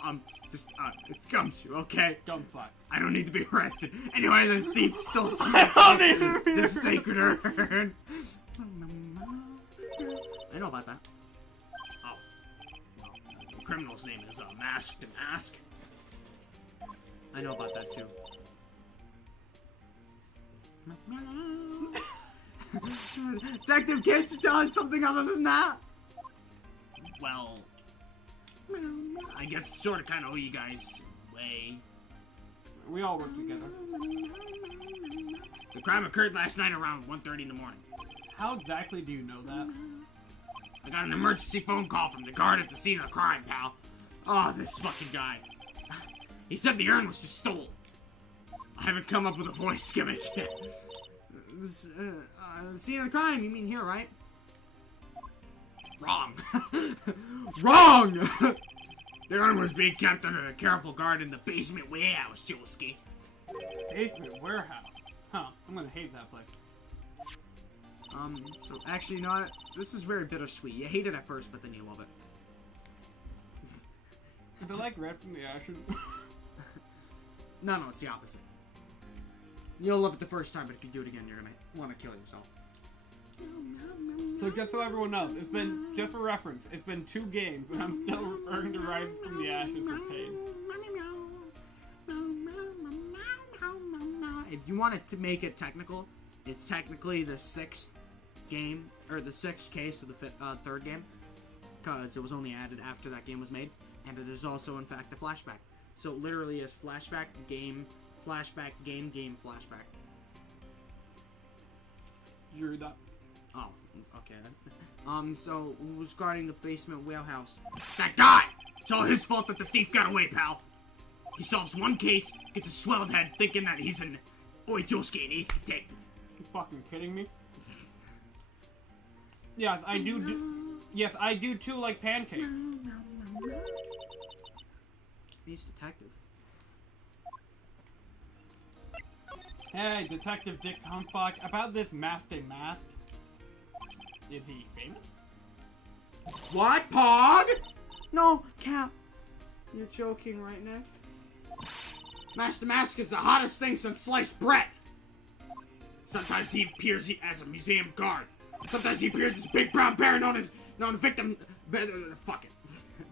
it's Gumshoe, okay? Dumbfuck. I don't need to be arrested. Anyway, this thief stole some the sacred urn. I know about that. Oh. Well, the criminal's name is Mask to Mask. I know about that too. Detective, can't you tell us something other than that? Well, I guess sort of kind of owe you guys way. We all work together. The crime occurred last night around 1:30 in the morning. How exactly do you know that? I got an emergency phone call from the guard at the scene of the crime, pal. Oh, this fucking guy. He said the urn was just stolen. I haven't come up with a voice gimmick yet. Scene of the crime, you mean here, right? Wrong. Wrong! The urn was being kept under a careful guard in the basement warehouse, Joski. Basement warehouse. Huh, I'm gonna hate that place. So actually, you know what? This is very bittersweet. You hate it at first, but then you love it. Is it like Red from the Ashen? No, it's the opposite. You'll love it the first time, but if you do it again, you're gonna want to kill yourself. So just so everyone knows, it's been, just for reference, it's been 2 games, and I'm still referring to Rise from the Ashes with pain. If you wanted to make it technical, it's technically the 6th game, or the 6th case of the 3rd game, because it was only added after that game was made, and it is also, in fact, a flashback. So it literally is flashback, game, flashback, game, flashback. Did you read that? Oh, okay then. So, who was guarding the basement warehouse? That guy! It's all his fault that the thief got away, pal. He solves one case, gets a swelled head, thinking that he's an Oijosuke and ace detective. You fucking kidding me? Yes, I do. Yes, I do too. Like pancakes. Ace detective. Hey, Detective Dick Humfuck, about this masked mask. Is he famous? What, Pog? No, Cap. You're joking right now. Master Mask is the hottest thing since sliced bread. Sometimes he appears as a museum guard. Sometimes he appears as a big brown bear known victim. Fuck it.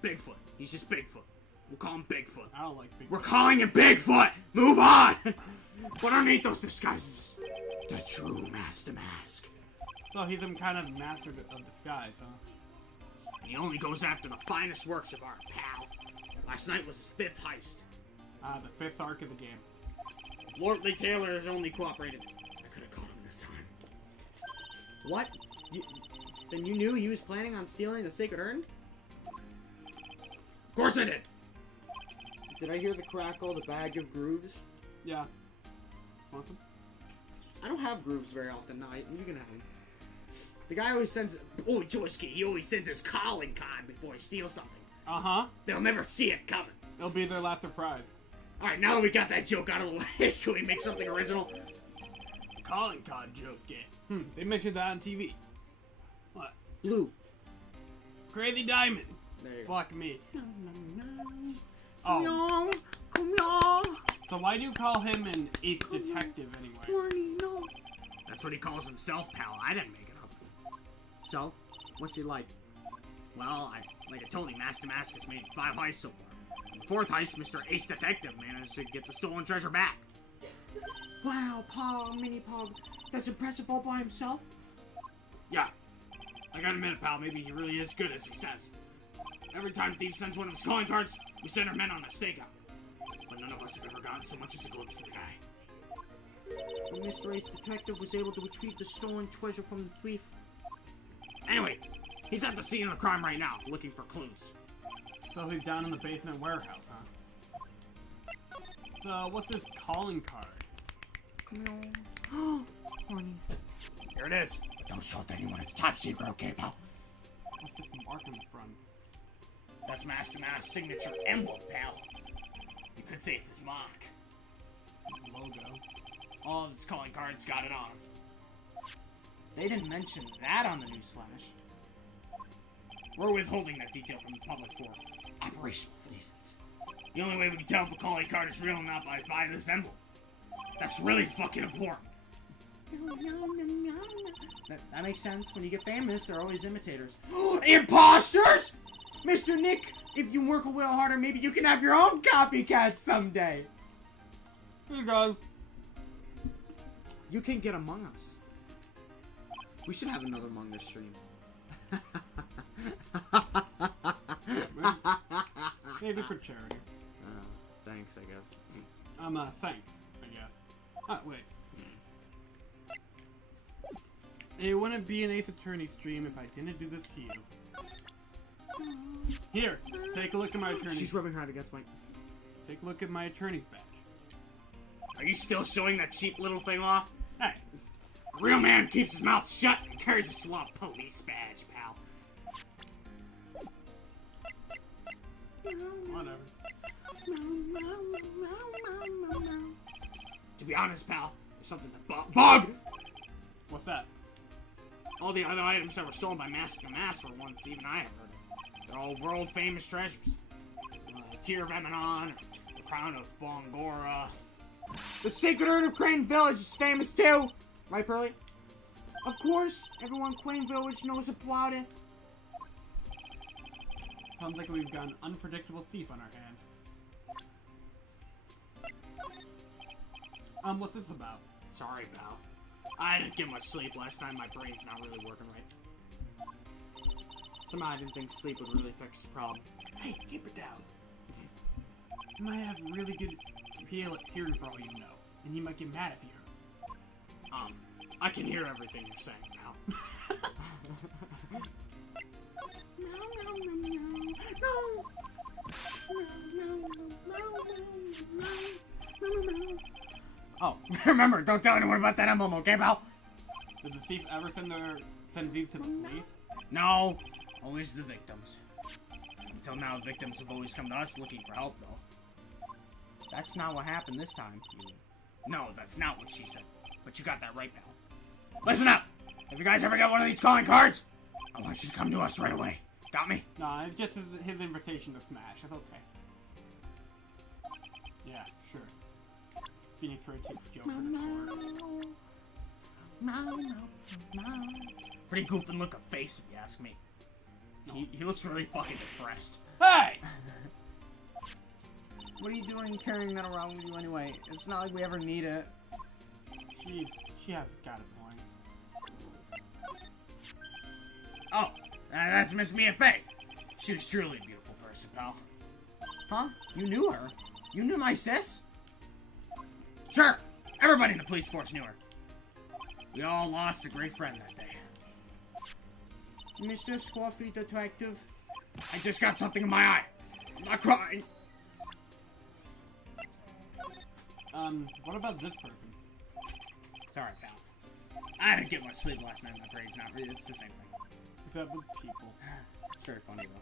Bigfoot. He's just Bigfoot. We'll call him Bigfoot. I don't like Bigfoot. We're calling him Bigfoot! Move on! But underneath those disguises, the true Master Mask. So he's some kind of master of disguise, huh? And he only goes after the finest works of art, pal. Last night was his 5th heist. The 5th arc of the game. Lord Lee Taylor has only cooperated. I could have caught him this time. What? Then you knew he was planning on stealing the sacred urn? Of course I did! Did I hear the crackle, the bag of grooves? Yeah. Want some? I don't have grooves very often. No, you can have them. The guy always sends... Oh, Joyski, he always sends his calling card before he steals something. Uh-huh. They'll never see it coming. It'll be their last surprise. Alright, now that we got that joke out of the way, can we make something original? Calling card, Josuke. They mentioned that on TV. What? Blue. Crazy Diamond. There you Fuck me. go. Oh. Come on. So why do you call him an ace detective anyway? That's what he calls himself, pal. I didn't make it up. So, what's he like? Well, like I told you, Master Mask has made 5 heists so far. The 4th heist, Mr. Ace Detective managed to get the stolen treasure back. Wow, Pog, Mini Pog. That's impressive all by himself? Yeah. I gotta admit it, pal. Maybe he really is good as he says. Every time Thief sends one of his calling cards, we send our men on a stakeout. But none of us have ever gotten so much as a glimpse of the guy. When Mr. Ace Detective was able to retrieve the stolen treasure from the thief. Anyway, he's at the scene of the crime right now, looking for clues. So he's down in the basement warehouse, huh? So what's this calling card? No. Horny. Here it is. Don't show it to anyone. It's top secret, okay, pal? What's this mark on the front? That's Master Mask's signature emblem, pal. You could say it's his mark. His logo. all of his calling cards got it on him. They didn't mention that on the newsflash. We're withholding that detail from the public for operational reasons. The only way we can tell if a calling card is real or not is by this emblem. That's really fucking important. That makes sense. When you get famous, they're always imitators. Imposters! Mr. Nick, if you work a little harder, maybe you can have your own copycat someday. Here you go. You can get Among Us. We should have another Among Us stream. Maybe for charity. Thanks, I guess. Thanks, I guess. Oh, wait. It wouldn't be an Ace Attorney stream if I didn't do this to you. Here, take a look at my attorney. She's rubbing her head against my... Take a look at my attorney's badge. Are you still showing that cheap little thing off? Hey, A real man keeps his mouth shut and carries a swamp police badge, pal. whatever. To be honest, pal, there's something that bug! What's that? All the other items that were stolen by Master Master were ones even I have heard of. They're all world-famous treasures. The Tear of Emanon, the Crown of Bongora. The Sacred Urn of Crane Village is famous too! Right, Pearly? Of course, everyone in Crane Village knows about it. Sounds like we've got an unpredictable thief on our hands. What's this about? Sorry, pal. I didn't get much sleep last night. My brain's not really working right. Somehow I didn't think sleep would really fix the problem. Hey, keep it down. You might have really good hearing for all you know, and you might get mad if you heard. I can hear everything you're saying now. Oh, remember, don't tell anyone about that emblem, okay, pal? Did the thief ever send these to the police? No, always the victims. Until now, victims have always come to us looking for help, though. That's not what happened this time. No, that's not what she said. But you got that right, pal. Listen up! If you guys ever get one of these calling cards, I want you to come to us right away. Got me? Nah, it's just his invitation to smash. It's okay. Yeah, sure. Phoenix Wright takes Joe for the tour. Pretty goofing look of face, if you ask me. He looks really fucking depressed. Hey! What are you doing carrying that around with you anyway? It's not like we ever need it. She has got a point. Oh, that's Miss Mia Fey. She was truly a beautiful person, pal. Huh? You knew her? You knew my sis? Sure. Everybody in the police force knew her. We all lost a great friend that day. Mr. Squaffy Detective? I just got something in my eye. I'm not crying. What about this person? Sorry, pal. I didn't get much sleep last night. My brain's not really. It's the same thing. Is that with people? It's very funny, though.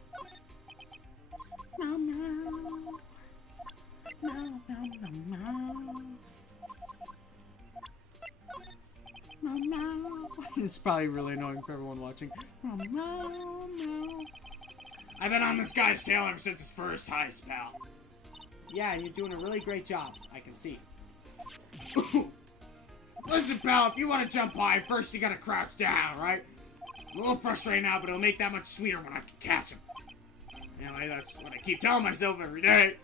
This is probably really annoying for everyone watching. I've been on this guy's tail ever since his first heist, pal. Yeah, and you're doing a really great job. I can see. Listen, pal, if you want to jump high, first you gotta crouch down, right? I'm a little frustrated now, but it'll make that much sweeter when I can catch him. Anyway, that's what I keep telling myself every day.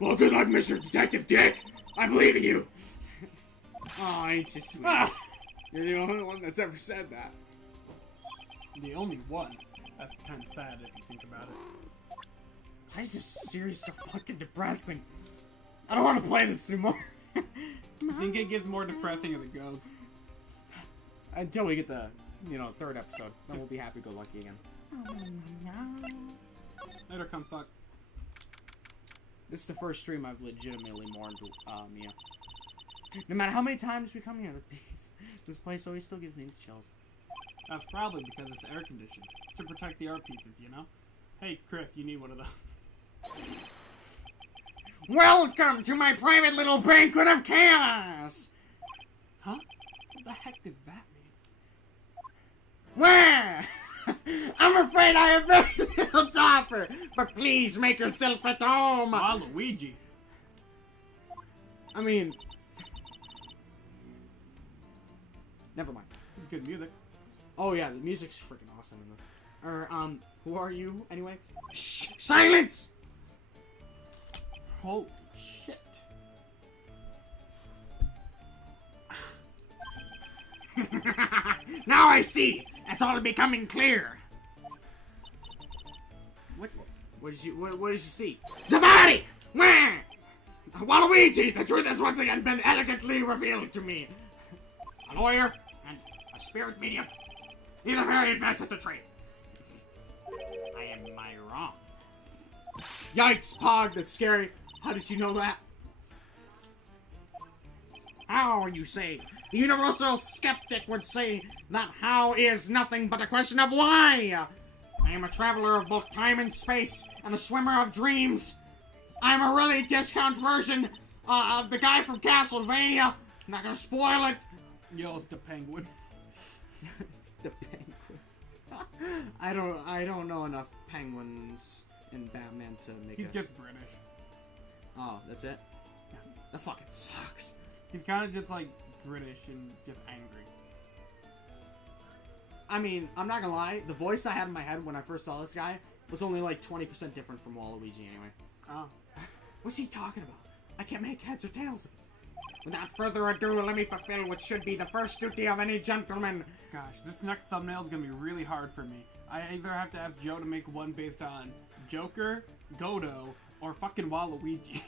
Well, good luck, Mr. Detective Dick. I believe in you. Oh, ain't you sweet. You're the only one that's ever said that. The only one. That's kind of sad if you think about it. Why is this series so fucking depressing? I don't want to play this anymore. I think it gets more depressing as it goes. Until we get the, third episode. Then we'll be happy-go-lucky again. Later, come fuck. This is the first stream I've legitimately mourned Mia. No matter how many times we come here, this place always still gives me the chills. That's probably because it's air conditioned. To protect the art pieces, you know? Hey, Chris, you need one of those. Welcome to my private little banquet of chaos! Huh? What the heck does that mean? Where? I'm afraid I have very little to offer, but please make yourself at home. Waluigi. I mean, never mind. It's good music. Oh yeah, the music's freaking awesome in this. Who are you anyway? Shh! Silence! Holy shit. Now I see! It's all becoming clear! What did you see? Zavari! Wah! Waluigi! The truth has once again been elegantly revealed to me. A lawyer and a spirit medium. Neither very advanced at the trade. Am I wrong? Yikes, Pog, that's scary. How did you know that? How, you say? The universal skeptic would say that how is nothing but a question of why. I am a traveler of both time and space, and a swimmer of dreams. I'm a really discount version of the guy from Castlevania. I'm not gonna spoil it. Yo, it's the penguin. It's the penguin. I don't know enough penguins in Batman to make He's it. just British. Oh, that's it? That fucking sucks. He's kind of just like British and just angry. I mean, I'm not gonna lie, the voice I had in my head when I first saw this guy was only like 20% different from Waluigi anyway. Oh. What's he talking about? I can't make heads or tails of it. Without further ado, let me fulfill what should be the first duty of any gentleman. Gosh, this next thumbnail is gonna be really hard for me. I either have to ask Joe to make one based on Joker, Godo, or fucking Waluigi.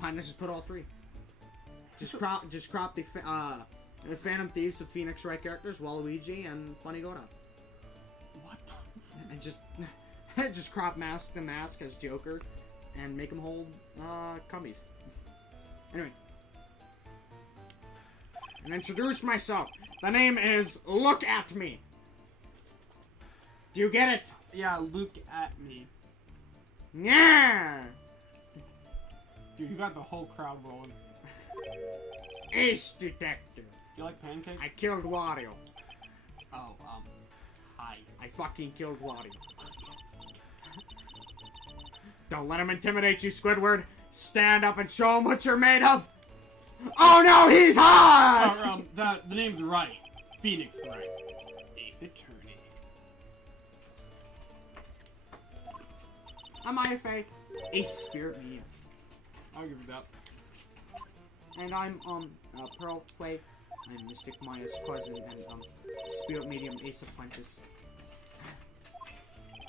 Fine, let's just put all three. Just crop the Phantom Thieves with Phoenix Wright characters, Waluigi, and Funny Godo. What the? And just crop Mask the Mask as Joker, and make him hold cumbies. Anyway. And introduce myself. The name is Look At Me. Do you get it? Yeah, look at me. Yeah. Dude, you got the whole crowd rolling. Ace Detective. You like pancakes? I killed Wario. Oh, hi. I fucking killed Wario. Don't let him intimidate you, Squidward. Stand up and show him what you're made of. Oh no, he's hot! Or, the name's Wright. Phoenix Wright. Ace Attorney. I'm IFA. Ace Spirit Medium. I'll give you that. And I'm, Pearl Flay. I'm Mystic Maya's cousin and, Spirit Medium Ace Apprentice.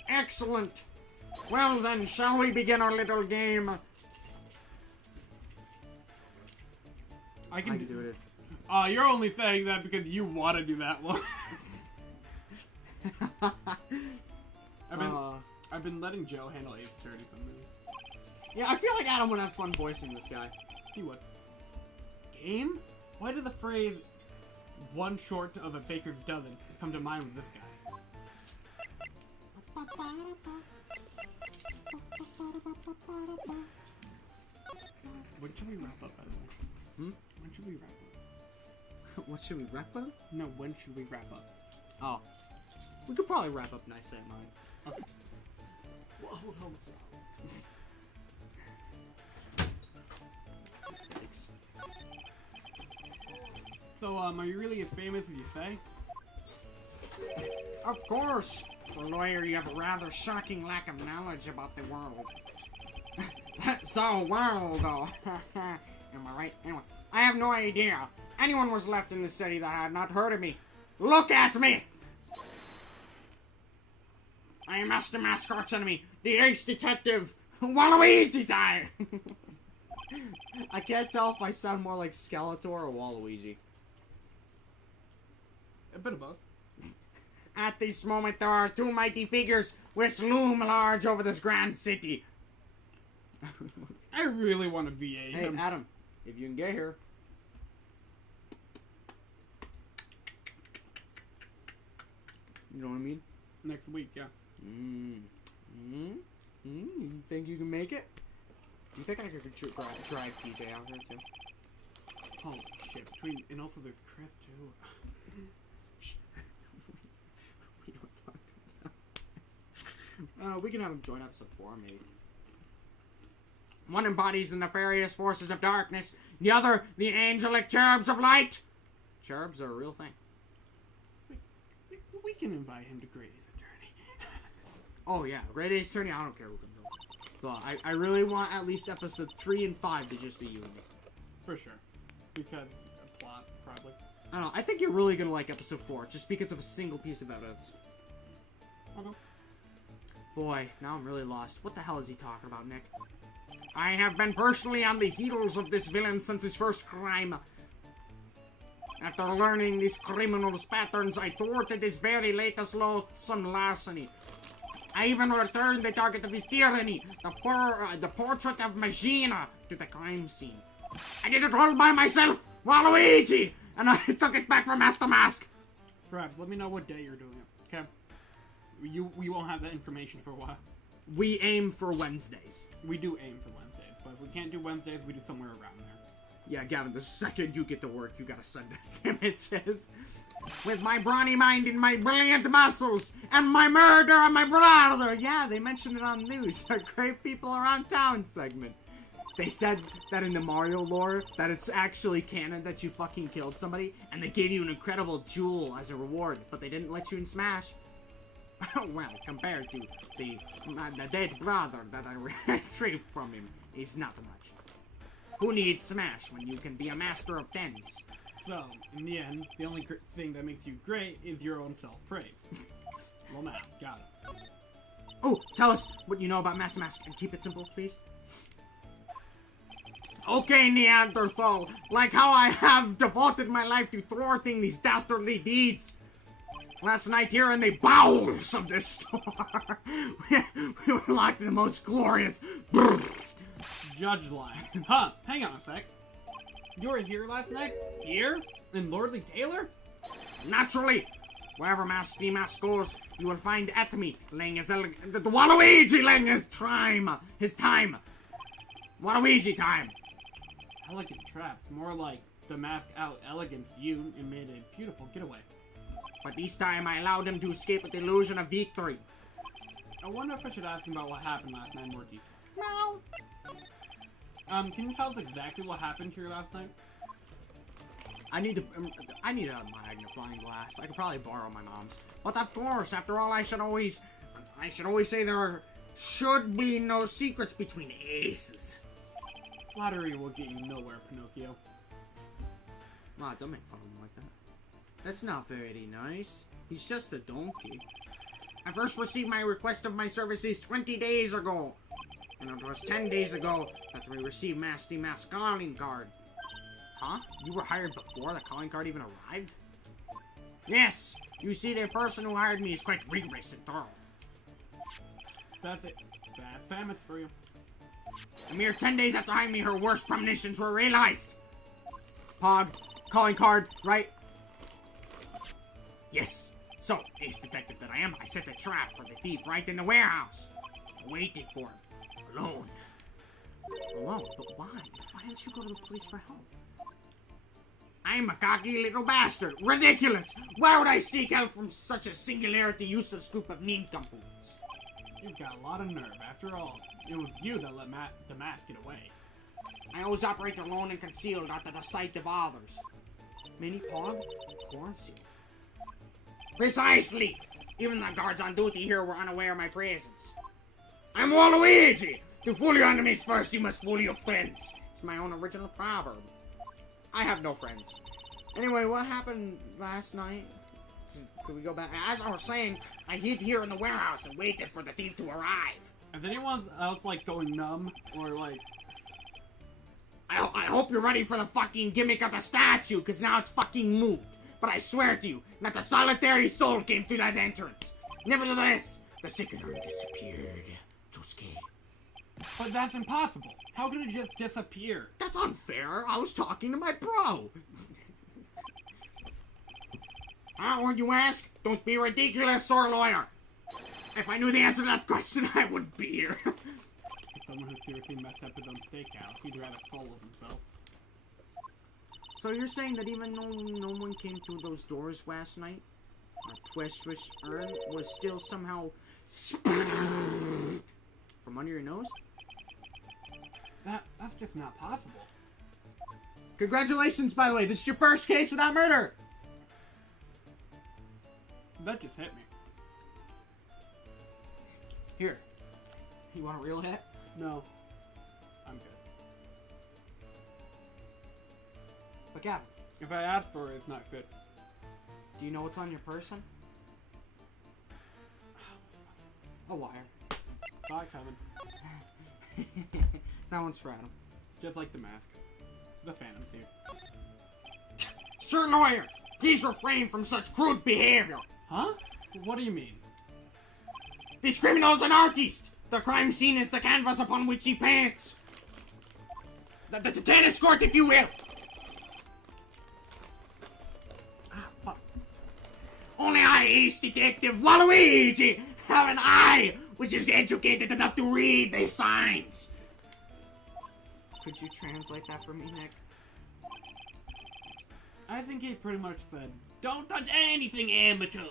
Excellent! Well then, shall we begin our little game? I can do it. You're only saying that because you want to do that one. I've been letting Joe handle Ace Attorney something. Yeah, I feel like Adam would have fun voicing this guy. He would. Game? Why did the phrase "one short of a baker's dozen" come to mind with this guy? When should we wrap up, by the way? When should we wrap up? What should we wrap up? No, when should we wrap up? Oh. We could probably wrap up nicely at 9. Okay. Thanks. So, are you really as famous as you say? Of course! For a lawyer, you have a rather shocking lack of knowledge about the world. So, world, though. Am I right? Anyway, I have no idea. Anyone was left in the city that had not heard of me. Look at me! I am Master Mascot's enemy, the Ace Detective, Waluigi time! I can't tell if I sound more like Skeletor or Waluigi. A bit of both. At this moment, there are two mighty figures which loom large over this grand city. I really want to VA Hey, him. Adam, if you can get here. You know what I mean? Next week, yeah. You think you can make it? You think I could drag TJ out here too? Oh shit! And also there's Chris too. What are you talking about? We can have him join episode 4, maybe. One embodies the nefarious forces of darkness, the other, the angelic cherubs of light. Cherubs are a real thing. We can invite him to Grady's Attorney. Oh yeah, Grady's Attorney, I don't care who comes over. But I really want at least episode 3 and 5 to just be you and me. For sure. Because a plot, probably. I don't know, I think you're really gonna like episode 4, just because of a single piece of evidence. Okay. Boy, now I'm really lost. What the hell is he talking about, Nick? I have been personally on the heels of this villain since his first crime. After learning these criminal's patterns, I thwarted his very latest loathsome larceny. I even returned the target of his tyranny, the portrait of Magina, to the crime scene. I did it all by myself, Waluigi, and I took it back from Master Mask. Brad, let me know what day you're doing it, okay? We won't have that information for a while. We aim for Wednesdays. We do aim for Wednesdays, but if we can't do Wednesdays, we do somewhere around there. Yeah, Gavin, the second you get to work, you gotta send us images. With my brawny mind and my brilliant muscles, and my murder on my brother! Yeah, they mentioned it on the news. A great people around town segment. They said that in the Mario lore, that it's actually canon that you fucking killed somebody, and they gave you an incredible jewel as a reward, but they didn't let you in Smash. Well, compared to the dead brother that I retrieved from him, is not much. Who needs Smash when you can be a master of tens? So, in the end, the only thing that makes you great is your own self-praise. Well, now, got it. Oh, tell us what you know about Master Mask, and keep it simple, please. Okay, Neanderthal, like how I have devoted my life to thwarting these dastardly deeds. Last night here in the bowels of this store, we were like the most glorious... Judge line. Huh, hang on a sec. You were here last night? Here? In Lordly Taylor? Naturally! Wherever Master Mask goes, you will find Atomy laying his the Waluigi laying his time! Waluigi time! Elegant traps. More like the mask out elegance you and made a beautiful getaway. But this time I allowed him to escape with the illusion of victory. I wonder if I should ask him about what happened last night more deeply. No. Can you tell us exactly what happened here last night? I need a magnifying glass. I could probably borrow my mom's. But of course, after all, I should always say there should be no secrets between aces. Flattery will get you nowhere, Pinocchio. Ma, don't make fun of him like that. That's not very nice. He's just a donkey. I first received my request of my services 20 days ago. And it was 10 days ago that we received Master Mask's calling card. Huh? You were hired before the calling card even arrived? Yes! You see, the person who hired me is quite rigorous and thorough. That's it. That's Samus for you. A mere 10 days after hiring me, her worst premonitions were realized. Pog, calling card, right? Yes. So, ace detective that I am, I set a trap for the thief right in the warehouse. I waited for him. Alone. Alone? But why? Why didn't you go to the police for help? I'm a cocky little bastard. Ridiculous! Why would I seek help from such a singularity useless group of nincompoops? You've got a lot of nerve. After all, it was you that let the mask get away. I always operate alone and concealed out of the sight of others. Mini Pog? Cornseal. Precisely! Even the guards on duty here were unaware of my presence. I'm Waluigi! To fool your enemies first, you must fool your friends. It's my own original proverb. I have no friends. Anyway, what happened last night? Could we go back? As I was saying, I hid here in the warehouse and waited for the thief to arrive. Is anyone else, like, going numb? Or, like... I hope you're ready for the fucking gimmick of the statue, because now it's fucking moved. But I swear to you, not a solitary soul came through that entrance. Nevertheless, the secret arm disappeared. Josuke. But that's impossible. How could it just disappear? That's unfair. I was talking to my bro. What you ask? Don't be ridiculous, sore lawyer. If I knew the answer to that question, I wouldn't be here. So someone who seriously messed up his own steakhouse. He'd rather full of himself. So you're saying that even though no one came through those doors last night, our precious urn was still somehow from under your nose? That's just not possible. Congratulations, by the way. This is your first case without murder. That just hit me. Here. You want a real hit? No. I'm good. Look out. If I ask for it, it's not good. Do you know what's on your person? A wire. Saw it coming. That one's for Adam. Just like the mask. The Phantom's here. Sir Lawyer, please refrain from such crude behavior. Huh? What do you mean? This criminal's an artist. The crime scene is the canvas upon which he paints. The tennis court, if you will. Ah, fuck. Only I, ace detective Waluigi, have an eye which is educated enough to read the signs. Could you translate that for me, Nick? I think he pretty much said, "Don't touch anything, amateurs."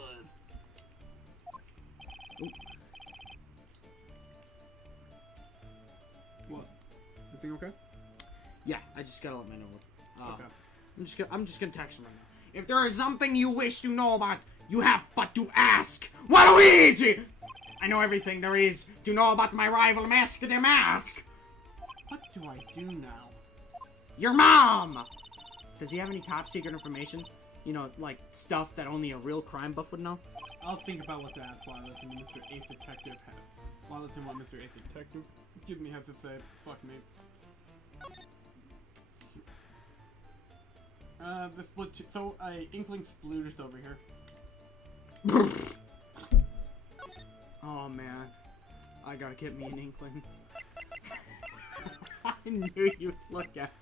What? Everything okay? Yeah, I just gotta let my know. Okay. I'm just gonna text him right now. If there is something you wish to know about, you have but to ask Waluigi. I know everything there is to know about my rival Mask the Mask. What do I do now? Your mom. Does he have any top secret information? You know, like stuff that only a real crime buff would know? I'll think about what to ask while I listen to Mr. Ace Detective. While I listen to what Mr. Ace Detective, excuse me, has to say. Fuck me. The split. So, Inkling splooged over here. Oh man, I gotta get me an Inkling. I knew you'd look at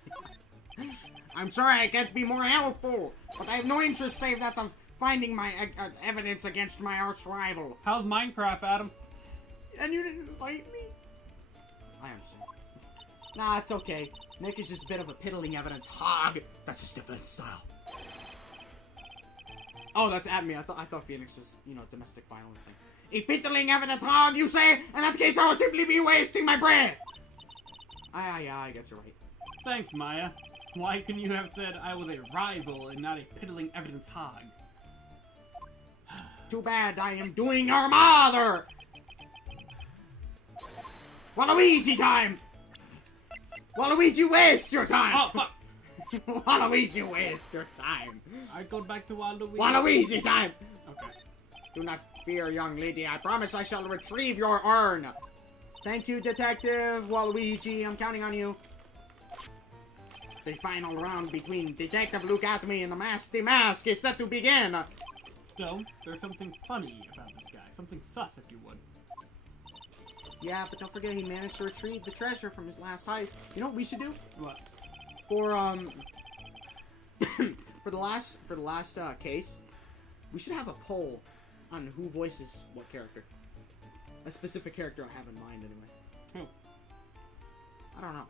me. I'm sorry I can't be more helpful, but I have no interest save that of finding my evidence against my arch rival. How's Minecraft, Adam? And you didn't invite me? I understand. Nah, it's okay. Nick is just a bit of a piddling evidence hog. That's his defense style. Oh, that's at me. I thought Phoenix was, you know, domestic violence. A piddling evidence hog, you say? In that case, I will simply be wasting my breath. Yeah, I guess you're right. Thanks, Maya. Why couldn't you have said I was a rival and not a piddling evidence hog? Too bad I am doing your mother! Waluigi time! Waluigi, waste your time! Oh, fuck! Waluigi, waste your time! I go back to Waluigi. Waluigi time! Okay. Do not fear, young lady. I promise I shall retrieve your urn. Thank you, Detective Waluigi. I'm counting on you. The final round between Detective Luke Atme and the Mask the Mask is set to begin. Still, there's something funny about this guy. Something sus, if you would. Yeah, but don't forget he managed to retrieve the treasure from his last heist. You know what we should do? What? For for the last case, we should have a poll on who voices what character. A specific character I have in mind, anyway. Who? I don't know.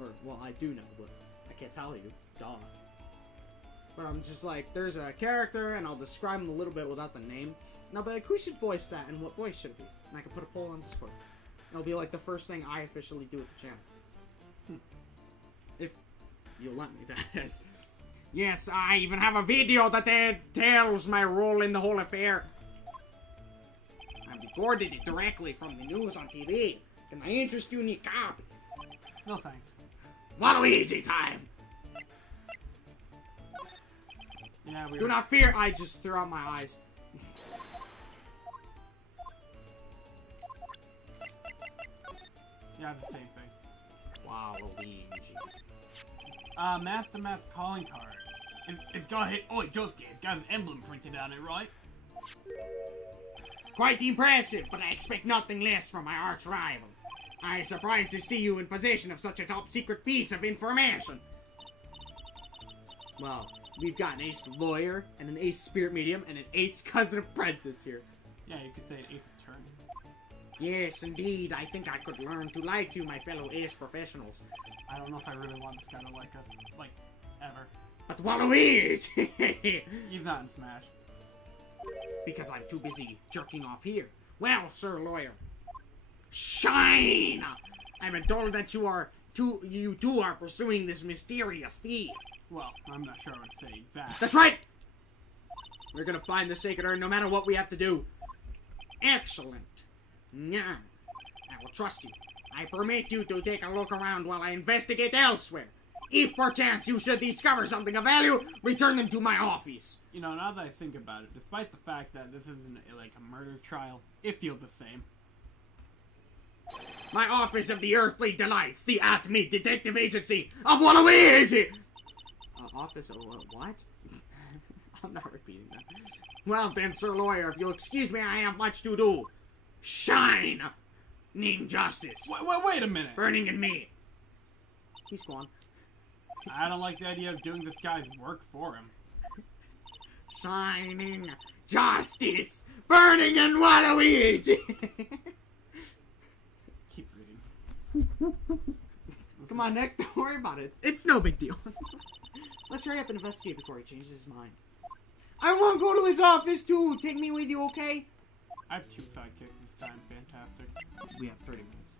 Or, well, I do know, but I can't tell you. Duh. But I'm just like, there's a character, and I'll describe him a little bit without the name. And I'll be like, who should voice that, and what voice should it be? And I can put a poll on Discord. It'll be like the first thing I officially do with the channel. If you'll let me, that is. Yes, I even have a video that tells my role in the whole affair. I recorded it directly from the news on TV. Can I interest you in your copy? No thanks. Waluigi time! Yeah, we Do were... not fear, I just threw out my eyes. Yeah, it's the same thing. Waluigi. Master Mask calling card. It's got his... Oi, Josuke, it's got his emblem printed on it, right? Quite impressive, but I expect nothing less from my arch rival. I am surprised to see you in possession of such a top secret piece of information. Well, we've got an ace lawyer, and an ace spirit medium, and an ace cousin apprentice here. Yeah, you could say an ace attorney. Yes, indeed. I think I could learn to like you, my fellow ace professionals. I don't know if I really want this guy to like us, like, ever. But Waluigi! He's not in Smash. Because I'm too busy jerking off here. Well, Sir Lawyer. Shine! I've been told that you two are pursuing this mysterious thief. Well, I'm not sure I would say exact. That's right! We're gonna find the sacred urn no matter what we have to do. Excellent. Now, I will trust you. I permit you to take a look around while I investigate elsewhere. If perchance you should discover something of value, return them to my office. You know, now that I think about it, despite the fact that this isn't like a murder trial, it feels the same. My office of the Earthly Delights, the At-Me Detective Agency of Waluigi! Office of what? I'm not repeating that. Well then, Sir Lawyer, if you'll excuse me, I have much to do. Shine! Ning justice. Wait a minute! Burning in me. He's gone. I don't like the idea of doing this guy's work for him. Shining justice! Burning in Waluigi! Keep reading. Come on, Nick, don't worry about it. It's no big deal. Let's hurry up and investigate before he changes his mind. I want to go to his office too. Take me with you, okay? I have 2 sidekicks this time. Fantastic. We have 30 minutes.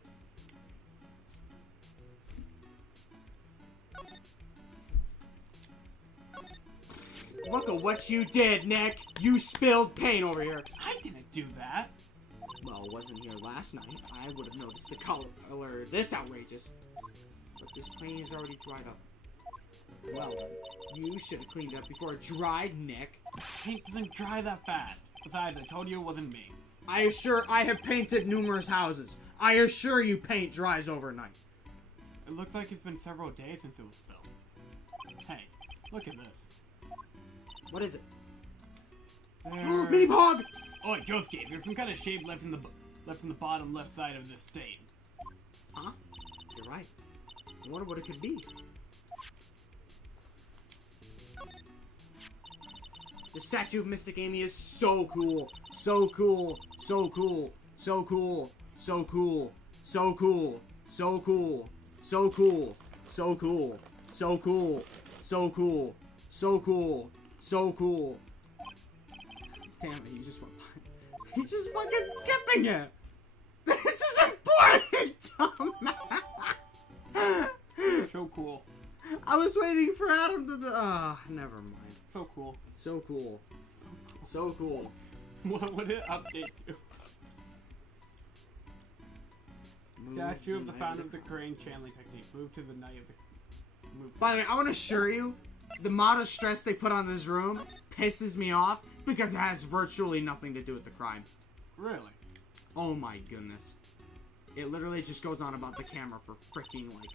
Look at what you did, Nick. You spilled paint over here. I didn't do that. Well, it wasn't here last night. I would have noticed the color this outrageous. But this paint is already dried up. Well, you should have cleaned it up before it dried, Nick. Paint doesn't dry that fast. Besides, I told you it wasn't me. I have painted numerous houses. I assure you paint dries overnight. It looks like it's been several days since it was spilled. Hey, look at this. What is it? There... Mini Pog! Oh, Josuke, there's some kind of shape left in the bottom left side of this stain. Huh? You're right. I wonder what it could be. The statue of Mystic Amy is so cool. So cool. So cool. So cool. So cool. So cool. So cool. So cool. So cool. So cool. So cool. So cool. So cool. Damn it, he just went by. He's just fucking skipping it. This is important, dumbass. So cool. I was waiting for Adam to never mind. So cool. So cool. So cool. What would it update to? Statue of the founder of the crane channeling technique. Move to the night of the... Move. By the way, I want to assure you, the amount of stress they put on this room pisses me off because it has virtually nothing to do with the crime. Really? Oh my goodness. It literally just goes on about the camera for freaking, like,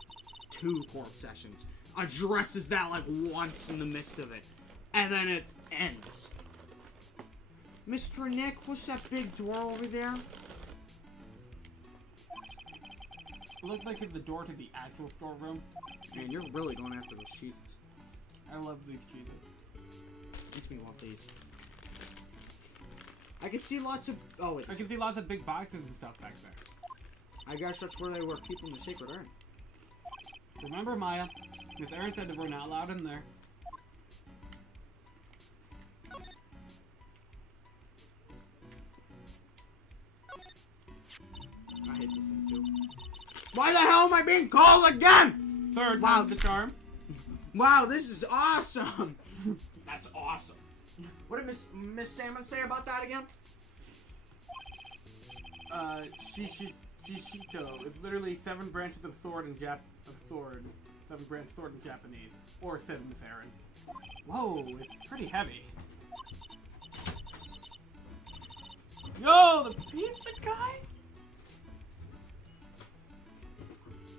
2 court sessions. Addresses that, like, once in the midst of it. And then it ends. Mr. Nick, what's that big door over there? It looks like it's the door to the actual storeroom. Man, you're really going after those cheeses. I love these cheeses. Makes me want these. I can see lots of... Oh, wait. I can see lots of big boxes and stuff back there. I guess that's where they were keeping the sacred urn. Remember, Maya? Miss Erin said that we're not allowed in there. I hate this thing too. Why the hell am I being called again? Third Wow. time's the charm. Wow, this is awesome. That's awesome. What did Miss Salmon say about that again? Shishito is literally 7 branches of sword in 7 branch sword in Japanese. Or 7 Miss Erin. Whoa, it's pretty heavy. Yo, the pizza guy?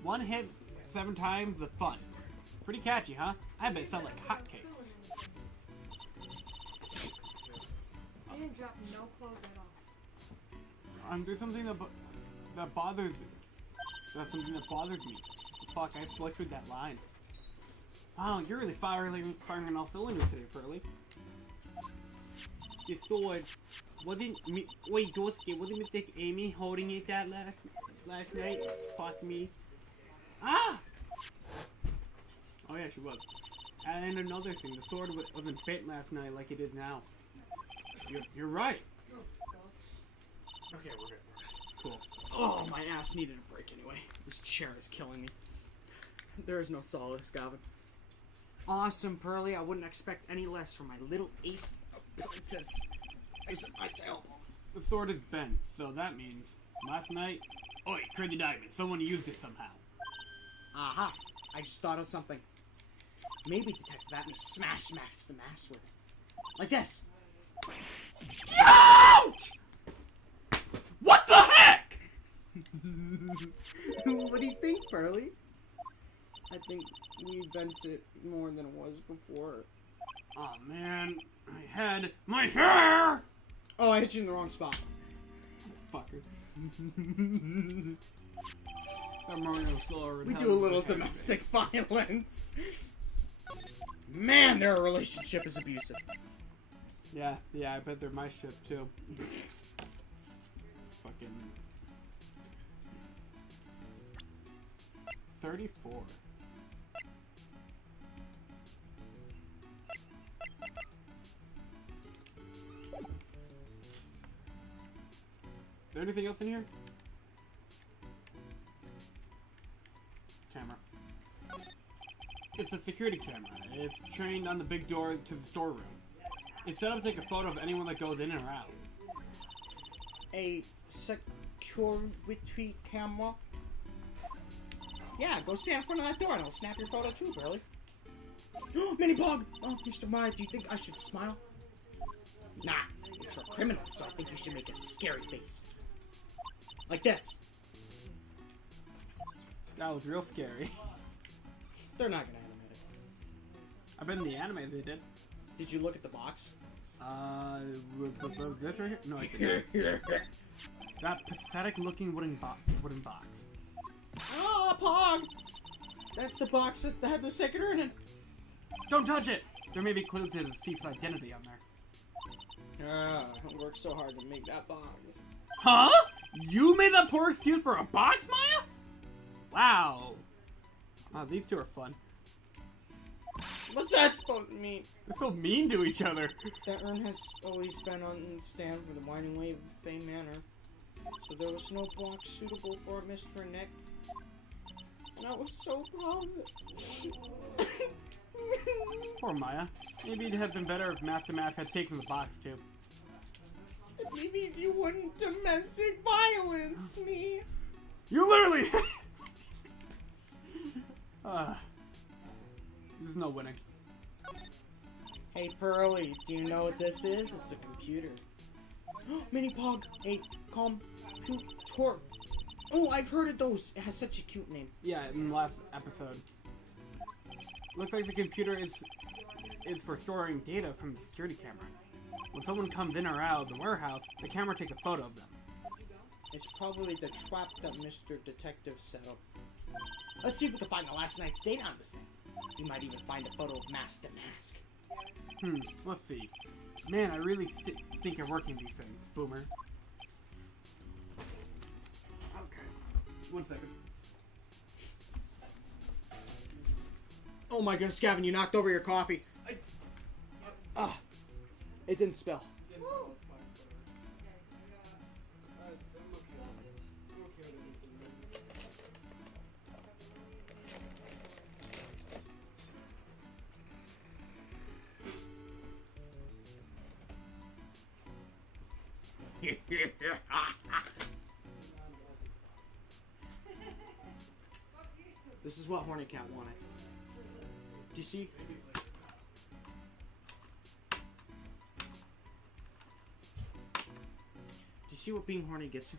1 hit 7 times the fun. Pretty catchy, huh? I bet it sound like hotcakes. You didn't drop no clothes at all. There's something that bothers. That's something that bothered me. Fuck, I butchered that line. Wow, you're really firing on all cylinders today, Pearly. the sword. Wasn't me? Wait, Dorski, wasn't Mistake Amy holding it that last night? Fuck me. Ah! Oh yeah, she was. And another thing, the sword wasn't fit last night like it is now. You're right. Okay, we're good. Cool. Oh, my ass needed a break anyway. This chair is killing me. There is no solace, Gavin. Awesome, Pearly. I wouldn't expect any less from my little ace apprentice. Ace of my tail. The sword is bent, so that means last night. Oi, Crazy Diamond! Someone used it somehow. Aha! I just thought of something. Maybe Detective Atme smash the mask with it. Like this. Ouch! What the heck? What do you think, Pearly? I think we bent it more than it was before. Oh man, I had my hair! Oh, I hit you in the wrong spot. Fucker. We do a little domestic violence. Man, their relationship is abusive. Yeah, I bet they're my ship too. Fucking 34. Is there anything else in here? Camera. It's a security camera. It's trained on the big door to the storeroom. It's set up to take a photo of anyone that goes in and out. A security camera? Yeah, go stand in front of that door and I'll snap your photo too, Burley. Mini Pog! Oh, Mr. Meyer, do you think I should smile? Nah, it's for criminals, so I think you should make a scary face. Like this. That was real scary. They're not gonna animate it. I bet in the anime they did. Did you look at the box? This right here? No, I didn't. That pathetic looking wooden box. Ah, Pog! That's the box that had the second urn in. Don't touch it! There may be clues to the thief's identity on there. I worked so hard to make that box. Huh? You made that poor excuse for a box, Maya? Wow. Oh, these two are fun. What's that supposed to mean? They're so mean to each other. That urn has always been on the stand for the winding way of Fame Manor, so there was no box suitable for Mr. Nick. And I was so proud of it. Poor Maya. Maybe it'd have been better if Master Mask had taken the box, too. Maybe if you wouldn't domestic violence me. You literally... There's no winning. Hey, Pearly, do you know what this is? It's a computer. Mini Pog, a computer. Oh, I've heard of those. It has such a cute name. Yeah, in the last episode. Looks like the computer is for storing data from the security camera. When someone comes in or out of the warehouse, the camera takes a photo of them. It's probably the trap that Mr. Detective set up. Let's see if we can find the last night's date on this thing. We might even find a photo of Master Mask. Let's see. Man, I really stink at working these things, Boomer. Okay. 1 second. Oh my goodness, Gavin, you knocked over your coffee. It didn't spill. This is what Horny Cat wanted. Do you see? Do you see what being horny gets you?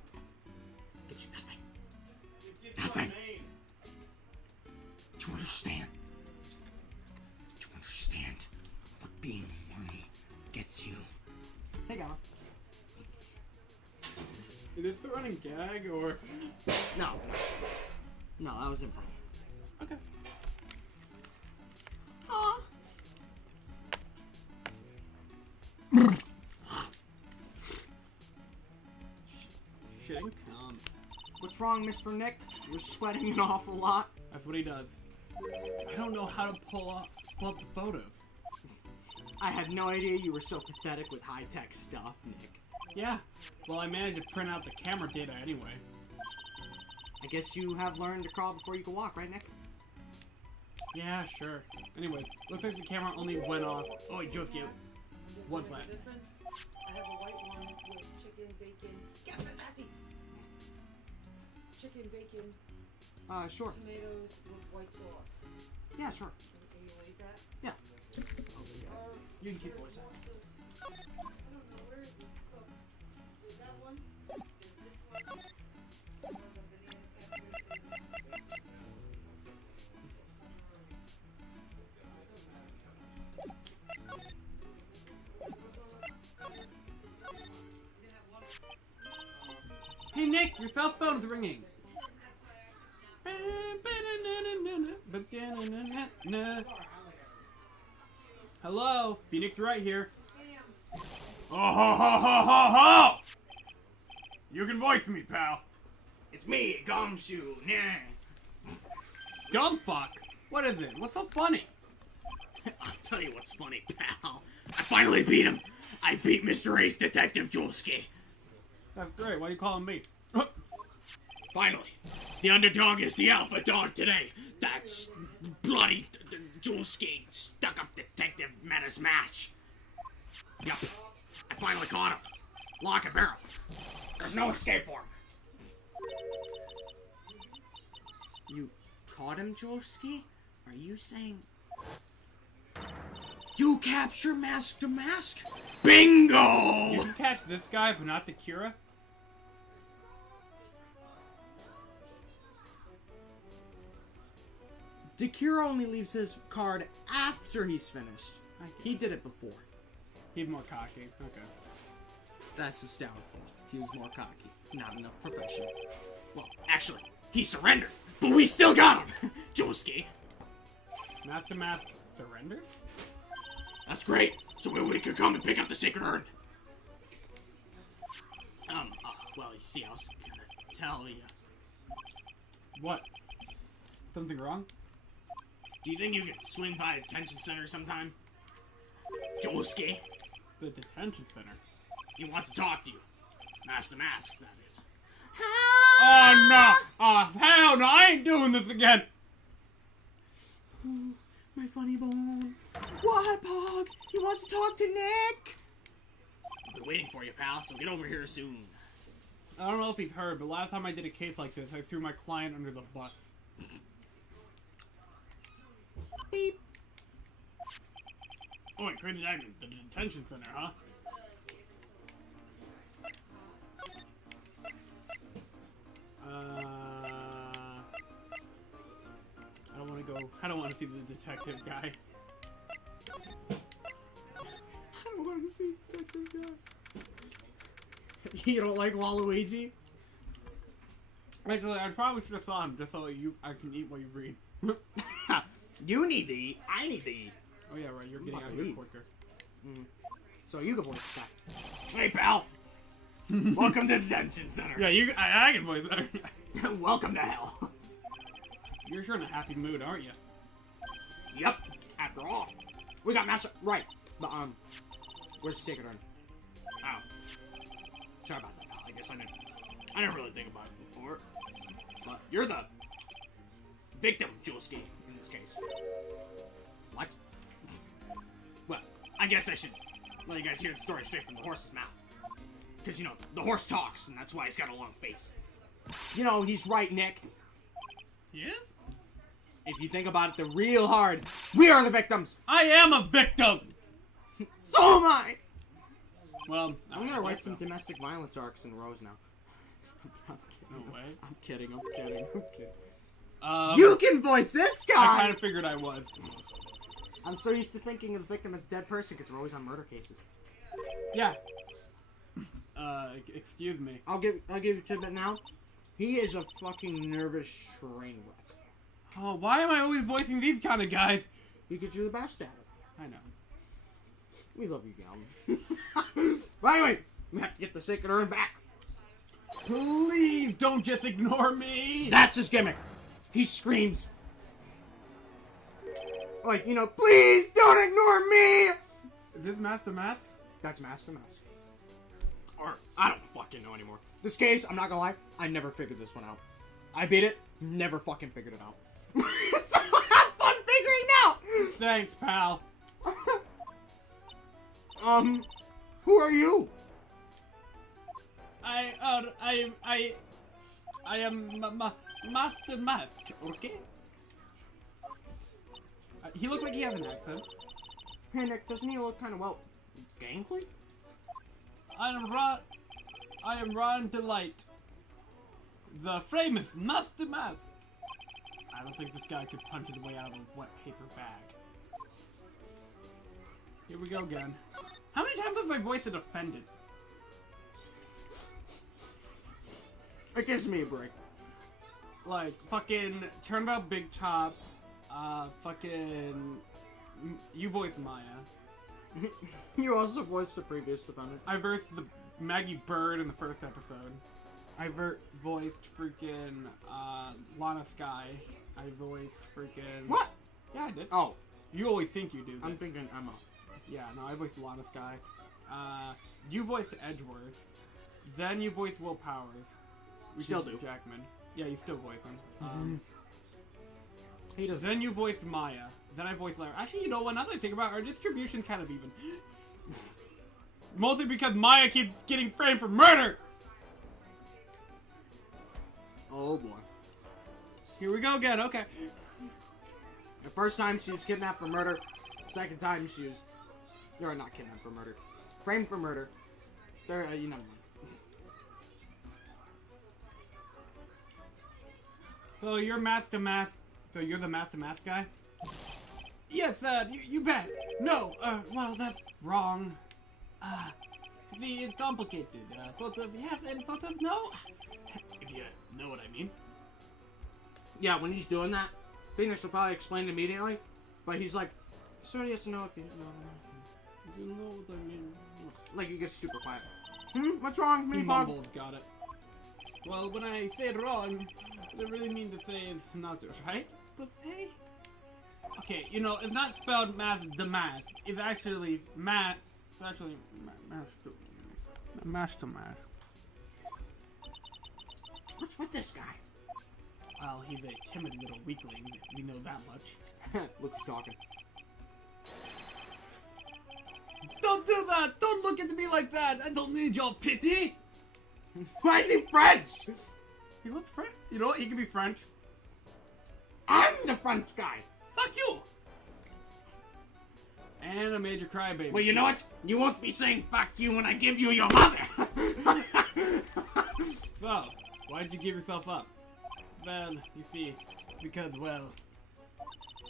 Gets you nothing. Nothing. Do you understand? Do you understand what being horny gets you? Hey, Gavin. Is this the running gag, or...? No. No, that was improv. Okay. shitting. What's wrong, Mr. Nick? You're sweating an awful lot. That's what he does. I don't know how to pull up the photos. I had no idea you were so pathetic with high-tech stuff, Nick. Yeah. Well, I managed to print out the camera data anyway. I guess you have learned to crawl before you can walk, right, Nick? Yeah, sure. Anyway, looks like the camera only went off. Oh, just get. What's that? Different. I have a white one with chicken, bacon. Get the sassy. Chicken, bacon, Sure. tomatoes with white sauce. Yeah, sure. Can you eat that? Yeah. You can keep voicing. I don't know where is it. Oh, is that one? Is this one? Hey Nick, your cell phone is ringing. Hello, Phoenix Wright here. Oh ho ho ho ho ho! You can voice me, pal. It's me, Gumshoe. Nah. Dumb fuck. What is it? What's so funny? I'll tell you what's funny, pal. I finally beat him. I beat Mr. Ace Detective Julski. That's great. Why are you calling me? Finally. The underdog is the alpha dog today. That's bloody Julski stuck up Detective Meta's match. Yup. I finally caught him. Lock and barrel. There's no escape for him. You caught him, Julski? Are you saying... You capture Mask to Mask? Bingo! Did you catch this guy, but not the Kira? Dakira only leaves his card after he's finished. He did it before. He's more cocky. Okay. That's his downfall. He was more cocky. Not enough professional. Well, actually, he surrendered, but we still got him! Josuke. Master Mask surrendered? That's great, so we could come and pick up the Sacred Urn. Well, you see, I was gonna tell you. What? Something wrong? Do you think you could swing by a detention center sometime? Josuke? The detention center. He wants to talk to you. Master Mask, that is. Oh no! Oh hell no! I ain't doing this again! My funny bone. What, Pog? He wants to talk to Nick. I've been waiting for you, pal, so get over here soon. I don't know if he's heard, but last time I did a case like this, I threw my client under the bus. Beep. Oh, wait, Crazy Diamond, the detention center, huh? I don't want to see the detective guy. I don't want to see detective guy. You don't like Waluigi? Actually, I probably should have saw him just so I can eat while you read. You need to eat. I need to eat. Oh yeah, right. You're getting about out to here leave. quicker. So you can voice this guy. Hey, pal. Welcome to the detention center. Yeah, I can voice that. Welcome to hell. You're sure in a happy mood, aren't you? Yep. After all, we got Master. Right. But where's the Sacred Urn? Oh. Sorry about that, pal. I guess I didn't really think about it before. But you're the victim, Julski, in this case. What? Well, I guess I should let you guys hear the story straight from the horse's mouth. Because, you know, the horse talks, and that's why he's got a long face. You know, he's right, Nick. Yes? If you think about it the real hard, we are the victims! I am a victim! So am I! Well, I'm gonna write some domestic violence arcs in rows now. I'm kidding. No way. I'm kidding. I'm kidding. I'm kidding. You You can voice this I guy! kind of figured I was. I'm so used to thinking of the victim as a dead person because we're always on murder cases. Yeah. Excuse me. I'll give you a tidbit now. He is a fucking nervous train wreck. Oh, why am I always voicing these kind of guys? Because you're the best at it. I know. We love you, Gal. But anyway, we have to get the Sacred Urn back. Please don't just ignore me! That's his gimmick. He screams. Like, you know, please don't ignore me! Is this Master Mask? That's Master Mask. Or, I don't fucking know anymore. This case, I'm not gonna lie, I never figured this one out. I beat it, never fucking figured it out. So have fun figuring out! Thanks, pal. Who are you? I am Master Mask, okay? He looks like he has an accent. Hey Nick, doesn't he look kind of, well, gangly? I am Ron Delight, the famous Master Mask. I don't think this guy could punch his way out of a wet paper bag. Here we go again. How many times has my voice been offended? It gives me a break. Like, fucking Turnabout Big Top, you voice Maya. You also voiced the previous defendant. I voiced the Maggie Bird in the first episode. I voiced freaking Lana Sky. I voiced freaking... What? Yeah, I did. Oh, You always think you do. I'm thinking Emma. Yeah, no, I voiced Lana Sky. You voiced Edgeworth. Then you voiced Will Powers. We Still did do. Jackman. Yeah, you still voice him. He does. Then you voiced Maya. Then I voiced Larry. Actually, you know what? Now that I think about it, our distribution's kind of even. Mostly because Maya keeps getting framed for murder! Oh boy. Here we go again, okay. The first time she was kidnapped for murder. Second time she was... Or not kidnapped for murder. Framed for murder. There, you know. So you're Master Mask. So you're the Master Mask guy? Yes, you bet. No, well, that's wrong. See, it's complicated. Sort of yes and sort of no. If you know what I mean. Yeah, when he's doing that, Phoenix will probably explain immediately. But he's like, sort of yes and no if you know. You know what I mean. Like he gets super quiet. What's wrong? He Me, Bob? mumbles, got it. Well, when I say it wrong, what I really mean to say is not right, but say... Okay, you know, it's not spelled the mask. It's actually It's actually Master Mask. What's with this guy? Well, he's a timid little weakling. We know that much. Luke's talking. Don't do that! Don't look at me like that! I don't need your pity! Why is he French? He looks French. You know what? He can be French. I'm the French guy. Fuck you! And a major crybaby. Well, you know what? You won't be saying fuck you when I give you your mother. So, why'd you give yourself up? Well, you see, it's because, well...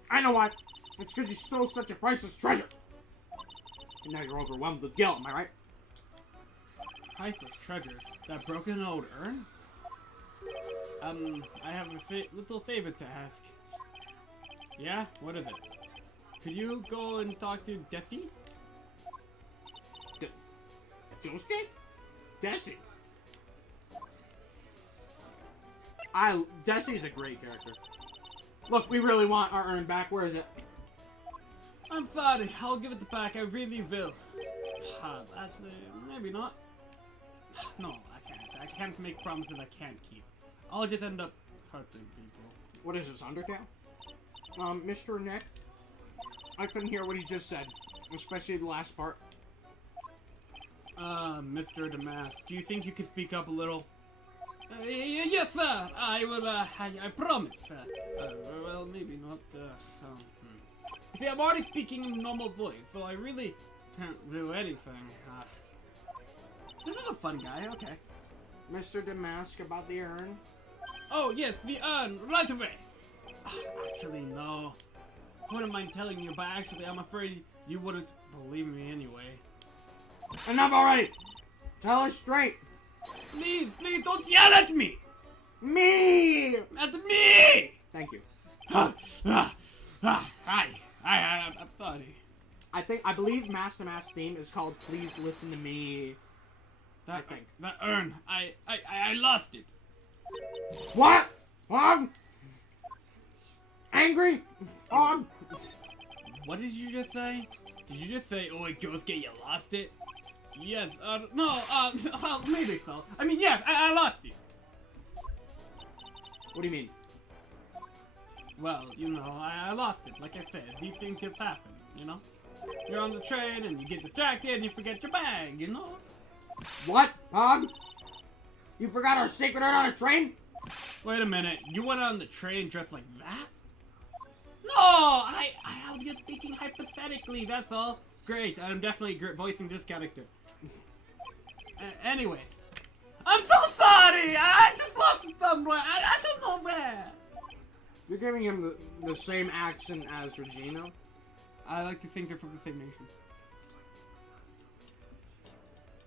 I know what. It's because you stole such a priceless treasure. And now you're overwhelmed with guilt, am I right? Priceless treasure. That broken old urn? I have a little favor to ask. Yeah? What is it? Could you go and talk to Desi? Josuke? Desi. Desi's a great character. Look, we really want our urn back. Where is it? I'm sorry, I'll give it back, I really will. Actually, maybe not. No, I can't. I can't make promises I can't keep. I'll just end up hurting people. What is this, Undertale? Mr. Nick? I couldn't hear what he just said. Especially the last part. Mr. Damask, do you think you could speak up a little? Yes, sir! I will, I promise, sir. Well, maybe not, You see, I'm already speaking in normal voice, so I really can't do anything. This is a fun guy, okay. Mr. Damask about the urn? Oh, yes, the urn, right away! Actually, no. I wouldn't mind telling you, but actually, I'm afraid you wouldn't believe me anyway. Enough already! Tell us straight! Please, don't yell at me! Me! At me! Thank you. I'm sorry. I believe Master Mask theme is called Please Listen to Me. I think. That urn. I lost it. What? Angry? What did you just say? Did you just say, "Oh, Josuke, you lost it"? Yes. No. Maybe so. I mean, yes, I lost it. What do you mean? Well, you know, I lost it. Like I said, these things just happen. You know, you're on the train and you get distracted and you forget your bag. You know. What? You forgot our sacred art on a train? Wait a minute. You went on the train dressed like that? No, I was just speaking hypothetically. That's all. Great. I'm definitely voicing this character. Anyway, I'm so sorry. I just lost it somewhere. I don't know where. You're giving him the same accent as Regina? I like to think they're from the same nation.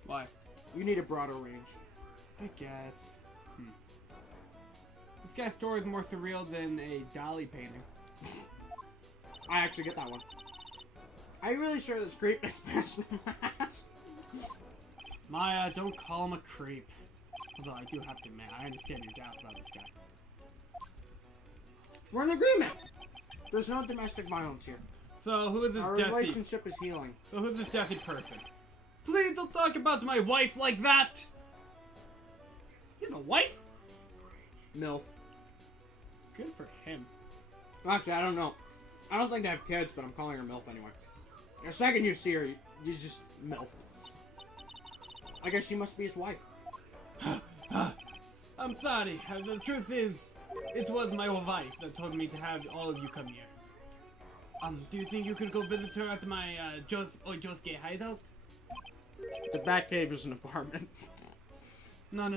Why? You need a broader range. I guess. This guy's story is more surreal than a Dali painting. I actually get that one. Are you really sure this creep is Master Mask? Maya, don't call him a creep. Although I do have to admit, I understand your doubts about this guy. We're in agreement. There's no domestic violence here. So who is this Our Jesse? relationship is healing. So who's this Jesse person? Please don't talk about my wife like that! You have a wife? MILF. Good for him. Actually, I don't know. I don't think they have kids, but I'm calling her MILF anyway. The second you see her, you just MILF. I guess she must be his wife. I'm sorry. The truth is, it was my wife that told me to have all of you come here. Do you think you could go visit her at my Josuke hideout? The Batcave is an apartment. No,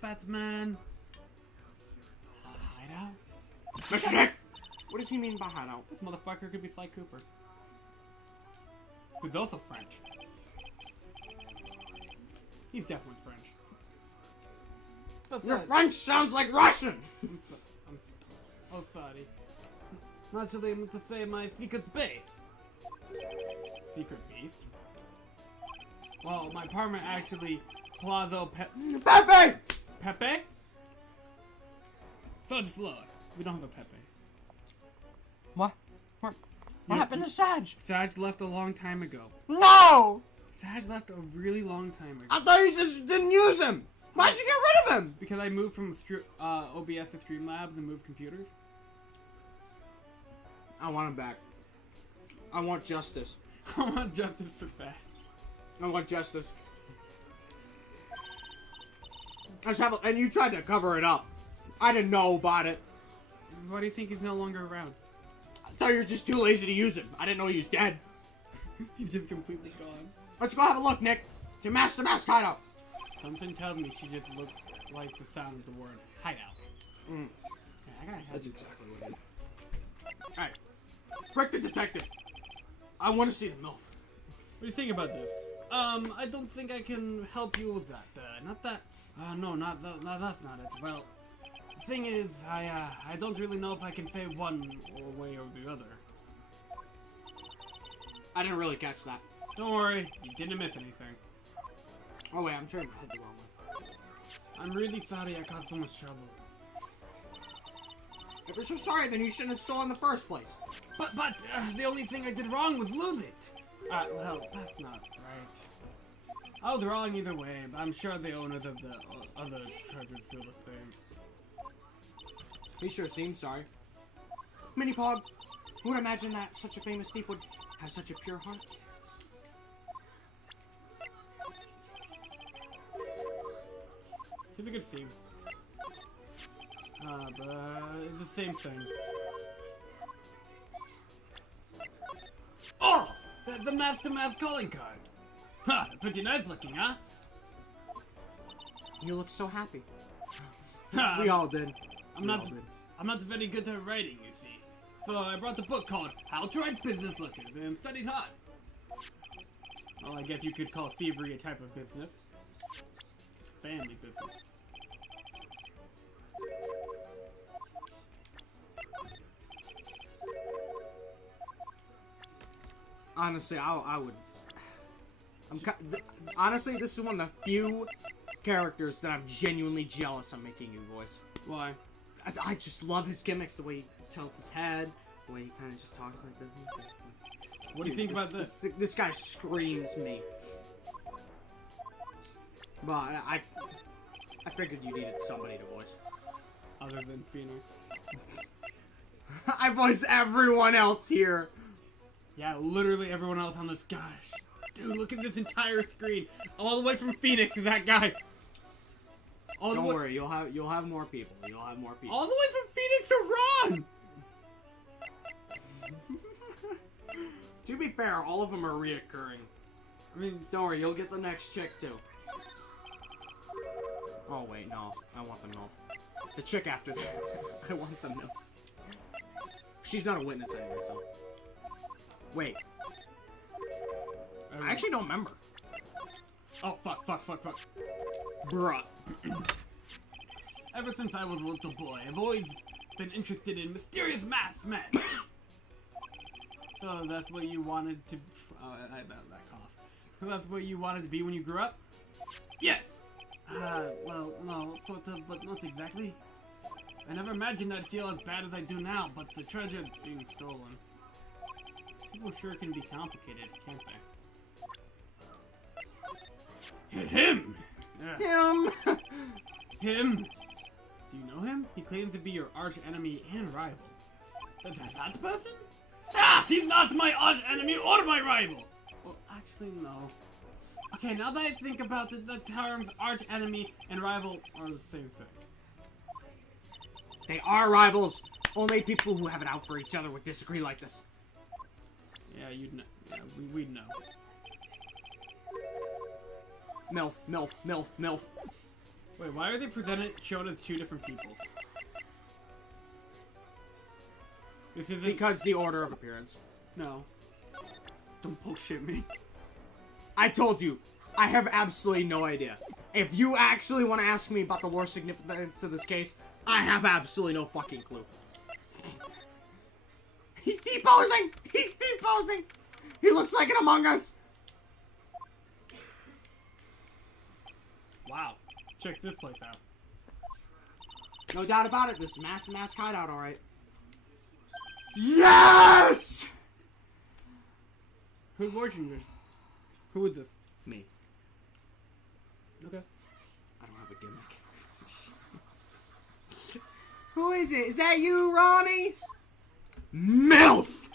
Batman. Hideout? Mr. Nick! What does he mean by hideout? This motherfucker could be Sly Cooper. Who's also French. He's definitely French. Your French sounds like Russian! Oh, sorry. Not to able to say my secret base. Secret beast? Well, my apartment actually Plaza Pepe! Pepe? Third floor. We don't have a Pepe. What? What happened to Sag? Sag left a long time ago. No! Sag left a really long time ago. I thought you just didn't use him! Why'd you get rid of him? Because I moved from OBS to Streamlabs and moved computers. I want him back. I want justice. I want justice for Sag. I want justice. And you tried to cover it up. I didn't know about it. Why do you think he's no longer around? I thought you were just too lazy to use him. I didn't know he was dead. He's just completely gone. Let's go have a look, Nick. To Master Mask hideout. Something tells me she just looked like the sound of the word hideout. Yeah, I gotta have That's you. exactly what it is. Alright. Frick the detective. I want to see the MILF. What do you think about this? I don't think I can help you with that. Not that. No, that's not it. Well, the thing is, I don't really know if I can say one way or the other. I didn't really catch that. Don't worry, you didn't miss anything. Oh wait, I'm turning my head the wrong way. I'm really sorry I caused so much trouble. If you're so sorry, then you shouldn't have stolen in the first place. But the only thing I did wrong was lose it. Well, that's not right. I was wrong either way, but I'm sure the owners of the other treasures feel the same. He sure seems sorry. Mini Pog, who would imagine that such a famous thief would have such a pure heart? He's a good theme. But it's the same thing. Oh! The Master Mask calling card! Ha! Pretty nice looking, huh? You look so happy. Ha, We all did. I'm not very good at writing, you see. So I brought the book called How to Write Business Letters and studied hard. Well, I guess you could call thievery a type of business. Family business. Honestly, I Honestly, this is one of the few characters that I'm genuinely jealous of making you voice. Why? I just love his gimmicks, the way he tilts his head, the way he kind of just talks like this. What do you think about this? This guy screams me. But I figured you needed somebody to voice. Other than Phoenix. I voice everyone else here. Yeah, literally everyone else on this. Gosh. Dude, look at this entire screen. All the way from Phoenix to that guy. Don't worry, you'll have more people. You'll have more people. All the way from Phoenix to Ron! To be fair, all of them are reoccurring. I mean, don't worry, you'll get the next chick too. Oh wait, no. I want the MILF. The chick after that. I want the MILF. She's not a witness anyway, so. Wait. I actually don't remember. Oh, fuck. Bruh. Ever since I was a little boy, I've always been interested in mysterious masked men. So that's what you wanted to... Oh, that cough. So that's what you wanted to be when you grew up? Yes! Well, no, sort of, but not exactly. I never imagined I'd feel as bad as I do now, but the treasure being stolen... People sure can be complicated, can't they? Him! Him! Him! Do you know him? He claims to be your arch enemy and rival. That person? Ah! He's not my arch enemy or my rival! Well, actually, no. Okay, now that I think about it, the terms arch enemy and rival are the same thing. They are rivals. Only people who have it out for each other would disagree like this. Yeah, you'd know. Yeah, we'd know. MILF, MILF, MILF, MILF. Wait, why are they shown as two different people? This isn't... Because the order of appearance. No. Don't bullshit me. I told you, I have absolutely no idea. If you actually want to ask me about the lore significance of this case, I have absolutely no fucking clue. He's deposing! He's deposing! He looks like an Among Us! Wow. Check this place out. No doubt about it, this is mask hideout, alright. Yes! Who's voicing this? Who is this? Me. Okay. I don't have a gimmick. Who is it? Is that you, Ronnie? MILF!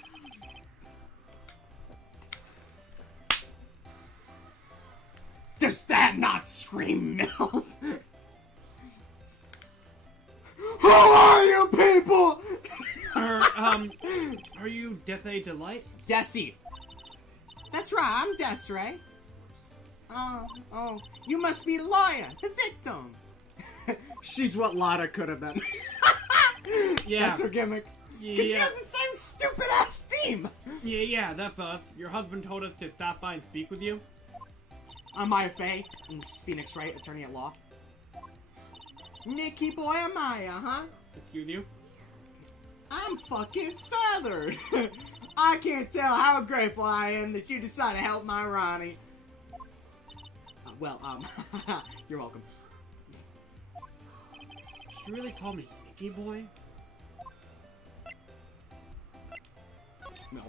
Does that not scream MILF? Who are you people? Are you Desi Delight? Desi. That's right, I'm Desiree. Oh, you must be Laya, the victim. She's what Lada could have been. Yeah. That's her gimmick. Yeah. Because she has the same stupid-ass theme. Yeah, that's us. Your husband told us to stop by and speak with you. I'm Maya Faye, and this is Phoenix Wright, attorney at law. Nikki boy Amaya, huh? Excuse you? I'm fucking Southern. I can't tell how grateful I am that you decided to help my Ronnie. You're welcome. She really called me Icky Boy? No.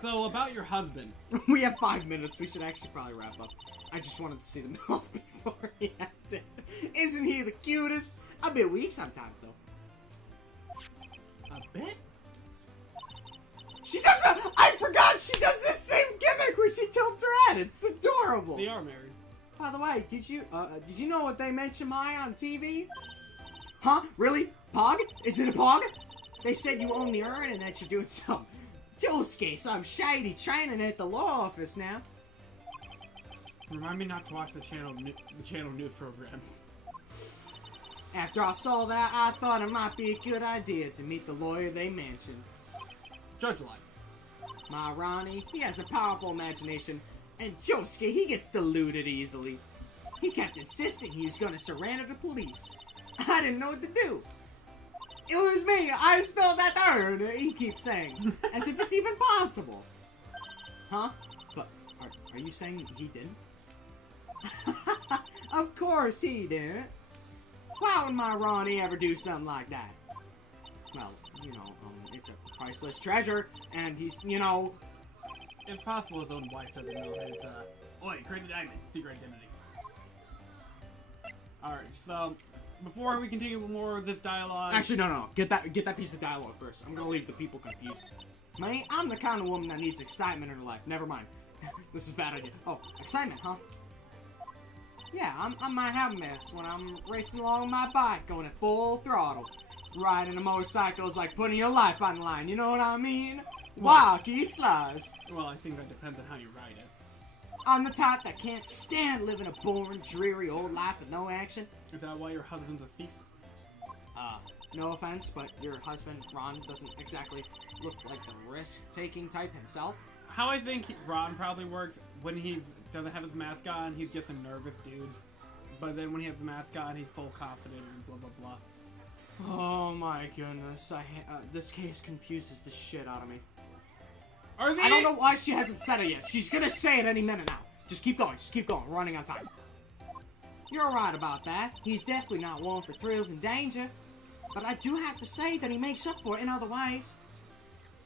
So about your husband. We have 5 minutes. We should actually probably wrap up. I just wanted to see the MILF before he acted. Isn't he the cutest? A bit weak sometimes, though. A bit? She does I forgot she does the same gimmick where she tilts her head. It's adorable. They are married. By the way, did you know what they mentioned Maya on TV? Huh? Really? Pog? Is it a Pog? They said you own the urn and that you're doing some some shady training at the law office now. Remind me not to watch the channel news programs. After I saw that, I thought it might be a good idea to meet the lawyer they mentioned. Judge Light. My Ronnie, he has a powerful imagination, and Josuke, he gets deluded easily. He kept insisting he was going to surrender to police. I didn't know what to do. It was me, I stole that urn, he keeps saying, as if it's even possible. Huh? But Are you saying he didn't? Of course he didn't. Why would my Ronnie ever do something like that? Well, it's a priceless treasure, and he's, It's possible his own wife doesn't know his, Oi, crazy diamond, secret identity. Alright, so, before we continue with more of this dialogue... Actually, no. Get that piece of dialogue first. I'm gonna leave the people confused. Me, I'm the kind of woman that needs excitement in her life. Never mind. This is a bad idea. Oh, excitement, huh? Yeah, I might have this when I'm racing along my bike, going at full throttle. Riding a motorcycle is like putting your life on the line, you know what I mean? Wacky slides. Well, I think that depends on how you ride it. I'm the type that can't stand living a boring, dreary old life with no action. Is that why your husband's a thief? No offense, but your husband, Ron, doesn't exactly look like the risk-taking type himself. How I think Ron probably works, when he doesn't have his mask on, he's just a nervous dude. But then when he has the mask on, he's full confident and blah blah blah. Oh my goodness, this case confuses the shit out of me. Are they? I don't know why she hasn't said it yet. She's gonna say it any minute now. Just keep going, we're running on time. You're right about that. He's definitely not one for thrills and danger. But I do have to say that he makes up for it in other ways.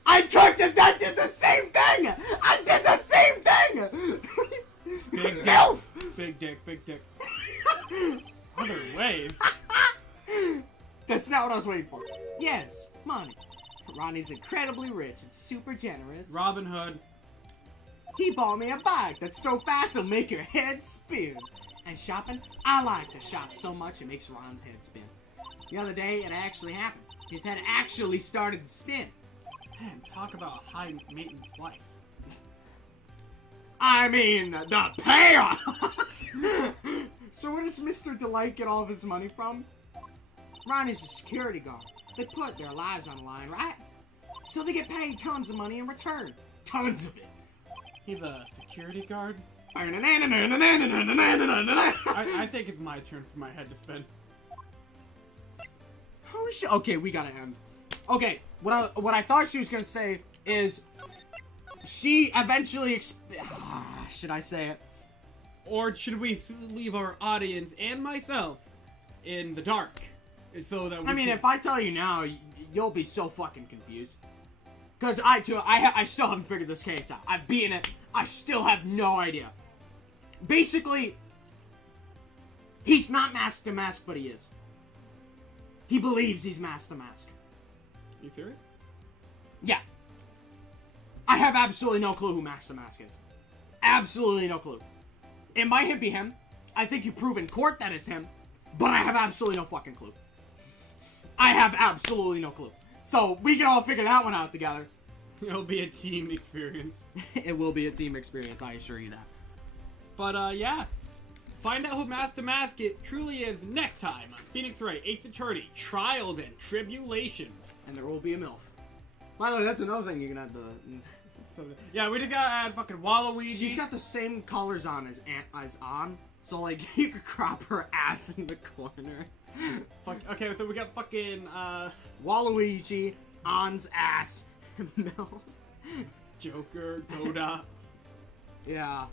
I tricked him! I did the same thing! I did the same thing! Big dick. MILF! Big dick. Other ways? That's not what I was waiting for. Yes, money. Ronnie's incredibly rich and super generous. Robin Hood. He bought me a bike that's so fast it'll make your head spin. And shopping? I like to shop so much it makes Ron's head spin. The other day, it actually happened. His head actually started to spin. Man, talk about a high maintenance wife. I mean, the payoff! So where does Mr. Delight get all of his money from? Ronnie's a security guard. They put their lives on the line, right? So they get paid tons of money in return. Tons of it. He's a security guard? I I think it's my turn for my head to spin. Oh shit. Okay, we gotta end. Okay, what I thought she was gonna say is she eventually should I say it? Or should we leave our audience and myself in the dark? So that we if I tell you now, you'll be so fucking confused. Cause I still haven't figured this case out. I've beaten it. I still have no idea. Basically, he's not Mask to Mask, but he is. He believes he's Mask to Mask. You serious? Yeah. I have absolutely no clue who Mask to Mask is. Absolutely no clue. It might be him. I think you prove in court that it's him. But I have absolutely no fucking clue. I have absolutely no clue. So, we can all figure that one out together. It'll be a team experience. It will be a team experience, I assure you that. But, yeah. Find out who Master Mask it truly is next time on Phoenix Wright Ace Attorney, Trials and Tribulations. And there will be a MILF. By the way, that's another thing you can add the... So, yeah, we just gotta add fucking Waluigi. She's got the same colors on as on, so, like, you could crop her ass in the corner. Fuck, okay, so we got fucking, Waluigi, On's ass, MILF. Joker, Goda. Yeah.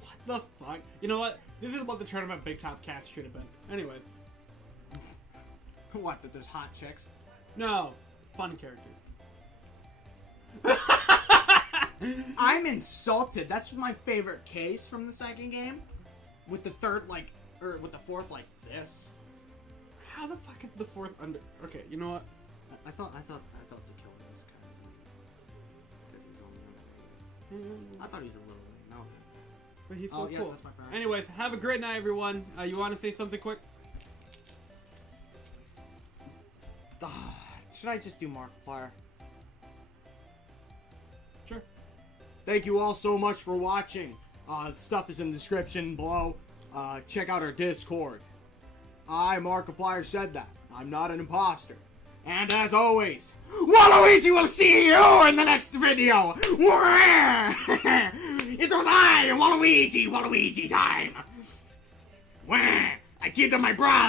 What the fuck? You know what? This is what the tournament Big Top Cast should have been. Anyways. What, that there's hot chicks? No. Fun characters. I'm insulted. That's my favorite case from the second game. With the third, like, or with the fourth, like this. How the fuck is the fourth under? Okay, you know what? I thought the killer was kind of weird. I thought he was a little weird. No. But he's so Oh, yeah, cool. that's my friend. Anyways, have a great night, everyone. You want to say something quick? Should I just do Markiplier? Sure. Thank you all so much for watching. Stuff is in the description below. Check out our Discord. Markiplier said that. I'm not an imposter. And as always, Waluigi will see you in the next video! It was I, Waluigi time! I give them my bra!